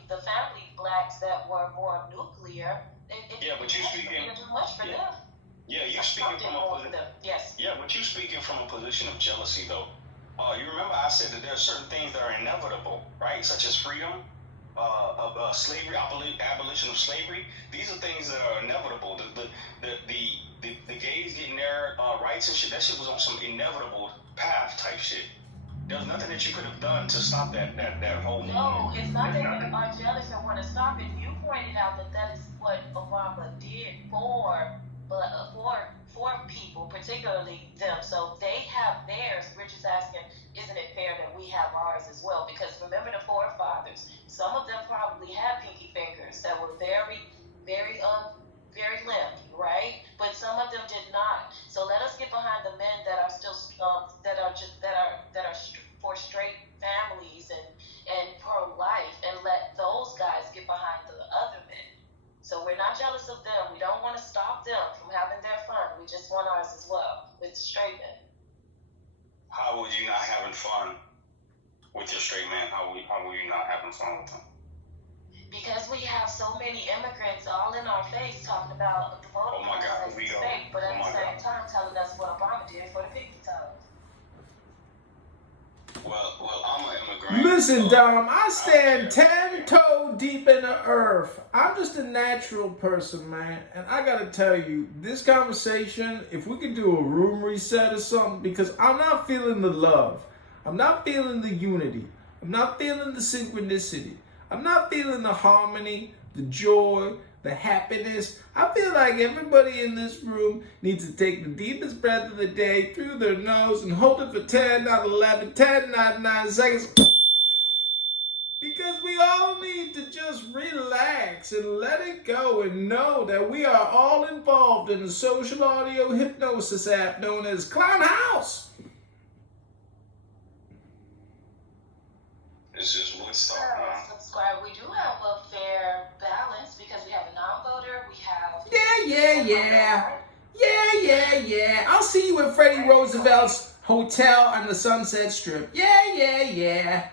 the family blacks that were more nuclear. It but you speaking too much for them. Yeah, you're speaking from a position. Yes. Yeah, but you're speaking from a position of jealousy, though. You remember I said that there are certain things that are inevitable, right? Such as freedom, of slavery, abolition of slavery. These are things that are inevitable. The gays getting their rights and shit. That shit was on some inevitable path type shit. There's nothing that you could have done to stop that whole movement. No, it's not that you are jealous and want to stop it. You pointed out that is what Obama did for people, particularly them. So they have theirs. We're just asking, isn't it fair that we have ours as well? Because remember the forefathers, some of them probably had pinky fingers that were very, very limp, right? But some of them did not. So let us get behind the men that are still that are for straight families and pro-life, and let those guys get behind the other men. So we're not jealous of them. We don't want to stop them from having their fun. We just want ours as well with straight men. How would you not having fun with your straight man? How were you not having fun with them? Because we have so many immigrants all in our face talking about the voting process is fake, but at the same time telling us what Obama did for the pinky toes. Well, I'm an immigrant. Listen, Dom, I stand 10 toe deep in the earth. I'm just a natural person, man. And I gotta tell you, this conversation, if we could do a room reset or something, because I'm not feeling the love. I'm not feeling the unity. I'm not feeling the synchronicity. I'm not feeling the harmony, the joy, the happiness. I feel like everybody in this room needs to take the deepest breath of the day through their nose and hold it for 10, not 11, 10, not 9 seconds. Because we all need to just relax. relax and let it go and know that we are all involved in the social audio hypnosis app known as Clown House. It's just Woodstock now. Subscribe. We do have a fair balance because we have a non-voter. We have. Yeah. I'll see you at Freddie Roosevelt's hotel on the Sunset Strip. Yeah.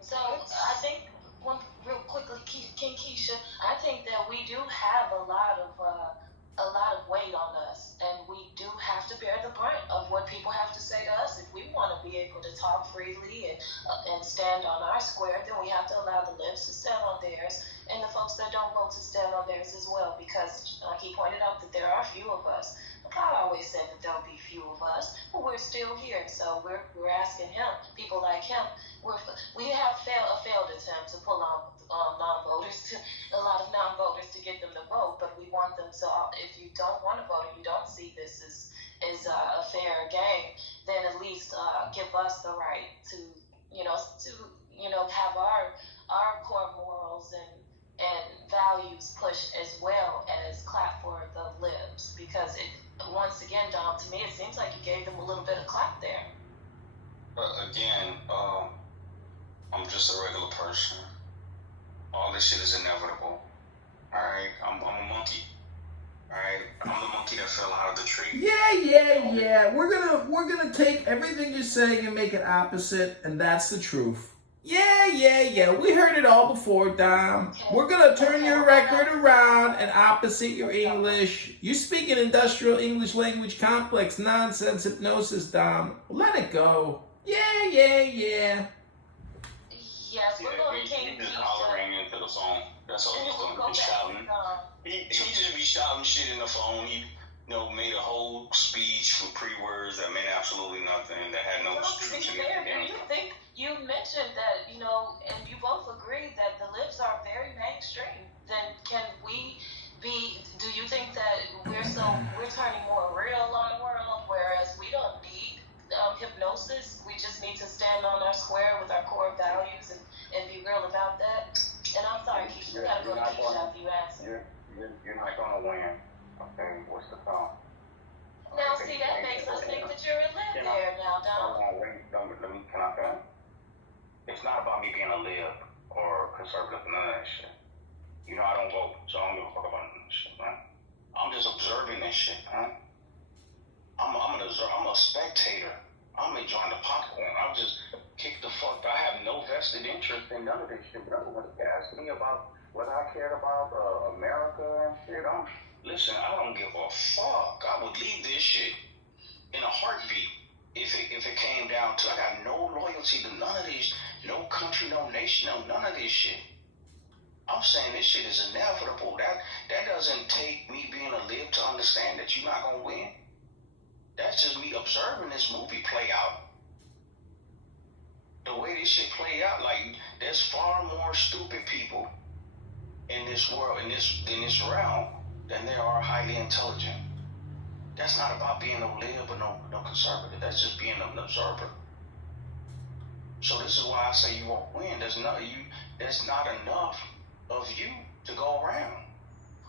So I think, real quickly, King Keisha, I think that we do have a lot of weight on us, and we do have to bear the brunt of what people have to say to us. If we want to be able to talk freely and stand on our square, then we have to allow the libs to stand on theirs, and the folks that don't vote to stand on theirs as well. Because, like he pointed out, that there are few of us. God always said that there'll be few of us, but we're still here. So we're asking him, people like him. We have a failed attempt to pull on non-voters, a lot of non-voters to get them to vote, but we want them to. If you don't want to vote, if you don't see this as a fair game, then at least give us the right to have our core morals and values pushed as well as clap for the libs, because once again, Dom, to me it seems like you gave them a little bit of clap there. Again, I'm just a regular person. All this shit is inevitable. Alright, I'm a monkey. Alright, I'm the monkey that fell out of the tree. Yeah. We're gonna take everything you're saying and make it opposite, and that's the truth. Yeah. We heard it all before, Dom. We're gonna turn your record around and opposite your English. You speak an industrial English language complex nonsense hypnosis, Dom. Let it go. Yeah. Yes, we're going to King He just hollering into the phone. That's all he's doing. He's shouting. He just be shouting shit in the phone. He made a whole speech with pre-words that meant absolutely nothing, that had no truth in it. You mentioned that, and you both agreed that the libs are very mainstream. Then do you think that we're turning more real on the world, whereas we don't need hypnosis? We just need to stand on our square with our core values and be real about that. And I'm sorry, Keisha, you gotta go to Keisha after you answer. You're not gonna win. Okay, what's the song? Now, see, that makes us think that you're a lib there now, Dom. Can I finish? It's not about me being a lib or conservative, none of that shit. I don't vote, so I don't give a fuck about none of that shit, man. I'm just observing this shit, man. I'm a spectator. I'm enjoying the popcorn. I'm just kick the fuck. I have no vested interest in none of this shit. But everyone asked me about what I cared about America and shit. Listen, I don't give a fuck. I would leave this shit in a heartbeat if it came down to. I got no loyalty to none of these. No country, no nation, no none of this shit. I'm saying this shit is inevitable. That doesn't take me being a lib to understand that you're not gonna win. That's just me observing this movie play out. The way this shit play out, like, there's far more stupid people in this world, in this realm, than there are highly intelligent. That's not about being no lib or no conservative. That's just being an observer. So this is why I say you won't win. There's not enough of you to go around.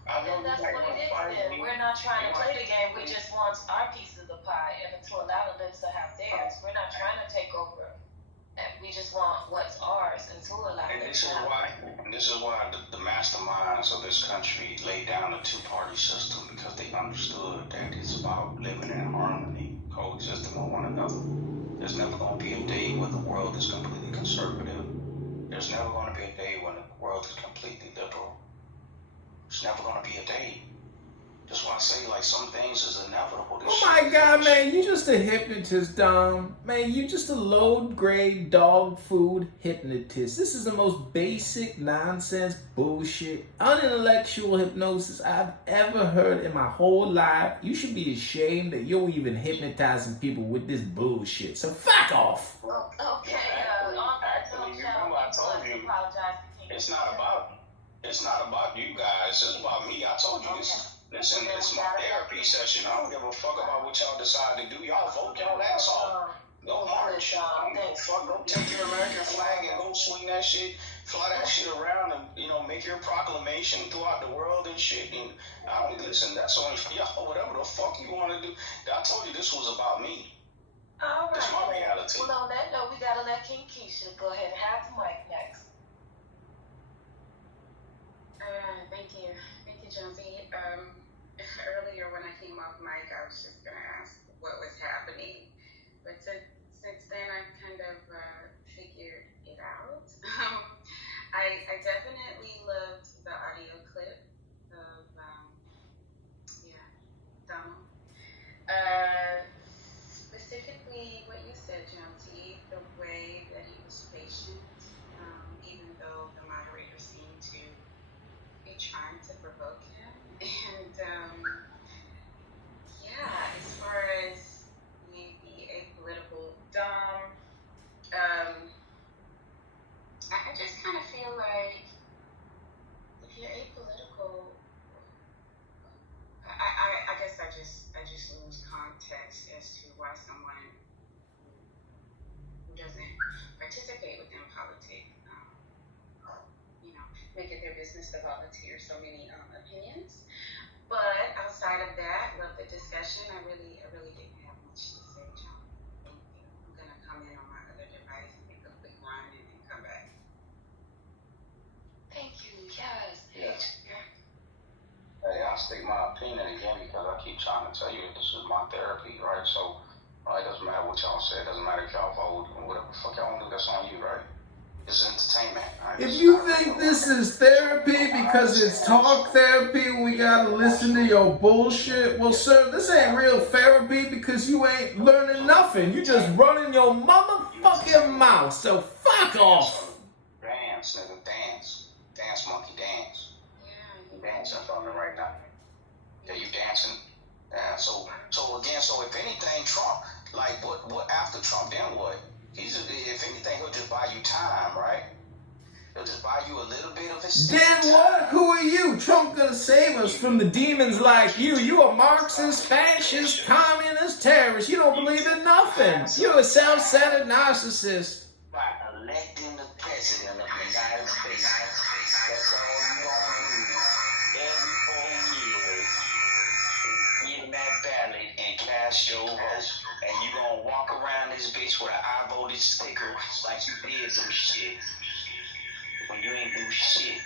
And that's what it is then. We're not trying to play the game. We just want our piece of the pie and to allow the libs to have theirs. We're not trying to take over. We just want what's ours and to allow them to have. This is why the masterminds of this country laid down a two-party system, because they understood that it's about living in harmony, coexisting with one another. There's never going to be a day when the world is completely conservative. There's never going to be a day when the world is completely liberal. There's never going to be a day. That's why I say, like, some things is inevitable. Oh my God, man, you just a hypnotist, Dom. Man, you just a low-grade dog food hypnotist. This is the most basic nonsense bullshit, unintellectual hypnosis I've ever heard in my whole life. You should be ashamed that you're even hypnotizing people with this bullshit. So fuck off. Well, okay, on that note, remember I told you, it's not about you guys. It's about me. I told you this. Listen, it's my therapy session. I don't give a fuck about what y'all decide to do. Y'all vote y'all ass off. Go march. I don't give a fuck. Go take your American flag and go swing that shit, fly that shit around, and make your proclamation throughout the world and shit. And I don't listen. That's only for y'all. Whatever the fuck you want to do. I told you this was about me. All right. That's my reality. Well, on that note, we gotta let King Keisha go ahead and have the mic next. Thank you, Jonesy. Earlier when I came off mic, I was just gonna ask what was happening, but since then I've kind of figured it out. I definitely loved the audio clip of Donald. Specifically what you said, Jonesy, the way that he was patient, even though the moderator seemed to be trying to provoke him. And as far as the apolitical Dom, I just kind of feel like if you're apolitical, I guess I just lose context as to why someone who doesn't participate within politics, make it their business to volunteer so many opinions. But outside of that, love the discussion. I really didn't have much to say, John. Thank you. I'm gonna come in on my other device and make a quick run and then come back. Thank you. Yes. Hey, I'll state my opinion again because I keep trying to tell you this is my therapy, right? So, it doesn't matter what y'all say. It doesn't matter if y'all vote or whatever the fuck y'all want to do. That's on you, right? It's entertainment. Right? If you think this is therapy because it's talk therapy and we gotta listen to your bullshit, well, sir, this ain't real therapy because you ain't learning nothing. You just running your motherfucking mouth. So fuck off. Dance, nigga, dance. Dance, monkey, dance. You dancing for me right now. Yeah, you dancing. Yeah, so if anything, Trump, like what after Trump, then what? If anything, he'll just buy you time, right? He'll just buy you a little bit of his Then what? Who are you? Trump gonna save us from the demons like you. You a Marxist, fascist, communist, terrorist. You don't believe in nothing. You're a self-centered narcissist. By electing the president of the United States. That's all you gonna do every 4 years. Get in that ballot and cast your vote. And you gonna walk around this bitch with an I voted sticker like you did some shit. When you ain't do shit.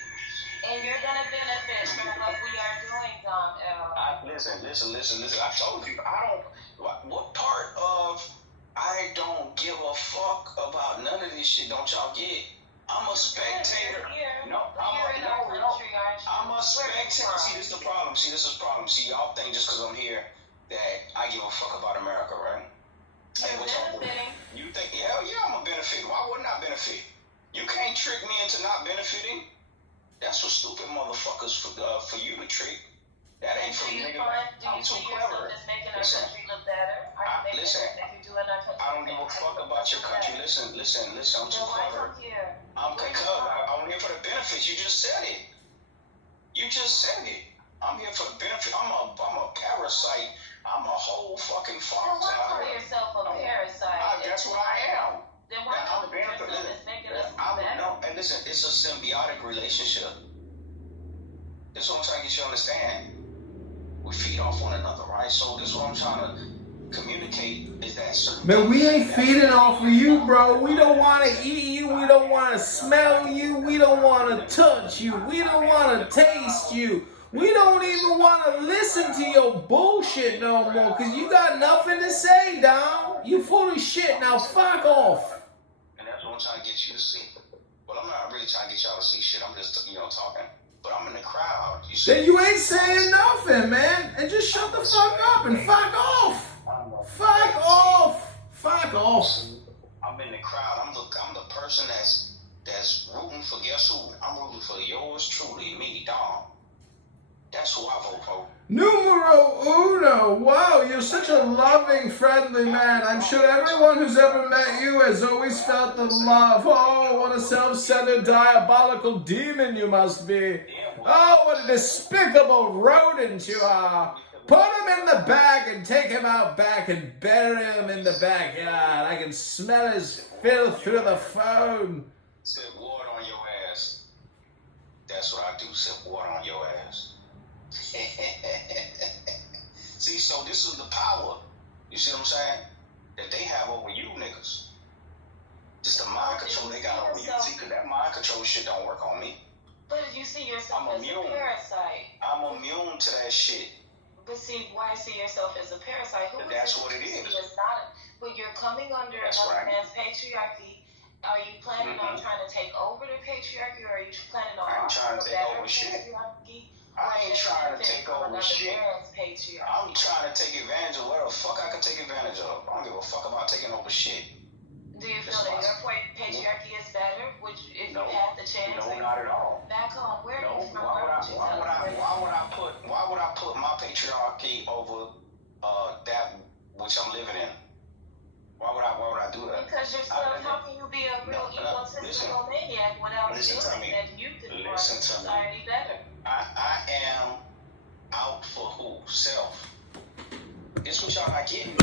And you're gonna benefit from what we are doing, Dom L. Listen. I told you, what part of I don't give a fuck about none of this shit don't y'all get? I'm a spectator. I'm a spectator. See, this is the problem. See, y'all think just because I'm here that I give a fuck about America, right? Hey, what y'all doing? You think, hell yeah, I'm a benefit. Why wouldn't I benefit? You can't trick me into not benefiting. That's for stupid motherfuckers for you to trick. That ain't for me. I'm too clever. Listen, I don't give a fuck about your country. Listen, I'm too clever. I'm here for the benefits. You just said it. I'm here for the benefit. I'm a parasite. I'm a whole fucking farm. So why call yourself a parasite? That's what I am. Then why call yourself as making us better? No, and listen, it's a symbiotic relationship. This is what I'm trying to get you to understand. We feed off one another, right? So this is what I'm trying to communicate is that certain. Man, we ain't feeding off of you, bro. We don't want to eat you. We don't want to smell you. We don't want to touch you. We don't want to taste you. We don't even want to listen to your bullshit no more because you got nothing to say, Dom. You full of shit. Now fuck off. And that's what I'm trying to get you to see. But I'm not really trying to get y'all to see shit. I'm just, talking. But I'm in the crowd. Then you ain't saying nothing, man. And just shut the fuck up and fuck off. Fuck off. Fuck off. I'm in the crowd. I'm the person that's rooting for guess who? I'm rooting for yours truly, me, Dom. That's who I vote for. Numero uno. Wow, you're such a loving, friendly man. I'm sure everyone who's ever met you has always felt the love. Oh, what a self-centered, diabolical demon you must be. Oh, what a despicable rodent you are. Put him in the bag and take him out back and bury him in the backyard. I can smell his filth through the phone. Sip water on your ass. That's what I do, sip water on your ass. See, so this is the power, you see what I'm saying, that they have over you niggas. Just the mind control they got over you. See, because that mind control shit don't work on me. But you see yourself as a parasite. I'm immune to that shit. But see, why see yourself as a parasite? That's what it is. But you're coming under another man's patriarchy. Are you planning on trying to take over the patriarchy, or are you planning on I ain't trying to take over shit. I ain't trying to take over shit. I'm trying to take advantage of whatever the fuck I can take advantage of. I don't give a fuck about taking over shit. Do you feel that your patriarchy is better? Which, if you had the chance? No, not at all. Back home, where are you from? Why would I put my patriarchy over that which I'm living in? Why would I do that? Because you're still, how can you be a real egotistical maniac without feeling that you could run society better? I am out for who? Self. This what y'all not getting.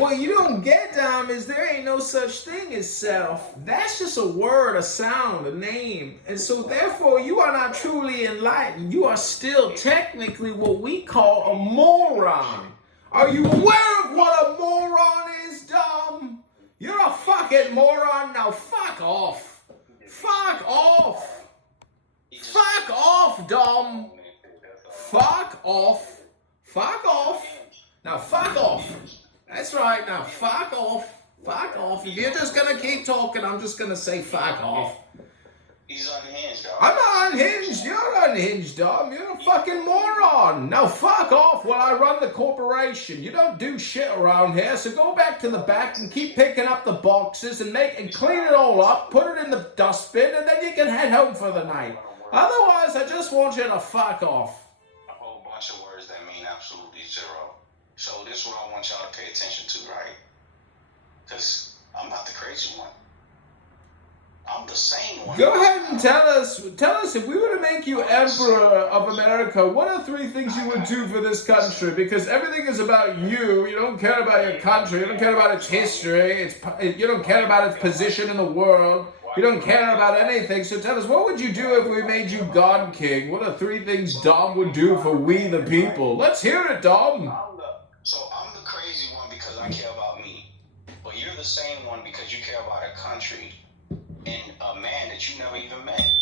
What you don't get, Dom, is there ain't no such thing as self. That's just a word, a sound, a name. And so therefore you are not truly enlightened. You are still technically what we call a moron. Are you aware of what a moron is, Dom? You're a fucking moron. Now fuck off. Fuck off. Fuck off, Dom. Fuck off. Fuck off. Now fuck off. That's right. Now fuck off. Fuck off. If you're just gonna keep talking, I'm just gonna say fuck off. He's unhinged, dog. I'm not unhinged. You're unhinged, Dom. You're a fucking moron. Now fuck off while I run the corporation. You don't do shit around here, so go back to the back and keep picking up the boxes and clean it all up, put it in the dustbin, and then you can head home for the night. Otherwise, I just want you to fuck off. A whole bunch of words that mean absolutely zero. So this is what I want y'all to pay attention to, right? Because I'm not the crazy one. I'm the sane one. Go ahead and tell us if we were to make you emperor of America, what are 3 things you would do for this country? Because everything is about you. You don't care about your country. You don't care about its history. You don't care about its position in the world. You don't care about anything. So tell us, what would you do if we made you God King? What are 3 things Dom would do for we the people? Let's hear it, Dom. So I'm the crazy one because I care about me. But you're the sane one because you care about a country and a man that you never even met.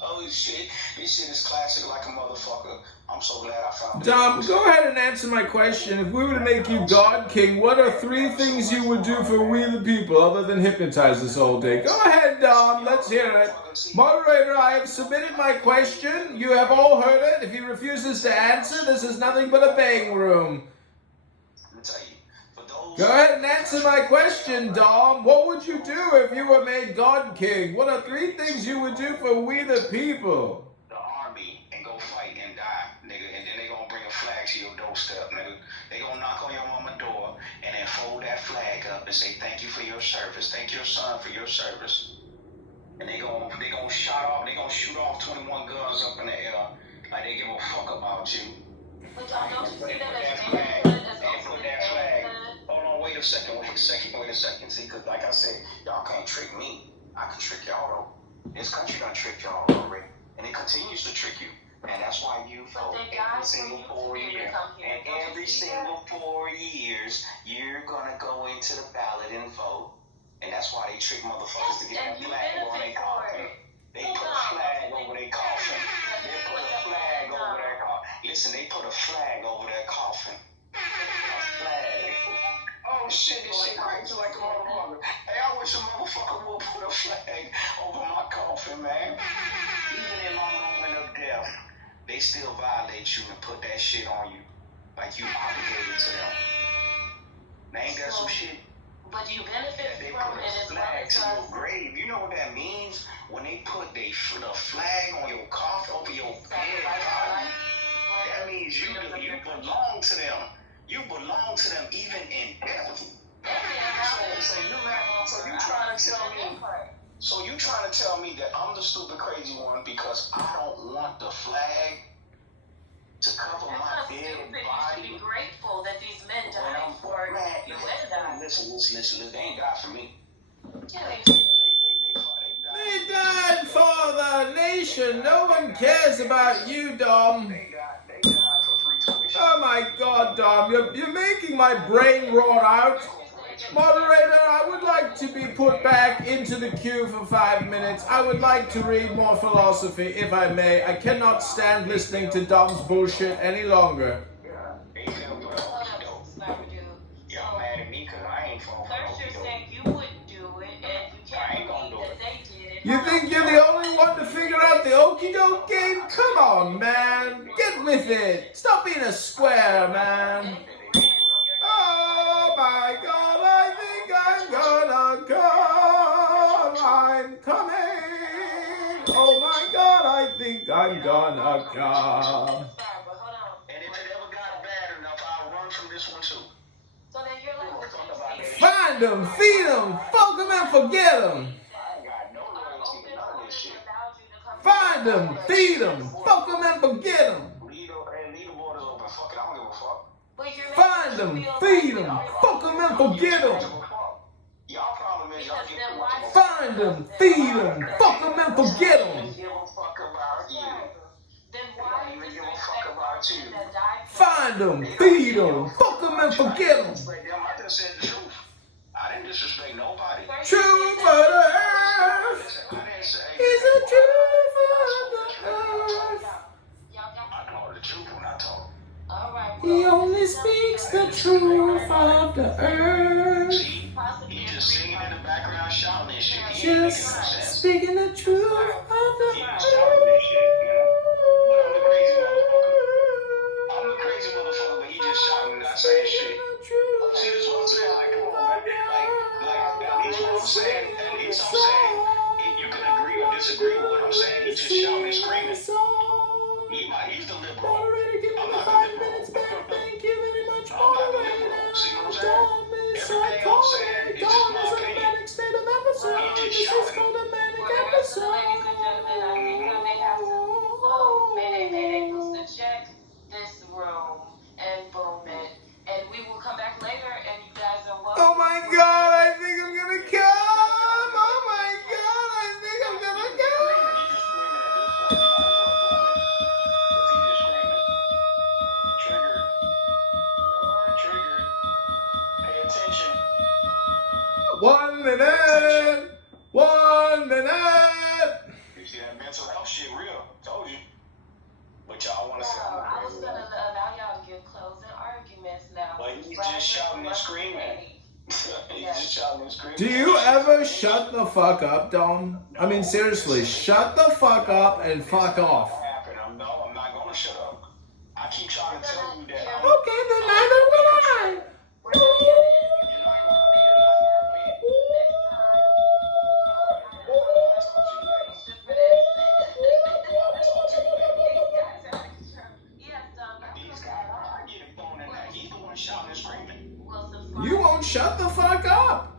Holy shit. This shit is classic like a motherfucker. I'm so glad I found it. Dom, go ahead and answer my question. If we were to make you God King, what are 3 things you would do for we the people other than hypnotize us all day? Go ahead, Dom. Let's hear it. Moderator, I have submitted my question. You have all heard it. If he refuses to answer, this is nothing but a bang room. Go ahead and answer my question, Dom. What would you do if you were made God King? What are 3 things you would do for we the people? The army and go fight and die, nigga. And then they gonna bring a flag to your doorstep, nigga. They gonna knock on your mama's door and then fold that flag up and say thank you for your service. Thank your son for your service. And they gonna shoot off 21 guns up in the air like they give a fuck about you. But don't you see that as put that flag. Hold on, wait a second. See, because like I said, y'all can't trick me. I can trick y'all though. This country done tricked y'all already. And it continues to trick you. And that's why you vote every single 4 years. And every single 4 years, you're gonna go into the ballot and vote. And that's why they trick motherfuckers to get that flag over their coffin. They put a flag over their coffin. They put a flag over their coffin. Listen, they put a flag over their coffin. A flag. Oh shit, this shit crazy like a motherfucker. Hey, I wish a motherfucker would put a flag over my coffin, man. Even in my moment of death, they still violate you and put that shit on you. Like you obligated to them. Now ain't that some shit? But you benefit They from put it a as well flag to your because grave. You know what that means? When they put the flag on your coffin over your head, that means you belong to them. You belong to them even in death. So you trying to tell me? So you trying to tell me that I'm the stupid crazy one because I don't want the flag to cover my dead body? You should be grateful that these men died for you and I. Listen. They ain't died for me. Yeah, They died for the nation. No one cares about you, Dom. Oh my God, Dom, you're making my brain roar out. Moderator, I would like to be put back into the queue for 5 minutes. I would like to read more philosophy, if I may. I cannot stand listening to Dom's bullshit any longer. Y'all mad at me because I ain't falling for First you're saying you wouldn't do it, and you can't believe that they did it. You think you're the only one to figure out the okie doke game? Come on, man. Get with it. Stop being a square, man. Oh my God, I think I'm gonna come. I'm coming. Oh my God, I think I'm gonna come. And if it ever got bad enough, I'll run from this one too. So then you're like, Find them, feed them, fuck them and forget them. Find them, feed them, fuck them and forget them. Find them, feed them, fuck them and forget them. Find them, feed them, fuck them and forget them. Find them, feed them, fuck them and forget them. I didn't disrespect nobody. Truth for the earth is the truth for the earth. I know the truth when I talk. He only speaks the truth of the earth. He just singing in the background, shouting this shit. Just speaking the truth of the earth. I'm the crazy motherfucker, but he just shouting and not saying shit. See, that's what I'm saying. Like, come on, man. Like, at least what I'm saying, you can agree or disagree with what I'm saying. He's just shouting and screaming. He's the liberal. I'm not the liberal. Thank you very much, I'm not the liberal. See what I'm saying? Everything I'm saying is just my opinion. He just shouting. Ladies and gentlemen, I think I may have to Mayday to check this room and boom it. And we will come back later and you guys are welcome. Oh my God, I think I'm gonna come. Oh my God, I think I'm gonna come. Triggered. Pay attention. 1 minute. 1 minute. You see that mental health shit real. Told you. But y'all want to say I was going to allow y'all to give closing arguments now. But he's just shouting and screaming. He's just shouting and screaming. Do you ever shut the fuck up, Dom? I mean, seriously, shut the fuck up and fuck off. I'm not going to shut up. I keep trying to tell you that. Okay, then neither will I. You won't shut the fuck up.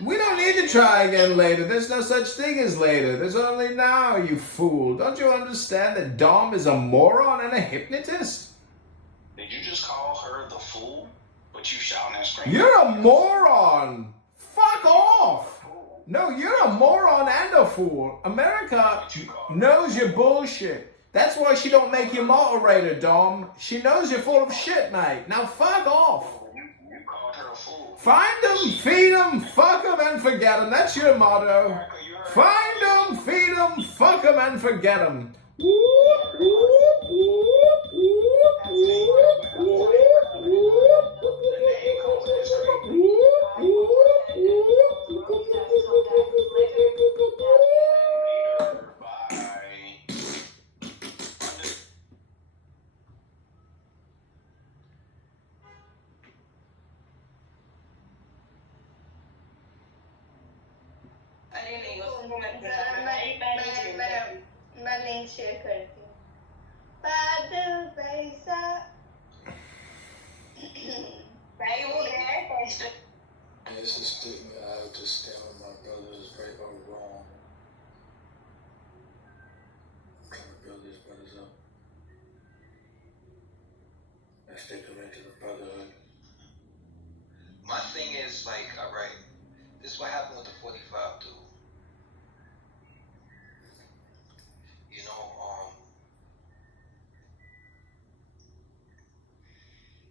We don't need to try again later. There's no such thing as later. There's only now, you fool. Don't you understand that Dom is a moron and a hypnotist? Did you just call her the fool? But you shouting and screaming. You're a moron. Fuck off. No, you're a moron and a fool. America knows your bullshit. That's why she don't make you moderator, Dom. She knows you're full of shit, mate. Now fuck off. You called her a fool. Find them, feed them, fuck them, and forget them. That's your motto. Find them, feed them, fuck them, and forget them. It's a statement I have to stand with my brother is right or wrong. I'm trying to build these brothers up and stick them into the brotherhood. My thing is like, all right, this is what happened with the 45 dude. You know,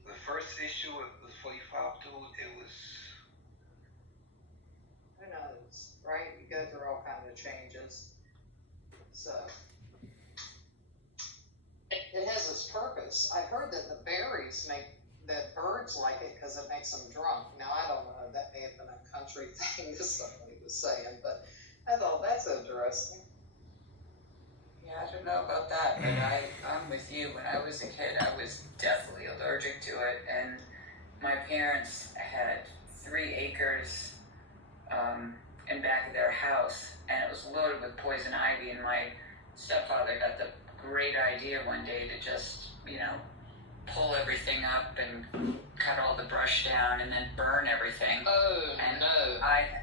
the first issue with the 45 dude, it was. Who knows, right? You go through all kinds of changes. So it has its purpose. I heard that the berries that birds like it because it makes them drunk. Now, I don't know, that may have been a country thing that somebody was saying, but I thought that's interesting. Yeah, I don't know about that, but I'm with you. When I was a kid, I was definitely allergic to it, and my parents had 3 acres in back of their house, and it was loaded with poison ivy, and my stepfather got the great idea one day to just, pull everything up and cut all the brush down and then burn everything. Oh, and no. I had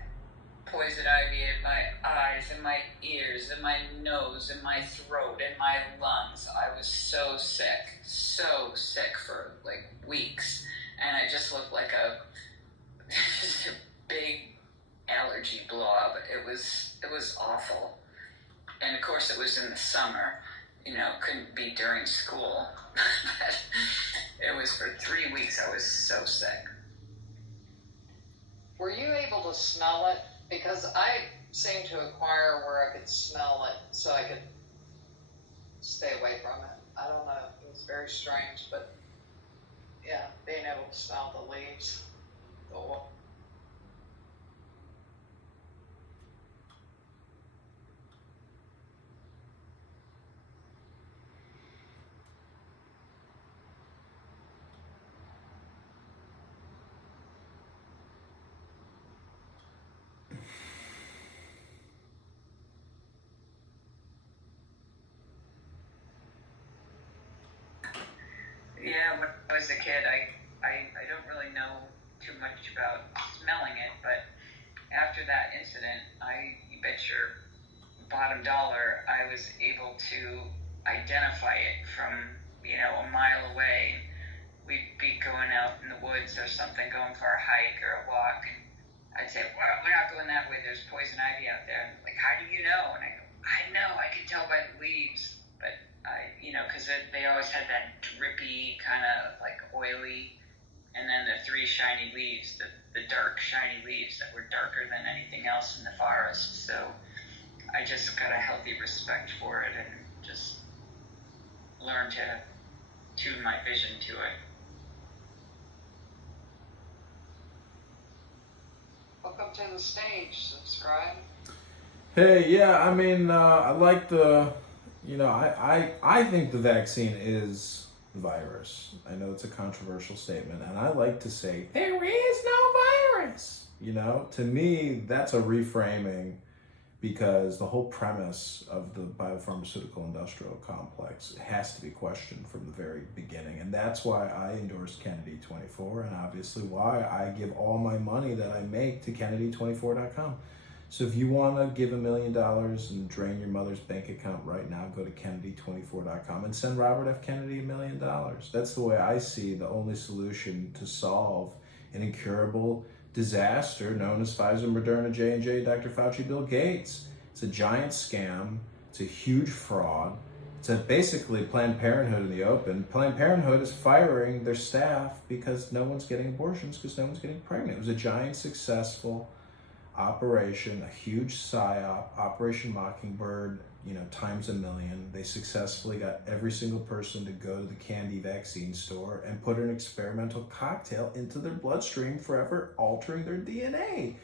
poison ivy in my eyes and my ears and my nose and my throat and my lungs. I was so sick for like weeks, and I just looked like just a big allergy blob. It was awful. And of course it was in the summer, couldn't be during school. It was for 3 weeks. I was so sick. Were you able to smell it? Because I seemed to acquire where I could smell it so I could stay away from it. I don't know. It was very strange, but yeah, being able to smell the leaves, the oil. Yeah, when I was a kid, I don't really know too much about smelling it, but after that incident, you bet your bottom dollar, I was able to identify it from, a mile away. We'd be going out in the woods or something, going for a hike or a walk, and I'd say, well, we're not going that way, there's poison ivy out there. And like, how do you know? And I go, I know, I can tell by the leaves. But because they always had that drippy, kind of like oily, and then the 3 shiny leaves, the dark shiny leaves that were darker than anything else in the forest. So I just got a healthy respect for it and just learned to tune my vision to it. Welcome to the stage. Subscribe. Hey, yeah, I mean, I like the, I think the vaccine is the virus. I know it's a controversial statement, and I like to say, there is no virus. To me, that's a reframing, because the whole premise of the biopharmaceutical industrial complex has to be questioned from the very beginning. And that's why I endorsed Kennedy 24, and obviously why I give all my money that I make to Kennedy24.com. So if you want to give $1 million and drain your mother's bank account right now, go to Kennedy24.com and send Robert F. Kennedy $1 million. That's the way I see the only solution to solve an incurable disaster known as Pfizer, Moderna, J&J, Dr. Fauci, Bill Gates. It's a giant scam. It's a huge fraud. It's basically Planned Parenthood in the open. Planned Parenthood is firing their staff because no one's getting abortions, because no one's getting pregnant. It was a giant successful operation, a huge psyop, Operation Mockingbird, times 1,000,000. They successfully got every single person to go to the candy vaccine store and put an experimental cocktail into their bloodstream, forever altering their DNA.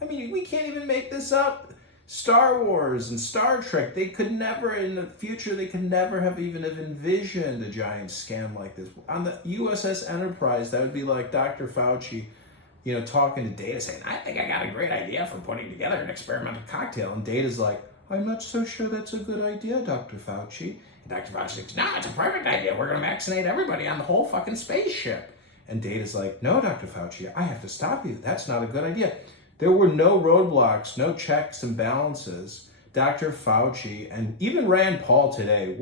I mean, we can't even make this up. Star Wars and Star Trek, they could never, in the future, they could never have even envisioned a giant scam like this. On the USS Enterprise, that would be like Dr. Fauci talking to Data saying, I think I got a great idea for putting together an experimental cocktail. And Data's like, I'm not so sure that's a good idea, Dr. Fauci. And Dr. Fauci says, no, it's a perfect idea. We're going to vaccinate everybody on the whole fucking spaceship. And Data's like, no, Dr. Fauci, I have to stop you. That's not a good idea. There were no roadblocks, no checks and balances. Dr. Fauci and even Rand Paul today,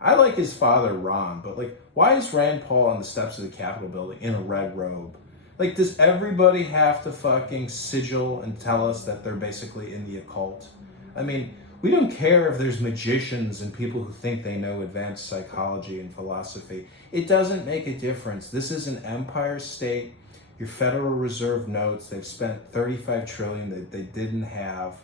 I like his father, Ron, but why is Rand Paul on the steps of the Capitol building in a red robe? Does everybody have to fucking sigil and tell us that they're basically in the occult? I mean, we don't care if there's magicians and people who think they know advanced psychology and philosophy. It doesn't make a difference. This is an empire state. Your Federal Reserve notes, they've spent $35 trillion that they didn't have.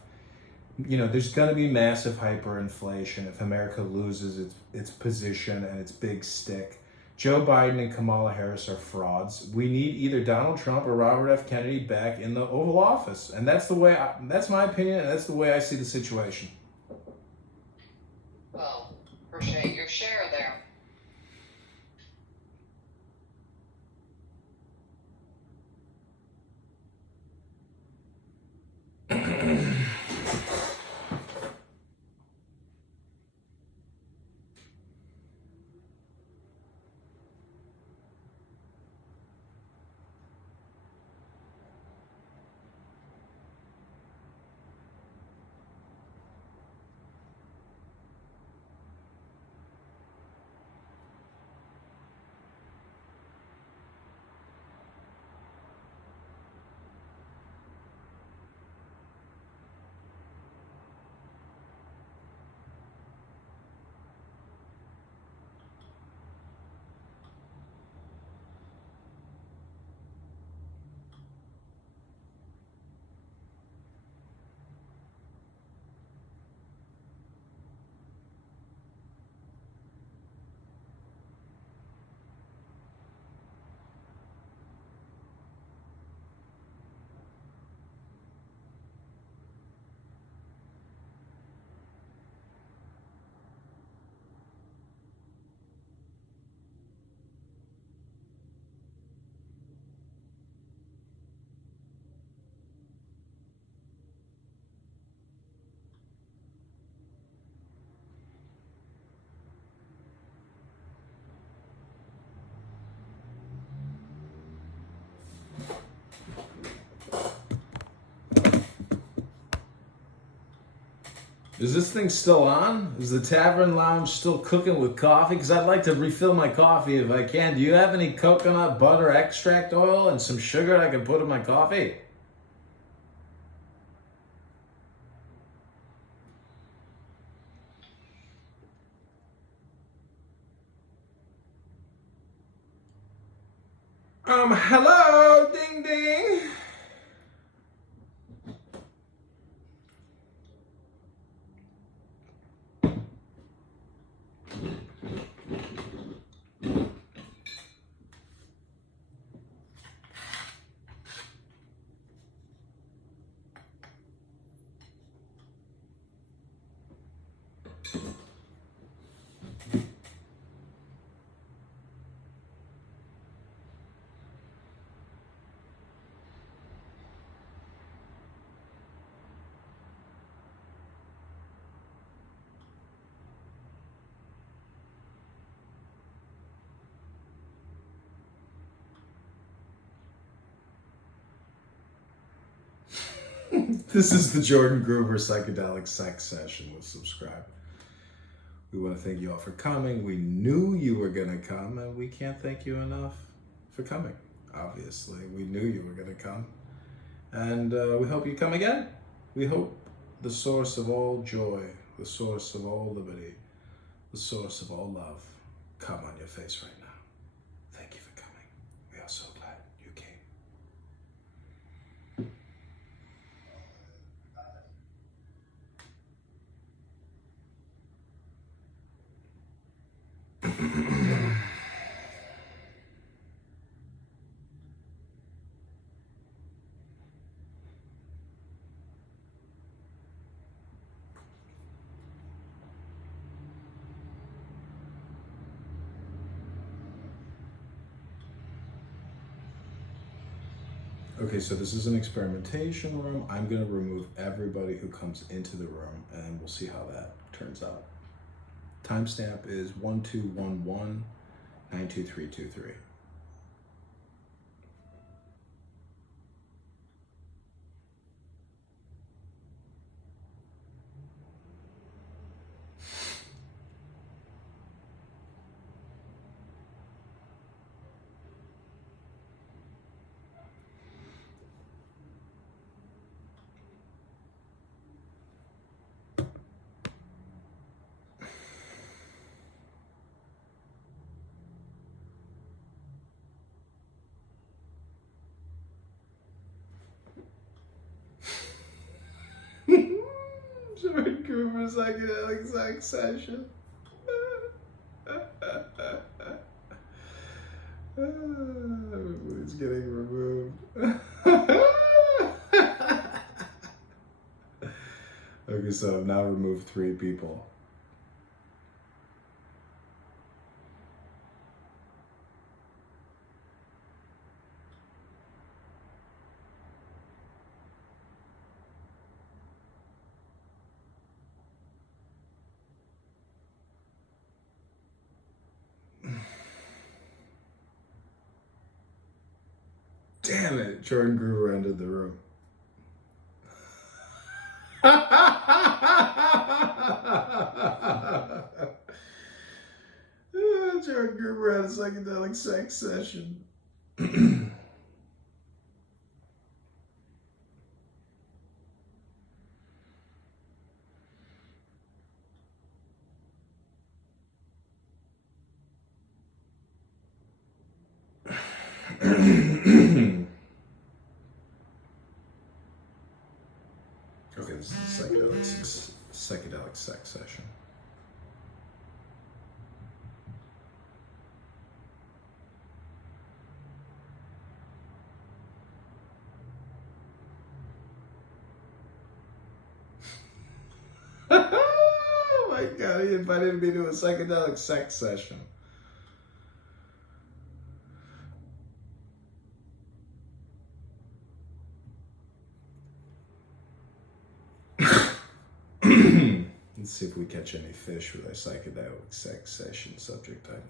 There's going to be massive hyperinflation if America loses its position and its big stick. Joe Biden and Kamala Harris are frauds. We need either Donald Trump or Robert F. Kennedy back in the Oval Office. And that's my opinion, and that's the way I see the situation. Well, appreciate your share there. Is this thing still on? Is the Tavern Lounge still cooking with coffee? Because I'd like to refill my coffee if I can. Do you have any coconut butter extract oil and some sugar I can put in my coffee? Hello? Ding ding. This is the Jordan Gruber Psychedelic Sex Session with Subscribe. We want to thank you all for coming. We knew you were going to come, and we can't thank you enough for coming, obviously. We knew you were going to come. And we hope you come again. We hope the source of all joy, the source of all liberty, the source of all love come on your face right now. Thank you for coming. We are so glad you came. Okay, so this is an experimentation room. I'm gonna remove everybody who comes into the room, and we'll see how that turns out. Timestamp is 1211-92323. Jordan Cooper psychedelic sex session. Everybody's getting removed. Okay, so I've now removed 3 people. Damn it, Jordan Gruber entered the room. Jordan Gruber had a psychedelic sex session. Okay, this is a psychedelic sex session. Oh my god, he invited me to a psychedelic sex session. Let's see if we catch any fish with our psychedelic sex session subject title.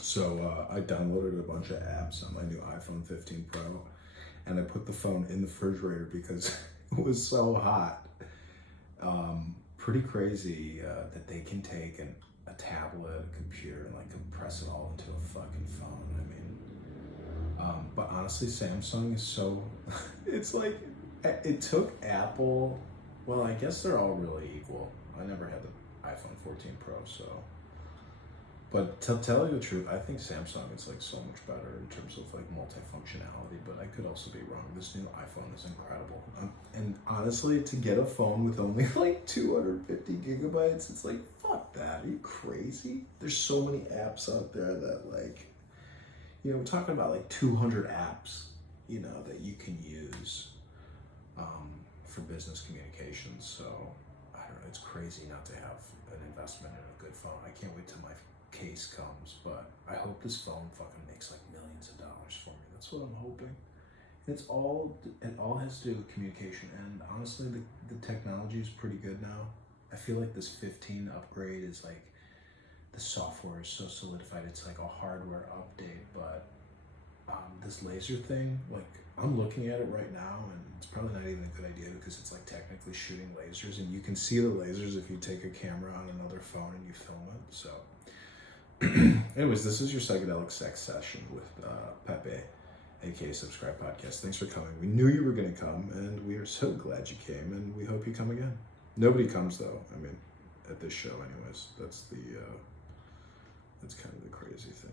So I downloaded a bunch of apps on my new iPhone 15 Pro, and I put the phone in the refrigerator because it was so hot. Pretty crazy that they can take a tablet, a computer, and like compress it all into a fucking phone. I mean, but honestly, Samsung is so, it's like, it took Apple, well, I guess they're all really equal. I never had the iPhone 14 Pro, so. But to tell you the truth, I think Samsung is like so much better in terms of like multifunctionality, but I could also be wrong. This new iPhone is incredible. And honestly, to get a phone with only like 250 gigabytes, it's like, fuck that. Are you crazy? There's so many apps out there that like, you know, we're talking about like 200 apps, you know, that you can use for business communications. So I don't know, it's crazy not to have an investment in a good phone. I can't wait till my case comes, but I hope this phone fucking makes like millions of dollars for me. That's what I'm hoping. It all has to do with communication, and honestly, the technology is pretty good now. I feel like this 15 upgrade is like, the software is so solidified, it's like a hardware update, but this laser thing, like, I'm looking at it right now, and it's probably not even a good idea because it's like technically shooting lasers, and you can see the lasers if you take a camera on another phone and you film it. So anyways, this is your psychedelic sex session with Pepe, aka Subscribe Podcast. Thanks for coming. We knew you were going to come, and we are so glad you came, and we hope you come again. Nobody comes though. I mean, at this show, anyways. That's kind of the crazy thing.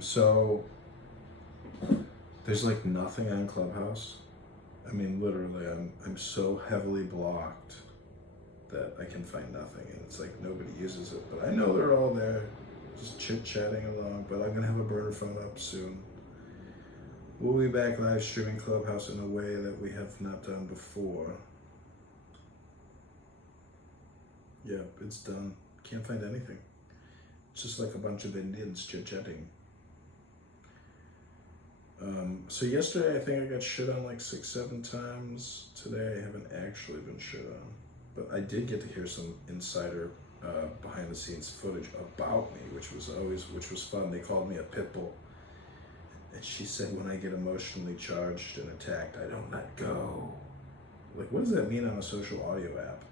So there's like nothing on Clubhouse. I mean, literally, I'm so heavily blocked that I can find nothing, and it's like nobody uses it. But I know they're all there, just chit-chatting along. But I'm gonna have a burner phone up soon. We'll be back live streaming Clubhouse in a way that we have not done before. Yep, it's done. Can't find anything. It's just like a bunch of Indians chit-chatting. So yesterday I think I got shit on like 6-7 times. Today I haven't actually been shit on, but I did get to hear some insider behind the scenes footage about me, which was fun. They called me a pit bull, and she said when I get emotionally charged and attacked, I don't let go. Like, what does that mean on a social audio app?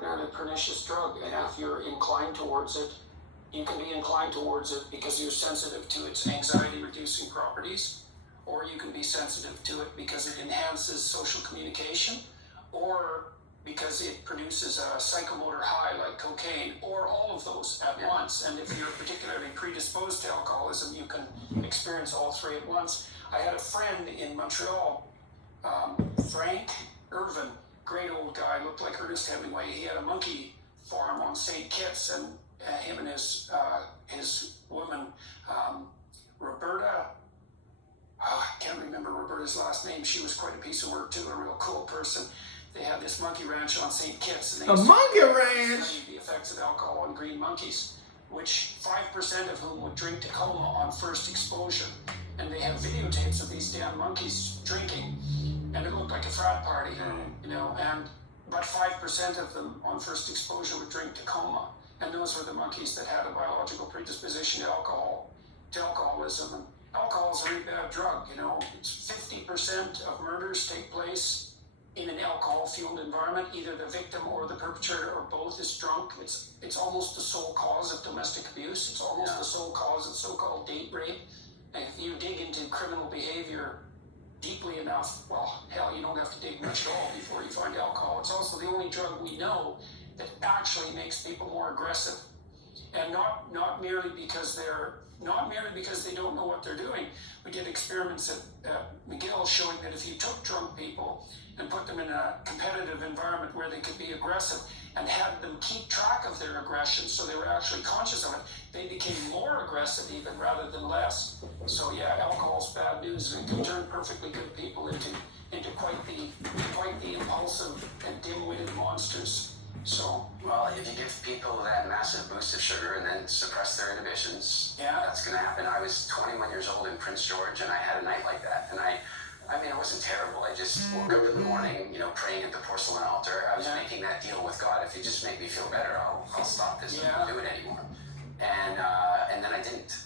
A pernicious drug, and if you're inclined towards it, you can be inclined towards it because you're sensitive to its anxiety-reducing properties, or you can be sensitive to it because it enhances social communication, or because it produces a psychomotor high like cocaine, or all of those at once. And if you're particularly predisposed to alcoholism, you can experience all three at once. I had a friend in Montreal, Frank Irvin, great old guy, looked like Ernest Hemingway. He had a monkey farm on St. Kitts, and him and his woman, Roberta, I can't remember Roberta's last name. She was quite a piece of work too, a real cool person. They had this monkey ranch on St. Kitts, and they studied the effects of alcohol on green monkeys, which 5% of whom would drink Tacoma on first exposure. And they have videotapes of these damn monkeys drinking, and it looked like a frat party, you know, but 5% of them on first exposure would drink Tacoma, and those were the monkeys that had a biological predisposition to alcoholism. alcohol is a really bad drug. You know, it's 50% of murders take place in an alcohol-fueled environment. Either the victim or the perpetrator or both is drunk. It's almost the sole cause of domestic abuse. It's almost the sole cause of so-called date rape. And if you dig into criminal behavior deeply enough, well, hell, you don't have to dig much at all before you find alcohol. It's also the only drug we know that actually makes people more aggressive, and not merely because they don't know what they're doing. We did experiments at McGill showing that if you took drunk people and put them in a competitive environment where they could be aggressive and had them keep track of their aggression so they were actually conscious of it, they became more aggressive even rather than less. So yeah, alcohol's bad news. It can turn perfectly good people into quite the impulsive and dim-witted monsters. So, well, if you give people that massive boost of sugar and then suppress their inhibitions, that's going to happen. I was 21 years old in Prince George, and I had a night like that. And I mean, it wasn't terrible. I just woke up in the morning, you know, praying at the porcelain altar. I was making that deal with God. If you just make me feel better, I'll stop this and do it anymore. And then I didn't.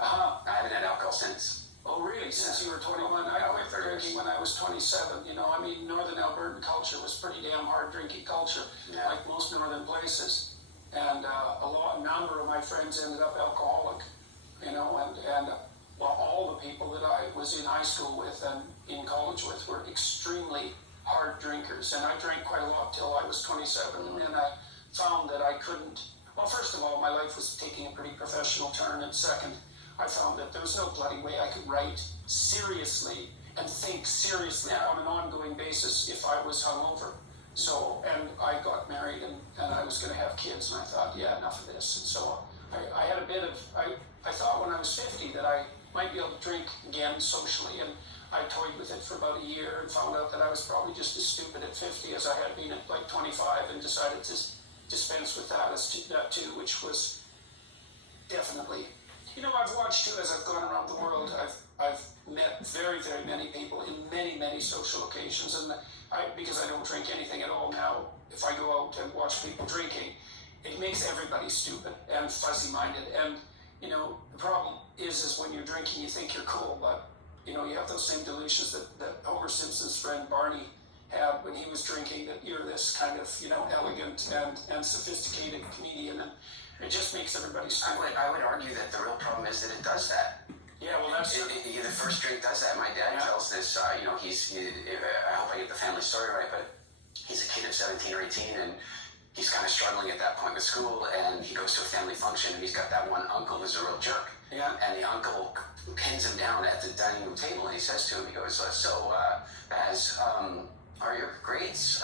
I haven't had alcohol since. Oh, really? Since you were 21? I quit drinking when I was 27. You know, I mean, Northern Albertan culture was pretty damn hard drinking culture, like most northern places. And a number of my friends ended up alcoholic, you know, and all the people that I was in high school with and in college with were extremely hard drinkers. And I drank quite a lot till I was 27, and then I found that I couldn't. Well, first of all, my life was taking a pretty professional turn, and second, I found that there was no bloody way I could write seriously and think seriously on an ongoing basis if I was hungover. So, and I got married and I was going to have kids, and I thought, enough of this. And so I had a bit of, I thought when I was 50 that I might be able to drink again socially, and I toyed with it for about a year and found out that I was probably just as stupid at 50 as I had been at like 25, and decided to dispense with that too, which was definitely. You know, I've watched too, as I've gone around the world, I've met very, very many people in many, many social occasions, and because I don't drink anything at all now, if I go out and watch people drinking, it makes everybody stupid and fuzzy-minded. And, you know, the problem is when you're drinking, you think you're cool, but, you know, you have those same delusions that Homer Simpson's friend Barney had when he was drinking, that you're this kind of, you know, elegant and sophisticated comedian, and it just makes everybody stupid. I would argue that the real problem is that it does that. Yeah, well, that's the first drink does that. My dad tells this. You know, I hope I get the family story right, but he's a kid of 17 or 18, and he's kind of struggling at that point with school, and he goes to a family function, and he's got that one uncle who's a real jerk. Yeah. And the uncle pins him down at the dining room table, and he says to him, he goes, Baz, are your grades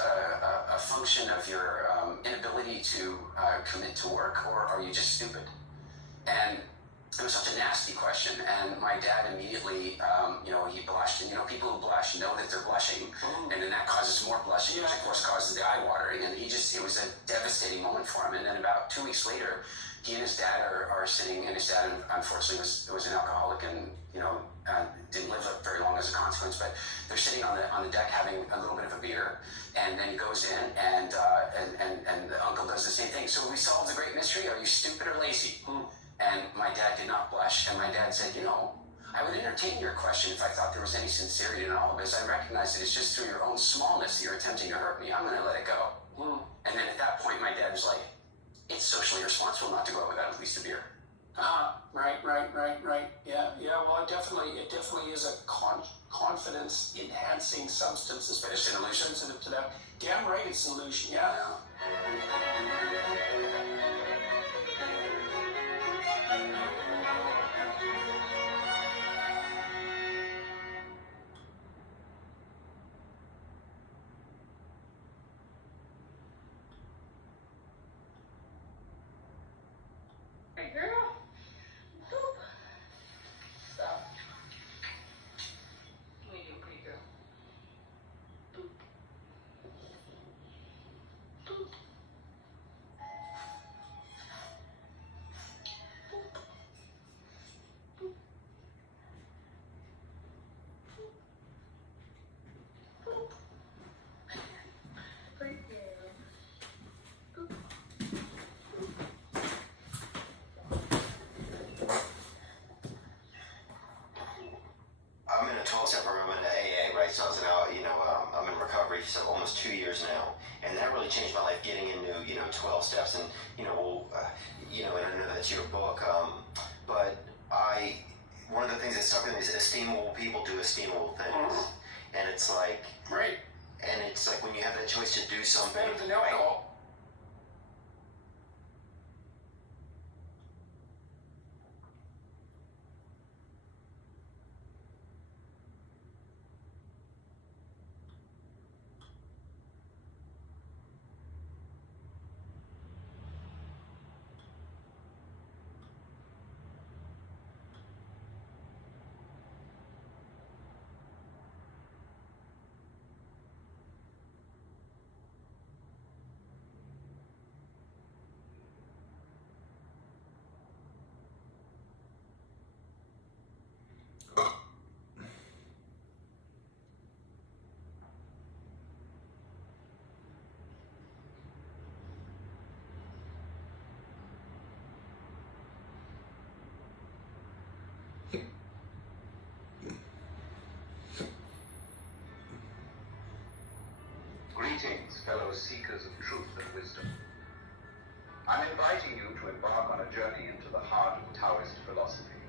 a function of your inability to commit to work, or are you just stupid? And it was such a nasty question, and my dad immediately, you know, he blushed, and, you know, people who blush know that they're blushing, and then that causes more blushing, which of course causes the eye watering, and it was a devastating moment for him. And then about 2 weeks later, he and his dad are sitting, and his dad unfortunately was an alcoholic, and, you know, didn't live very long as a consequence, but they're sitting on the deck having a little bit of a beer, and then he goes in, and the uncle does the same thing. So we solved the great mystery: are you stupid or lazy? And my dad did not blush, and my dad said, you know, I would entertain your question if I thought there was any sincerity in all of this. I recognize that it's just through your own smallness that you're attempting to hurt me. I'm going to let it go. And then at that point, my dad was like, it's socially responsible not to go out without at least a beer. Right. Yeah. Well, it definitely is a confidence-enhancing substance, especially it's an illusion. Sensitive to that. Damn right, it's an illusion. Yeah. Hey, girl. Stop. What are you doing, pretty girl? so almost 2 years now, and that really changed my life. Getting into 12 steps, and and I know that's your book, but one of the things that stuck with me is esteemable people do esteemable things, and it's like Right. and it's like when you have that choice to do something. Better than alcohol. Greetings, fellow seekers of truth and wisdom. I'm inviting you to embark on a journey into the heart of Taoist philosophy.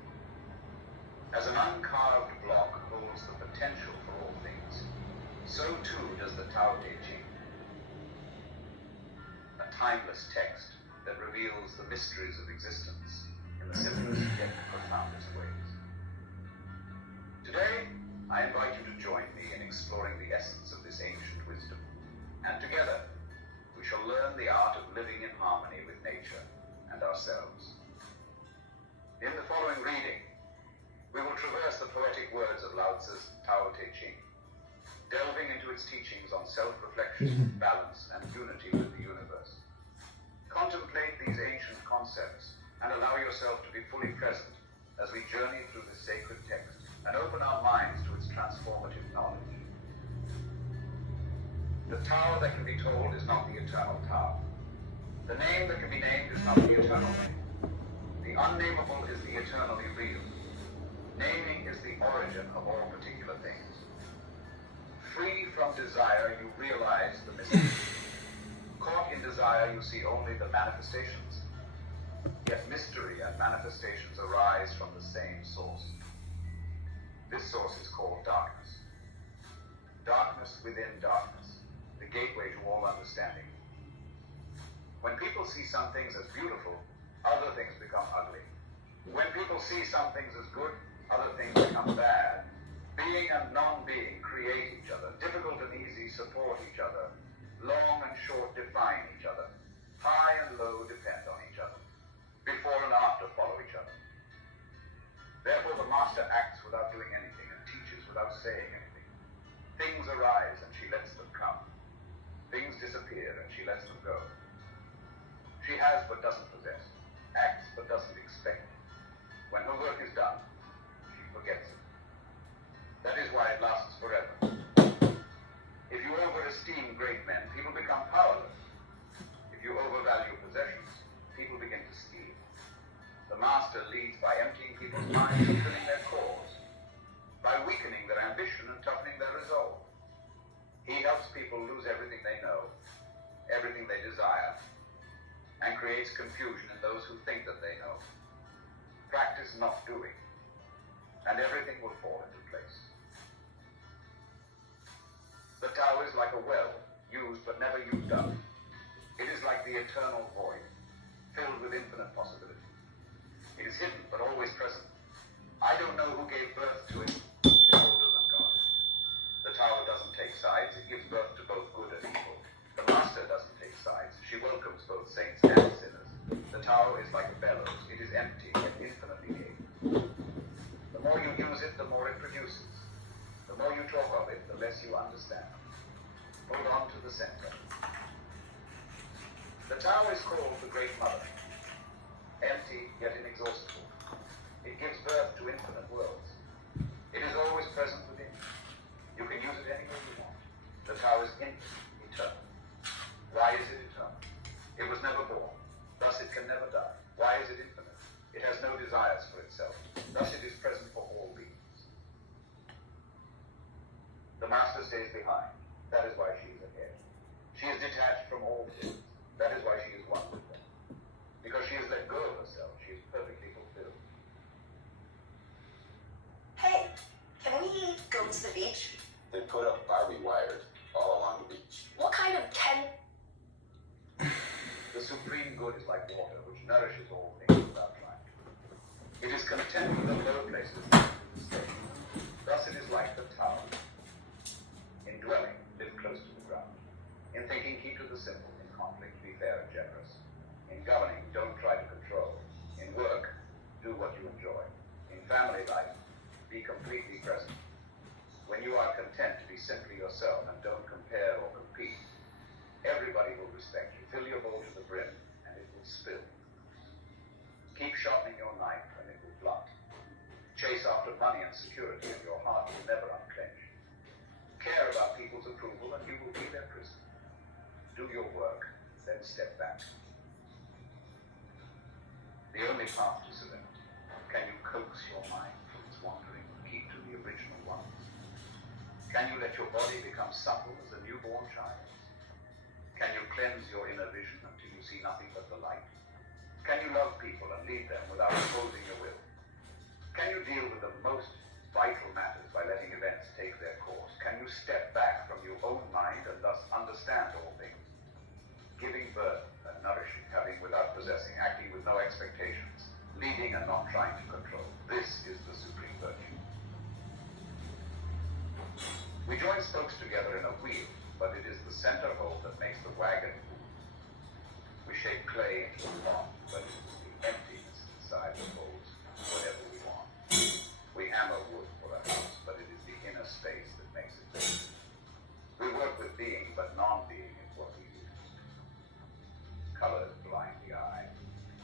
As an uncarved block holds the potential for all things, so too does the Tao Te Ching. A timeless text that reveals the mysteries of existence in the simplest yet profoundest ways. Today, I invite you to join me in exploring the essence of this ancient wisdom. And together, we shall learn the art of living in harmony with nature and ourselves. In the following reading, we will traverse the poetic words of Lao Tzu's Tao Te Ching, delving into its teachings on self-reflection, balance, and unity with the universe. Contemplate these ancient concepts and allow yourself to be fully present as we journey through this sacred text and open our minds to its transformative knowledge. The Tao that can be told is not the eternal Tao. The name that can be named is not the eternal name. The unnameable is the eternally real. Naming is the origin of all particular things. Free from desire, you realize the mystery. Caught in desire, you see only the manifestations. Yet mystery and manifestations arise from the same source. This source is called darkness. Darkness within darkness. The gateway to all understanding. When people see some things as beautiful, other things become ugly. When people see some things as good, other things become bad. Being and non-being create each other. Difficult and easy support each other. Long and short define each other. High and low depend on each other. Before and after follow each other. Therefore the master acts without doing anything and teaches without saying anything. Things arise and she lets them come. Things disappear and she lets them go. She has but doesn't possess, acts but doesn't expect. When her work is done, she forgets it. That is why it lasts forever. If you overesteem great men, people become powerless. If you overvalue possessions, people begin to steal. The master leads by emptying people's minds and filling their cores, by weakening their ambition and toughening their resolve. He helps people lose everything they know, everything they desire, and creates confusion in those who think that they know. Practice not doing, and everything will fall into place. The Tao is like a well, used but never used up. It is like the eternal void, filled with infinite possibility. It is hidden but always present. I don't know who gave birth to it. It is older than God. The Tao doesn't take sides, it gives birth to both good and evil. The master doesn't take sides, she welcomes both saints and sinners. The Tao is like a bellows, it is empty and infinitely able. The more you use it, the more it produces. The more you talk of it, the less you understand. Hold on to the center. The Tao is called the Great Mother, empty yet inexhaustible. It gives birth to infinite worlds. It is always present within you. You can use it any way you want. The Tao is infinite, eternal. Why is it eternal? It was never born. Thus it can never die. Why is it infinite? It has no desires for itself. Thus it is present for all beings. The master stays behind. That is why she is good is like water, which nourishes all things without trying to. It is content with the low places that stay. Thus it is like the tower. In dwelling, live close to the ground. In thinking, keep to the simple. In conflict, be fair and generous. In governing, don't try to control. In work, do what you enjoy. In family life, be completely present. When you are content to be simply yourself and don't compare or compete, everybody will respect you. Fill your bowl to the brim and it will spill. Keep sharpening your knife and it will blunt. Chase after money and security and your heart will never unclench. Care about people's approval and you will be their prisoner. Do your work, then step back. The only path to serenity. Can you coax your mind from its wandering and keep to the original ones? Can you let your body become supple as a newborn child? Can you cleanse your inner vision until you see nothing but the light? Can you love people and lead them without imposing your will? Can you deal with the most vital matters by letting events take their course? Can you step back from your own mind and thus understand all things? Giving birth and nourishing, having without possessing, acting with no expectations, leading and not trying to control. This is the supreme virtue. We join spokes together in a wheel, but it is the center hole that makes the wagon move. We shape clay into a pot, but it is the emptiness inside that holds whatever we want. We hammer wood for a house, but it is the inner space that makes it big. We work with being, but non-being is what we do. Colors blind the eye,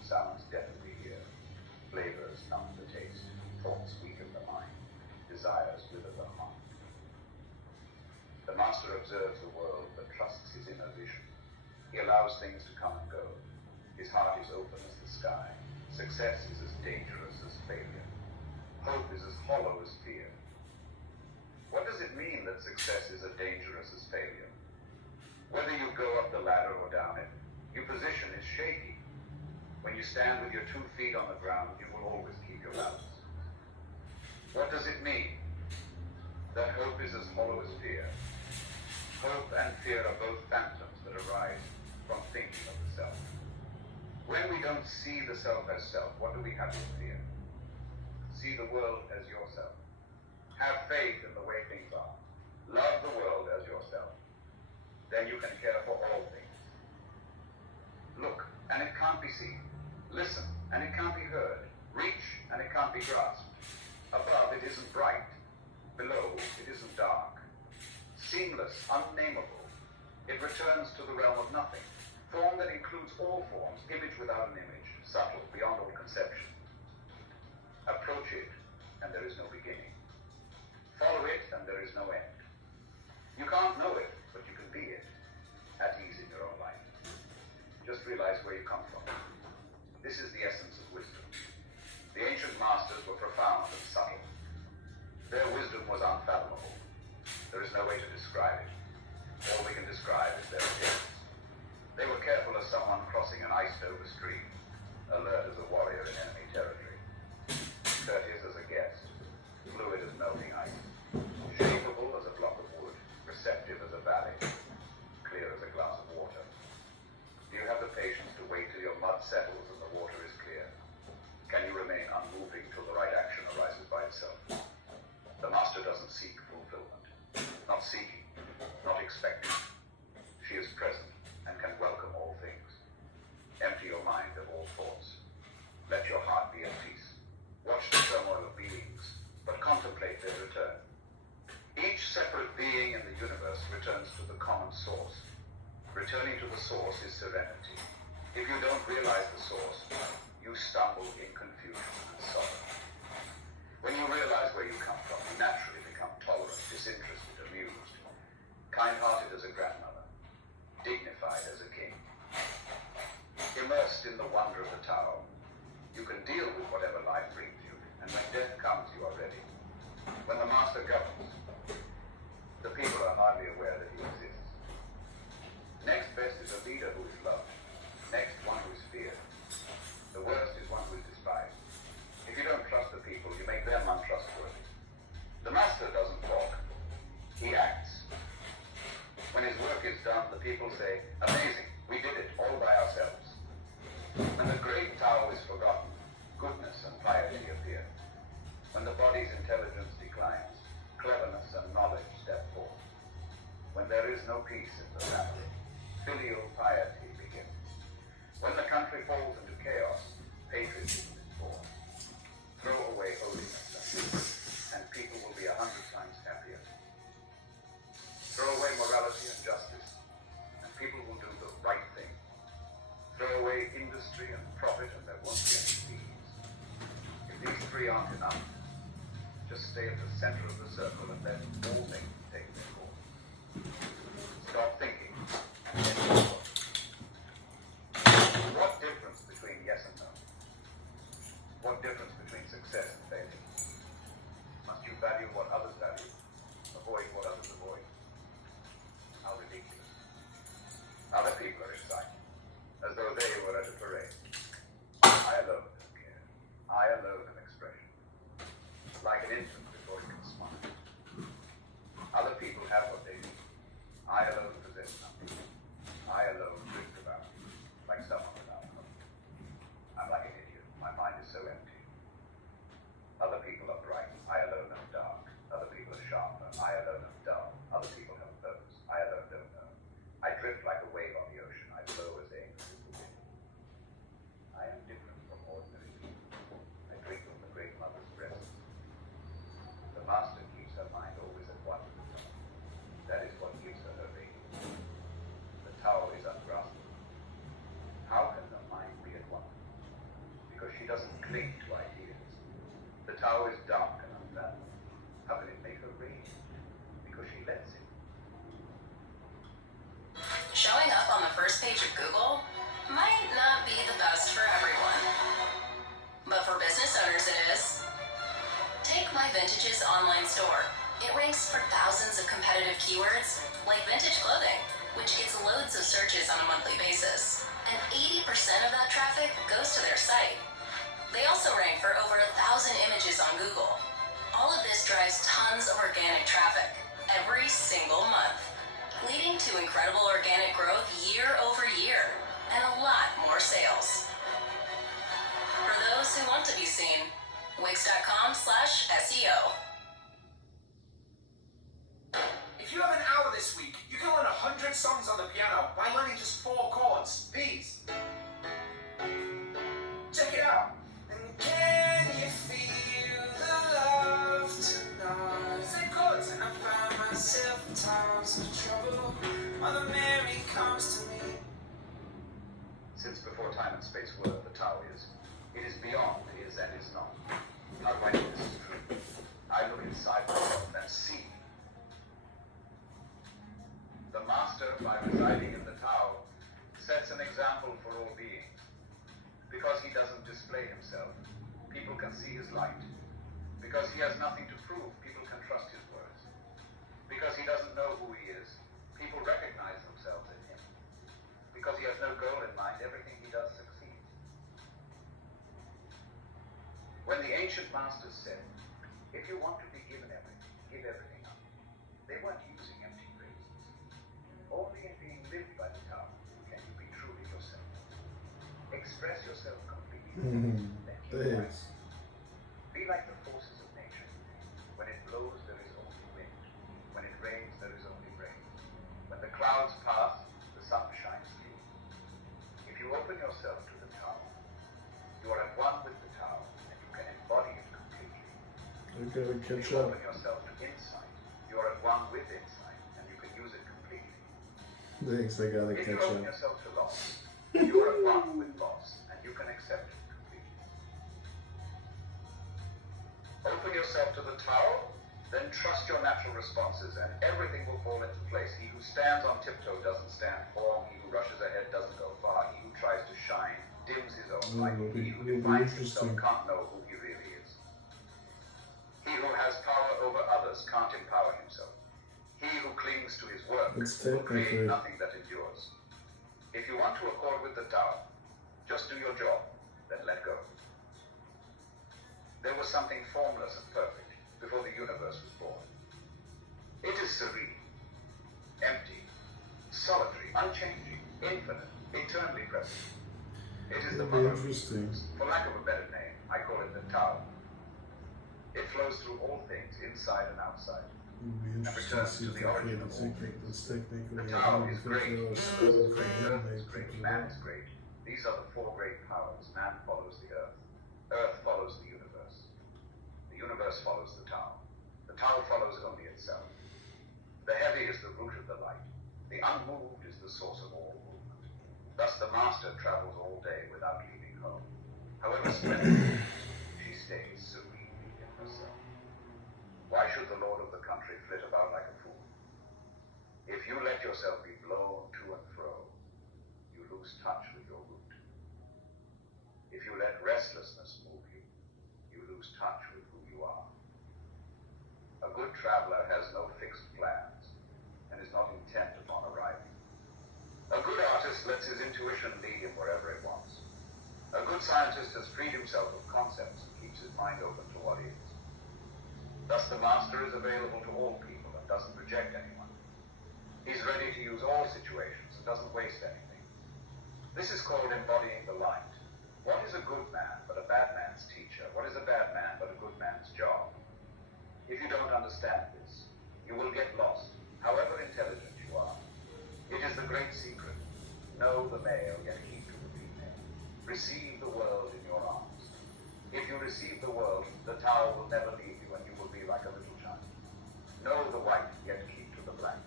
sounds deafen the ear, flavors numb the taste, thoughts weaken the mind, desires wither the heart. The master observes the world but trusts his inner vision. He allows things to come and go. His heart is open as the sky. Success is as dangerous as failure. Hope is as hollow as fear. What does it mean that success is as dangerous as failure? Whether you go up the ladder or down it, your position is shaky. When you stand with your 2 feet on the ground, you will always keep your balance. What does it mean? That hope is as hollow as fear. Hope and fear are both phantoms that arise from thinking of the self. When we don't see the self as self, what do we have to fear? See the world as yourself. Have faith in the way things are. Love the world as yourself. Then you can care for all things. Look, and it can't be seen. Listen, and it can't be heard. Reach, and it can't be grasped. Above, it isn't bright. Below, it isn't dark. Seamless, unnameable. It returns to the realm of nothing. Form that includes all forms, image without an image, subtle, beyond all conception. Approach it, and there is no beginning. Follow it, and there is no end. You can't know it, but you can be it, at ease in your own life. Just realize where you come from. This is the essence of wisdom. The ancient masters were profound and subtle. Their wisdom was unfathomable. There is no way to describe it. All we can describe is their appearance. They were careful as someone crossing an iced-over stream, alert as a warrior in enemy territory, courteous as a guest, fluid as melting ice, shapeable as a block of wood, receptive as a valley, clear as a glass of water. Do you have the patience to wait till your mud settles and the water is clear? Can you remain unmoving till the right action arises by itself? The master doesn't seek fulfillment. Not seeking, not expecting. She is present and can welcome all things. Empty your mind of all thoughts. Let your heart be at peace. Watch the turmoil of beings, but contemplate their return. Each separate being in the universe returns to the common source. Returning to the source is serenity. If you don't realize the source, you stumble in confusion and sorrow. When you realize where you come from, you naturally become tolerant, disinterested, amused, kind-hearted as a grandmother, dignified as a king. Immersed in the wonder of the Tao, you can deal with whatever life brings you, and when death comes, you are ready. When the master governs, the people are hardly aware that he exists. Next best is a leader who is loved. Next, one who is feared. The worst is one who is despised. If you don't trust the people, you make them untrustworthy. The master doesn't talk. He acts. When his work is done, the people say, amazing, we did it all by ourselves. no peace in the family. Filial piety begins. When the country falls into chaos, patriotism is born. Throw away holiness, and people will be 100 times happier. Throw away morality and justice, and people will do the right thing. Throw away industry and profit, and there won't be any thieves. If these three aren't enough, just stay at the center of the circle and let all things take their course. Stop thinking and then do what. What difference between yes and no? What difference between success and failure? Must you value what others value, avoid what others avoid? How ridiculous. Other people are excited, as though they were at a parade. I alone don't care. I alone am expression. Like an infant before it can smile. Other people have what they need. I alone possess nothing. I alone drink about it, like someone without hope. I'm like an idiot. My mind is so empty. Other people are bright. I alone am dark. Other people are sharper. I alone am dull. Other people have bows. I alone don't know. I drift like a wave on the ocean. I blow as angels with the wind. I am different from ordinary people. I drink from the great mother's breast. The master keeps her mind always at one. That is what gives her her radiance. The tower is ungraspable. How can the mind be at one? Because she doesn't cling to ideas. The tower is dark and unfathomable. How can it make her radiant? Because she lets it. Showing up on the first page of Google might not be the best for everyone. But for business owners it is. Take My Vintage's online store. It ranks for thousands of competitive keywords, like vintage clothing, which gets loads of searches on a monthly basis. And 80% of that traffic goes to their site. They also rank for over 1,000 images on Google. All of this drives tons of organic traffic every single month, leading to incredible organic growth year over year and a lot more sales. For those who want to be seen, Wix.com/SEO. If you have an hour this week, you can learn 100 songs on the piano by learning just 4 chords. These. Check it out. And can you feel the love tonight? Same chords. And I find myself in times of trouble. Mother Mary comes to me. Since before time and space were, the Tao is. It is beyond is and is not. How do I know this is true? I look inside myself and see. The master, by residing in the Tao, sets an example for all beings. Because he doesn't display himself, people can see his light. Because he has nothing to prove, people can trust his words. Because he doesn't know who he is, people recognize themselves in him. Because he has no goal in mind, everything he does succeeds. When the ancient masters said, if you want to be given everything, give everything up, they weren't using empty phrases. Only in being lived by the Tao can you be truly yourself. Express yourself completely. Thanks. Be like the forces of nature. When it blows, there is only wind. When it rains, there is only rain. When the clouds pass, the sun shines through. If you open yourself to the Tao, you are at one with the Tao, and you can embody it completely. Okay, we If catch you up. open yourself to insight, you are at one with insight, and you can use it completely. Thanks, I gotta If you catch open up. yourself to loss, you are at one with loss, and you can accept it completely. Open yourself to the Tao, then trust your natural responses, and everything will fall into place. He who stands on tiptoe doesn't stand firm. He who rushes ahead doesn't go far. He who tries to shine dims his own light. He who defines himself can't know who he really is. He who has power over others can't empower himself. He who clings to his work It's will create technically- nothing that endures. If you want to accord with the Tao, just do your job, then let go. There was something formless and perfect before the universe was born. It is serene, empty, solitary, unchanging, infinite, eternally present. It is the That'd be mother of interesting. beings. For lack of a better name, I call it the Tao. It flows through all things, inside and outside. And returns to the origin of all things. The Tao is great, the earth is great, man is great. These are the four great powers. Man follows the earth. Earth follows the universe. The universe follows the Tao. The Tao follows only itself. The heavy is the root of the light. The unmoved is the source of all movement. Thus the master travels all day without leaving home. However splendid, she stays serenely in herself. Why should the lord of the country flit about like a fool? If you let yourself be blown to and fro, you lose touch with your root. If you let restlessness move you, you lose touch with who you are. A good traveler has no fixed plans and is not intent upon arriving. A good artist lets his intuition lead him wherever it wants. A good scientist has freed himself of concepts and keeps his mind open to what is. Thus the master is available to all people and doesn't reject anyone. He's ready to use all situations and doesn't waste anything. This is called embodying the light. What is a good man but a bad man's teacher? What is a bad man but a good man's job? If you don't understand this, you will get lost, however intelligent you are. It is the great secret. Know the male, yet keep to the female. Receive the world in your arms. If you receive the world, the Tao will never leave you and you will be like a little child. Know the white, yet keep to the black.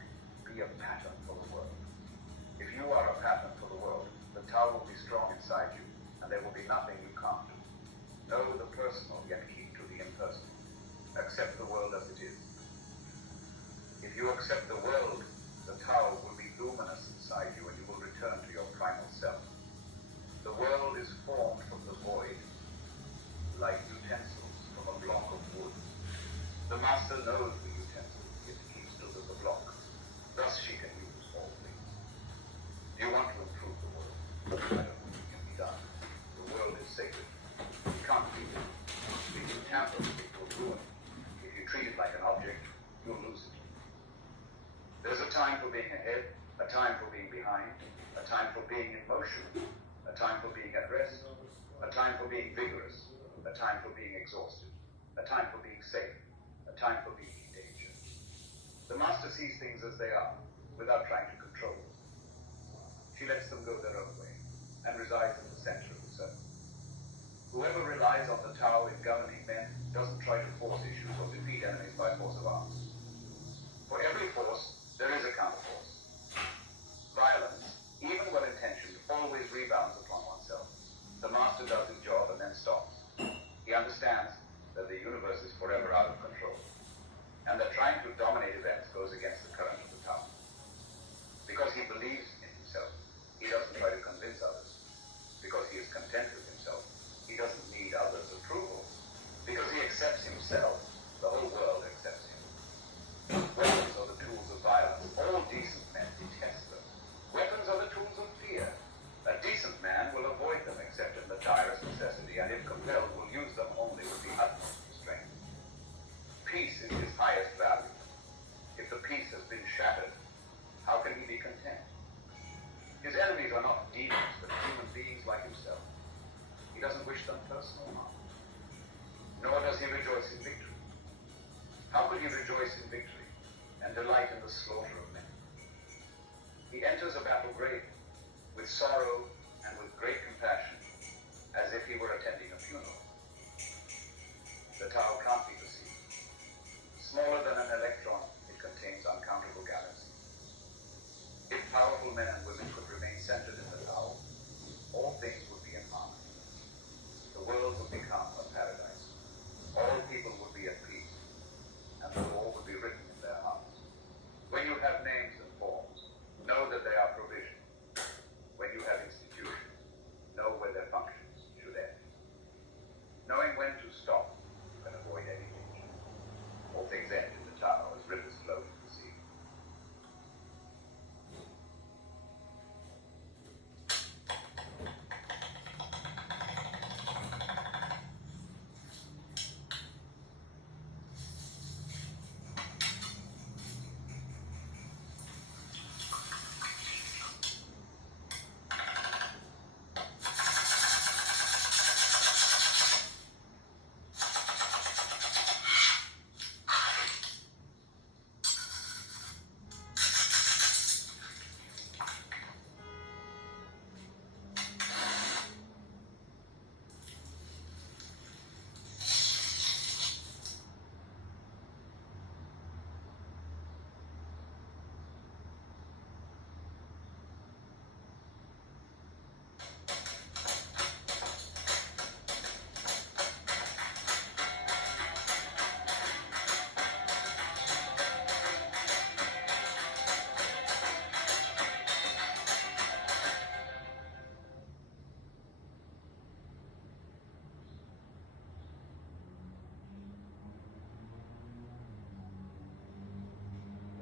Be a pattern for the world. If you are a pattern for the world, the Tao will be strong inside you and there will be nothing you can't do. Know the personal, yet keep to the impersonal. Accept the world as it is. If you accept the world, the Tao will be luminous inside you and you will return to your primal self. The world is formed from the void, like utensils from a block of wood. The master knows the utensils, yet keeps to the block. Thus she can use all things. Do you want to improve the world? I don't think it can be done. The world is sacred. You can't beat it. If you tamper with it, you'll ruin it. If you treat it like an object, you'll lose it. There's a time for being ahead, a time for being behind, a time for being in motion, a time for being at rest, a time for being vigorous, a time for being exhausted, a time for being safe, a time for being in danger. The master sees things as they are, without trying to control them. She lets them go their own way, and resides in the center of the circle. Whoever relies on the Tao in governing men doesn't try to force issues or defeat enemies by force of arms. For every force, there is a counterforce. Violence, even well-intentioned, always rebounds upon oneself. The master does his job and then stops. He understands that the universe is forever out of control, and that trying to dominate events goes against the current of the Tao. Because he believes in himself, he doesn't try to convince others. Because he is content with himself, he doesn't need others' approval. Because he accepts himself, the whole world accepts him. Weapons are the tools of violence. All decent men detest them. Weapons are the tools of fear. A decent man will avoid them except in the direst necessity, and if compelled, will use them only with the utmost strength. Peace is his highest value. If the peace has been shattered, how can he be content? His enemies are not demons, but human beings like himself. He doesn't wish them personal harm. Nor does he rejoice in victory. How could he rejoice in victory and delight in the slaughter of men? He enters a battle grave with sorrow and with great compassion, as if he were attending a funeral. The Tao can't be perceived. Smaller than an electron, it contains uncountable galaxies. If powerful men and women could remain centered in the Tao, all things would be in harmony. The world would become a paradise. All people would be at peace, and the law would be written in their hearts. When you have names and forms, know that they are provision. When you have institutions, know where their functions should end. Knowing when to stop can avoid any danger. All things end in the Tao.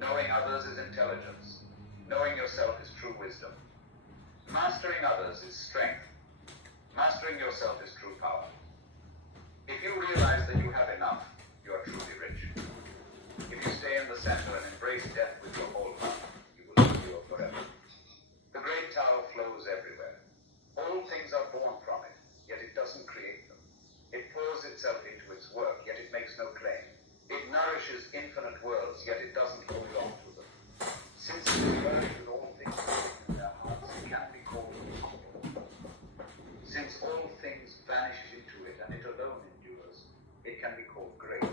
Knowing others is intelligence. Knowing yourself is true wisdom. Mastering others is strength. Mastering yourself is true power. If you realize that you have enough, you are truly rich. If you stay in the center and embrace death with your whole heart, you will endure forever. The great Tao flows everywhere. All things are born from it, yet it doesn't create them. It pours itself into its work, yet it makes no claim. It nourishes infinite worlds, yet it doesn't hold on to them. Since it is merged with all things in their hearts, it can be called equal. Since all things vanish into it and it alone endures, it can be called great.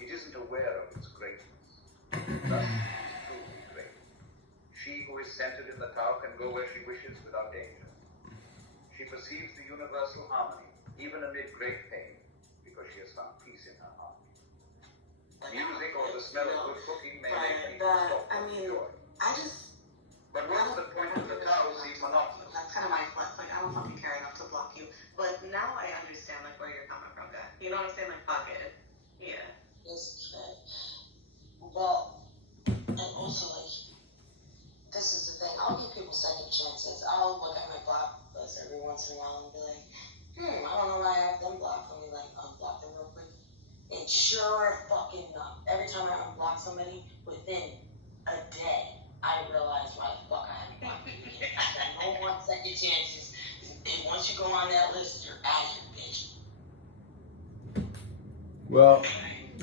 It isn't aware of its greatness. Thus, it is truly great. She who is centered in the Tao can go where she wishes without danger. She perceives the universal harmony, even amid great pain, because she has found peace in her heart. Music or the smell of good cooking may make people stop and enjoy. But what's the point of the Tao seems monotonous? That's kind of my flex. Like, I don't fucking care enough to block you. But now I understand, like, where you're coming from, guy. You know what I'm saying? Like, fuck it. Yeah. Yes, okay. Well, and also, like, this is the thing. I'll give people second chances. I'll look at my block list every once in a while and be like, I don't know why I have them blocked. Let me, like, unblock them real quick. And sure fucking enough, every time I unblock somebody, within a day, I realize why the fuck I had to block them again. No more second chances. And once you go on that list, you're out of here, bitch. Well,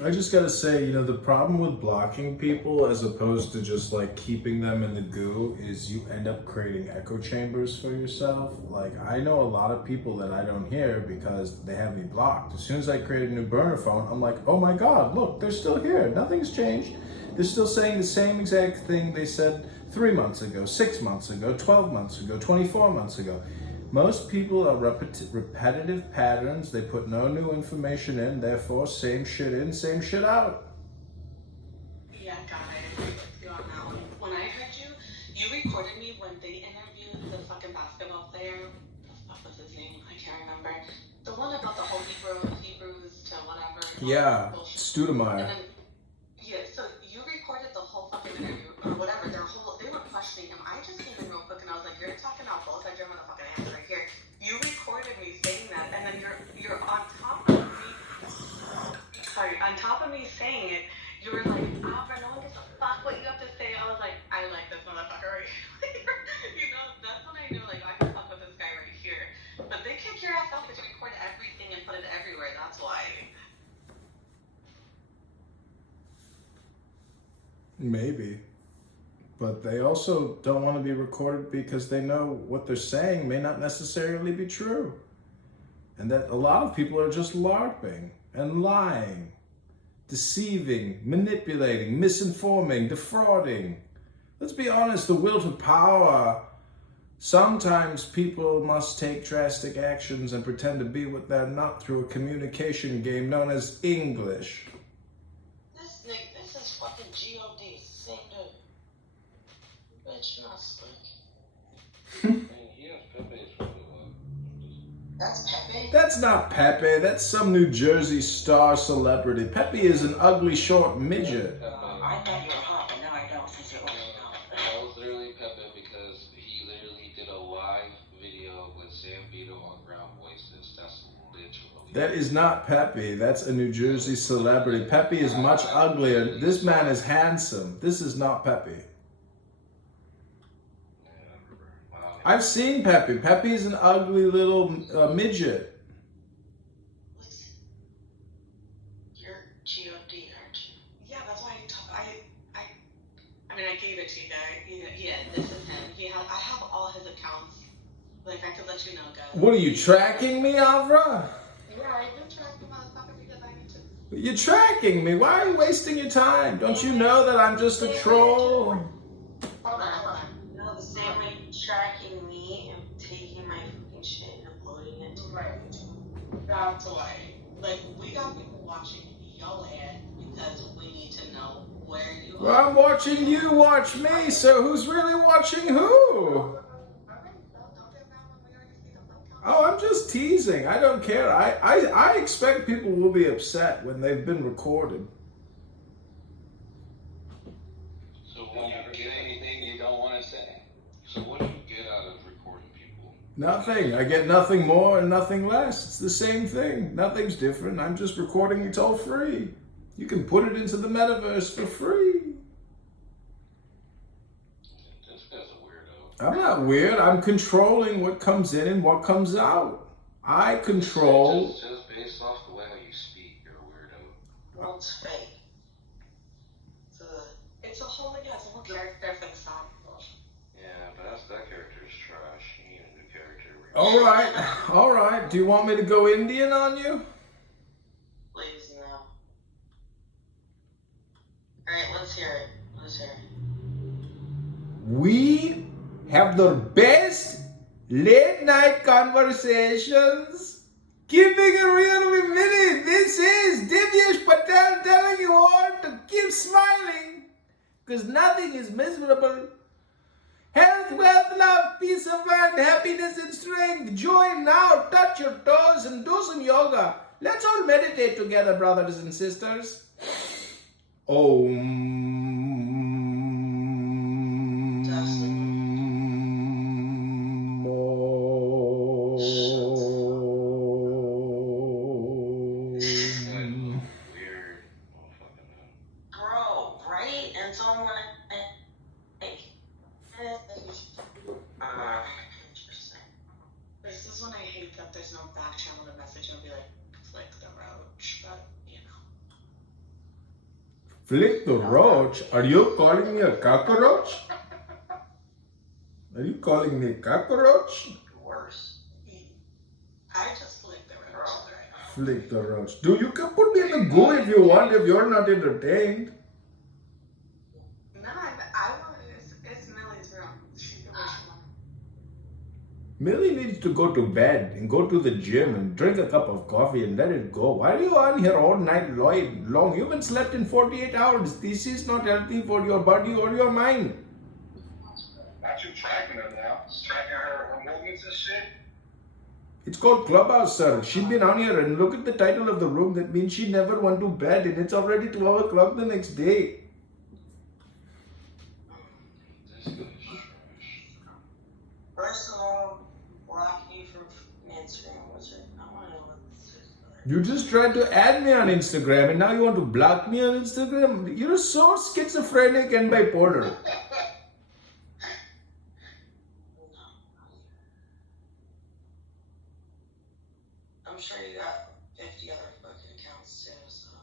I just gotta say, the problem with blocking people as opposed to just like keeping them in the goo is you end up creating echo chambers for yourself. Like, I know a lot of people that I don't hear because they have me blocked. As soon as I create a new burner phone, I'm like, oh my God, look, they're still here. Nothing's changed. They're still saying the same exact thing they said 3 months ago, 6 months ago, 12 months ago, 24 months ago. Most people are repetitive patterns. They put no new information in, therefore same shit in, same shit out. Yeah, God, I agree with you on that one. When I heard you recorded me when they interviewed the fucking basketball player. What was his name? I can't remember. The one about the whole Hebrews to whatever. Yeah, Studemeyer. Yeah, so you recorded the whole fucking interview or whatever. They were questioning him. I just came in real quick and I was like, "You're talking out both. I dream of the fucking answer right here." You recorded me saying that, and then you're on top of me. Sorry, on top of me saying it, you were like, "Abra, no one gives a fuck what you have to say." I was like, "I like this motherfucker right here." That's when I knew like I can fuck with this guy right here. But they kick your ass out because you record everything and put it everywhere. That's why. Maybe. But they also don't want to be recorded because they know what they're saying may not necessarily be true. And that a lot of people are just LARPing and lying, deceiving, manipulating, misinforming, defrauding. Let's be honest, the will to power, sometimes people must take drastic actions and pretend to be what they're not through a communication game known as English. This is fucking G.O.D. Same dude. Bitch, not slick. That's Pepe? That's not Pepe. That's some New Jersey star celebrity. Pepe is an ugly, short midget. I thought you were hot, but now I don't since you're old now. That was literally Pepe because he literally did a live video with Sam Vito on Ground Voices. That's literally. That is not Pepe. That's a New Jersey celebrity. Pepe is much uglier. This man is handsome. This is not Pepe. I've seen Pepe. Pepe is an ugly little midget. Listen, you're G.O.D., aren't you? Yeah, that's why I mean, I gave it to you guys. Yeah, this is him. I have all his accounts. Like, I could let you know, guys. What are you, tracking me, Avra? Yeah, I do track the motherfucker because I need to. You're tracking me. Why are you wasting your time? Don't you know that I'm just a troll? Hold on. No, the same way you're tracking me and taking my fucking shit and uploading it to my YouTube. That's why. Like, we got people watching your ad because we need to know where you are. Well, I'm watching you watch me, so who's really watching who? Oh, I'm just teasing. I don't care. I expect people will be upset when they've been recorded. Nothing. I get nothing more and nothing less. It's the same thing. Nothing's different. I'm just recording it all free. You can put it into the metaverse for free. This guy's a weirdo. I'm not weird. I'm controlling what comes in and what comes out. I control. Just based off the way how you speak, you're a weirdo. Well, it's fake. It's a whole character facade. Yeah, but that character is trash. You need a new character. All right. Do you want me to go Indian on you? Please, no. Alright, let's hear it. We have the best late night conversations. Keeping it real with Vinny. This is Divyesh Patel telling you all to keep smiling. Because nothing is miserable. Health, wealth, love, peace of mind, happiness and strength. Join now, touch your toes and do some yoga. Let's all meditate together, brothers and sisters. Om. Bro, right? And so I'm gonna. Interesting. This is when I hate that there's no back channel to message and be like, flick the roach, but you know. Flick the roach? Are you calling me a cockroach? Are you calling me a cockroach? Worse. I just flick the roach. Flick the roach. Dude, you can put me in the goo if you want, if you're not entertained. No, it's Millie's room. She can what she wants. Millie needs to go to bed and go to the gym and drink a cup of coffee and let it go. Why are you on here all night long? You haven't slept in 48 hours. This is not healthy for your body or your mind. Not you tracking her now. Tracking her movements and shit. It's called Clubhouse, sir. She's been on here and look at the title of the room. That means she never went to bed and it's already 12 o'clock the next day. First of all, block you from Instagram, which I want to know what this is. You just tried to add me on Instagram and now you want to block me on Instagram? You're so schizophrenic and bipolar. I'm sure you got 50 other fucking accounts too, so.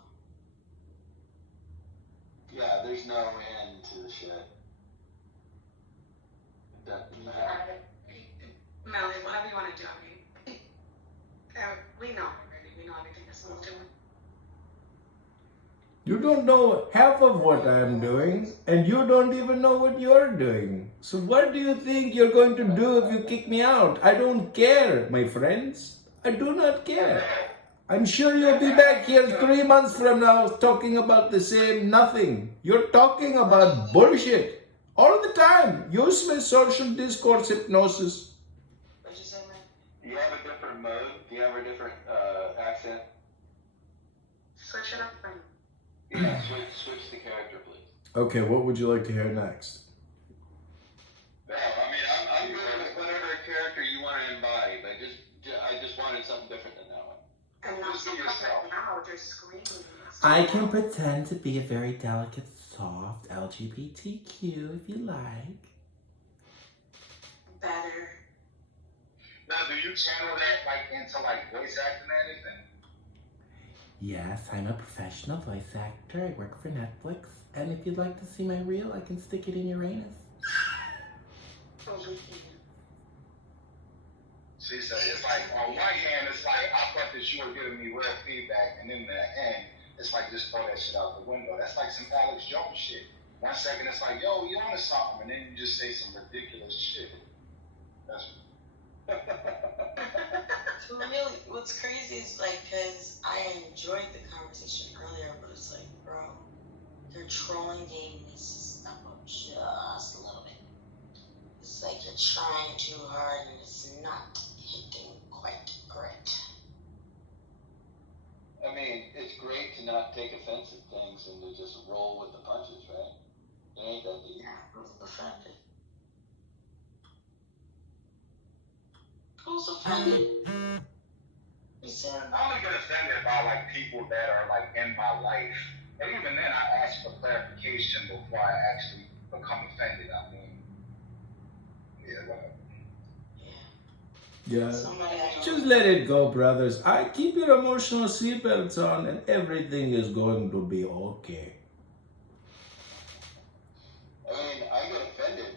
Yeah, there's no end to the shit. Melly, whatever you want to do, I mean. We know already. We know everything this one's doing. You don't know half of what I'm doing, and you don't even know what you're doing. So what do you think you're going to do if you kick me out? I don't care, my friends. I do not care. I'm sure you'll be back here 3 months from now talking about the same nothing. You're talking about bullshit all the time. Useless social discourse hypnosis. What'd you say, man? Do you have a different mode? Do you have a different accent? Switch it up for me. Yeah, switch the character, please. Okay, what would you like to hear next? No, I mean, I'm good with whatever character you want to embody, but I just wanted something different than that one. And not so fucking loud. You're screaming. I can pretend to be a very delicate, soft LGBTQ if you like. Better. Now, do you channel that into voice acting and anything? Yes, I'm a professional voice actor. I work for Netflix. And if you'd like to see my reel, I can stick it in Uranus. See, so it's on one hand, it's I thought that you were giving me real feedback, and in the end, it's just throw that shit out the window. That's like some Alex Jones shit. 1 second, it's yo, you onto something, and then you just say some ridiculous shit. That's Really, what's crazy is because I enjoyed the conversation earlier, but it's bro, your trolling game needs to step up just a little bit. It's you're trying too hard and it's not hitting quite great. I mean, it's great to not take offense at things and to just roll with the punches, right? It ain't that deep. Yeah, I was offended. who's offended? He said, I only get offended by like people that are like in my life, and even then, I ask for clarification before I actually become offended. I mean, yeah, whatever. Yeah. Just let it go, brothers. I keep your emotional seatbelts on and everything is going to be okay. I mean, I get offended,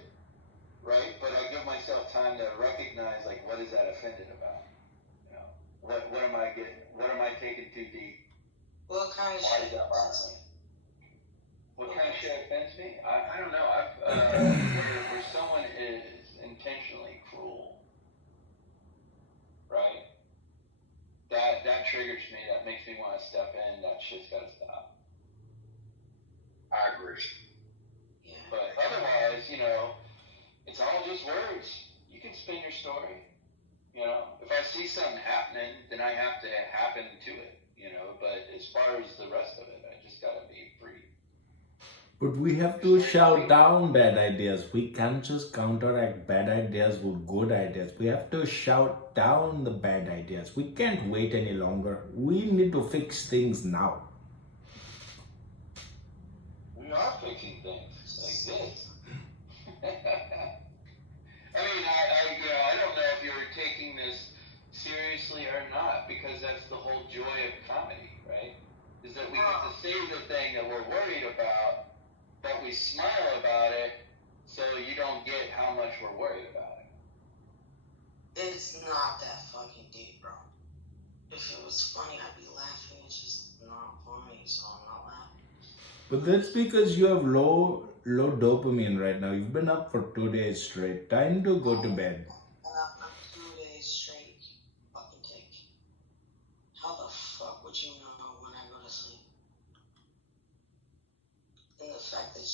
right? But I give myself time to recognize, like, what is that offended about? You know, what am I getting? What am I taking too deep? What kind of Why shit does that bother offends me? What kind of shit offends me? I don't know. Where someone is intentionally cruel, right? That triggers me. That makes me want to step in. That shit's got to stop. I agree. Yeah. But otherwise, you know, it's all just words. You can spin your story. You know, if I see something happening, then I have to happen to it. You know, but as far as the rest of it, I just gotta be free. But we have to shout down bad ideas. We can't just counteract bad ideas with good ideas. We have to shout down the bad ideas. We can't wait any longer. We need to fix things now. We are fixing things like this. I mean, I don't know if you're taking this seriously or not, because that's the whole joy of comedy, right? Is that we get to say the thing that we're worried about, but we smile about it, so you don't get how much we're worried about it. It's not that fucking deep, bro. If it was funny, I'd be laughing. It's just not funny, so I'm not laughing. But that's because you have low dopamine right now. You've been up for 2 days straight. Time to go to bed. And after 2 days straight, fucking take. How the fuck would you know when I go to sleep? And the fact that,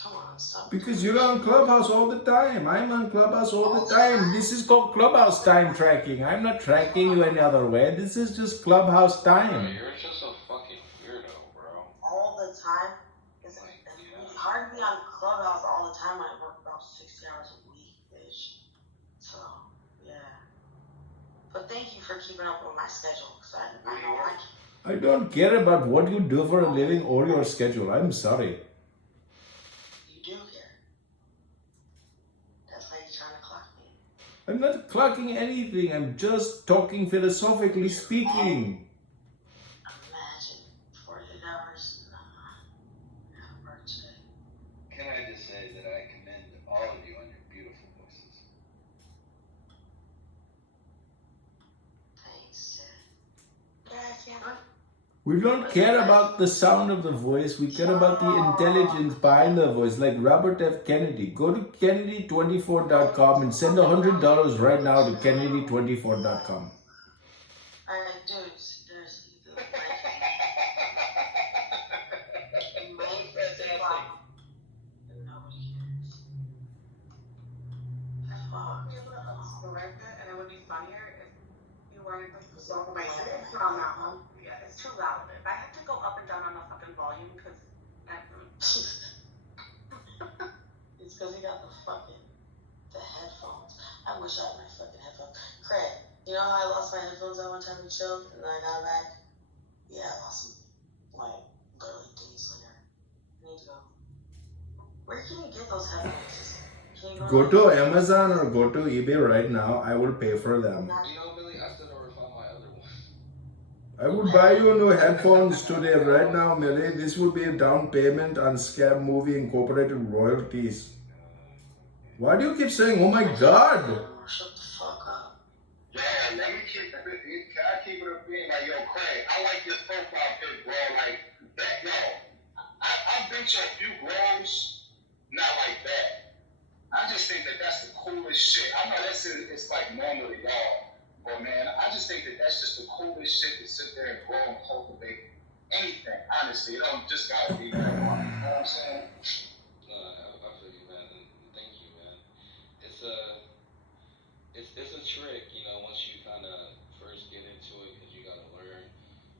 come on, stop. Because you're on Clubhouse all the time. I'm on Clubhouse all the time. This is called Clubhouse time tracking. I'm not tracking you any other way. This is just Clubhouse time. You're just a fucking weirdo, bro. All the time? It's really hard to be on Clubhouse all the time when I work about 60 hours a week, bitch. So, yeah. But thank you for keeping up with my schedule, because I know I don't care about what you do for a living or your schedule. I'm sorry. you do care. That's why you're trying to clock me. I'm not clocking anything. I'm just talking philosophically speaking. Imagine 48 hours. I have work today. Can I just say that I commend all of you on your beautiful voices. Thanks, Ted. Guys, yeah. We don't care about the sound of the voice. We care about the intelligence behind the voice. Like Robert F. Kennedy. Go to Kennedy24.com and send $100 right now to Kennedy24.com. Alright, dudes, there's the mic. Nobody cares. Fuck. And it would be funnier if you weren't like so racist on that one. Yeah, it's too loud. If I have to go up and down on the fucking volume, because It's because he got the headphones. I wish I had my fucking headphones. Craig, you know how I lost my headphones that one time we chilled and then I got back? Yeah, I lost them like literally days later. I need to go. Where can you get those headphones? Can you Go to Amazon or go to eBay right now. I will pay for them. You know, Billy, I still never found my other one. I would buy you new headphones today, right now, Millie. This would be a down payment on Scam Movie Incorporated royalties. Why do you keep saying, oh my God? Shut the fuck up. Yeah, let me keep it. Can I keep it a being like, yo, Craig, I like your profile pic, bro. Like, that, yo, I've been to a few grows, not like that. I just think that that's the coolest shit. I know it's like normal to y'all, but man, I just think that that's just the coolest shit to sit there and grow and cultivate anything. Honestly, it don't just gotta be that one. You know what I'm saying? I feel you, man. And thank you, man. It's a trick, you know, once you kind of first get into it, because you got to learn.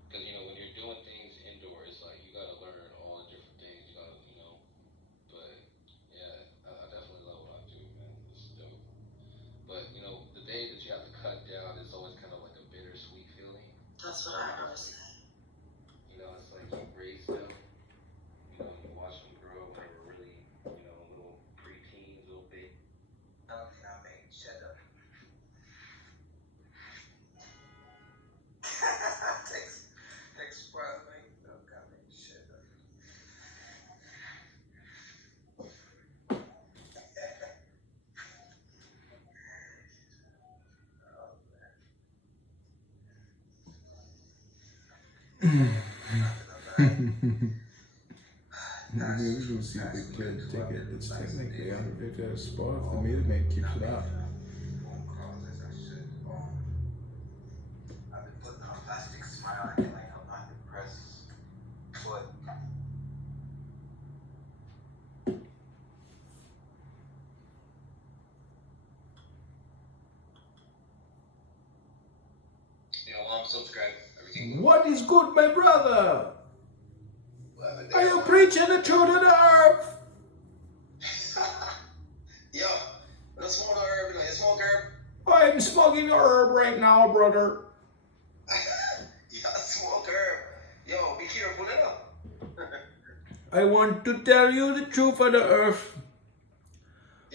Because, you know, when you're doing things indoors, like, you got to learn all the different things. You got to, you know, but, yeah, I definitely love what I do, man. It's dope. But, you know, the day that you have to cut down, it's always kind of like a bittersweet feeling. That's what I always say. You know, it's like you raise them, you know, you watch them grow when they were really, you know, little preteens, little baby. Okay, I made cheddar. Takes well, mate. Okay, I made cheddar. Maybe we'll see Big Kid take it. It's technically on the Big Kid spot if the music man keeps it up. I've been putting on a plastic smile. I can like I'm not depressed, but I'm subscribed. Everything. What is good, my brother? Are you preaching the truth of the earth? yo, let's smoke the herb. You smoke herb? I'm smoking the herb right now, brother. Yeah, smoke herb. Yo, be careful, you know. I want to tell you the truth of the earth.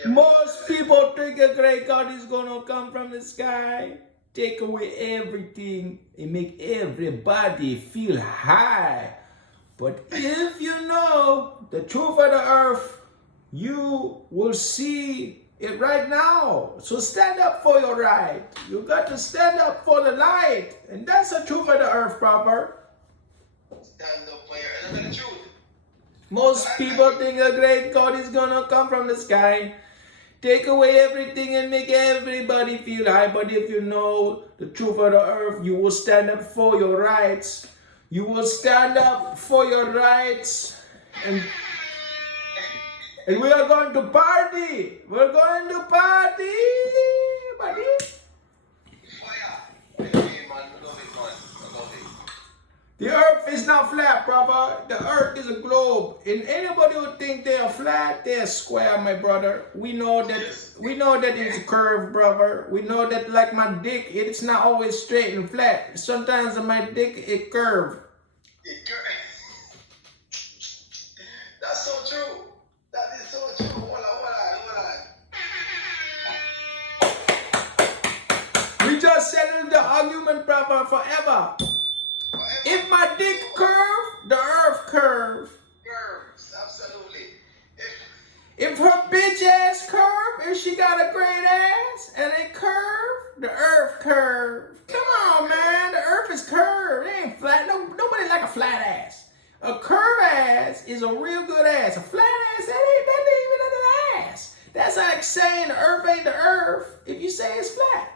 Most people think a great God is gonna come from the sky, take away everything, and make everybody feel high. But if you know the truth of the earth, you will see it right now. So stand up for your right. You got to stand up for the light. And that's the truth of the earth, brother. Stand up for your and the truth. Most people think a great God is gonna come from the sky, take away everything and make everybody feel high. But if you know the truth of the earth, you will stand up for your rights. You will stand up for your rights. And we are going to party. We're going to party, buddy. The earth is not flat, brother. The earth is a globe. And anybody who think they are flat, they are square, my brother. We know that it's curved, brother. We know that like my dick, it's not always straight and flat. Sometimes my dick it curved. That's so true. That is so true. Hold on. We just settled the argument, brother, forever. If my dick curve, the earth curve. Curves, absolutely. If her bitch ass curve, if she got a great ass and it curve, the earth curve. Come on, man, the earth is curved. It ain't flat. Nobody like a flat ass. A curved ass is a real good ass. A flat ass, that ain't even an ass. That's like saying the earth ain't the earth if you say it's flat.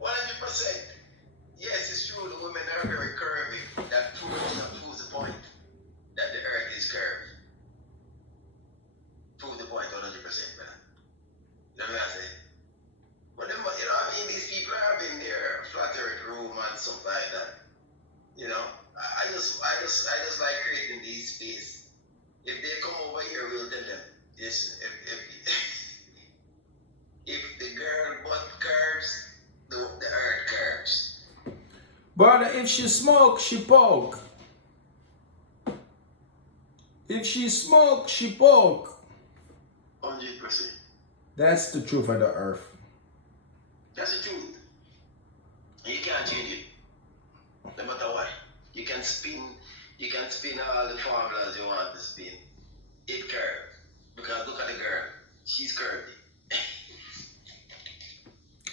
100%. Yes, it's true. The women are very curvy. That proves the point that the earth is curved. Prove the point 100%, man. You know what I'm saying? But them, you know, I mean, these people are in their flat earth room and stuff like that. You know, I just like creating these space. If they come over here, we'll tell them. Yes, if the girl butt curves, the earth curves. Brother, if she smoke, she poke. If she smoke, she poke. 100%. That's the truth of the earth. That's the truth. You can't change it. No matter what. You can spin all the formulas you want to spin. It curves. Because look at the girl. She's curvy.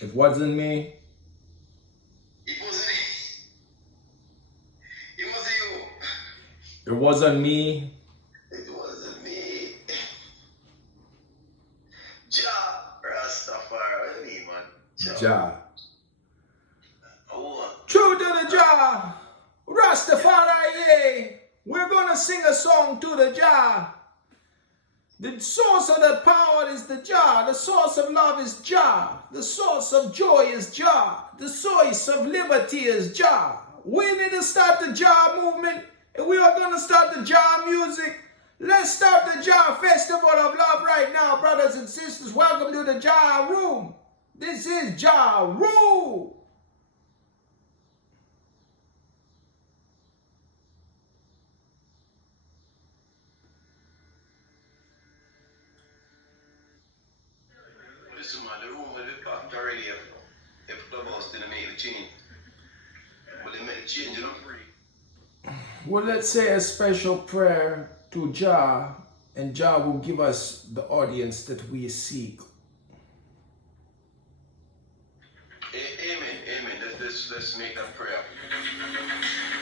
It wasn't me. It wasn't it. It was you. It wasn't me. It wasn't me. Jah Rastafari. What do you mean, man? Jah. Oh. True to the Jah. Rastafari. We're gonna sing a song to the Jah. The source of the power is the Jah. The source of love is Jah. The source of joy is Jah. The source of liberty is Jah. We need to start the Jah movement, and we are going to start the Jah music. Let's start the Jar Festival of Love right now, brothers and sisters. Welcome to the Jar Room. This is Jar Room. Listen, man, the room will be packed already if Clubhouse didn't make the change. Will they make the change, you know? Well, let's say a special prayer to Jah, and Jah will give us the audience that we seek. Amen, amen. Let's make that prayer.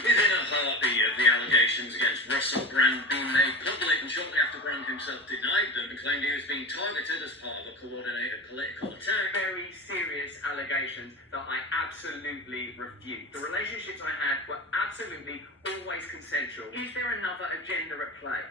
Within a heartbeat of the allegations against Russell Brand being made public, and shortly after Brand himself denied them and claimed he was being targeted as part of a coordinated political attack. Very serious allegations that I absolutely refute. The relationships I had were absolutely always consensual. Is there another agenda at play?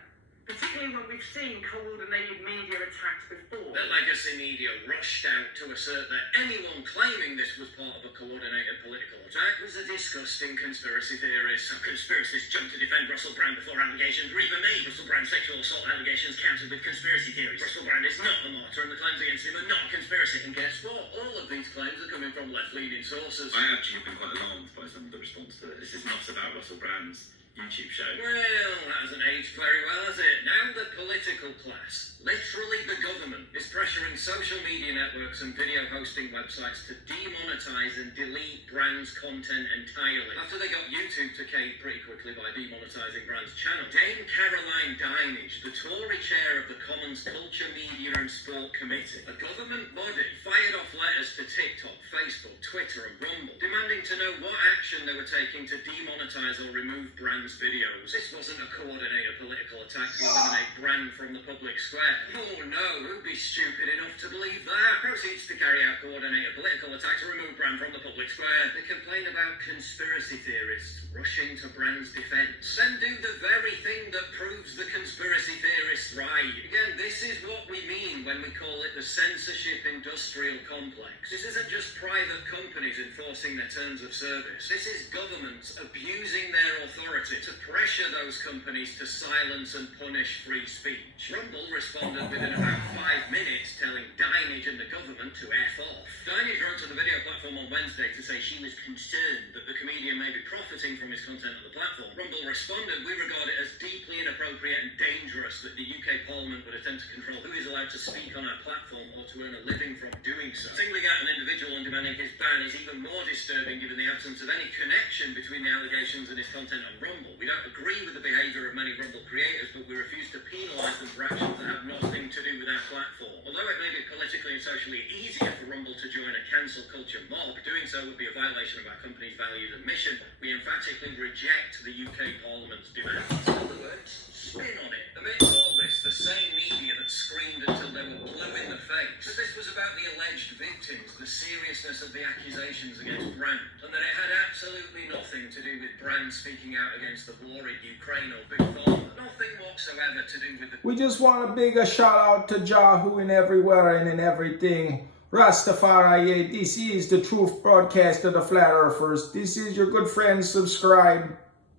Particularly when we've seen coordinated media attacks before. The legacy media rushed out to assert that anyone claiming this was part of a coordinated political attack was a disgusting conspiracy theorist. Some conspiracists jumped to defend Russell Brand before allegations were even made. Russell Brand's sexual assault allegations countered with conspiracy theories. Russell Brand is not a martyr and the claims against him are not conspiracy. And guess what? All of these claims are coming from left-leaning sources. I actually have been quite alarmed by some of the response to it. This is not about Russell Brand's YouTube show. Well, that hasn't aged very well, has it? Now the political class, literally the government, is pressuring social media networks and video hosting websites to demonetize and delete Brand's content entirely. After they got YouTube to cave pretty quickly by demonetizing Brand's channel, Dame Caroline Dinage, the Tory chair of the Commons Culture, Media and Sport Committee, a government body, fired off letters to TikTok, Facebook, Twitter and Rumble, demanding to know what action they were taking to demonetize or remove Brand's videos. This wasn't a coordinated political attack to eliminate Brand from the public square. Oh no, who'd be stupid enough to believe that? Proceeds to carry out coordinated political attacks to remove Brand from the public square. They complain about conspiracy theorists rushing to Brand's defense and do the very thing that proves the conspiracy theorists right. Again, this is what we mean when we call it the censorship industrial complex. This isn't just private companies enforcing their terms of service. This is governments abusing their authority to pressure those companies to silence and punish free speech. Rumble responded within about 5 minutes, telling Dinage and the government to F off. Dinage wrote to the video platform on Wednesday to say she was concerned that the comedian may be profiting from his content on the platform. Rumble responded, "We regard it as deeply inappropriate and dangerous that the UK Parliament would attempt to control who is allowed to speak on our platform or to earn a living from doing so. Singling out an individual and demanding his ban is even more disturbing given the absence of any connection between the allegations and his content on Rumble. We don't agree with the behaviour of many Rumble creators, but we refuse to penalise them for actions that have nothing to do with our platform. Although it may be politically and socially easier for Rumble to join a cancel culture mob, doing so would be a violation of our company's values and mission. We emphatically reject the UK Parliament's demands." In other words, spin on it. Amidst all this, the same media that screamed until they were blue in the face that this was about the alleged victims, the seriousness of the accusations against Brand, and that it had absolutely nothing to do with Brand speaking out against the war in Ukraine or Big Pharma. Nothing whatsoever to do with the... We just want to big a shout out to Jah who in everywhere and in everything. Rastafari, this is the truth broadcast of the Flat Earthers. This is your good friend, subscribe.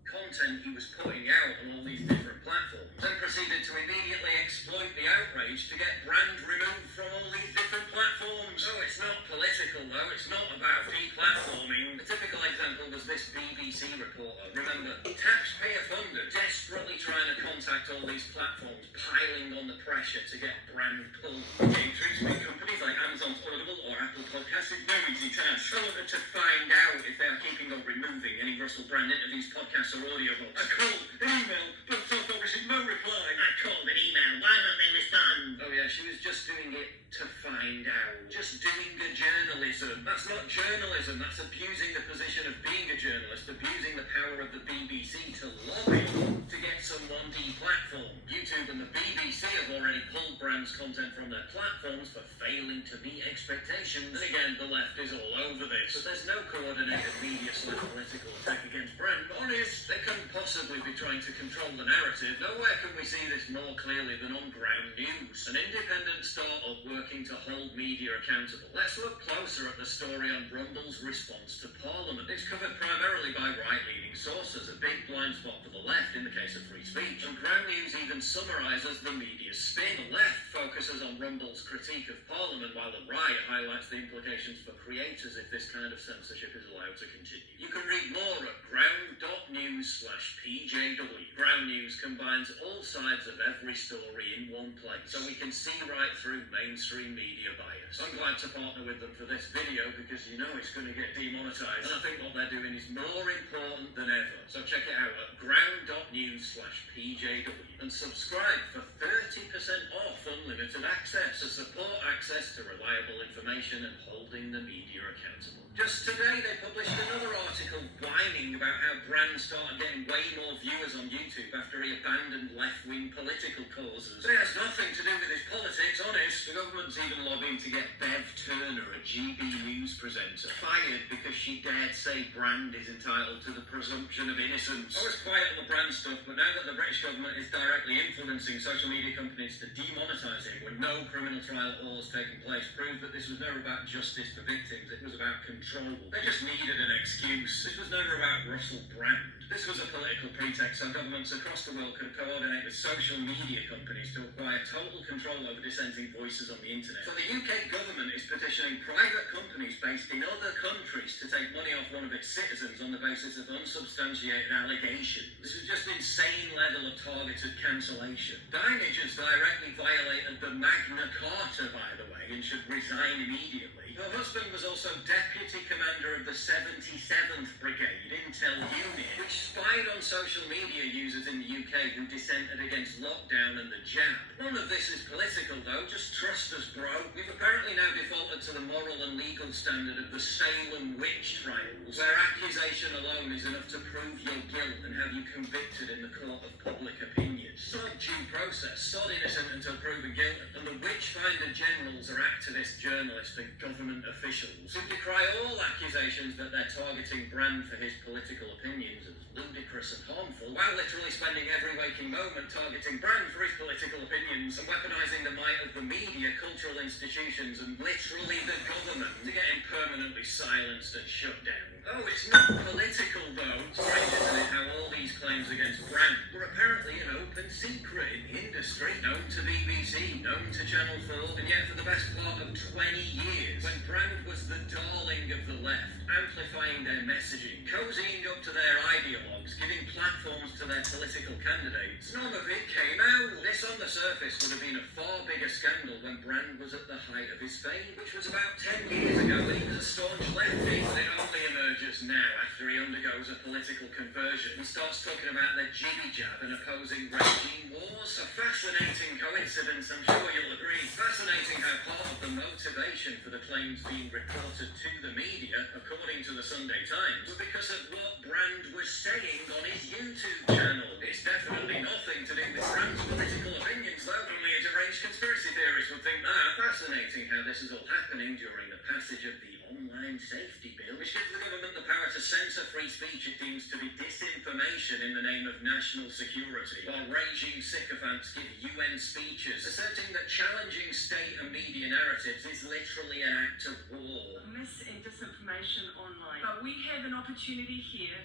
Content he was putting out on all these different platforms, and proceeded to immediately exploit the outrage to get Brand removed from all these different platforms. Oh, it's not political though, it's not about deplatforming. A typical example was this BBC reporter. Remember, taxpayer funded, desperately trying to contact all these platforms, piling on the pressure to get Brand pulled. Getting through to big companies like Amazon's Audible or Apple Podcasts is no easy task. I wanted to find out if they are keeping or removing any Russell Brand interviews, podcasts or audiobooks. I called an email, but so far received no reply. I called an email, why don't they respond? Oh yeah, she was just doing it to find out. Just doing the journalism. That's not journalism, that's abusing the position of being a journalist, abusing the power of the BBC to lobby to get someone deplatformed. YouTube and the BBC have already pulled Brand's content from their platforms for failing to meet expectations. And again, the left is all over this. But there's no coordinated media/political attack against Brand. Honest, they couldn't possibly be trying to control the narrative. Nowhere can we see this more clearly than on Ground News, an independent startup working to hold media accountable. Let's look closer at the story on Rumble's response to Parliament. It's covered primarily by right-leaning sources, a big blind spot for the left in the case of free speech. And Ground News even saw summarises the media's spin. The left focuses on Rumble's critique of Parliament, while the right highlights the implications for creators if this kind of censorship is allowed to continue. You can read more at ground.news/PJW. Ground News combines all sides of every story in one place, so we can see right through mainstream media bias. I'm glad to partner with them for this video because you know it's going to get demonetized, and I think what they're doing is more important than ever. So check it out at ground.news/PJW and subscribe for 30% off unlimited access to support access to reliable information and holding the media accountable. Just today they published another article whining about how Brand started getting way more viewers on YouTube after he abandoned left-wing political causes. But it has nothing to do with his politics, honest. The government's even lobbying to get Bev Turner, a GB News presenter, fired because she dared say Brand is entitled to the presumption of innocence. I was quiet on the Brand stuff, but now that the British government is directly influencing social media companies to demonetise him when no criminal trial or has taken place, proved that this was never about justice for victims, it was about control. They just needed an excuse. This was never about Russell Brand. This was a political pretext so governments across the world could coordinate with social media companies to acquire total control over dissenting voices on the internet. So the UK government is petitioning private companies based in other countries to take money off one of its citizens on the basis of unsubstantiated allegations. This is just insane level of targeted cancellation. Dinage has directly violated the Magna Carta, by the way, and should resign immediately. Her husband was also deputy commander of the 77th Brigade Intel Unit, which spied on social media users in the UK who dissented against lockdown and the jab. None of this is political though, just trust us, bro. We've apparently now defaulted to the moral and legal standard of the Salem witch trials, where accusation alone is enough to prove your guilt and have you convicted in the court of public opinion. Sod due process, sod innocent until proven guilty, and the witch-finder generals are activists, journalists and government officials who decry all accusations that they're targeting Brand for his political opinions as ludicrous and harmful, while literally spending every waking moment targeting Brand for his political opinions and weaponising the might of the media, cultural institutions and literally the government to get him permanently silenced and shut down. Oh, it's not political though. Strange, isn't it, how all these claims against Brand were apparently an open secret in the industry, known to BBC, known to Channel 4, and yet for the best part of 20 years, when Brand was the darling of the left, amplifying their messaging, cozying up to their ideologues, giving platforms to their political candidates, none of it came out. This on the surface would have been a far bigger scandal when Brand was at the height of his fame, which was about 10 years ago when he was a staunch lefty, but it only emerges now after he undergoes a political conversion and starts talking about the jibby jab and opposing regime wars. A fascinating coincidence, I'm sure you'll agree. Fascinating how part of the motivation for the claims being reported to the media, according to the Sunday Times, was because of what Brand was saying on his YouTube channel. It's definitely nothing to do with Brand's political opinions, though. Only a deranged conspiracy theorist would think that. Fascinating how this is all happening during the passage of the Online Safety Bill, which gives the government the power to censor free speech it deems to be disinformation in the name of national security, while raging sycophants give UN speeches asserting that challenging state and media narratives is literally an act of war. Mis and disinformation online. But we have an opportunity here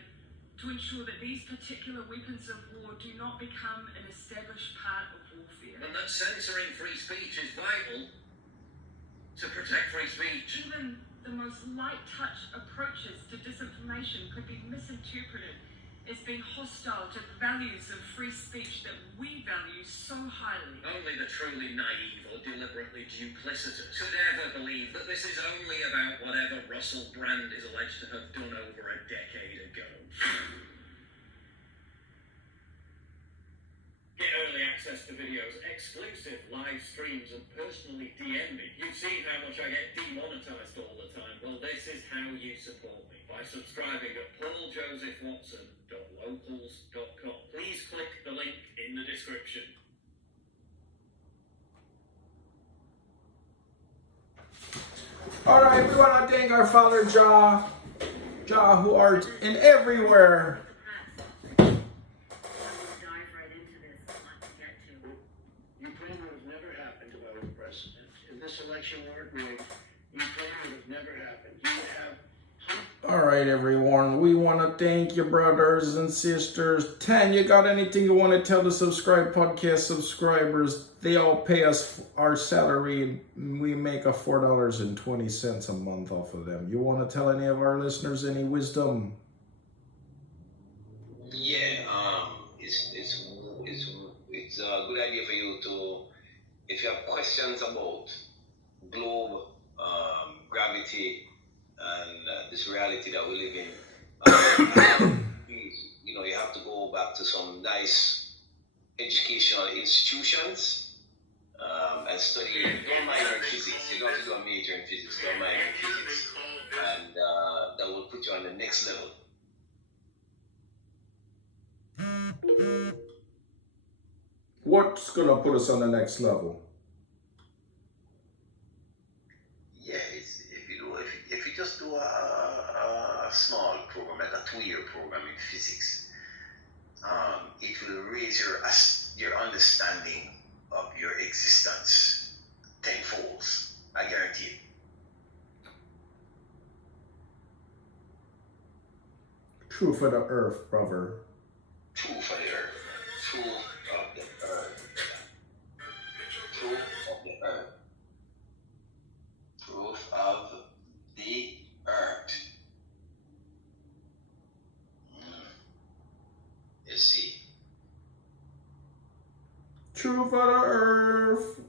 to ensure that these particular weapons of war do not become an established part of warfare. And that censoring free speech is vital to protect free speech. Even the most light-touch approaches to disinformation could be misinterpreted as being hostile to the values of free speech that we value so highly. Only the truly naive or deliberately duplicitous could ever believe that this is only about whatever Russell Brand is alleged to have done over a decade ago. Get early access to videos, exclusive live streams, and personally DM me. You've seen how much I get demonetized all the time. Well, this is how you support me. By subscribing at pauljosephwatson.locals.com. Please click the link in the description. Alright, we want to thank our Father Jah, who art in everywhere. Ukraine would have never happened without a president. If this election weren't rigged, Ukraine would have never happened. You would have All right, everyone. We want to thank you, brothers and sisters. Tan, you got anything you want to tell the Subscribe Podcast subscribers? They all pay us our salary, and we make a $4.20 a month off of them. You want to tell any of our listeners any wisdom? Yeah, it's a good idea for you to, if you have questions about globe, gravity, and this reality that we live in, you have to go back to some nice educational institutions and study. Don't minor in physics. You don't have to do a major in physics. Don't minor in physics, and that will put you on the next level. What's gonna put us on the next level? Yeah, if you just do a small program, like a 2-year program in physics, it will raise your understanding of your existence tenfold. I guarantee it. True for the earth, brother. True for the earth. True of the earth. True of the earth. Proof of the earth. You see. True for the earth.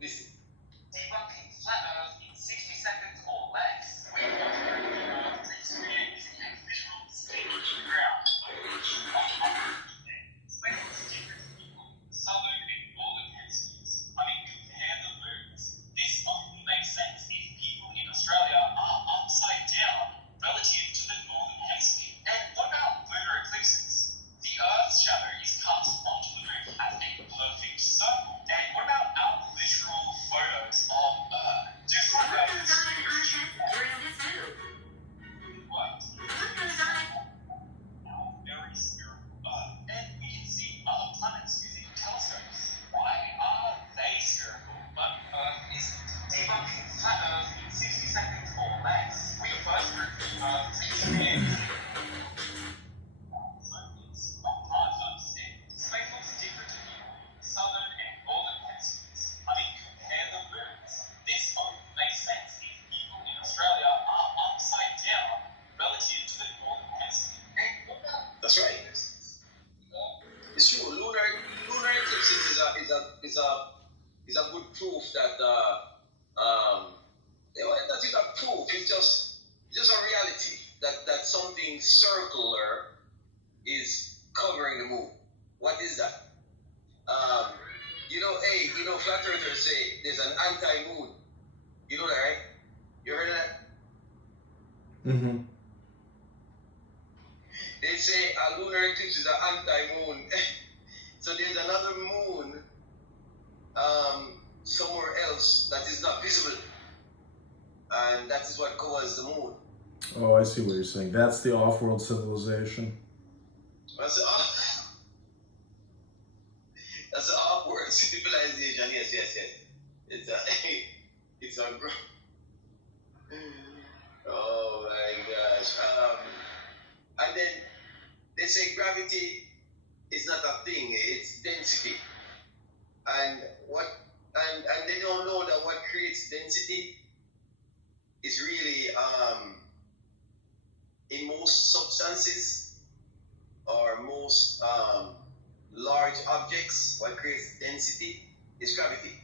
Listen. Debunking flat Earth in 60 seconds or less. We please create using visual stage ground. Spectral different people, southern and northern hemispheres. I mean, compare the moons. This only makes sense if people in Australia are upside down relative to the northern hemisphere. And what about lunar eclipses? The Earth's shadow is cast onto the moon as a perfect circle. And what about our literal photos of Earth? Do photos what? Our very spherical Earth. And we can see other planets using telescopes. Why are they spherical, but Earth isn't? Debunking flat Earth in 60 seconds or less. We first proved the Earth is created. It's not hard to understand. Space looks different to people in southern and northern hemispheres. I mean, compare the moons. This only makes sense if people in Australia are upside down relative to the northern hemisphere. And what about That's right. It's true. Lunar eclipses is a good proof that that's not proof. It's just a reality that something circular is covering the moon. What is that? Flat earthers say there's an anti-moon. You know that, right? You heard of that? Mm-hmm. They say a lunar eclipse is an anti-moon. So there's another moon somewhere else that is not visible. And that is what covers the moon. Oh, I see what you're saying. That's the off-world civilization. That's the off-world civilization. Yes. It's a oh my gosh. And then they say gravity is not a thing, it's density. And they don't know that what creates density is really in most substances or most large objects, what creates density is gravity.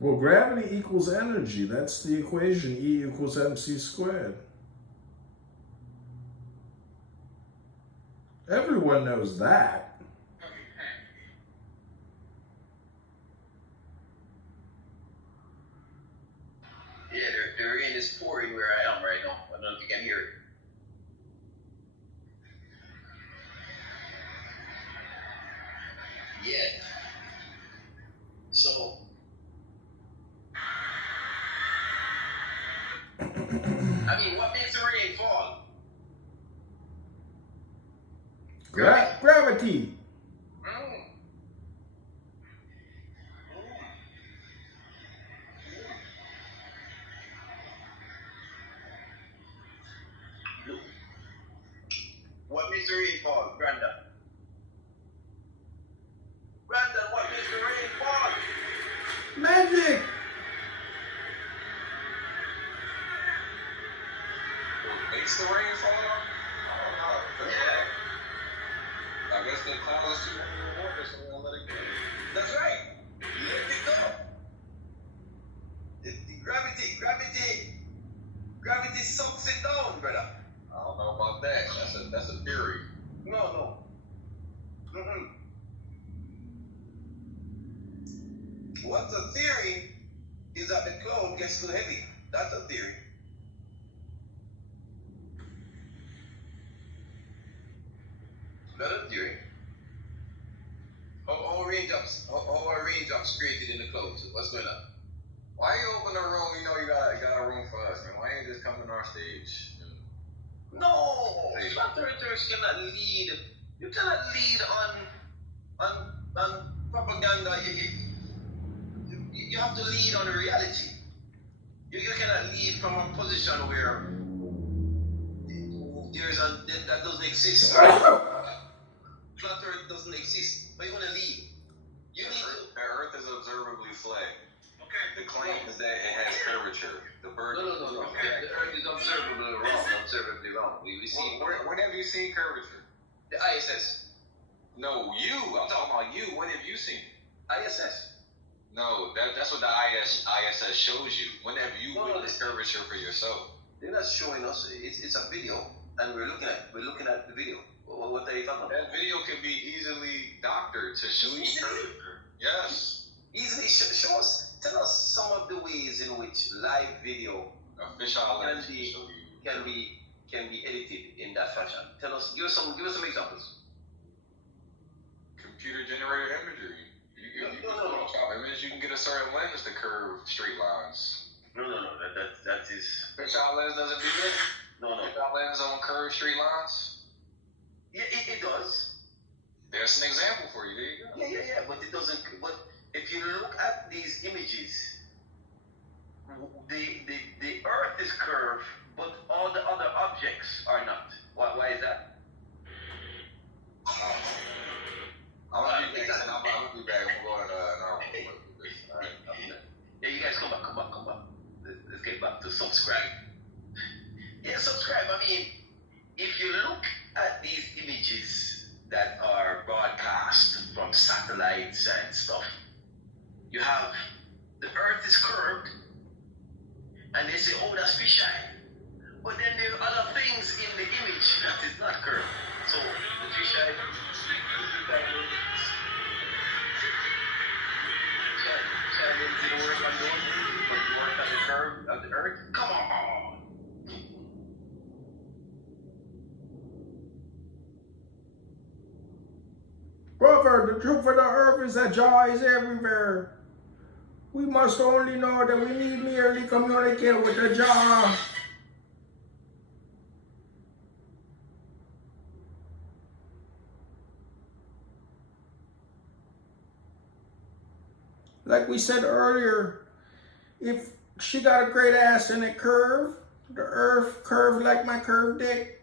Well, gravity equals energy. That's the equation. E equals mc squared. Everyone knows that. Yeah, the rain is pouring where I am right now. I don't know if you can hear it. Yeah. So I mean, what makes the rain fall? Gravity. What makes the rain fall, Brandon? Brandon, what makes the rain fall? Magic! What makes the rain fall? I don't know. Yeah. I guess the clouds too water, so we'll let it go. That's right. Let it go. The gravity sucks it down, brother. I don't know about that. That's a theory. No. What's a theory is that the cloud gets too heavy. That's a theory. That's a theory. How are raindrops created in the clouds? What's going on? Why you open the room? You know you got a room for us, man. Why ain't you just come on our stage? No, flat earthers cannot lead. You cannot lead on propaganda. You have to lead on reality. You cannot lead from a position where that doesn't exist. Flat earth doesn't exist, but you want to lead. The earth is observably flat. Okay. The claim is that it has curvature. The bird. No. Okay. The earth is observably wrong. We see. When have you seen curvature? The ISS. No, you. I'm talking about you. When have you seen it? ISS. No, that's what the ISS shows you. When have you witnessed curvature for yourself? They're not showing us. It's a video, and we're looking at the video. What are you talking about? That video can be easily doctored to show you curvature. Yes. Easily show us. Tell us some of the ways in which live video can be edited in that fashion. Give us some examples. Computer generated imagery. Image, you can get a certain lens to curve straight lines. No. That is. Fisheye lens doesn't do that. No. Fisheye lens don't curve straight lines. Yeah, it does. There's an example for you. There you go. Yeah, but it doesn't. But if you look at these images, the Earth is curved, but all the other objects are not. Why is that? I'm gonna be back. I'm gonna be back. I'm going to an hour. All right. Yeah, you guys come back. Let's get back to subscribe. Yeah, subscribe. I mean, if you look at these images that are broadcast from satellites and stuff, you have the Earth is curved, and they say, oh, that's fisheye. But then there are other things in the image that is not curved. So the fisheye didn't work on those, but it worked on the curve of the Earth. Come on! Brother, the truth of the earth is that Jah is everywhere. We must only know that we need merely communicate with the Jah. Like we said earlier, if she got a great ass and it curved, the earth curved like my curved dick.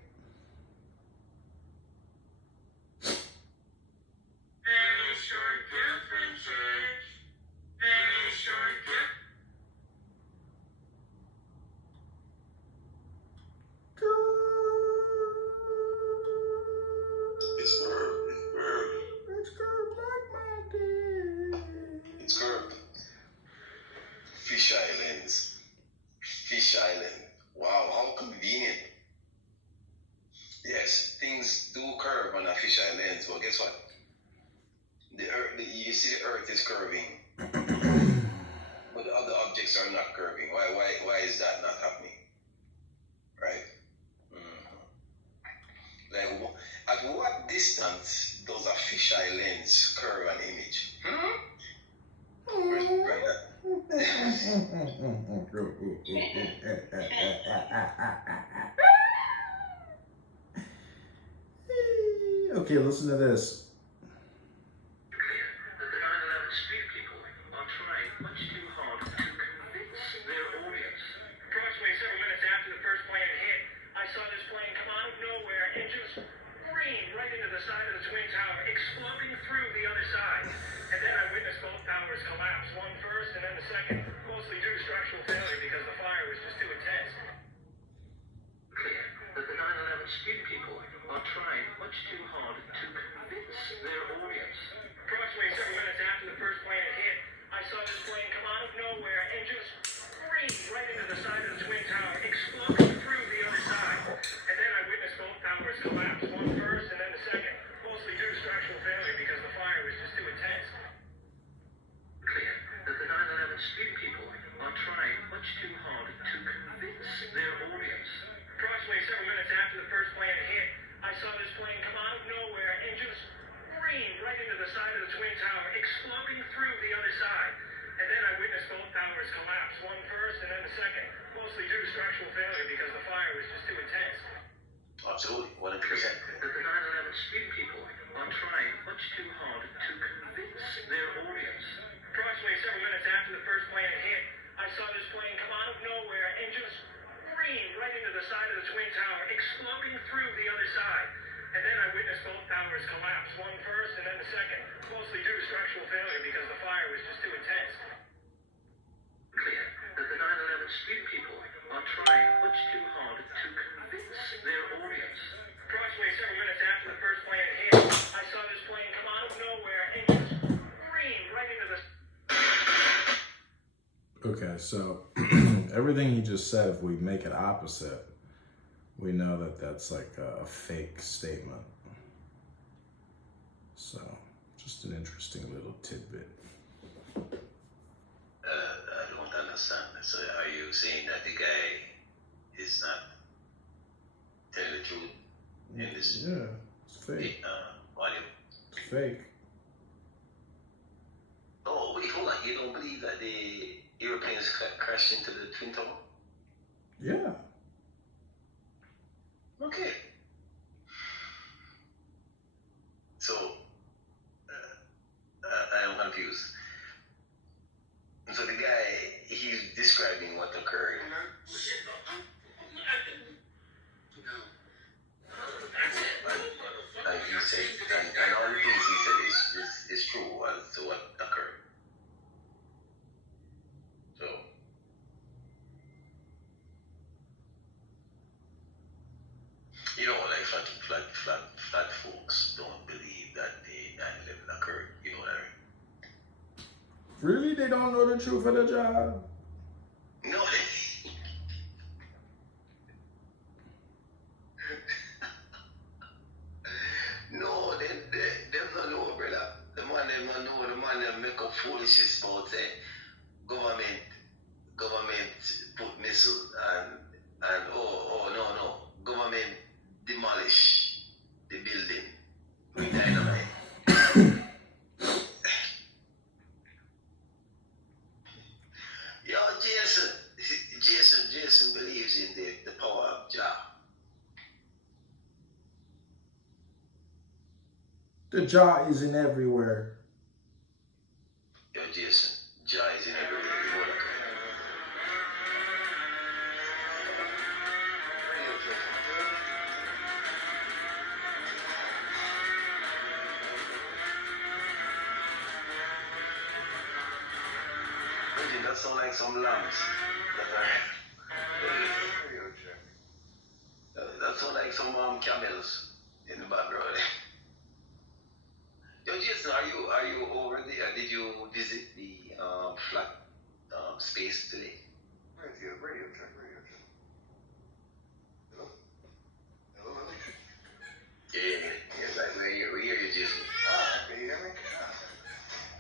It's curved like my dick. It's curved. Fish Islands. Fish Island. Wow, how convenient. Yes, things do curve on a fish island, but guess what? You see the earth is curving, but the other objects are not curving. Why is that not happening? Right? Like, at what distance does a fisheye lens curve an image? Okay, listen to this. through the other side. And then I witnessed both towers collapse, one first and then the second, mostly due to structural failure because the fire was just too intense. Absolutely, 100%. That the 9/11 spin people are trying much too hard to convince their audience. Approximately several minutes after the first plane had hit, I saw this plane come out of nowhere and just scream right into the side of the Twin Tower, exploding through the other side. And then I witnessed both towers collapse, one first and then the second, mostly due to structural failure because the fire was just too intense. Clear that the 9/11 spin people are trying much too hard to convince their audience. Approximately several minutes after the first plane had hit, I saw this plane come out of nowhere and just scream right into the... Okay, so everything he just said, if we make it opposite, we know that that's like a fake statement. So, just an interesting little tidbit. I don't understand. So are you saying that the guy is not telling the truth in this? Yeah, it's fake. Audio? It's fake. Oh, wait, hold on. You don't believe that the airplanes crashed into the Twin Tower? Yeah. Okay. So, I am confused. So the guy, he's describing what occurred. And he said, and all the things he said is true as to what occurred. So, you know, like flat folks don't believe that the 9/11 occurred. You know what I mean? Really? They don't know the truth of the job? No, no, them don't know, brother. The man them don't know. The man them make up foolishness about government put missiles and no, government demolish the building with dynamite. Yo, Jason believes in the power of Jah. The jaw isn't everywhere. Yo, Jason, Jah is in everywhere. You know that. That sound like some lambs that sound like some camels in the background. Yo, Jason, are you over there? Did you visit the flat space today? Radio check. Hello? Hello? Yeah, like we hear you, Jason. Okay, you hear me?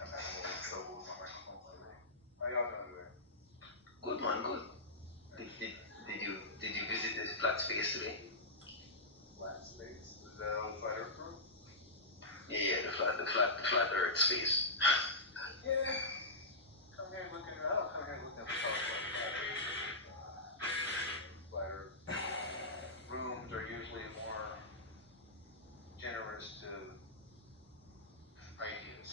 I'm having a little trouble with my microphone lately. How y'all doing today? Good, man, good. Did you visit this flat space today? Flat space? Is that on the flat earth room? Yeah, the flat earth space. Yeah. Come here looking. I don't come here looking at the flat earth. Rooms are usually more generous to ideas.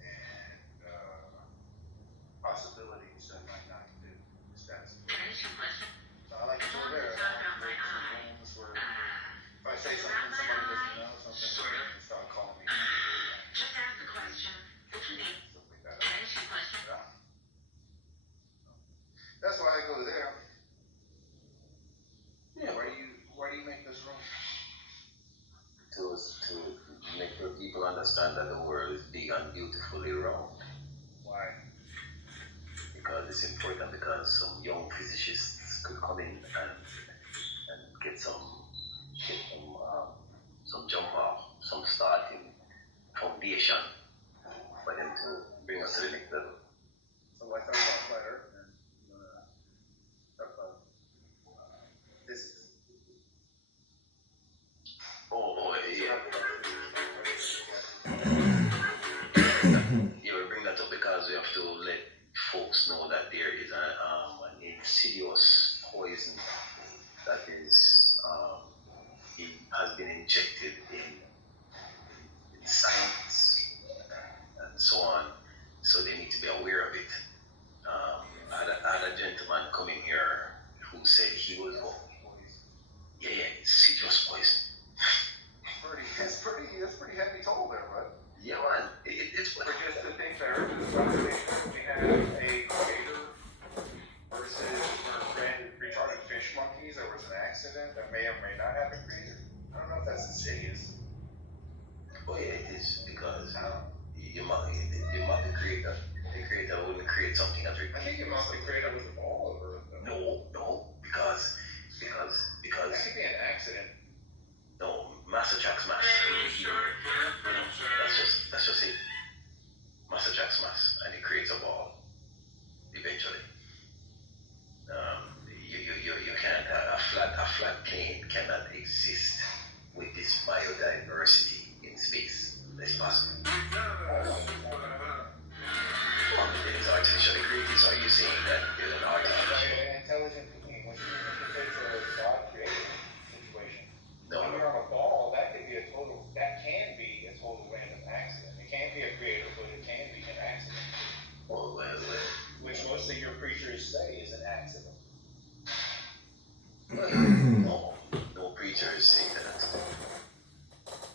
And possibilities that might not do status. So I like to go there. Rooms where if I say something somebody doesn't know something, they can start calling me. Just ask the question. What you need? Stuff like that. Can I ask you a question? Yeah. That's why I go there. Yeah. Why do you make this room? To make the people understand that the world is big and beautifully round. Why? Because it's important, because some young physicists could come in and get some jump off, some starting foundation for them to bring us to the next level. So why talk about flat earth and you want to talk about physics? Oh, yeah. we bring that up because we have to let folks know that there is an insidious poison that is has been injected in science and so on. So they need to be aware of it. I had a gentleman coming here who said he was insidious poison. It's pretty heavy toll there, bud. Yeah, man. It's for just the things I heard in this conversation. We have a creator versus retarded fish monkeys. There was an accident that may or may not have a creator. I don't know if that's insidious. Oh yeah, it is, because your monkey creator, the creator wouldn't create something that I think your monkey creator was a ball over it. No, because that could be an accident. No, Master Jack's mass. That's just it. Master Jack's mass, and it creates a ball. Eventually, you can't. A flat plane cannot exist with this biodiversity in space. It's possible. It's artificially created. So are you saying that you're an artificial? Intelligent being, which is a God created situation. No. When you're on a ball, that can be a total random accident. It can't be a creator, but it can be an accident. Well. Which most of your preachers say is an accident. No preachers say that.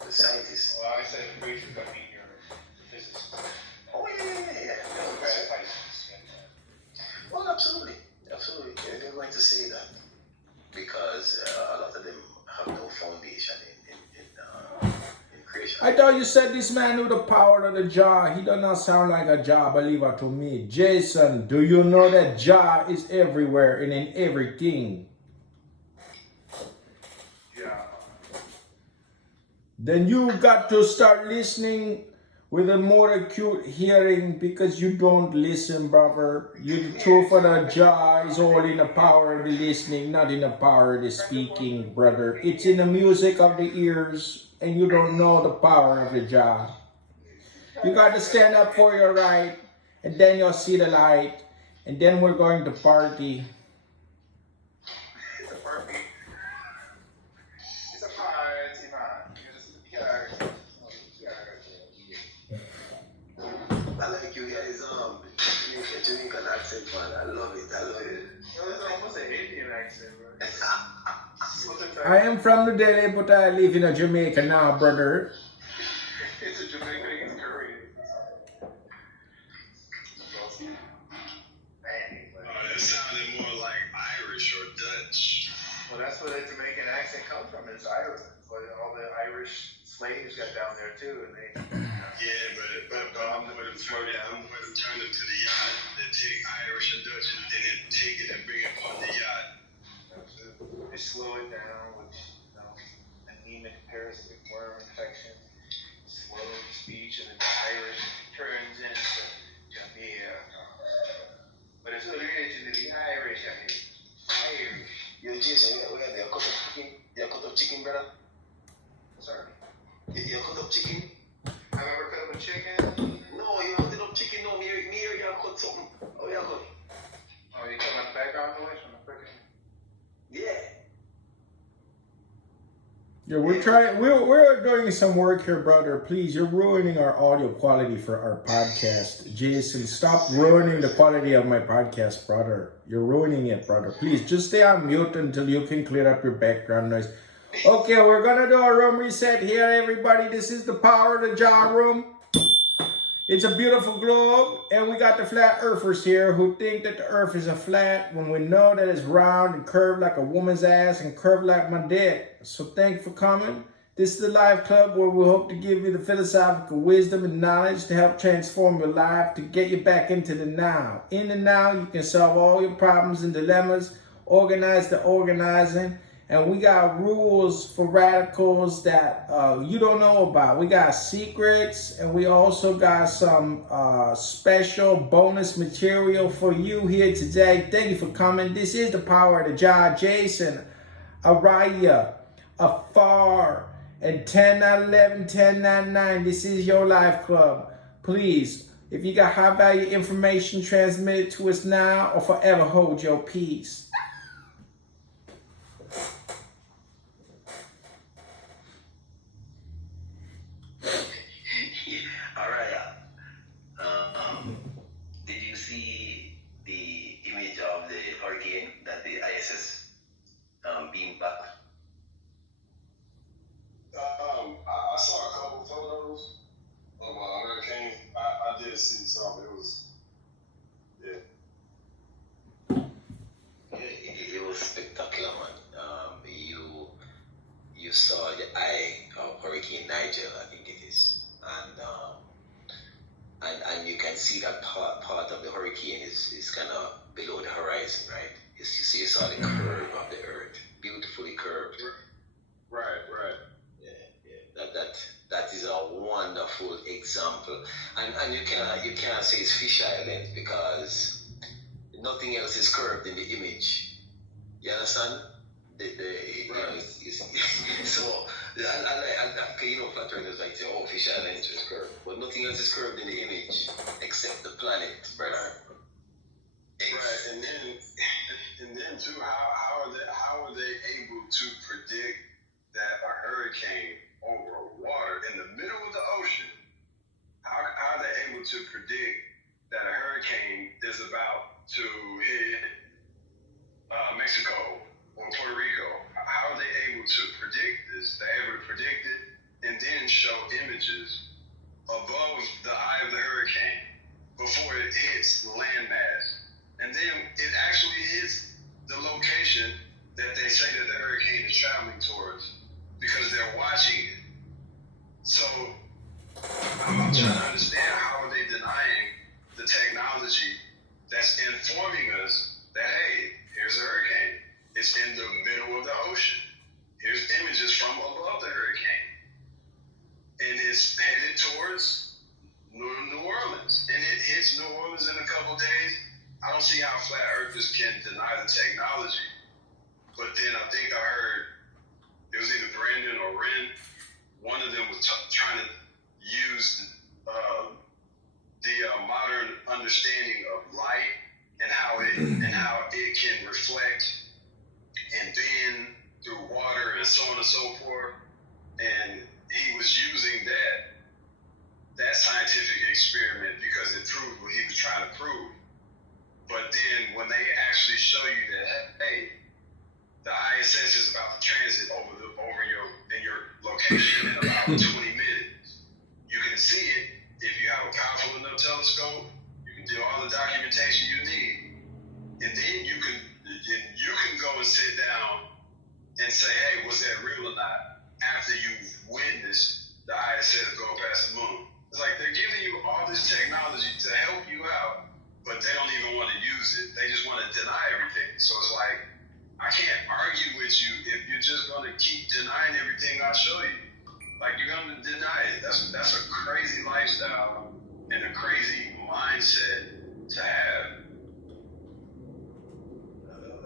The scientists. Well, I said preachers, I mean your physicists. Oh yeah. Well, absolutely. They're going to say that because a lot of them have no foundation in creation. I thought you said this man knew the power of the Jah. He does not sound like a Jah believer to me. Jason, do you know that Jah is everywhere and in everything? Yeah. Then you got to start listening with a more acute hearing, because you don't listen, brother. The truth of the Jah is all in the power of the listening, not in the power of the speaking, brother. It's in the music of the ears, and you don't know the power of the Jah. You got to stand up for your right, and then you'll see the light, and then we're going to party. It's a party. It's a party, man. I like you guys, Jamaican accent, man. I love it. It's almost an Indian accent, bro. I am from the Delhi, but I live in Jamaica now, brother. It's a Jamaican curry. It sounded more like Irish or Dutch. Well, that's where the Jamaican accent comes from. It's Irish. But all the Irish slaves got down there too, and they. But I'm going to turn it to the yacht. They take Irish and Dutch and then they take it and bring it on the yacht. They slow it down with anemic parasitic worm infection, slow speech, and then the Irish turns into Jamaica. But it's related to the Irish, Irish. Yo, Jason, you cut up chicken, brother? Sorry? You cut up chicken? Have I ever cut up a chicken? No, you cut up chicken. No, me here you cut something. Oh, you cut. Oh, you talking about the background noise from the cooking? Yeah. Yeah, we're doing some work here, brother. Please, you're ruining our audio quality for our podcast. Jason, stop ruining the quality of my podcast, brother. You're ruining it, brother. Please, just stay on mute until you can clear up your background noise. Okay, we're gonna do a room reset here, everybody. This is the power of the Jah room. It's a beautiful globe, and we got the flat earthers here who think that the earth is a flat when we know that it's round and curved like a woman's ass and curved like my dick. So thank you for coming. This is the Life Club, where we hope to give you the philosophical wisdom and knowledge to help transform your life, to get you back into the now. In the now, you can solve all your problems and dilemmas, organize the organizing, and we got rules for radicals that you don't know about. We got secrets, and we also got some special bonus material for you here today. Thank you for coming. This is the power of the Jah. Jason, Araya, Afar, and 10 9 11 10 9 9. This is your Life Club. Please, if you got high value information, transmit it to us now or forever hold your peace. All right. Did you see the image of the hurricane that the ISS beamed back? I saw a couple photos of a hurricane. I did see some. It was, It was spectacular, man. You saw the eye of Hurricane Nigel, I think it is, and you can see that part of the hurricane is kind of below the horizon, right? You saw the curve of the earth, beautifully curved. Right. That is a wonderful example, and you cannot say it's fish island because nothing else is curved in the image. You understand? So flat earthers like say, oh, fish island is curved, but nothing else is curved in the image except the planet, brother. Right, and then too, how are they able to predict that a hurricane over water in the middle of the ocean? How are they able to predict that a hurricane is about to hit Mexico or Puerto Rico? How are they able to predict this? They're able to predict it and then show images above the eye of the hurricane before it hits the landmass. And then it actually hits the location that they say that the hurricane is traveling towards because they're watching it. So I'm trying to understand how are they denying the technology that's informing us that, hey, here's a hurricane. It's in the middle of the ocean. Here's images from above the hurricane. And it's headed towards New Orleans. And it hits New Orleans in a couple days. I don't see how flat earthers can deny the technology. But then I think I heard, it was either Brandon or Ren, one of them was trying to use the modern understanding of light and how it can reflect and bend through water and so on and so forth. And he was using that scientific experiment because it proved what he was trying to prove. But then when they actually show you that, hey, the ISS is about to transit in your location in about 20 minutes. You can see it if you have a powerful enough telescope. You can do all the documentation you need, and then you can go and sit down and say, hey, was that real or not? After you've witnessed the ISS go past the moon, it's like they're giving you all this technology to help you out, but they don't even want to use it. They just want to deny everything. So it's like, I can't argue with you if you're just going to keep denying everything I show you. Like, you're going to deny it. That's a crazy lifestyle and a crazy mindset to have.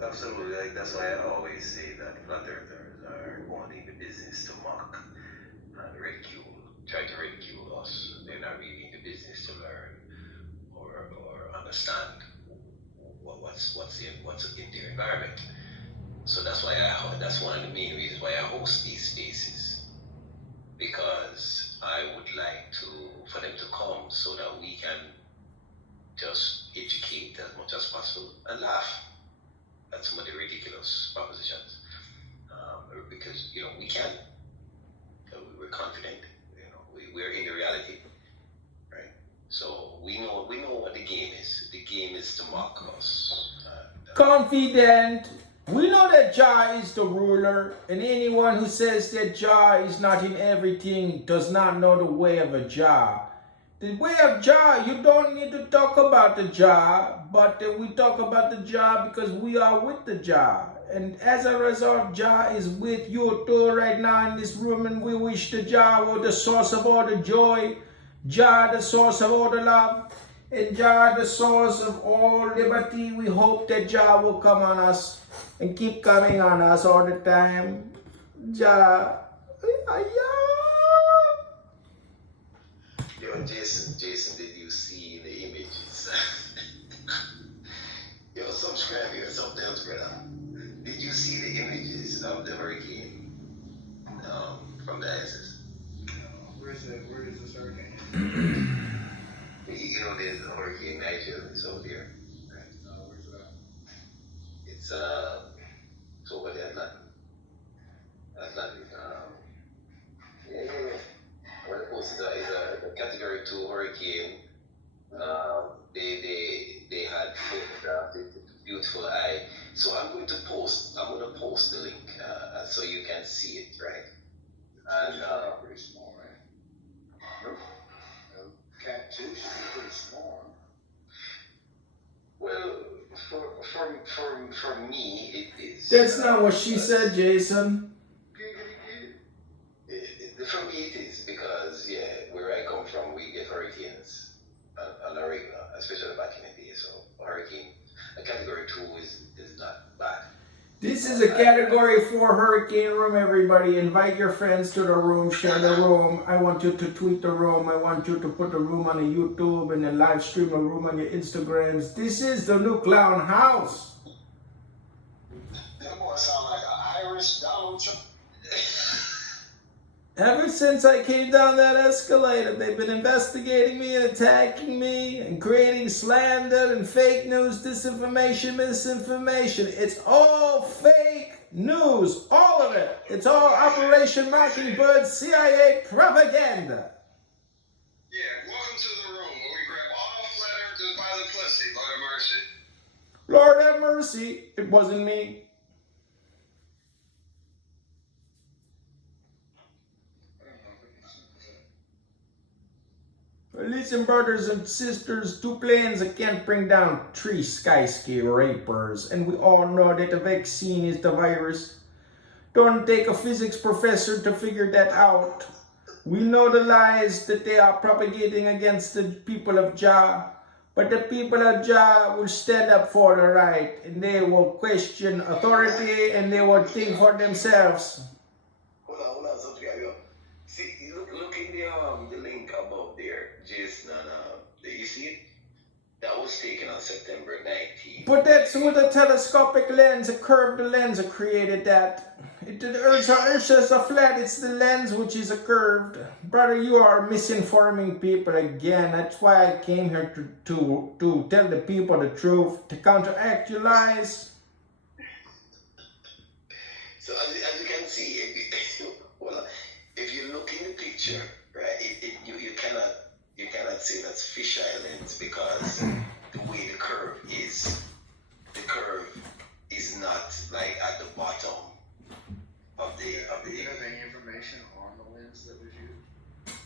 Absolutely. Like, that's why I always say that flat earthers are only in the business to mock and try to ridicule us. They're not really in the business to learn or understand what's in their environment. So that's why that's one of the main reasons why I host these spaces, because I would like for them to come so that we can just educate as much as possible and laugh at some of the ridiculous propositions, because we can. We're confident. We're in the reality, right? So we know what the game is. The game is to mock us. Confident. We know that Jah is the ruler, and anyone who says that Jah is not in everything does not know the way of a Jah. The way of Jah, you don't need to talk about the Jah, but we talk about the Jah because we are with the Jah. And as a result, Jah is with you too right now in this room, and we wish the Jah were the source of all the joy, Jah the source of all the love, and Jah the source of all liberty. We hope that Jah will come on us and keep coming on us all the time. Jah. Yo, Jason, there's a Hurricane Nigel is out there. Right? Where's that? It's over the Atlantic. Yeah. What it was is a Category 2 hurricane. They had photographed it. It's a beautiful eye. So I'm going to post the link so you can see it, right? And Pretty small, right? Cat 2 should be pretty small. Well, for me, it is. That's not what she said, Jason. For me, it is because where I come from, we get hurricanes on a regular, especially back in the day. So a Category 2 is not bad. This is a Category 4 hurricane room, everybody. Invite your friends to the room, share the room. I want you to tweet the room. I want you to put the room on the YouTube and then live stream the room on your Instagrams. This is the new clown house. That boy sound like an Irish Donald Trump. Ever since I came down that escalator, they've been investigating me and attacking me and creating slander and fake news, disinformation, misinformation. It's all fake news, all of it. It's all Operation Mockingbird CIA propaganda. Yeah, welcome to the room where we grab all flat earthers by the pussy. Lord have mercy. Lord have mercy, it wasn't me. Listen, brothers and sisters, 2 planes can't bring down 3 skyscrapers. And we all know that the vaccine is the virus. Don't take a physics professor to figure that out. We know the lies that they are propagating against the people of Jah. But the people of Jah will stand up for the right. And they will question authority and they will think for themselves. Hold on, subscribe. See, look in the link above there, Jason, and you see it? That was taken on September 19th. But that's with a telescopic lens, a curved lens created that. The Earth is a flat, it's the lens which is a curved. Brother, you are misinforming people again. That's why I came here to tell the people the truth, to counteract your lies. So as you can see, if you look in the picture, right, you cannot say that's fish islands because the way the curve is not like at the bottom of the. Do you have any information on the lens that was used?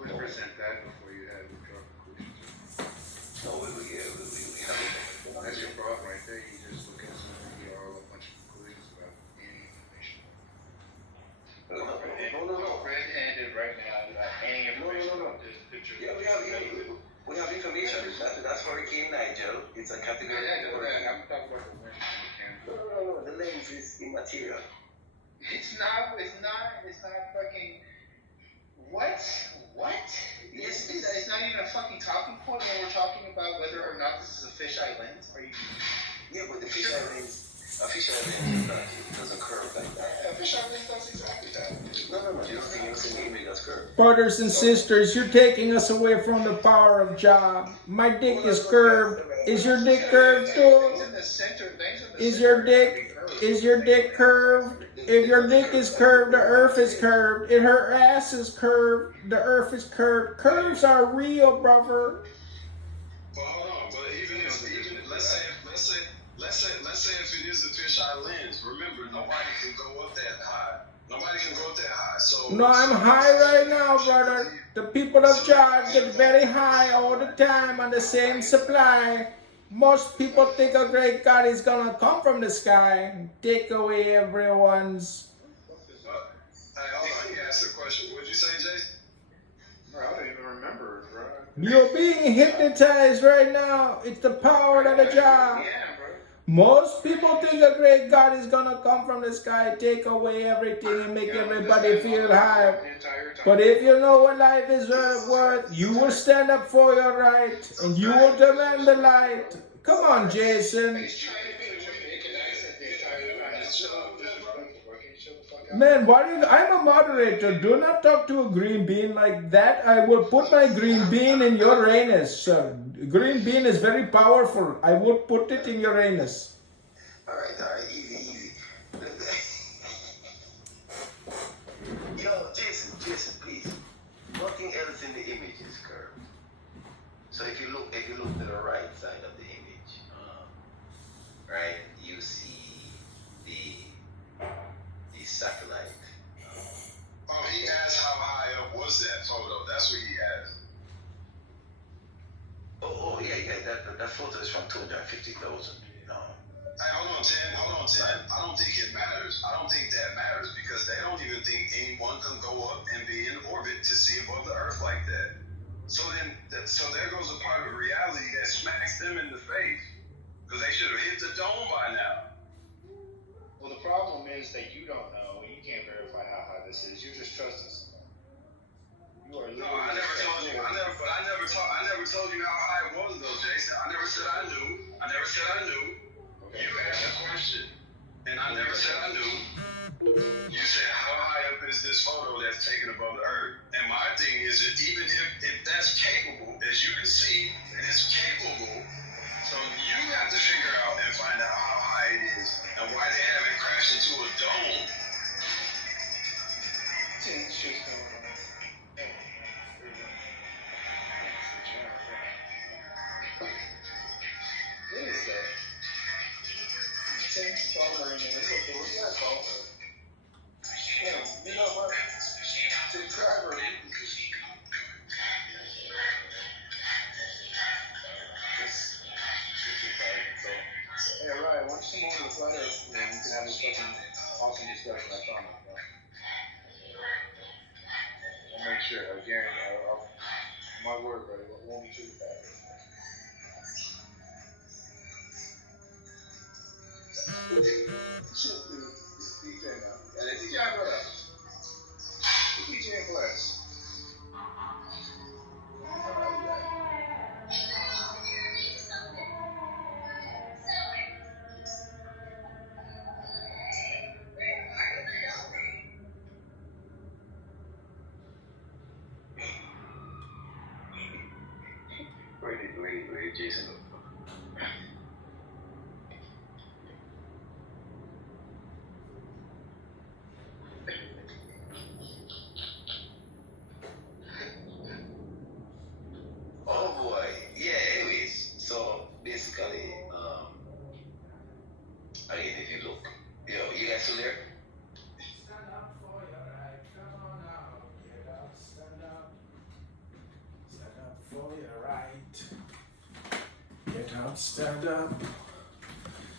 Would you present that before you had to draw conclusions? No, we have it. That's your problem right there. You just look at something, you are a bunch of conclusions about any information. No. Red-handed right now, without any information about this picture. Yeah, we have information. That's Hurricane Nigel. It's a category. I'm talking about the lens. No. The lens is immaterial. It's not fucking. What? It's not even a fucking talking point when we're talking about whether or not this is a fisheye lens. Are you? Yeah, but the fisheye lens. A fisheye lens doesn't curve like that. A fisheye lens does exactly that. No. It's an image that's curved. Brothers and sisters, you're taking us away from the power of Jah. My dick is curved. Is your dick curved too? Is your dick curved? If your dick is curved, the earth is curved. If her ass is curved, the earth is curved. Curves are real, brother. But hold on, but even let's say if it is a fisheye lens, remember nobody can go up that high. So no, I'm high right now, brother. The people of Jah get very high all the time on the same supply. Most people think a great God is gonna come from the sky and take away everyone's. Hey, hold on, you asked the question. What did you say, Jason? Bro, I don't even remember, bro. You're being hypnotized right now. It's the power of the Jah. Most people think a great God is gonna come from the sky, take away everything and make everybody feel high. But if you know what life is worth, you will stand up for your right and you will demand the light. Come on, Jason. Man, why do you, I'm a moderator. Do not talk to a green bean like that. I will put my green bean in your anus, sir. Green bean is very powerful. I would put it in your anus. All right, easy. Yo, Jason, please. Nothing else in the image is curved. So if you look to the right side of the image, right, you see the satellite. Oh, he asked how high up was that photo. That's what he asked. Oh, yeah. That photo is from 250,000. Hey, hold on, Tim. I don't think it matters. I don't think that matters because they don't even think anyone can go up and be in orbit to see above the Earth like that. So there goes a part of reality that smacks them in the face because they should have hit the dome by now. Well, the problem is that you don't know and you can't verify how high this is. You're just trusting someone. You are No, I never told you. I never told you how high it was, though, Jason. I never said I knew. Okay. You asked a question, and I never said I knew. You said how high up is this photo that's taken above the Earth? And my thing is that even if that's capable, as you can see, it's capable. So you have to figure out and find out how high it is and why they haven't crashed into a dome. It's just what is that? Tim's phone ringing. It's okay. What's that call? Tim, you know what? Subscriber. Hey, Ryan, why don't you come over to the flat earth and we can have this fucking awesome discussion? I promise. I'll make sure. I guarantee. My word, buddy. It won't be too bad. Shit, dude. It's DJ now. Yeah, it's DJ, brother. It's DJ in class. Where did Jason go? Oh boy, yeah. Anyways, so basically, I mean, if you look, you guys still there? Stand up for your right. Come on now. Get up. Stand up. Stand up for your right. Get up. Stand up.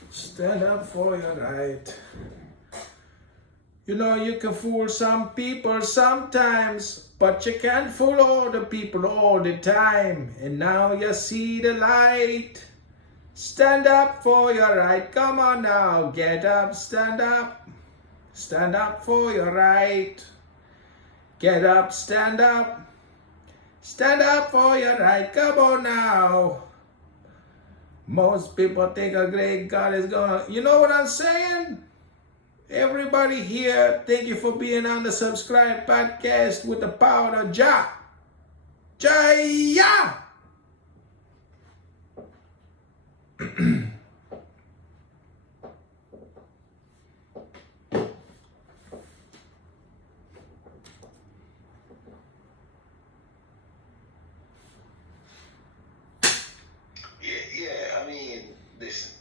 Stand up for your right. You know, you can fool some people sometimes, but you can't fool all the people all the time. And now you see the light. Stand up for your right. Come on now. Get up. Stand up. Stand up for your right. Get up. Stand up. Stand up for your right. Come on now. Most people think a great God is going to... You know what I'm saying? Everybody here, thank you for being on the Subscribe Podcast with the power of Jah. Jaya! Yeah, I mean, listen,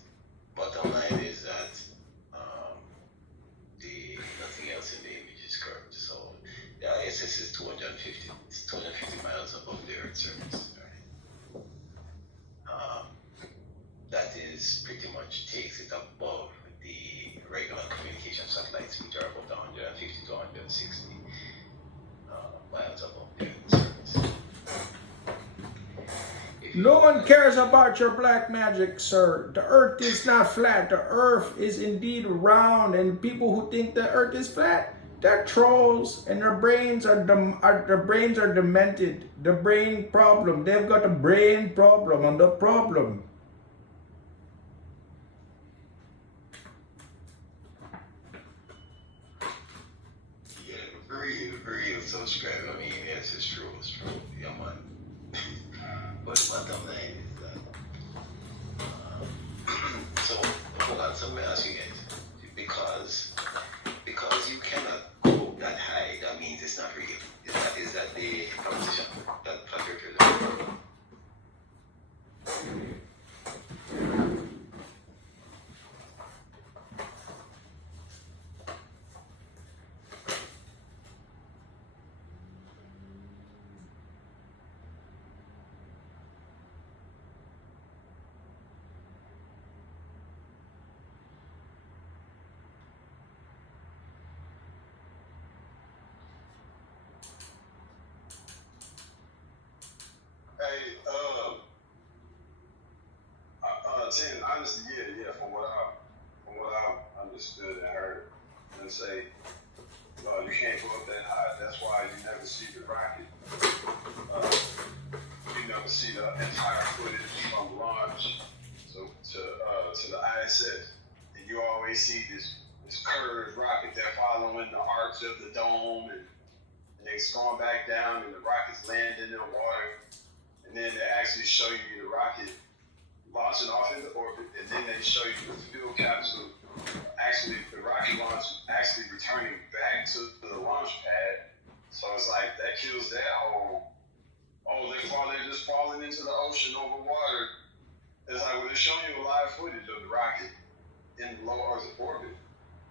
bottom line is that nothing else in the image is curved. So the ISS is 250 miles above the Earth's surface. Right? That is pretty much takes it above the regular communication satellites, which are about 150 to 160 miles above the Earth's surface. No one cares about your black magic, sir. The earth is not flat. The earth is indeed round, and people who think the earth is flat, they're trolls, and their brains are demented. The brain problem. They've got a brain problem on the problem. subscribe. I mean, yes, it's true. It's true. Yeah, man. But what I'm saying is that, so, hold on, so let me ask you guys. Because you cannot go that high, that means it's not real. Is that the proposition that flat earthers are? Hey, Tim, honestly, yeah, from what I understood and heard, and say, you can't go up that high. That's why you never see the rocket. You never see the entire footage from launch to the ISS, and you always see this curved rocket. They're following the arch of the dome, and it's going back down, and the rocket's landing in the water. And then they actually show you the rocket launching off into orbit, and then they show you the fuel capsule. Actually, the rocket launch actually returning back to the launch pad. So it's like that kills that whole. Oh, they're just falling into the ocean over water. It's like when they're showing you a live footage of the rocket in low Earth orbit.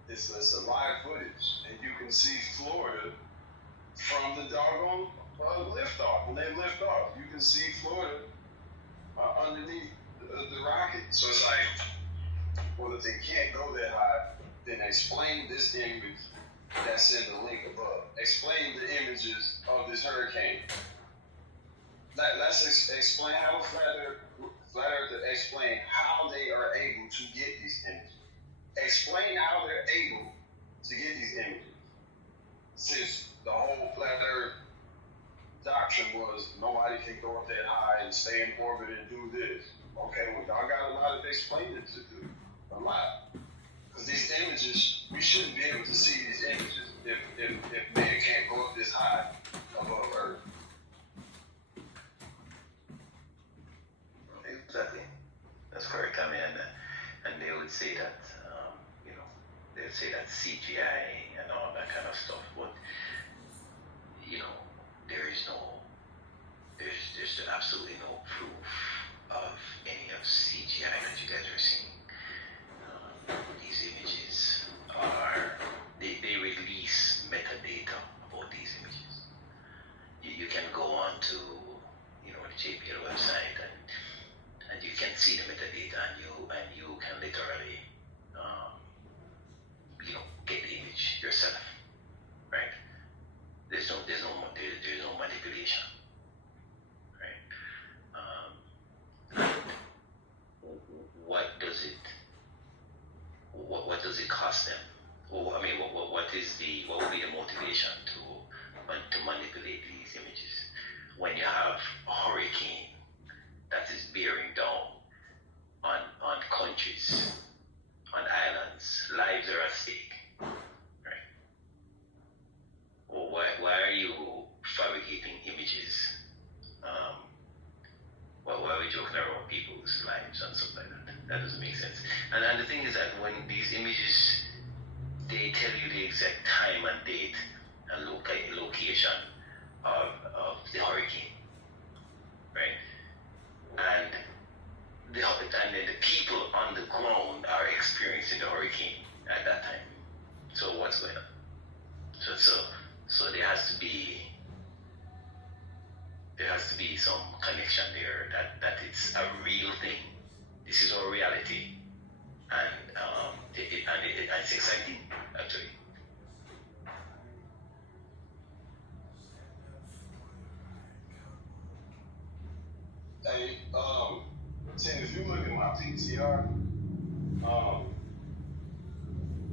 It's a live footage, and you can see Florida from the doggone liftoff. When they lift off, you can see Florida underneath the rocket. So it's like, well, if they can't go that high, then explain this image that's in the link above. Explain the images of this hurricane. Let's explain how Flat Earth explain how they are able to get these images. Explain how they're able to get these images. Since the whole Flat Earth doctrine was nobody can go up that high and stay in orbit and do this. Okay, well, y'all got a lot of explaining to do. A lot. Because these images, we shouldn't be able to see these images if man can't go up this high above Earth. Exactly. That's correct. I mean, and they would say that, they'd say that CGI and all that kind of stuff, but, there's absolutely no proof of any of CGI that you guys are seeing. These images they release metadata about these images. You can go on to, the JPL website and you can see the metadata and you can literally, get the image yourself, right? There's no manipulation, right? What does it cost them? Well, I mean, what would be the motivation to manipulate these images when you have a hurricane that is bearing down on countries, on islands, lives are at stake, right? Well, why are you fabricating images? Why are we joking around people's lives and stuff like that? That doesn't make sense. And the thing is that when these images, they tell you the exact time and date and location of the hurricane, right? And then the people on the ground are experiencing the hurricane at that time. So what's going on? So there has to be some connection there that it's a real thing. This is our reality, and it's exciting actually. Hey, Tim, if you look at my PTR,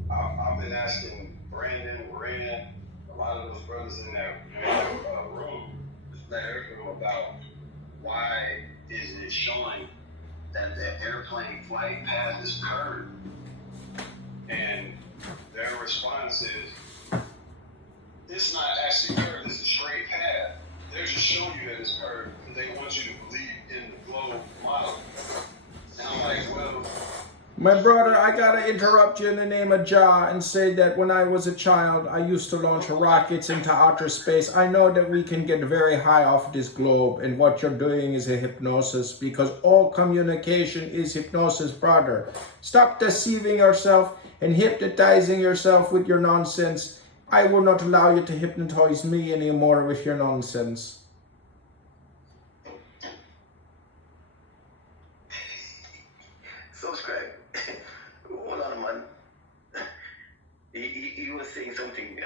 I've been asking Brandon, Ren, a lot of those brothers in that room, that room, about why is it showing that the airplane flight path is curved, and their response is it's not actually curved, it's a straight path. They're just showing you that it's curved because they want you to believe in the globe model. And I'm like, well, My brother, I gotta interrupt you in the name of Jah and say that when I was a child, I used to launch rockets into outer space. I know that we can get very high off this globe, and what you're doing is a hypnosis, because all communication is hypnosis, brother. Stop deceiving yourself and hypnotizing yourself with your nonsense. I will not allow you to hypnotize me anymore with your nonsense. Subscribe. Hold on, man. He was saying something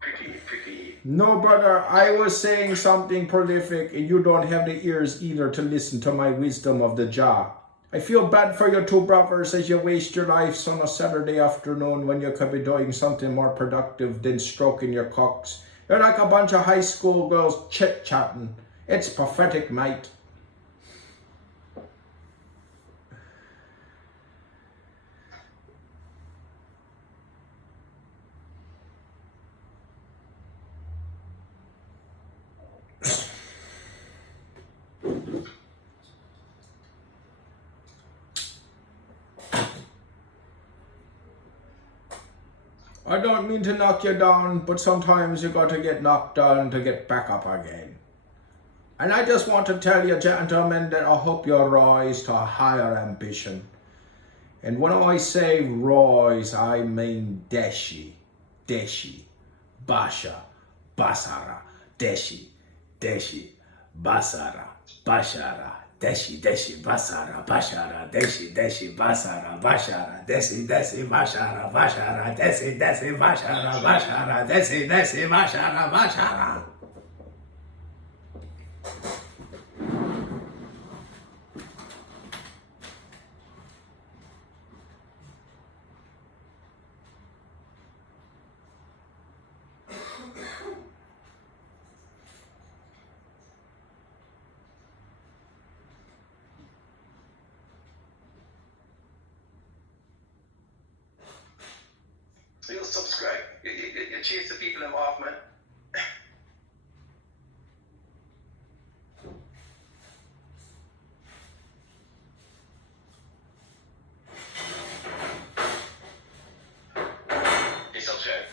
pretty. No, brother, I was saying something prolific, and you don't have the ears either to listen to my wisdom of the Jah. I feel bad for your two brothers as you waste your lives on a Saturday afternoon when you could be doing something more productive than stroking your cocks. You're like a bunch of high school girls chit-chatting. It's pathetic, mate. I don't mean to knock you down, but sometimes you got to get knocked down to get back up again. And I just want to tell you, gentlemen, that I hope you rise to a higher ambition. And when I say rise, I mean Deshi, Basha, Basara, Deshi, Basara, Bashara. Deshi, Basara, Bashara, Deshi, Basara, Bashara, Deshi, Bashara, Bashara, Deshi, Bashara, Bashara, Deshi, Bashara, Bashara. So you'll subscribe. You chase the people them off, man. You subscribe.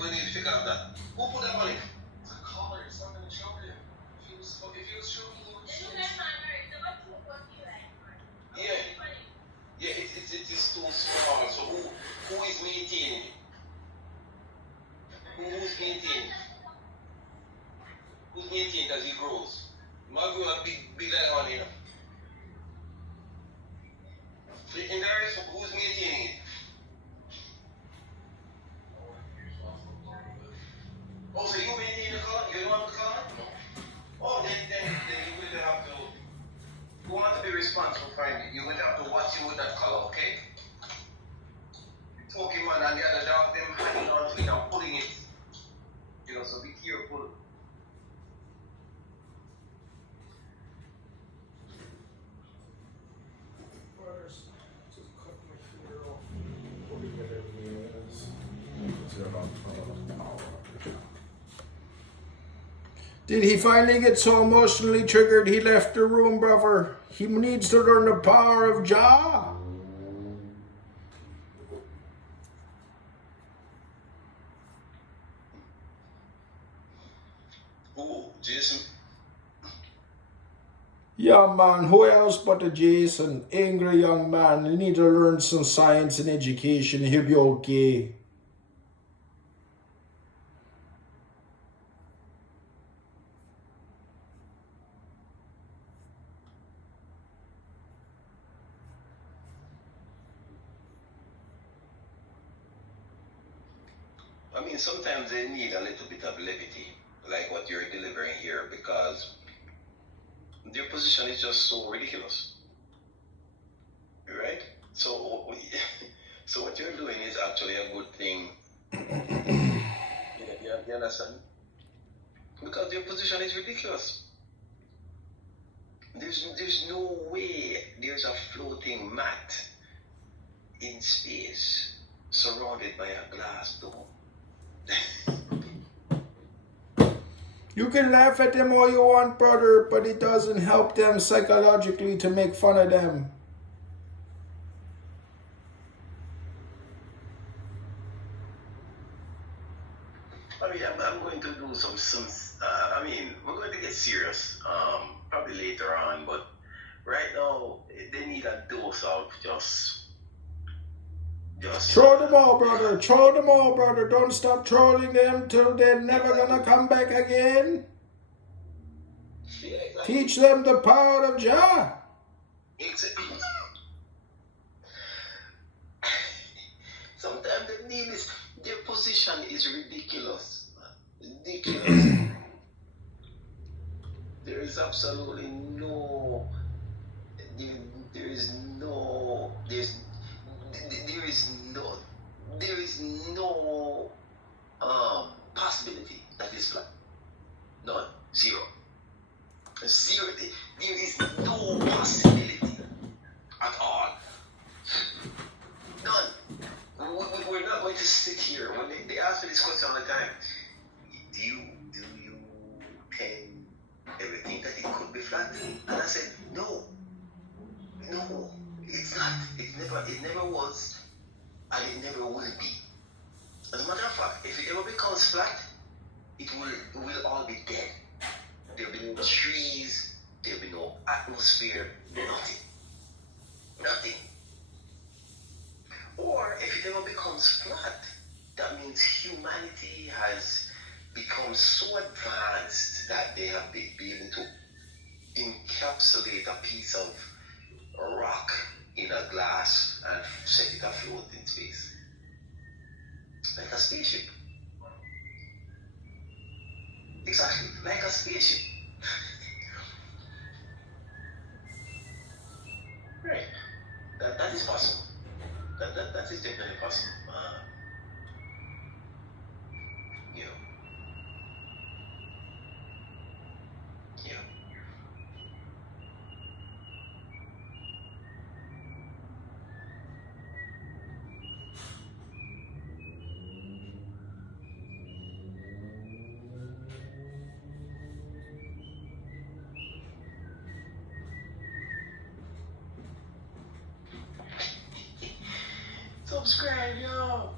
We need to figure out that. Who put that money? it's a collar, it's not going to choke you. If he was choking, he would choke. Yeah, it is too small. So who is maintaining it? Who's maintaining it? Who's maintaining it as he grows? It might grow a big like one, you know. In the rest, who's maintaining it? Oh, so you maintain the color? You don't want the color? Oh, then you will have to. You want to be responsible for it. You will have to watch you with that color, okay? Pokemon and the other dog, them hanging on to it and pulling it. You know, so be careful. Did he finally get so emotionally triggered he left the room, brother? He needs to learn the power of Jah. Who? Jason? Yeah, man, who else but a Jason? Angry young man. You need to learn some science and education. He'll be okay. I mean, sometimes they need a little bit of levity, like what you're delivering here, because their position is just so ridiculous, right? So, so what you're doing is actually a good thing. You understand? Because their position is ridiculous. There's no way there's a floating mat in space surrounded by a glass dome. You can laugh at them all you want, brother, but it doesn't help them psychologically to make fun of them. I mean, I'm going to do some. I mean, we're going to get serious, probably later on. But right now, they need a dose of just. Throw them all, brother. Throw them all, brother. Don't stop trolling them till they're never gonna come back again. Teach them the power of Jah. Sometimes the deal is their position is ridiculous. Ridiculous. There is absolutely no. There is no possibility that is flat. None. Zero. Zero. There is no possibility at all. None. We're not going to sit here. When they ask me this question all the time, do you ever think that it could be flat? And I said, no. No, it's not. It never was, and it never will be. As a matter of fact, if it ever becomes flat, it will all be dead. There'll be no trees, there'll be no atmosphere, nothing. Nothing. Or if it ever becomes flat, that means humanity has become so advanced that they have been able to encapsulate a piece of rock in a glass and set it afloat in space. Like a spaceship. Exactly, like a spaceship. Right. That is possible. That is definitely possible. You know. Yeah. Subscribe, yo.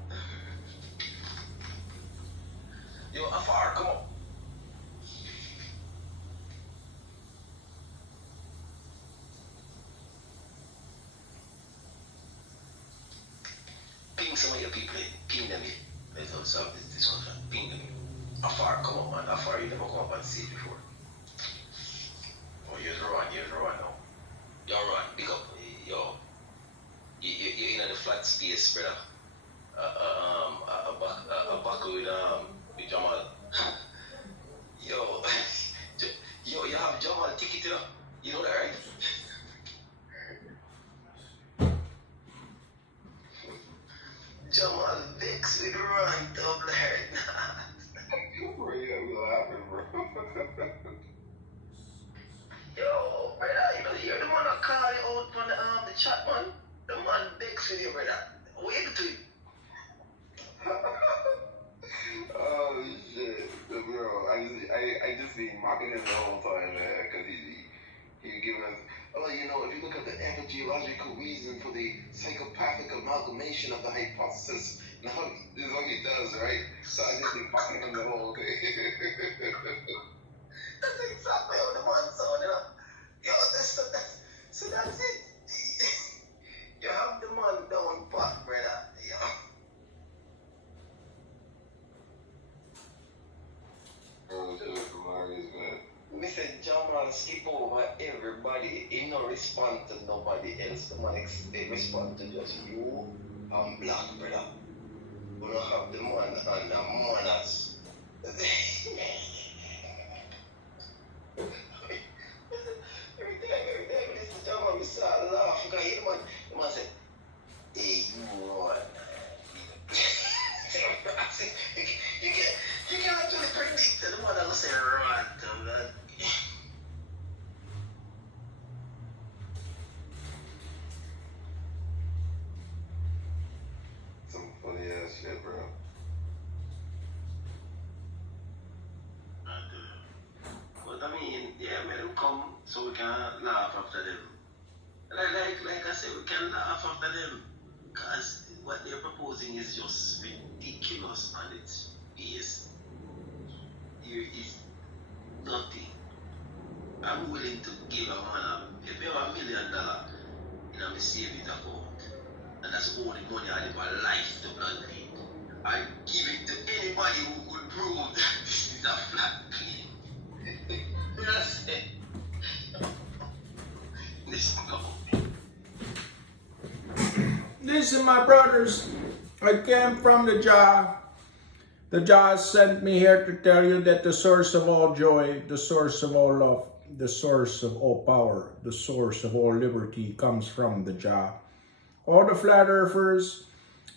Yo, Afar, come on. Ping some of your people in. Ping them in. Let's have this discussion. Ping them in. Afar, come on, man. Afar, you never come up on stage before. Oh, here's Rowan now. Yo, Rowan, big up. Yo. You're in the flat space, brother. A buckle with Jamal. Yo, you have Jamal ticket, you know that, right? Jamal Vex with Run double head. Bro, yeah, we laughing, bro. Yo, brother, you know, you're the one that call you out from the chat, man. The man Vex with you, brother. What you do to him? Oh shit, bro! I just be mocking him the whole time, man, because he giving us. Oh, you know, if you look at the epigeological reason for the psychopathic amalgamation of the hypothesis, now this is what he does, right? So I just be mocking him the whole day. That's exactly how the man sounded up. Yo, so that's it. You have the man down pat, brother. Yo. Mr. Jamal skip over everybody. He no respond to nobody else. The man they respond to just you and Black, brother. We don't have the man and the manners. Every time this is the man, we start laughing. Because the man said, hey, you run. You can't actually predict the man that will say run. Some funny ass shit, bro. But I mean, yeah, let them come so we can laugh after them. Like I said, we can laugh after them. Because what they're proposing is just ridiculous on its face. There is nothing. I'm willing to give a man if you have $1 million in my savings account, and that's all the money I live my life to blood clean, I give it to anybody who could prove that this is a flat clean. That's it. Listen, my brothers, I came from the Jah. The Jah sent me here to tell you that the source of all joy, the source of all love, the source of all power, the source of all liberty comes from the Jah. All the flat earthers,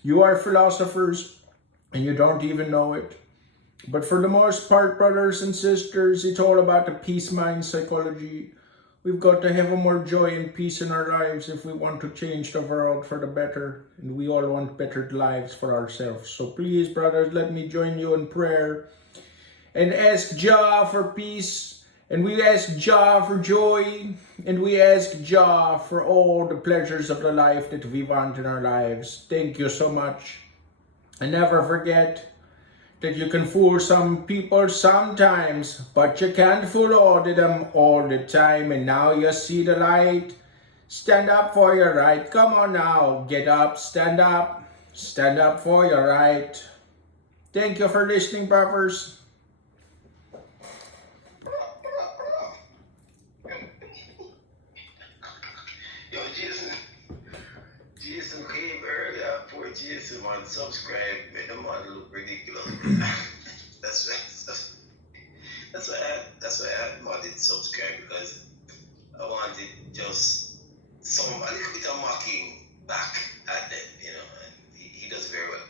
you are philosophers and you don't even know it. But for the most part, brothers and sisters, it's all about the peace mind psychology. We've got to have more joy and peace in our lives if we want to change the world for the better. And we all want better lives for ourselves. So please, brothers, let me join you in prayer and ask Jah for peace. And we ask Jah for joy. And we ask Jah for all the pleasures of the life that we want in our lives. Thank you so much. And never forget that you can fool some people sometimes, but you can't fool all of them all the time. And now you see the light. Stand up for your right. Come on now. Get up. Stand up. Stand up for your right. Thank you for listening, brothers. Yo, Jason came earlier. Poor Jason, man, subscribe. Made the man look ridiculous. That's why I wanted subscribe, because I wanted just a little bit of mocking back at them, you know, and he does very well.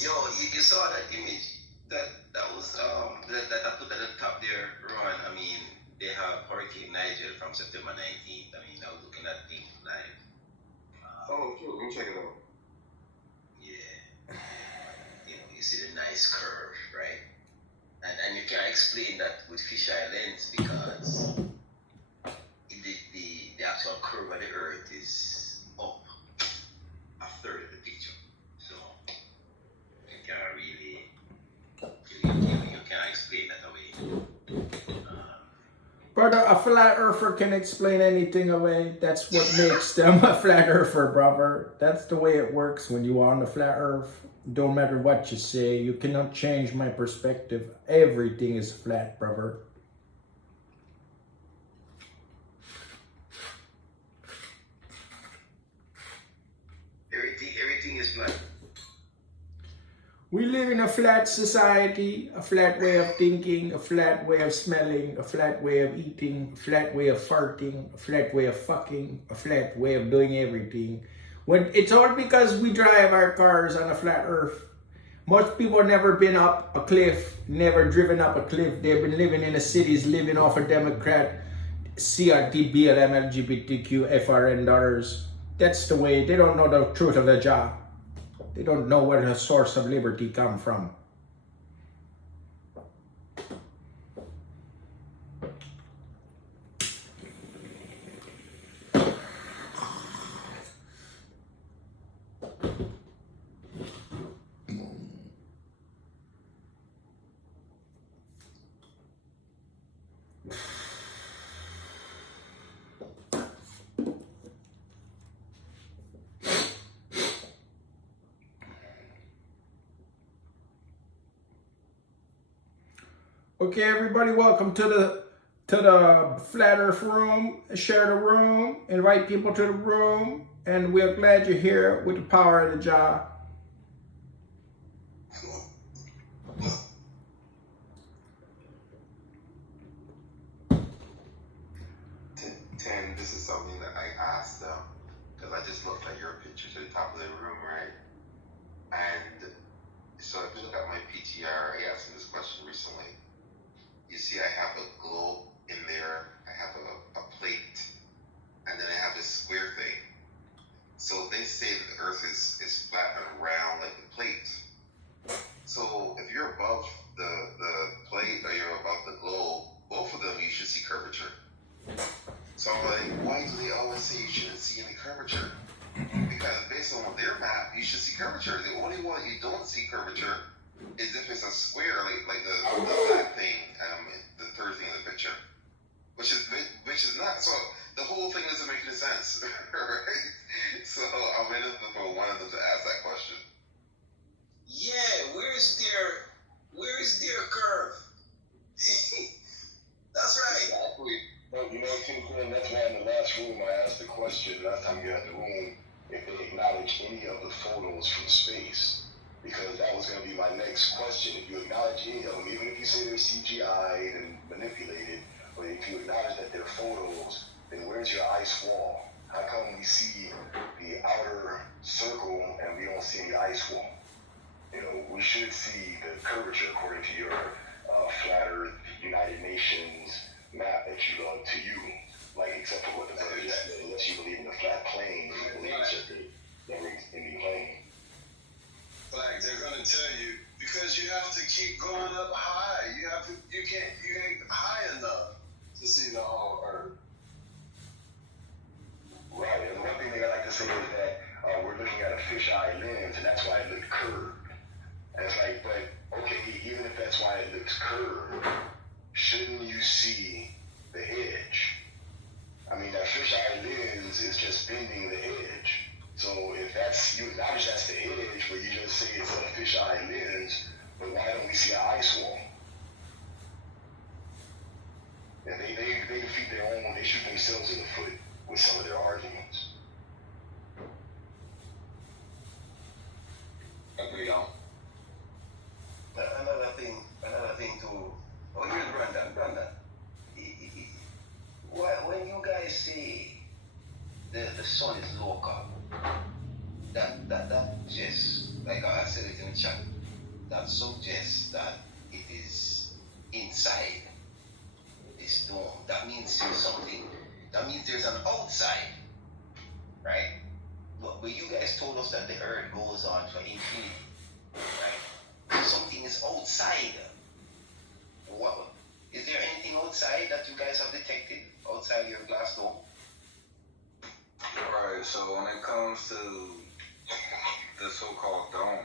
Yo, you saw that image that was that I put at the top there, Ron. I mean, they have Hurricane Nigel from September 19th. I mean, I was looking at things live. Oh, sure. Let me check it out. Yeah. You know, you see the nice curve, right? And you can't explain that with fisheye lens, because the actual curve of the earth is up a third of the picture. So you can't really, you can't explain that away. Brother, a flat earther can explain anything away. That's what makes them a flat earther, brother. That's the way it works when you are on the flat earth. Don't matter what you say, you cannot change my perspective. Everything is flat, brother. Everything is flat. We live in a flat society, a flat way of thinking, a flat way of smelling, a flat way of eating, a flat way of farting, a flat way of fucking, a flat way of doing everything. When it's all because we drive our cars on a flat earth. Most people have never been up a cliff, never driven up a cliff. They've been living in the cities, living off a Democrat, CRT, BLM, LGBTQ, FRN dollars. That's the way. They don't know the truth of the job. They don't know where the source of liberty come from. Okay, everybody, welcome to the Flat Earth room. Share the room, invite people to the room, and we're glad you're here with the power of the job. Ten, this is something that I asked them because I just looked at your picture to the top of the room, right? And so if you look at my PTR, I asked them this question recently. You see, I have a globe in there, I have a plate, and then I have this square thing. So they say that the Earth is flat and round like the plate. So if you're above the plate or you're above the globe, both of them you should see curvature. So I'm like, why do they always say you shouldn't see any curvature? Because based on their map, you should see curvature. The only one you don't see curvature is if it's a square, like the flat thing, the third thing in the picture, which is not. So the whole thing doesn't make any sense, right? So I'm waiting for one of them to ask that question. Yeah, where is their curve? That's right. Exactly. But you know, Tim Quinn, that's why in the last room I asked the question, last time you had the room, if they acknowledge any of the photos from space. Because that was going to be my next question. If you acknowledge any of them, even if you say they're CGI'd and manipulated, but if you acknowledge that they're photos, then where's your ice wall? How come we see the outer circle and we don't see any ice wall? You know, we should see the curvature according to your Flat Earth United Nations map that you love to you. Like, except for what the brother just said, unless you believe in the flat plane, you believe it's just never in the plane. Like, they're gonna tell you, because you have to keep going up high. You ain't high enough to see the whole Earth. Right, and one thing that I like to say is that we're looking at a fisheye lens, and that's why it looked curved. And it's like, but okay, even if that's why it looks curved, shouldn't you see the edge? I mean, that fisheye lens is just bending the edge. So if that's, you acknowledge that's the edge, but you just say it's a fisheye lens, but why don't we see an ice wall? And they defeat their own, they shoot themselves in the foot with some of their arguments. Agree on. Another thing too. Oh, here's Brandon. When you guys say the sun is local, that just, like I said it in the chat, that suggests that it is inside this dome. That means there's something. That means there's an outside, right? But you guys told us that the earth goes on for infinity, right? Something is outside. What? Is there anything outside that you guys have detected outside your glass dome? Right, so when it comes to the so-called dome,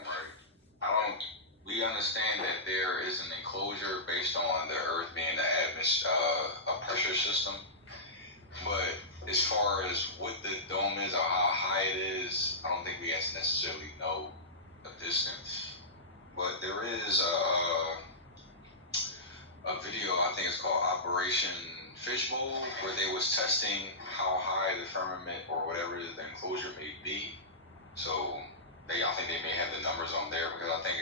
right, we understand that there is an enclosure based on the Earth being a pressure system, but as far as what the dome is or how high it is, I don't think we necessarily know the distance. But there is a video, I think it's called Operation Fishbowl, where they was testing how high the firmament or whatever the enclosure may be. So I think they may have the numbers on there, because I think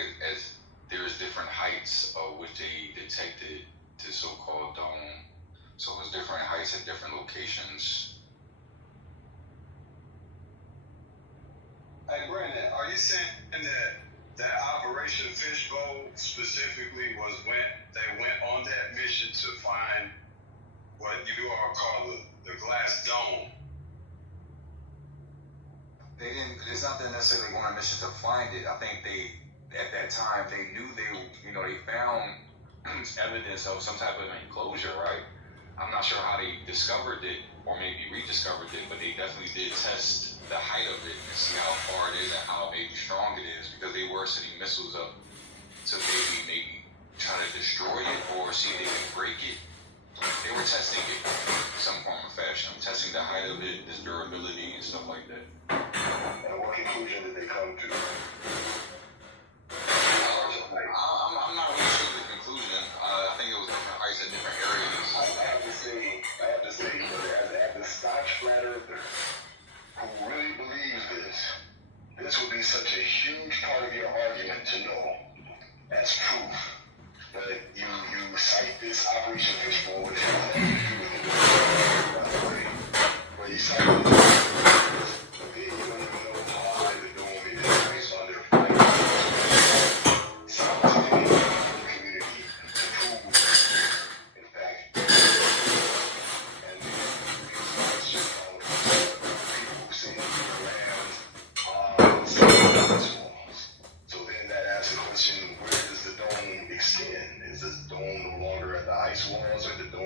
there's different heights of which they detected the so-called dome. So it's different heights at different locations. Hey, Brandon, are you saying that Operation Fishbowl specifically was when they went on that mission to find what you all call the glass dome? They didn't. It's not that necessarily going on a mission to find it. I think at that time, they knew they found evidence of some type of enclosure, right? I'm not sure how they discovered it or maybe rediscovered it, but they definitely did test the height of it and see how far it is and how maybe strong it is, because they were sending missiles up to maybe try to destroy it or see if they could break it. They were testing it in some form or fashion, testing the height of it, its durability and stuff like that. And what conclusion did they come to? I'm not really sure the conclusion. I think it was different heights at different areas. I have to say, as a staunch flat earther who really believes this would be such a huge part of your argument to know as proof. But you cite this Operation Fishbowl, which has nothing to do with it.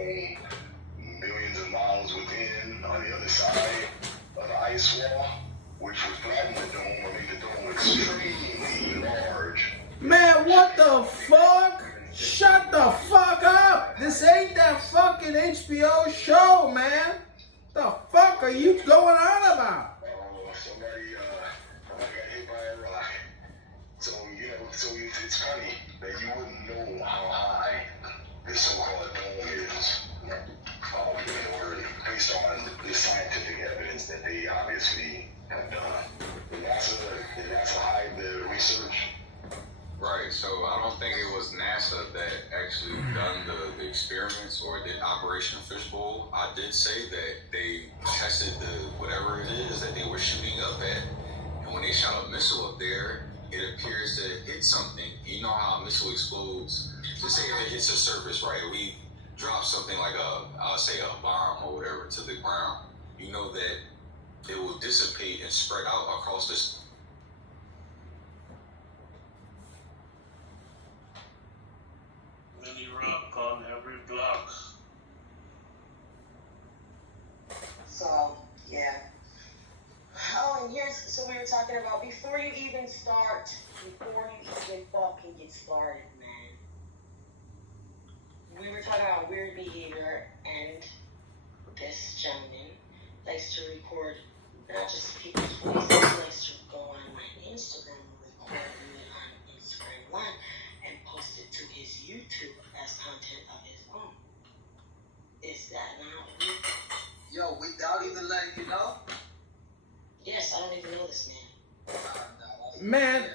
dome, millions of miles within, on the other side of the ice wall, which would flatten the dome or make the dome extremely large. Man, what the fuck? Shut the fuck up! This ain't that fucking HBO show, man. The fuck are you going on about? Somebody got hit by a rock. So, it's funny that you wouldn't know how high this so-called dome is, based on the scientific evidence that they obviously have done. Did NASA hide the research? Right, so I don't think it was NASA that actually done the experiments or did Operation Fishbowl. I did say that they tested the whatever it is that they were shooting up at, and when they shot a missile up there, it appears that it hit something. You know how a missile explodes? Just say if it hits a surface, right? We drop something like I'll say a bomb or whatever to the ground. You know that it will dissipate and spread out across the Mini rock on every block. So, yeah. Oh, and so we were talking about before you even fucking get started, man. We were talking about weird behavior, and this gentleman likes to record not just people's voices, he likes to go on my Instagram and record me on Instagram Live and post it to his YouTube as content of his own. Is that not weird? Yo, without even letting you know? Yes, I don't even know this man. Man,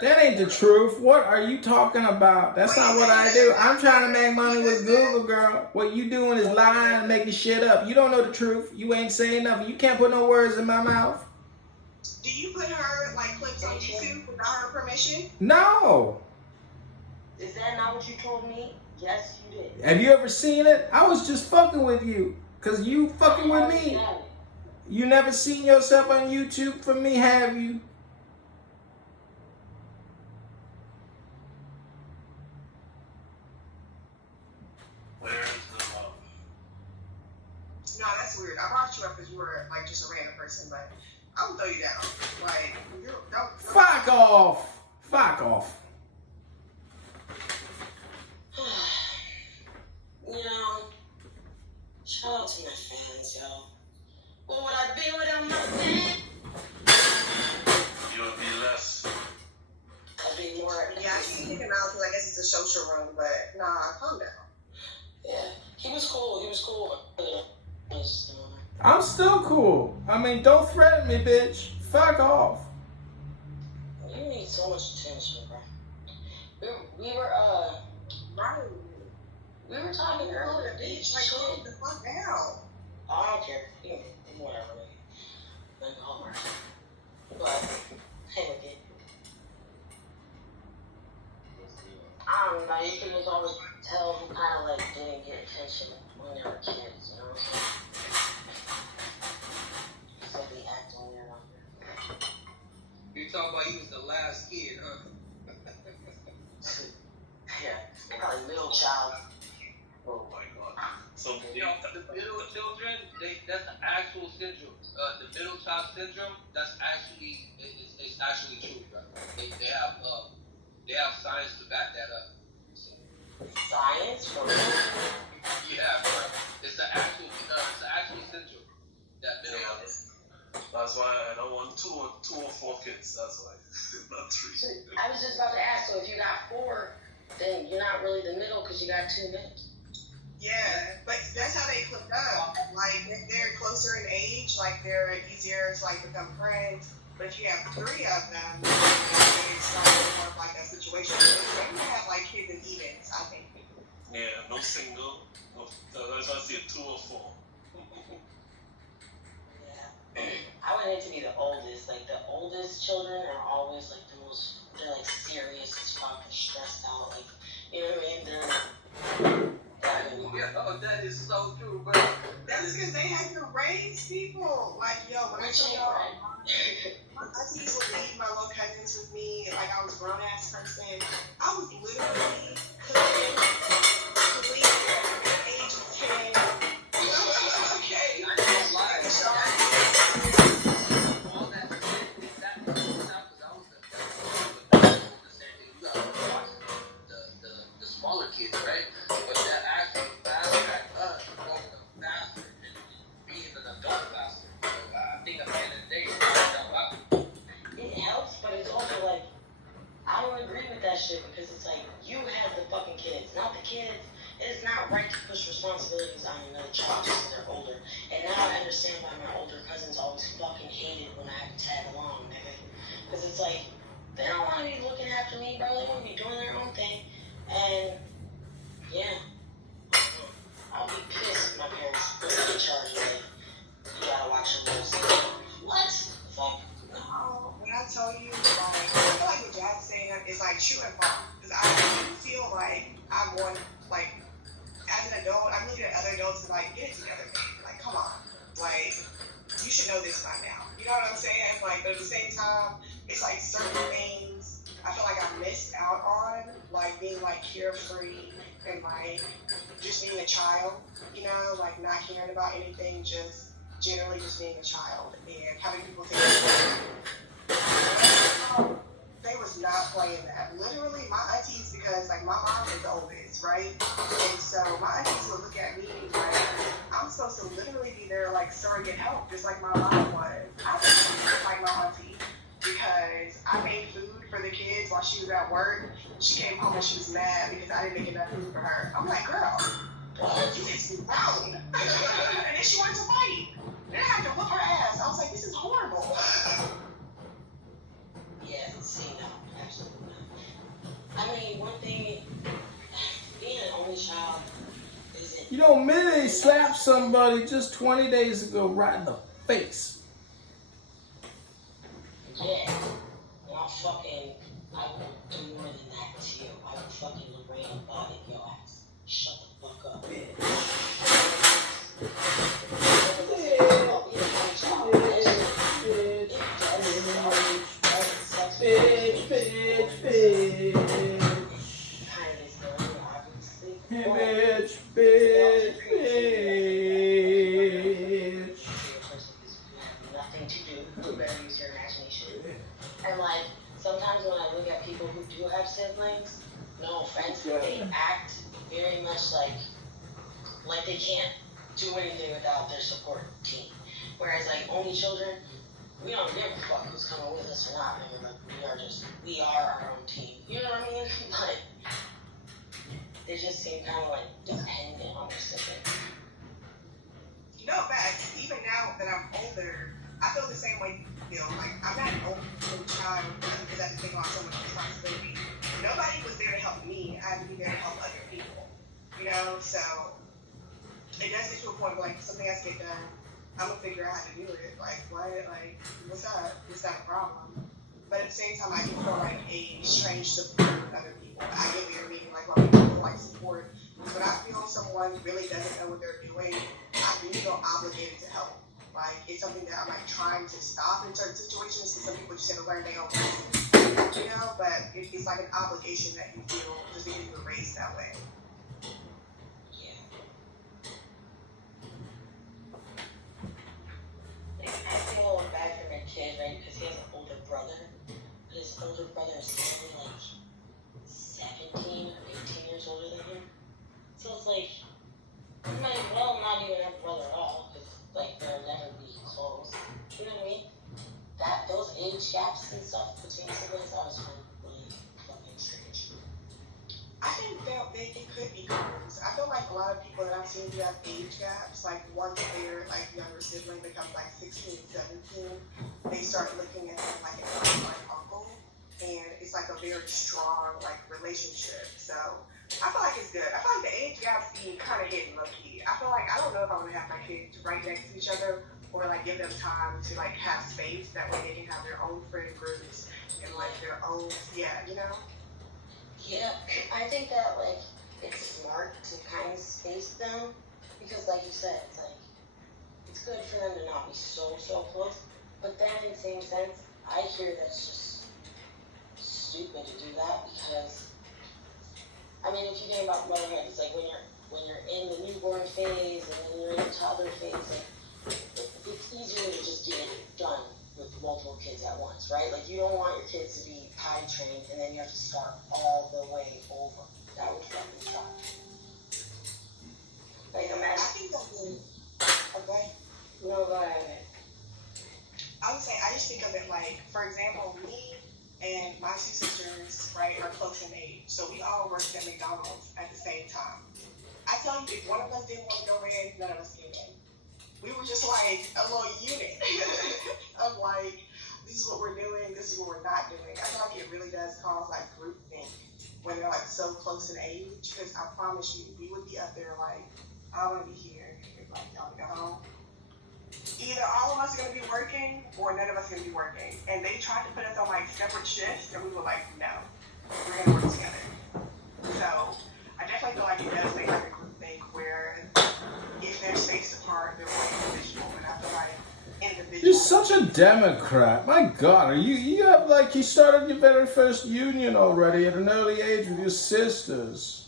that ain't the truth. What are you talking about? That's not what I do. I'm trying to make money with Google, girl. What you doing is lying and making shit up. You don't know the truth. You ain't saying nothing. You can't put no words in my mouth. Do you put her clips on YouTube without her permission? No. Is that not what you told me? Yes, you did. Have you ever seen it? I was just fucking with you. Because you fucking with me. You never seen yourself on YouTube from me, have you? No, that's weird. I brought you up because you were just a random person, but I would throw you down. Don't. Fuck off. Fuck off. Shout out to my fans, yo. What would I be without my fans? You would be less. I'd be more. Yeah, I can't kick him out because I guess it's a social room, but nah, calm down. Yeah, he was cool. I'm still cool. I mean, don't threaten me, bitch. Fuck off. You need so much attention, bro. We were talking earlier, bitch. Calm the fuck down. I don't care. Whatever. Like, Homer. But, hey, again. I don't know. You can just always tell who kind of didn't get attention when they were kids, you know what I'm saying? So they acting weird on there. You talk about you was the last kid, huh? Yeah, probably middle child. Oh my god. So the middle children, that's the actual syndrome. The middle child syndrome, it's actually true, bro. They have science to back that up. So. Science for real? Yeah, bro. It's the actual syndrome. That middle. That's why I don't want two or four kids. That's why, not three. So, I was just about to ask. So if you got 4, then you're not really the middle because you got 2 men. Yeah, but that's how they clipped up. They're closer in age, they're easier to become friends. But if you have 3 of them, it's more like a situation. So you have kids and evens, I think. Yeah, no single. No, that's why I say 2 or 4. Yeah. I would hate to be the oldest. The oldest children are always the most. They're serious as fuck and stressed out. You know what I mean? That is so true, bro. That's because they have to raise people. When I tell y'all, my aunties would leave my little cousins with me, I was a grown ass person. I was literally cooking at the age of like to push responsibilities on another child because they're older. And now I understand why my older cousins always fucking hated when I had to tag along, nigga. Because it's like, they don't want to be looking after me, bro. They want to be doing their own thing. And, yeah. I'll be pissed if my parents put me in charge of it. You gotta watch your rules. What? Fuck. No. When I tell you, like, I feel like what Jack's saying is like true and false. Because I feel like I'm one, like, as an adult, I'm looking at other adults and like, get it together, baby. Like, come on. Like, you should know this by now. You know what I'm saying? Like, but at the same time, it's like certain things I feel like I missed out on, like being like carefree and like just being a child, you know, like not caring about anything, just generally just being a child and having people think they was not playing that. Literally, my aunties, because like my mom is the oldest, right? And so my aunties would look at me like I'm supposed to literally be there like surrogate help, just like my mom was. I was like my auntie because I made food for the kids while she was at work. She came home and she was mad because I didn't make enough food for her. I'm like, girl, what? You kids be grown. And then she wanted to fight. Then I had to whoop her ass. I was like, this is horrible. Yeah, see, no, absolutely not. I mean, one thing, being an only child isn't... You know, Minnie slapped somebody just 20 days ago right in the face. Yeah, and I will do more than that to you. I will fucking Lorraine body your ass. Shut the fuck up, bitch. Nothing to do. You better use your imagination. And like, sometimes when I look at people who do have siblings, no offense, but they act very much like they can't do anything without their support team. Whereas like only children, we don't give a fuck who's coming with us or not. I mean, like, we are our own team. You know what I mean? Like, they just seem kind of like dependent on their siblings. No, facts. Even now that I'm older, I feel the same way you feel. Like, I'm not an old child because I have to take on so much responsibility. Nobody was there to help me. I had to be there to help other people. You know, so it does get to a point where like something has to get done. I'm gonna figure out how to do it. Like, what? Like, what's up? Is that a problem? But at the same time, I do feel like a strange support with other people. I get what you're meaning, like, when people feel like support. When I feel someone really doesn't know what they're doing, I do feel obligated to help. Like, it's something that I'm like trying to stop in certain situations because some people just have to learn their own thing. You know, but it's like an obligation that you feel just because you were raised that way. I feel bad for my kid, right? Because he has an older brother. But his older brother is only like 17 or 18 years older than him. So it's like, he might well not even have a brother at all. Because, like, they'll never be close. You know what I mean? Those age gaps and stuff between siblings, I always find really fucking strange. I think that it could be close. I feel like a lot of people that I've seen who have age gaps, like once their like younger sibling becomes like 16, 17, they start looking at them like an uncle, and it's like a very strong like relationship. So I feel like it's good. I feel like the age gaps be kind of hidden low key. I feel like I don't know if I want to have my kids right next to each other or like give them time to like have space. That way they can have their own friend groups and like their own you know. Yeah, I think that, like, it's smart to kind of space them, because, like you said, it's, like, it's good for them to not be so close, but then, in the same sense, I hear that's just stupid to do that, because, I mean, if you think about motherhood, it's like, when you're in the newborn phase, and then you're in the toddler phase, like, it's easier to just get it done with multiple kids at once, right? Like, you don't want your kids to be potty trained and then you have to start all the way over. That would fucking suck. Like, imagine. I think that okay. No, go ahead. I would say, I just think of it like, for example, me and my two sisters, right, are close in age. So we all worked at McDonald's at the same time. I tell you, if one of us didn't want to go in, none of us came in. We were just like a little unit of like, this is what we're doing, this is what we're not doing. I feel like it really does cause like groupthink when they're like so close in age, because I promise you, we would be up there like, I want to be here, like y'all go home. Either all of us are going to be working or none of us are going to be working. And they tried to put us on like separate shifts and we were like, no, we're going to work together. So I definitely feel like it does make like a group think where if they're spaced apart, they're more individual. And I feel like individual. You're such a Democrat. My God, you have like, you started your very first union already at an early age with your sisters.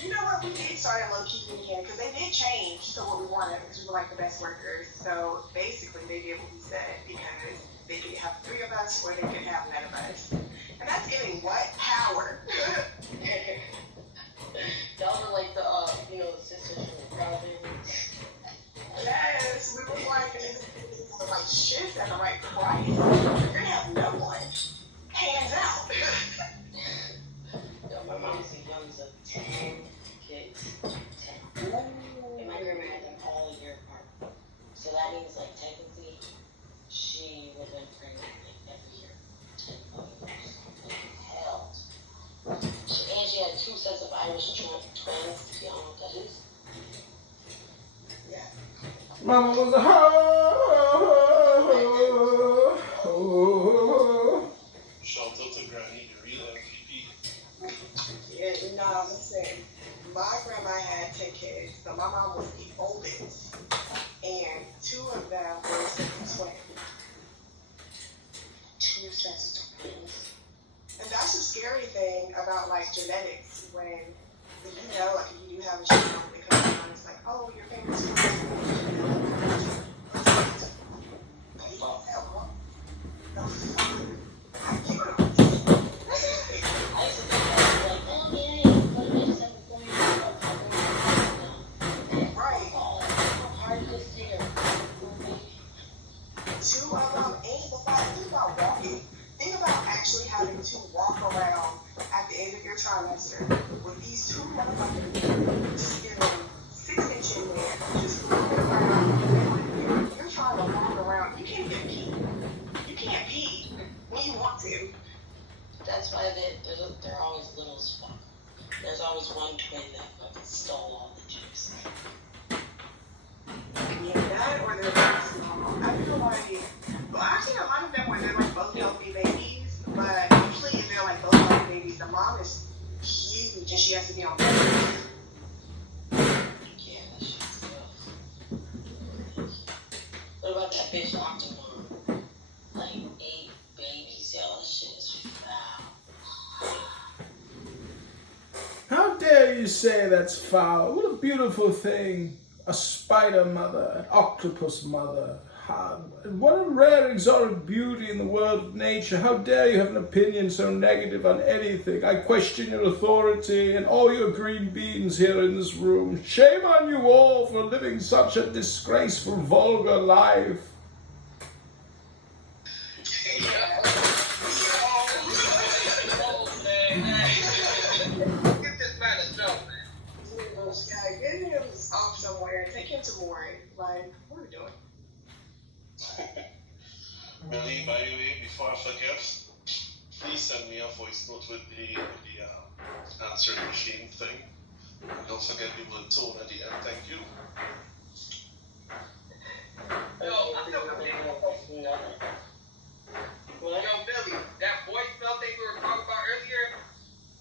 You know what? We did start a low-key union because they did change to what we wanted because we were like the best workers. So basically, they did what we said because they could have 3 of us or they could have none of us. And that's giving what? Power. Y'all were like the, the sisters from the Proud Babies. Yes, we were like, the right shift at the right price. You're gonna have no one. Hands out. Yo, my mom used to young as 10 kids. 10. And my grandma had them all a year apart. So that means, like, technically, she would have been pregnant like every year. 10 years. Hell. And she had 2 sets of Irish twins. You don't know what that is? Yeah. Mama was a ho. Shout out to Granny, the real MVP. Yeah, no, listen. My grandma had 10 kids, so my mom was the oldest. And 2 of them were twins. 2 sets of twins. And that's the scary thing about like genetics when like if you do have a child, it comes down, it's like, oh, your family's trimester with these 2 motherfuckers just getting 6-inch in there, just moving around. You're trying to walk around. You can't get pee. You can't pee when you want to. That's why they're always little as fuck. There's always one twin that fucking stole all the juice. Yeah, that or they're very small. I feel like, well, actually, a lot of them were they're like both healthy babies, but usually if they're like both healthy babies, the mom is huge and she has to be on bed. Yeah, that shit's rough. What about that bitch Octomom? Like 8 babies, y'all. That shit is foul. How dare you say that's foul? What a beautiful thing. A spider mother, an octopus mother. What a rare exotic beauty in the world of nature. How dare you have an opinion so negative on anything? I question your authority and all your green beans here in this room. Shame on you all for living such a disgraceful, vulgar life. Get him off somewhere. Take him to Warren. Like, what are we doing? Billy, by the way, before I forget, please send me a voice note with the answering machine thing. And don't forget the word tone at the end. Thank you. Yo, Billy, that voicemail thing we were talking about earlier,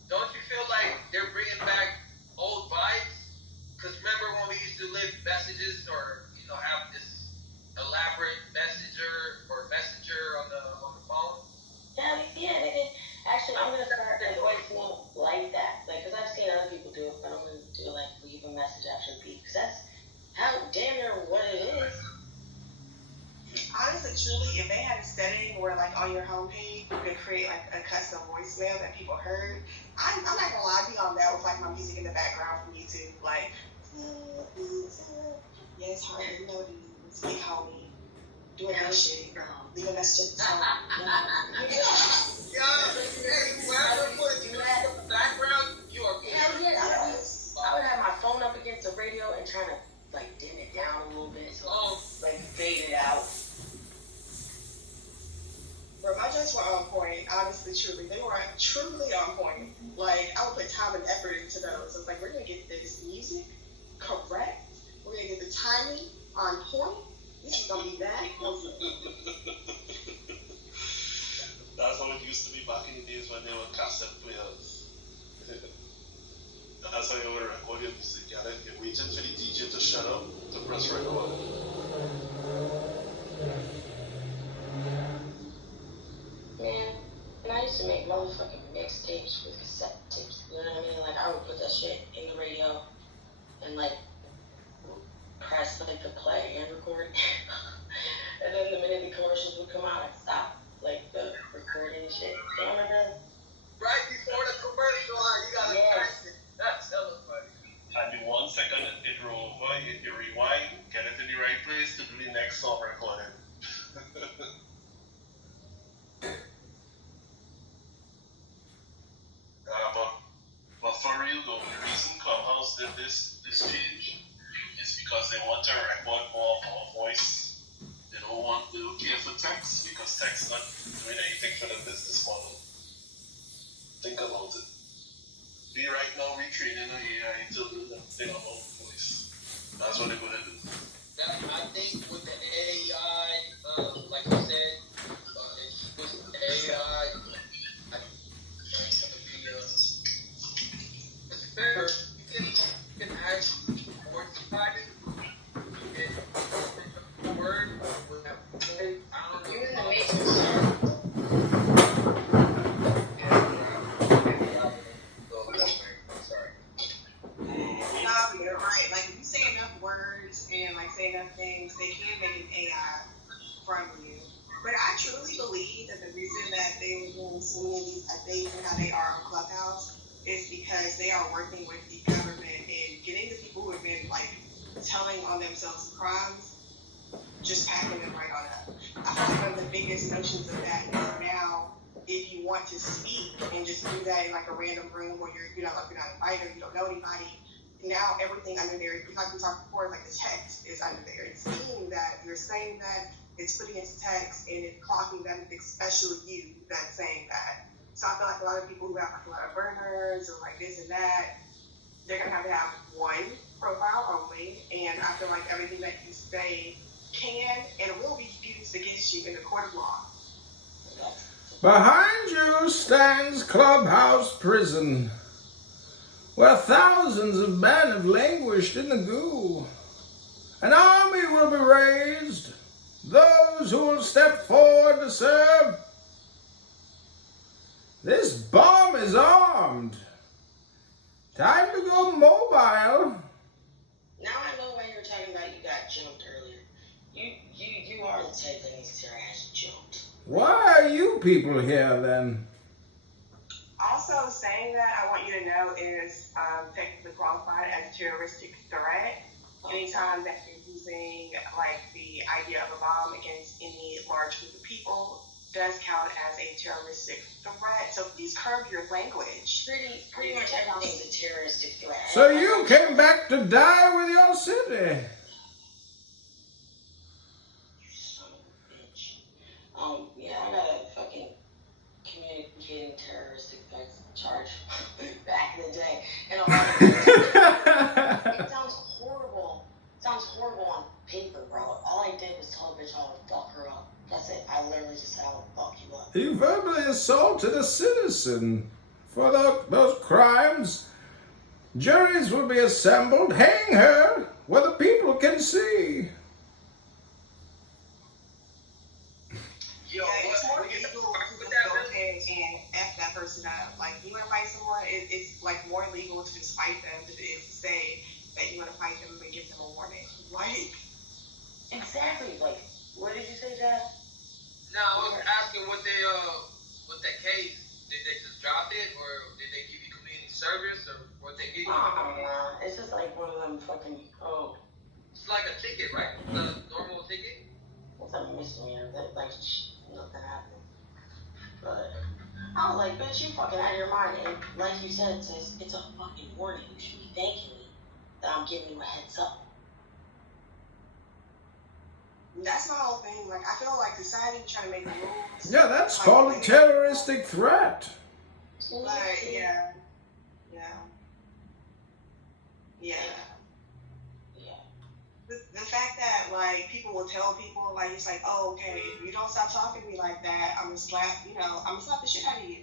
don't you feel like they're bringing back old vibes? Because remember when we used to leave messages or, have this elaborate messenger on the phone? Yeah, they did. Actually, I'm going to start a voicemail like that. Like, because I've seen other people do it, but I'm going to do like leave a message after the beep. Because that's how damn near what it is. Honestly, truly, if they had a setting where, like, on your homepage, you could create, like, a custom voicemail that people heard, I'm not gonna lie, I'd be on that with, like, my music in the background from YouTube, like, yes, hard to know these, big homie, doing that shit. Leaving messages. So, Whoever put you in the background, you are hell yeah. I would have my phone up against the radio and trying to like dim it down a little bit, so like fade it out. Bro, my jokes were on point, honestly, truly. They were truly on point. Like, I would put time and effort into those. I was like, we're going to get this music correct. We're going to get the timing on point. This is going to be that. That's how it used to be back in the days when they were cassette players. That's how you would record your music. You're waiting for the DJ to shut up to press record. Man, and I used to make motherfucking mixtapes with cassette tapes. You know what I mean? Like, I would put that shit in the radio and, like, press, like, the play and record. And then the minute the commercials would come out, I'd stop, like, the recording shit. Do you remember that? Right before the commercial, you gotta press it. That's hella funny. And the 1 second it roll over, you rewind, get it in the right place to do the next song recording. But for real though, the reason Clubhouse did this change is because they want to record more of our voice. They don't care for text because text not doing anything for the business model. Think about it. We right now retraining an AI to do that thing about voice. That's what they're gonna do. I think with the AI, like you said, with the AI, it's fair. You can ask more about it. The word would have to say, I don't know. You're in the matrix. You're right. Like, if you say enough words and, like, say enough things, they can make an AI from you. But I truly believe that the reason that they were doing so many of these updates and how they are on Clubhouse is because they are working with the government and getting the people who have been, like, telling on themselves crimes, just packing them right on up. I feel like one of the biggest notions of that is now, if you want to speak and just do that in, like, a random room where you're not invited or you don't know anybody, now everything under there, like we talked before, like the text is under there. It's seeing that, you're saying that, it's putting it into text, and it's clocking that it's especially you that's saying that. So I feel like a lot of people who have like a lot of burners or like this and that, they're going to have one profile only, and I feel like everything that you say can and will be used against you in the court of law. Behind you stands Clubhouse Prison, where thousands of men have languished in the goo. An army will be raised, those who will step forward to serve. This bomb is armed. Time to go mobile. Now I know why you were talking about you got jumped earlier. You are the type that needs to ass jumped. Why are you people here then? Also, saying that, I want you to know, is technically qualified as a terroristic threat. Anytime that you're using, like, the idea of a bomb against any large group of people does count as a terroristic threat. So please curb your language. Pretty much everything's a terroristic threat. So you came back to die with your city. You son of a bitch. Yeah, I got a fucking communicating terroristic threats charge back in the day. And a lot of it sounds horrible. It sounds horrible on paper, bro. All I did was tell a bitch I would fuck her up. That's it. I literally just said I would fuck you up. You verbally assaulted a citizen. For those crimes, juries will be assembled. Hang her where the people can see. Yo, it's more legal to go ahead and F that person up. Like, you want to fight someone, it's like more legal to just fight them than it is to say that you want to fight them and give them a warning. Like, exactly. Like, what did you say, Jeff? No, I was asking what that case, did they just drop it, or did they give you community service, or what they give you? Oh, it's just like one of them fucking, It's like a ticket, right? It's a normal ticket? It's it's a misdemeanor. That, like, nothing happened. But I was like, bitch, you fucking out of your mind. And like you said, sis, it's a fucking warning. You should be thanking me that I'm giving you a heads up. That's my whole thing. Like, I feel like society trying to make rules. Yeah, that's like, called a terroristic threat. Like, yeah. The fact that, like, people will tell people, like, it's like, oh, okay, if you don't stop talking to me like that, I'm gonna slap the shit out of you.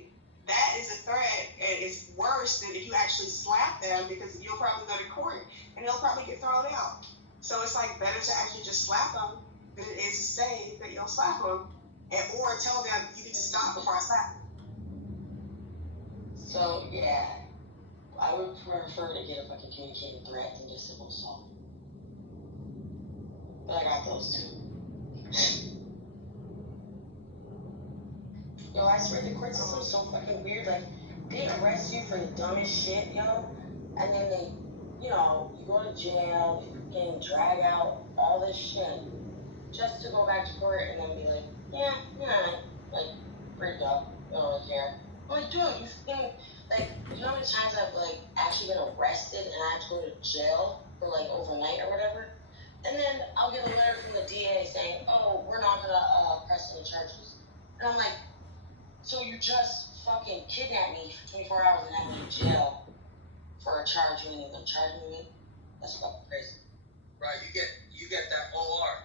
That is a threat, and it's worse than if you actually slap them, because you'll probably go to court, and they'll probably get thrown out. So it's, like, better to actually just slap them than it is to say that you'll slap them, or tell them you need to stop before I slap them. So, yeah, I would prefer to get a fucking communicated threat than just civil assault. But I got those two. Yo, I swear the court system is so fucking weird. Like, they arrest you for the dumbest shit, yo, and then they, you go to jail, getting dragged out, all this shit, just to go back to court and then be like, yeah, like, free to go, I don't really care. I'm like, dude, you think, like, you know how many times I've, like, actually been arrested and I had to go to jail for, like, overnight or whatever? And then I'll get a letter from the DA saying, oh, we're not going to press any charges. And I'm like, so you just fucking kidnapped me for 24 hours and had me in jail for a charge you ain't even charging me? That's fucking crazy. Right, you get that OR.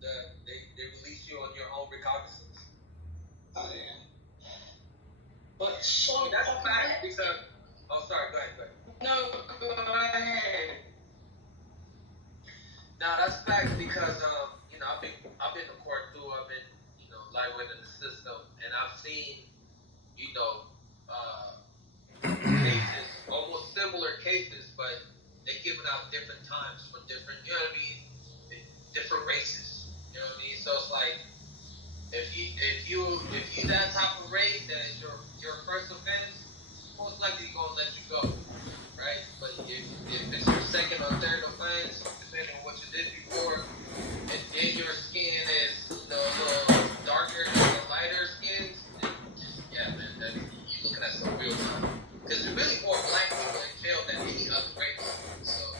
They release you on your own recognizance. Oh, yeah. But so that's a fact because... Oh, sorry, go ahead. No, go ahead. No, that's facts because I've been to court too. I've been light within the system, and I've seen cases, almost similar cases, but they giving out different times for different different races. You know what I mean? So it's like if you that type of race that is your first offense, most likely gonna let you go, right? But if it's your second or third offense, depending on what you did before, and then your skin is a little darker than the lighter skins, man, you're looking at some real time. Because there's really more black people in jail than any other race. So.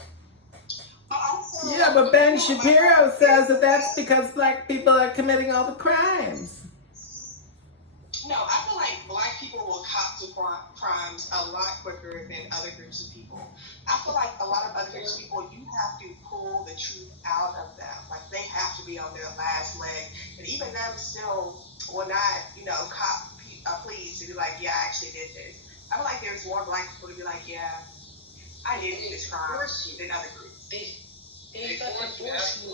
Yeah, but Ben Shapiro says that that's because black people are committing all the crimes. No, I feel like black people will cop to crimes a lot quicker than other groups of people. I feel like a lot of other groups of people, you have to pull the truth out of them. Like, they have to be on their last leg. And even them still will not, cop a plea to be like, yeah, I actually did this. I feel like there's more black people to be like, yeah, I did this crime than other groups. They fucking force you.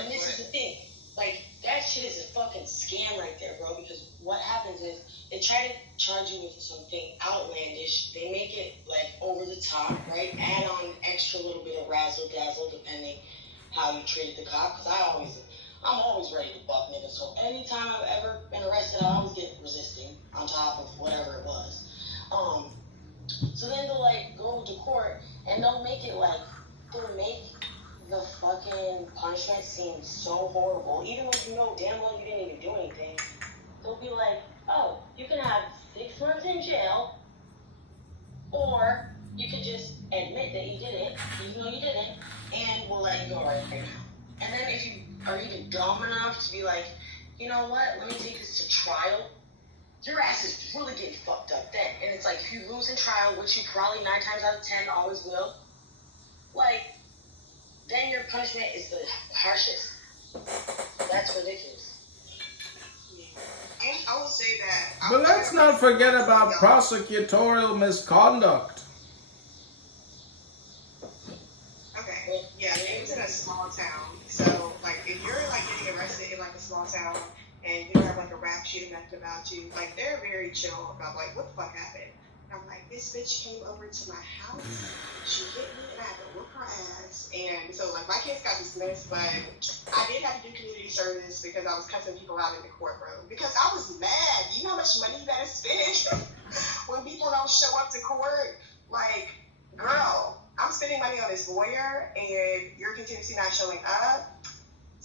And this is the thing. Like, that shit is a fucking scam right there, bro, because what happens is they try to charge you with something outlandish. They make it, like, over the top, right? Add on extra little bit of razzle-dazzle depending how you treated the cop, because I'm always ready to buck niggas. So anytime I've ever been arrested, I always get resisting on top of whatever it was. So then they'll, like, go to court, and they'll make the fucking punishment seems so horrible, even though you know damn well you didn't even do anything. They'll be like, oh, you can have 6 months in jail, or you could just admit that you did it, even though you didn't, and we'll let you go right now. And then if you are even dumb enough to be like, you know what, let me take this to trial, your ass is really getting fucked up then. And it's like, if you lose in trial, which you probably 9 times out of 10 always will, like, then your punishment is the harshest. That's ridiculous. Yeah. And I will say that... But let's not forget about prosecutorial misconduct. Okay, yeah, it was in a small town. So, like, if you're, like, getting arrested in, like, a small town, and you don't have, like, a rap sheet nothing about you, like, they're very chill about, like, what the fuck happened? And I'm like, this bitch came over to my house, she hit me, and I had to whoop her ass. And so, like, my case got dismissed, but I did have to do community service because I was cussing people out in the courtroom. Because I was mad. You know how much money you gotta spend when people don't show up to court? Like, girl, I'm spending money on this lawyer, and you're continuously not showing up.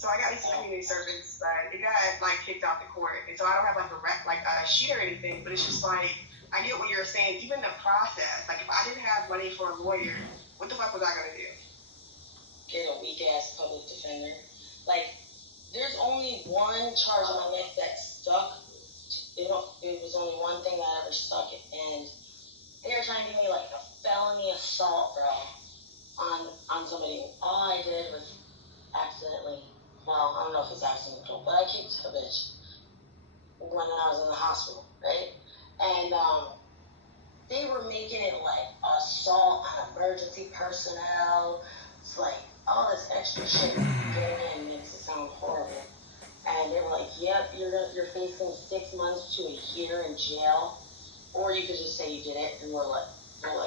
So I got these community service, but it got like kicked off the court, and so I don't have like a sheet or anything. But it's just like I get what you're saying. Even the process, like if I didn't have money for a lawyer, what the fuck was I gonna do? Get a weak ass public defender. Like there's only one charge on my neck that stuck. It was only one thing that ever stuck, and they were trying to give me like a felony assault, bro, on somebody. All I did was accidentally. Well, I don't know if it's accidental, but I kicked a bitch when I was in the hospital, right? And they were making it like assault on emergency personnel. It's like all this extra shit getting in makes it sound horrible. And they were like, yep, you're facing 6 months to a year in jail. Or you could just say you did it and we'll let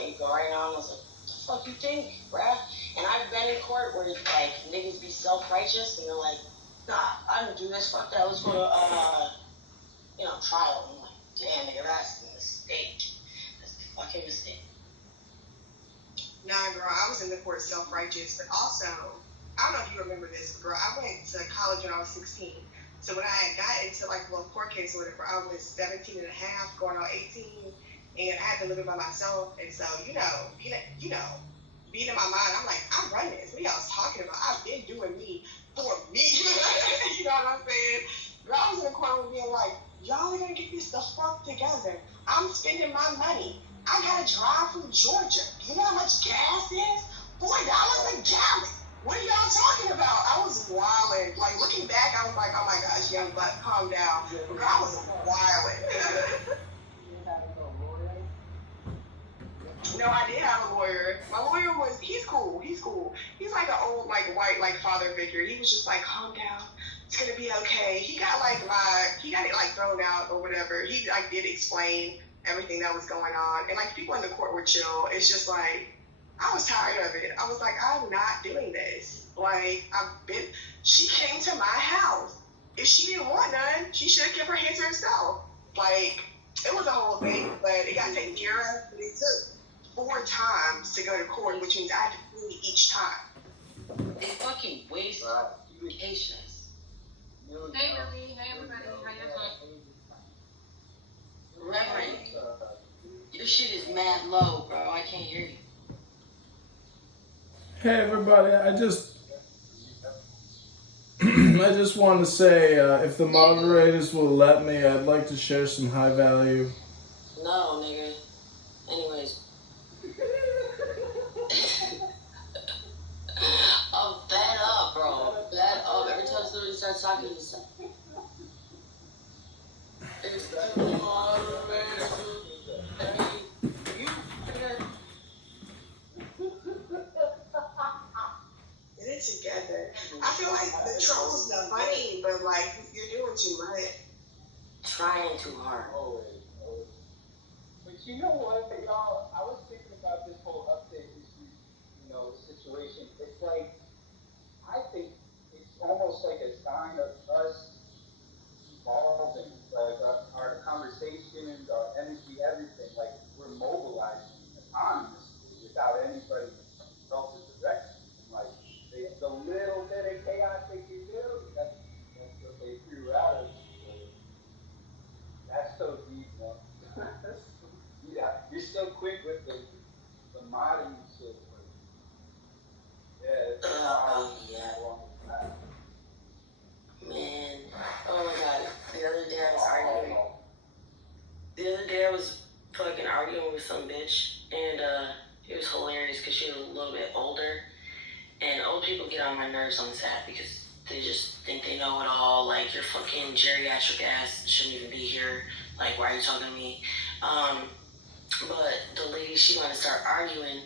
you go right now. And I was like, what the fuck you think, bruh? And I've been in court where like niggas be self-righteous and they're like, nah, I didn't do this, fuck that, let's go to trial. And I'm like, damn nigga, that's a mistake. That's a fucking mistake. Nah, girl, I was in the court self-righteous, but also, I don't know if you remember this, but girl, I went to college when I was 16. So when I got into like a little court case or whatever, I was 17 and a half, going on 18, and I had to live it by myself. And so, being in my mind, I'm like, I run this. What are y'all talking about? I've been doing me for me. You know what I'm saying? Girl, I was in the courtroom being like, y'all are gonna get this the fuck together. I'm spending my money. I gotta drive from Georgia. You know how much gas is? $4 a gallon. What are y'all talking about? I was wilding. Like, looking back, I was like, oh my gosh, young butt, calm down. But girl, I was wilding. No, I did have a lawyer. My lawyer he's cool. He's like an old, like, white, like, father figure. He was just like, calm down. It's gonna be okay. He got it, like, thrown out or whatever. He, like, did explain everything that was going on. And, like, people in the court were chill. It's just, like, I was tired of it. I was like, I'm not doing this. Like, she came to my house. If she didn't want none, she should have kept her hands to herself. Like, it was a whole thing, but it got taken care of. But it took 4 times to go to court, which means I had to pay each time. They fucking waste patience. Hey, Marie. Hey, everybody. How you doing? Reverend, your shit is mad low, bro. I can't hear you. Hey everybody, I just want to say, if the moderators will let me, I'd like to share some high value. No, nigga. Anyways. I'm fed up, bro. Fed up. Every time somebody starts talking, you say, it's the moderators. Get it together. I feel like the trolls are funny, but like you're doing too much. Trying too hard. But you know what, y'all? I was thinking about this whole update issue, situation. It's like, I think it's almost like a sign of us evolving, like our conversations, our energy, everything. Like we're mobilizing autonomously without anybody else's direction. Like the little bit of chaos they can do, that's what they threw out of it. That's so deep, man. Yeah, you're so quick with the modern shit. Yeah. Man, oh my god. The other day I was fucking arguing with some bitch, and it was hilarious because she was a little bit older, and old people get on my nerves on this app because they just think they know it all. Like, your fucking geriatric ass shouldn't even be here. Like, why are you talking to me? But the lady, she wanted to start arguing,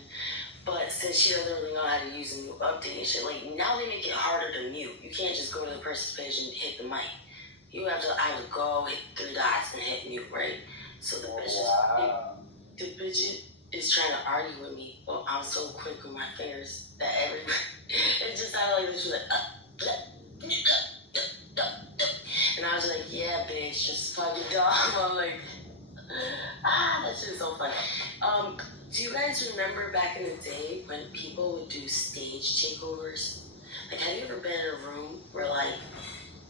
but since she doesn't really know how to use a new update and shit, like, now they make it harder to mute. You can't just go to the person's page and hit the mic. You have to either go, hit 3 dots, and hit mute, right? So the bitch is trying to argue with me, but I'm so quick with my fingers that it just sounded like this was like, and I was like, yeah, bitch, just fucking dumb. I'm like, that shit is so funny. Do you guys remember back in the day when people would do stage takeovers? Like, have you ever been in a room where, like,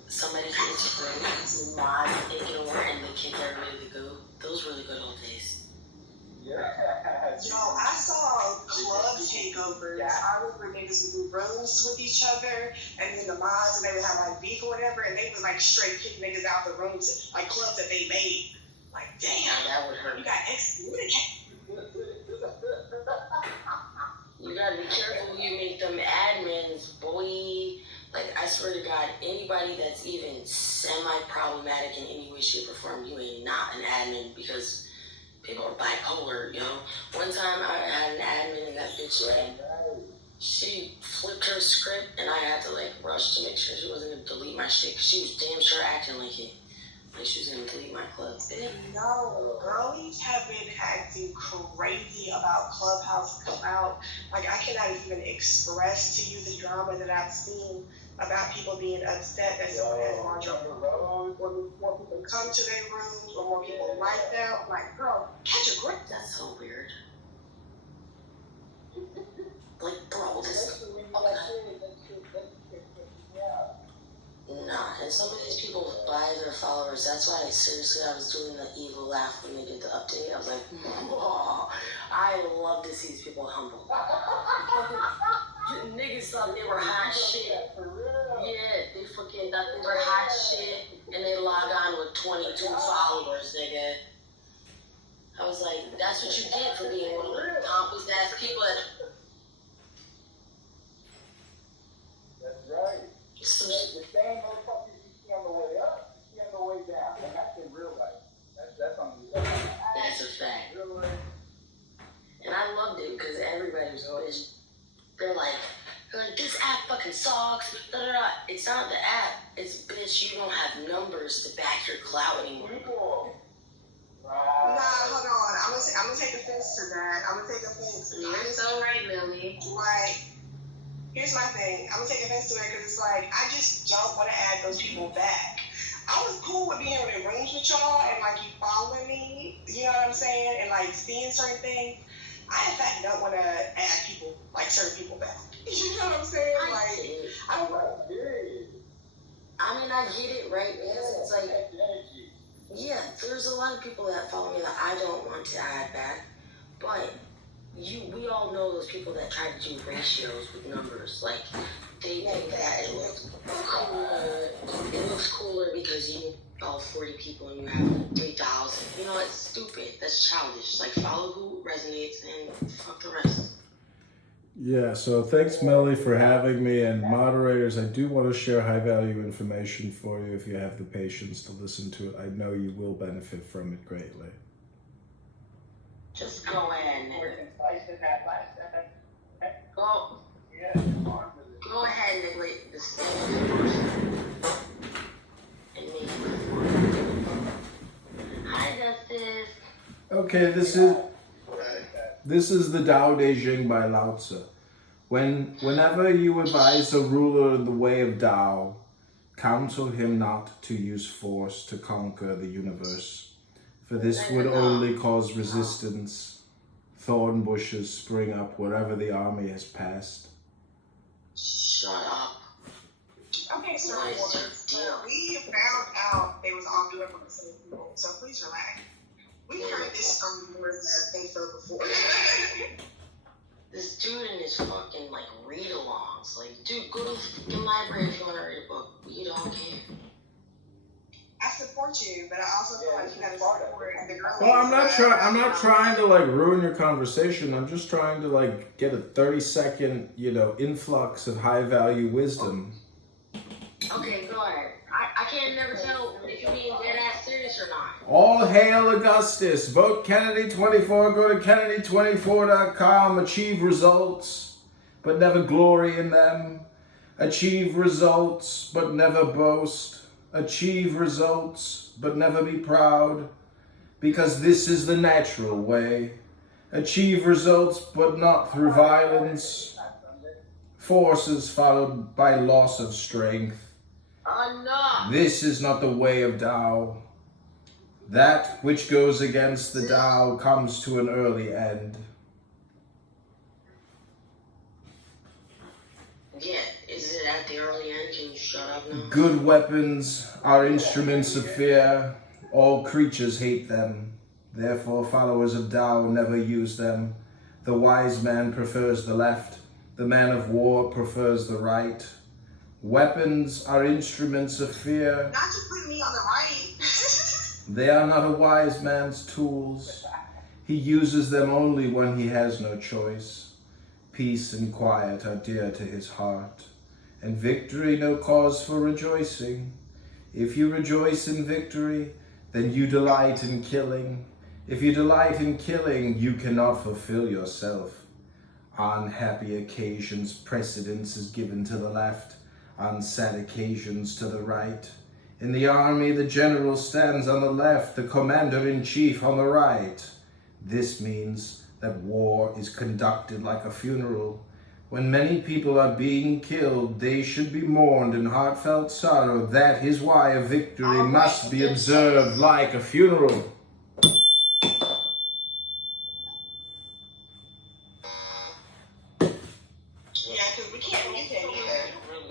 somebody gets through and mod they get over and they kick everybody to go? Those were the good old days. Yeah. Yo, I saw club takeovers. I remember niggas would do rooms with each other, and then the mods, and they would have like beef or whatever, and they would like straight kick niggas out the rooms, like clubs that they made. Like, damn, that would hurt. You got excommunicated. You gotta be careful who you make them admins, boy. Like, I swear to God, anybody that's even semi-problematic in any way, shape, or form, you ain't not an admin, because people are bipolar, yo. One time I had an admin and that bitch, she flipped her script and I had to like rush to make sure she wasn't gonna delete my shit, because she was damn sure acting like it. Like she was gonna delete my club. No, girlies have been acting crazy about Clubhouse Clout. Like, I cannot even express to you the drama that I've seen about people being upset that someone has larger rooms, or more people come to their rooms, or more people like them. I'm like, girl, catch a grip. That's so weird. Like, bro, this. Nah, and some of these people buy their followers. That's why, seriously, I was doing the evil laugh when they did the update. I was like, whoa, I love to see these people humble. Niggas thought they were hot shit. Yeah, they fucking thought they were hot shit, and they log on with 22 followers, nigga. I was like, that's what you get for being one of the pompous ass people that. That's right. So, the same motherfuckers you see on the way up, you see on the way down, and that's in real life. That's on the that's a fact. And I loved it because everybody was always, they're like, this app fucking sucks, da da da. It's not the app, it's bitch, you don't have numbers to back your clout anymore. Nah, hold on. I'm gonna take offense to that. I'm gonna take offense. You're so right, Millie. Like, here's my thing. I'm gonna take offense to it because it's like, I just don't want to add those people back. I was cool with being in rooms with y'all and like you following me, you know what I'm saying, and like seeing certain things. I in fact don't want to add people, like certain people back. You know what I'm saying? I don't want to. I mean, I get it, right? Because it's like, yeah, there's a lot of people that follow me that I don't want to add back, but we all know those people that try to do ratios with numbers. Like, they think that it looks cooler. It looks cooler because you follow 40 people and you have 3,000. You know, it's stupid. That's childish. Like, follow who resonates and fuck the rest. Yeah, so thanks, Melly, for having me. And moderators, I do want to share high-value information for you if you have the patience to listen to it. I know you will benefit from it greatly. Just go ahead, nigga. Go ahead, nigga. This and me. Hi, Justice. Okay, this is the Tao Te Ching by Lao Tzu. Whenever you advise a ruler in the way of Tao, counsel him not to use force to conquer the universe, for this would only cause resistance. Thorn bushes spring up wherever the army has passed. Shut up. Okay, sir, we found out they was all doing from the same people, so please relax. We heard this from more than info before. This dude and his fucking, like, read-alongs. Like, dude, go to the fucking library if you want to read a book. We don't care. I support you, but I also feel like you gotta support the girls. Well, I'm not trying to like ruin your conversation. I'm just trying to like get a 30-second, influx of high-value wisdom. Okay, go ahead. I can't never tell if you're being dead-ass serious or not. All hail Augustus. Vote Kennedy 24. Go to Kennedy24.com. Achieve results, but never glory in them. Achieve results, but never boast. Achieve results, but never be proud, because this is the natural way. Achieve results, but not through violence. Forces followed by loss of strength. Enough. This is not the way of Tao. That which goes against the Tao comes to an early end. Yeah, Is it at the early end? Can you shut up now? Good weapons are instruments of fear. All creatures hate them. Therefore, followers of Tao never use them. The wise man prefers the left. The man of war prefers the right. Weapons are instruments of fear. Not to put me on the right. They are not a wise man's tools. He uses them only when he has no choice. Peace and quiet are dear to his heart, and victory no cause for rejoicing. If you rejoice in victory, then you delight in killing. If you delight in killing, you cannot fulfill yourself. On happy occasions, precedence is given to the left. On sad occasions, to the right. In the army, the general stands on the left, the commander-in-chief on the right. This means that war is conducted like a funeral. When many people are being killed, they should be mourned in heartfelt sorrow. That is why a victory must be observed like a funeral. Yeah, because we can't either.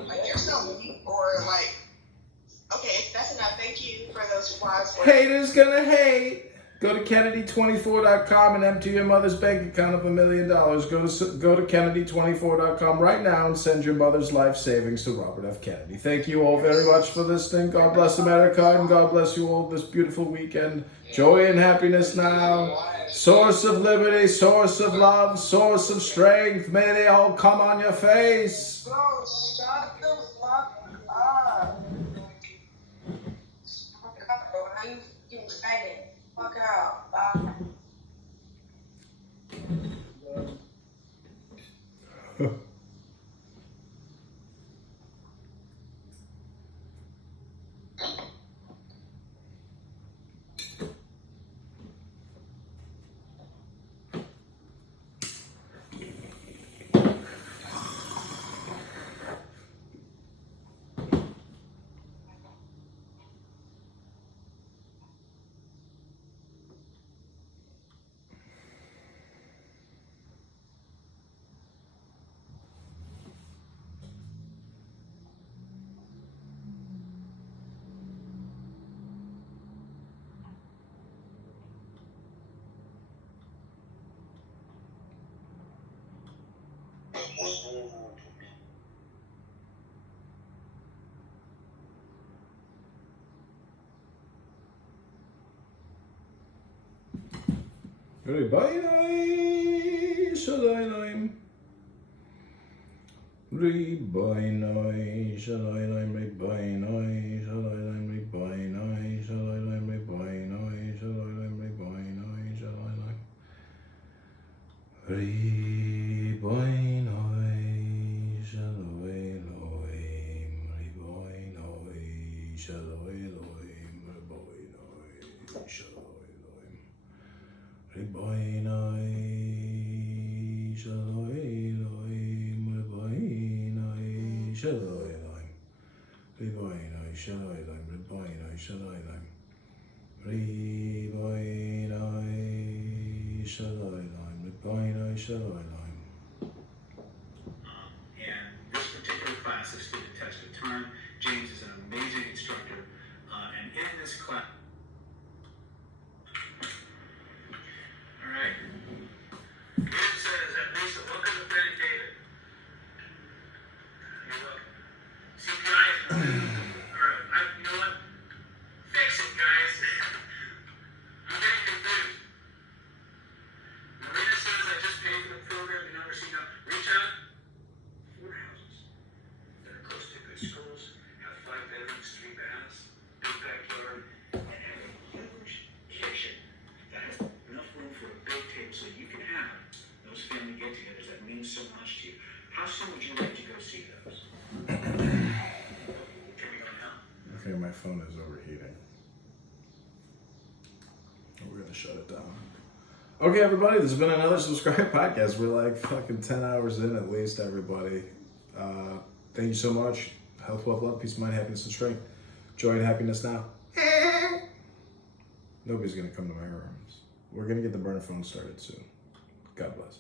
Like, there's no need or like, okay, that's enough. Thank you for those wise words. Haters gonna hate. Go to Kennedy24.com and empty your mother's bank account of $1 million. Go to Kennedy24.com right now and send your mother's life savings to Robert F. Kennedy. Thank you all very much for listening. God bless America and God bless you all this beautiful weekend. Joy and happiness now. Source of liberty, source of love, source of strength. May they all come on your face. Bro, shut the fuck up. Fuck up, bro. How you getting faggot? Fuck out. Bye. Ribainai Shalainaim. Ribainai Shalainaim, Ribainai Shalainaim, Ribainai Shalainaim, Ribainai Shalainaim, Ribainai Shalainaim. Ribainai Shalainaim, Ribainai Shalainaim, Ribainai Shalainaim. Ribainai Shalainaim, Ribainai Shalainaim, Ribainai Shalainaim, Ribainai Shalainaim, Ribainai Shalainaim, Ribainai Shalainaim. And this particular class has stood the test of time. James is an amazing instructor, and in this class. All right. It says at least a look at the friend David. You're welcome. See, guys. All right. You know what? Fix it, guys. I'm getting confused. Marina says I just paid for the program. You never see now. Reach out. 4 houses that are close to good schools, have 5 bedrooms, 3 baths, big backyard, and have a huge kitchen that has enough room for a big table so you can have those family get-togethers that mean so much to you. How soon would you like to go see those? Can we go now? Okay, my phone is overheating. We're gonna shut it down. Okay, everybody, this has been another Subscribe podcast. We're like fucking 10 hours in at least, everybody. Thank you so much. Health, wealth, love, peace of mind, happiness, and strength. Joy and happiness now. Nobody's gonna come to my rooms. We're gonna get the burner phone started soon. God bless.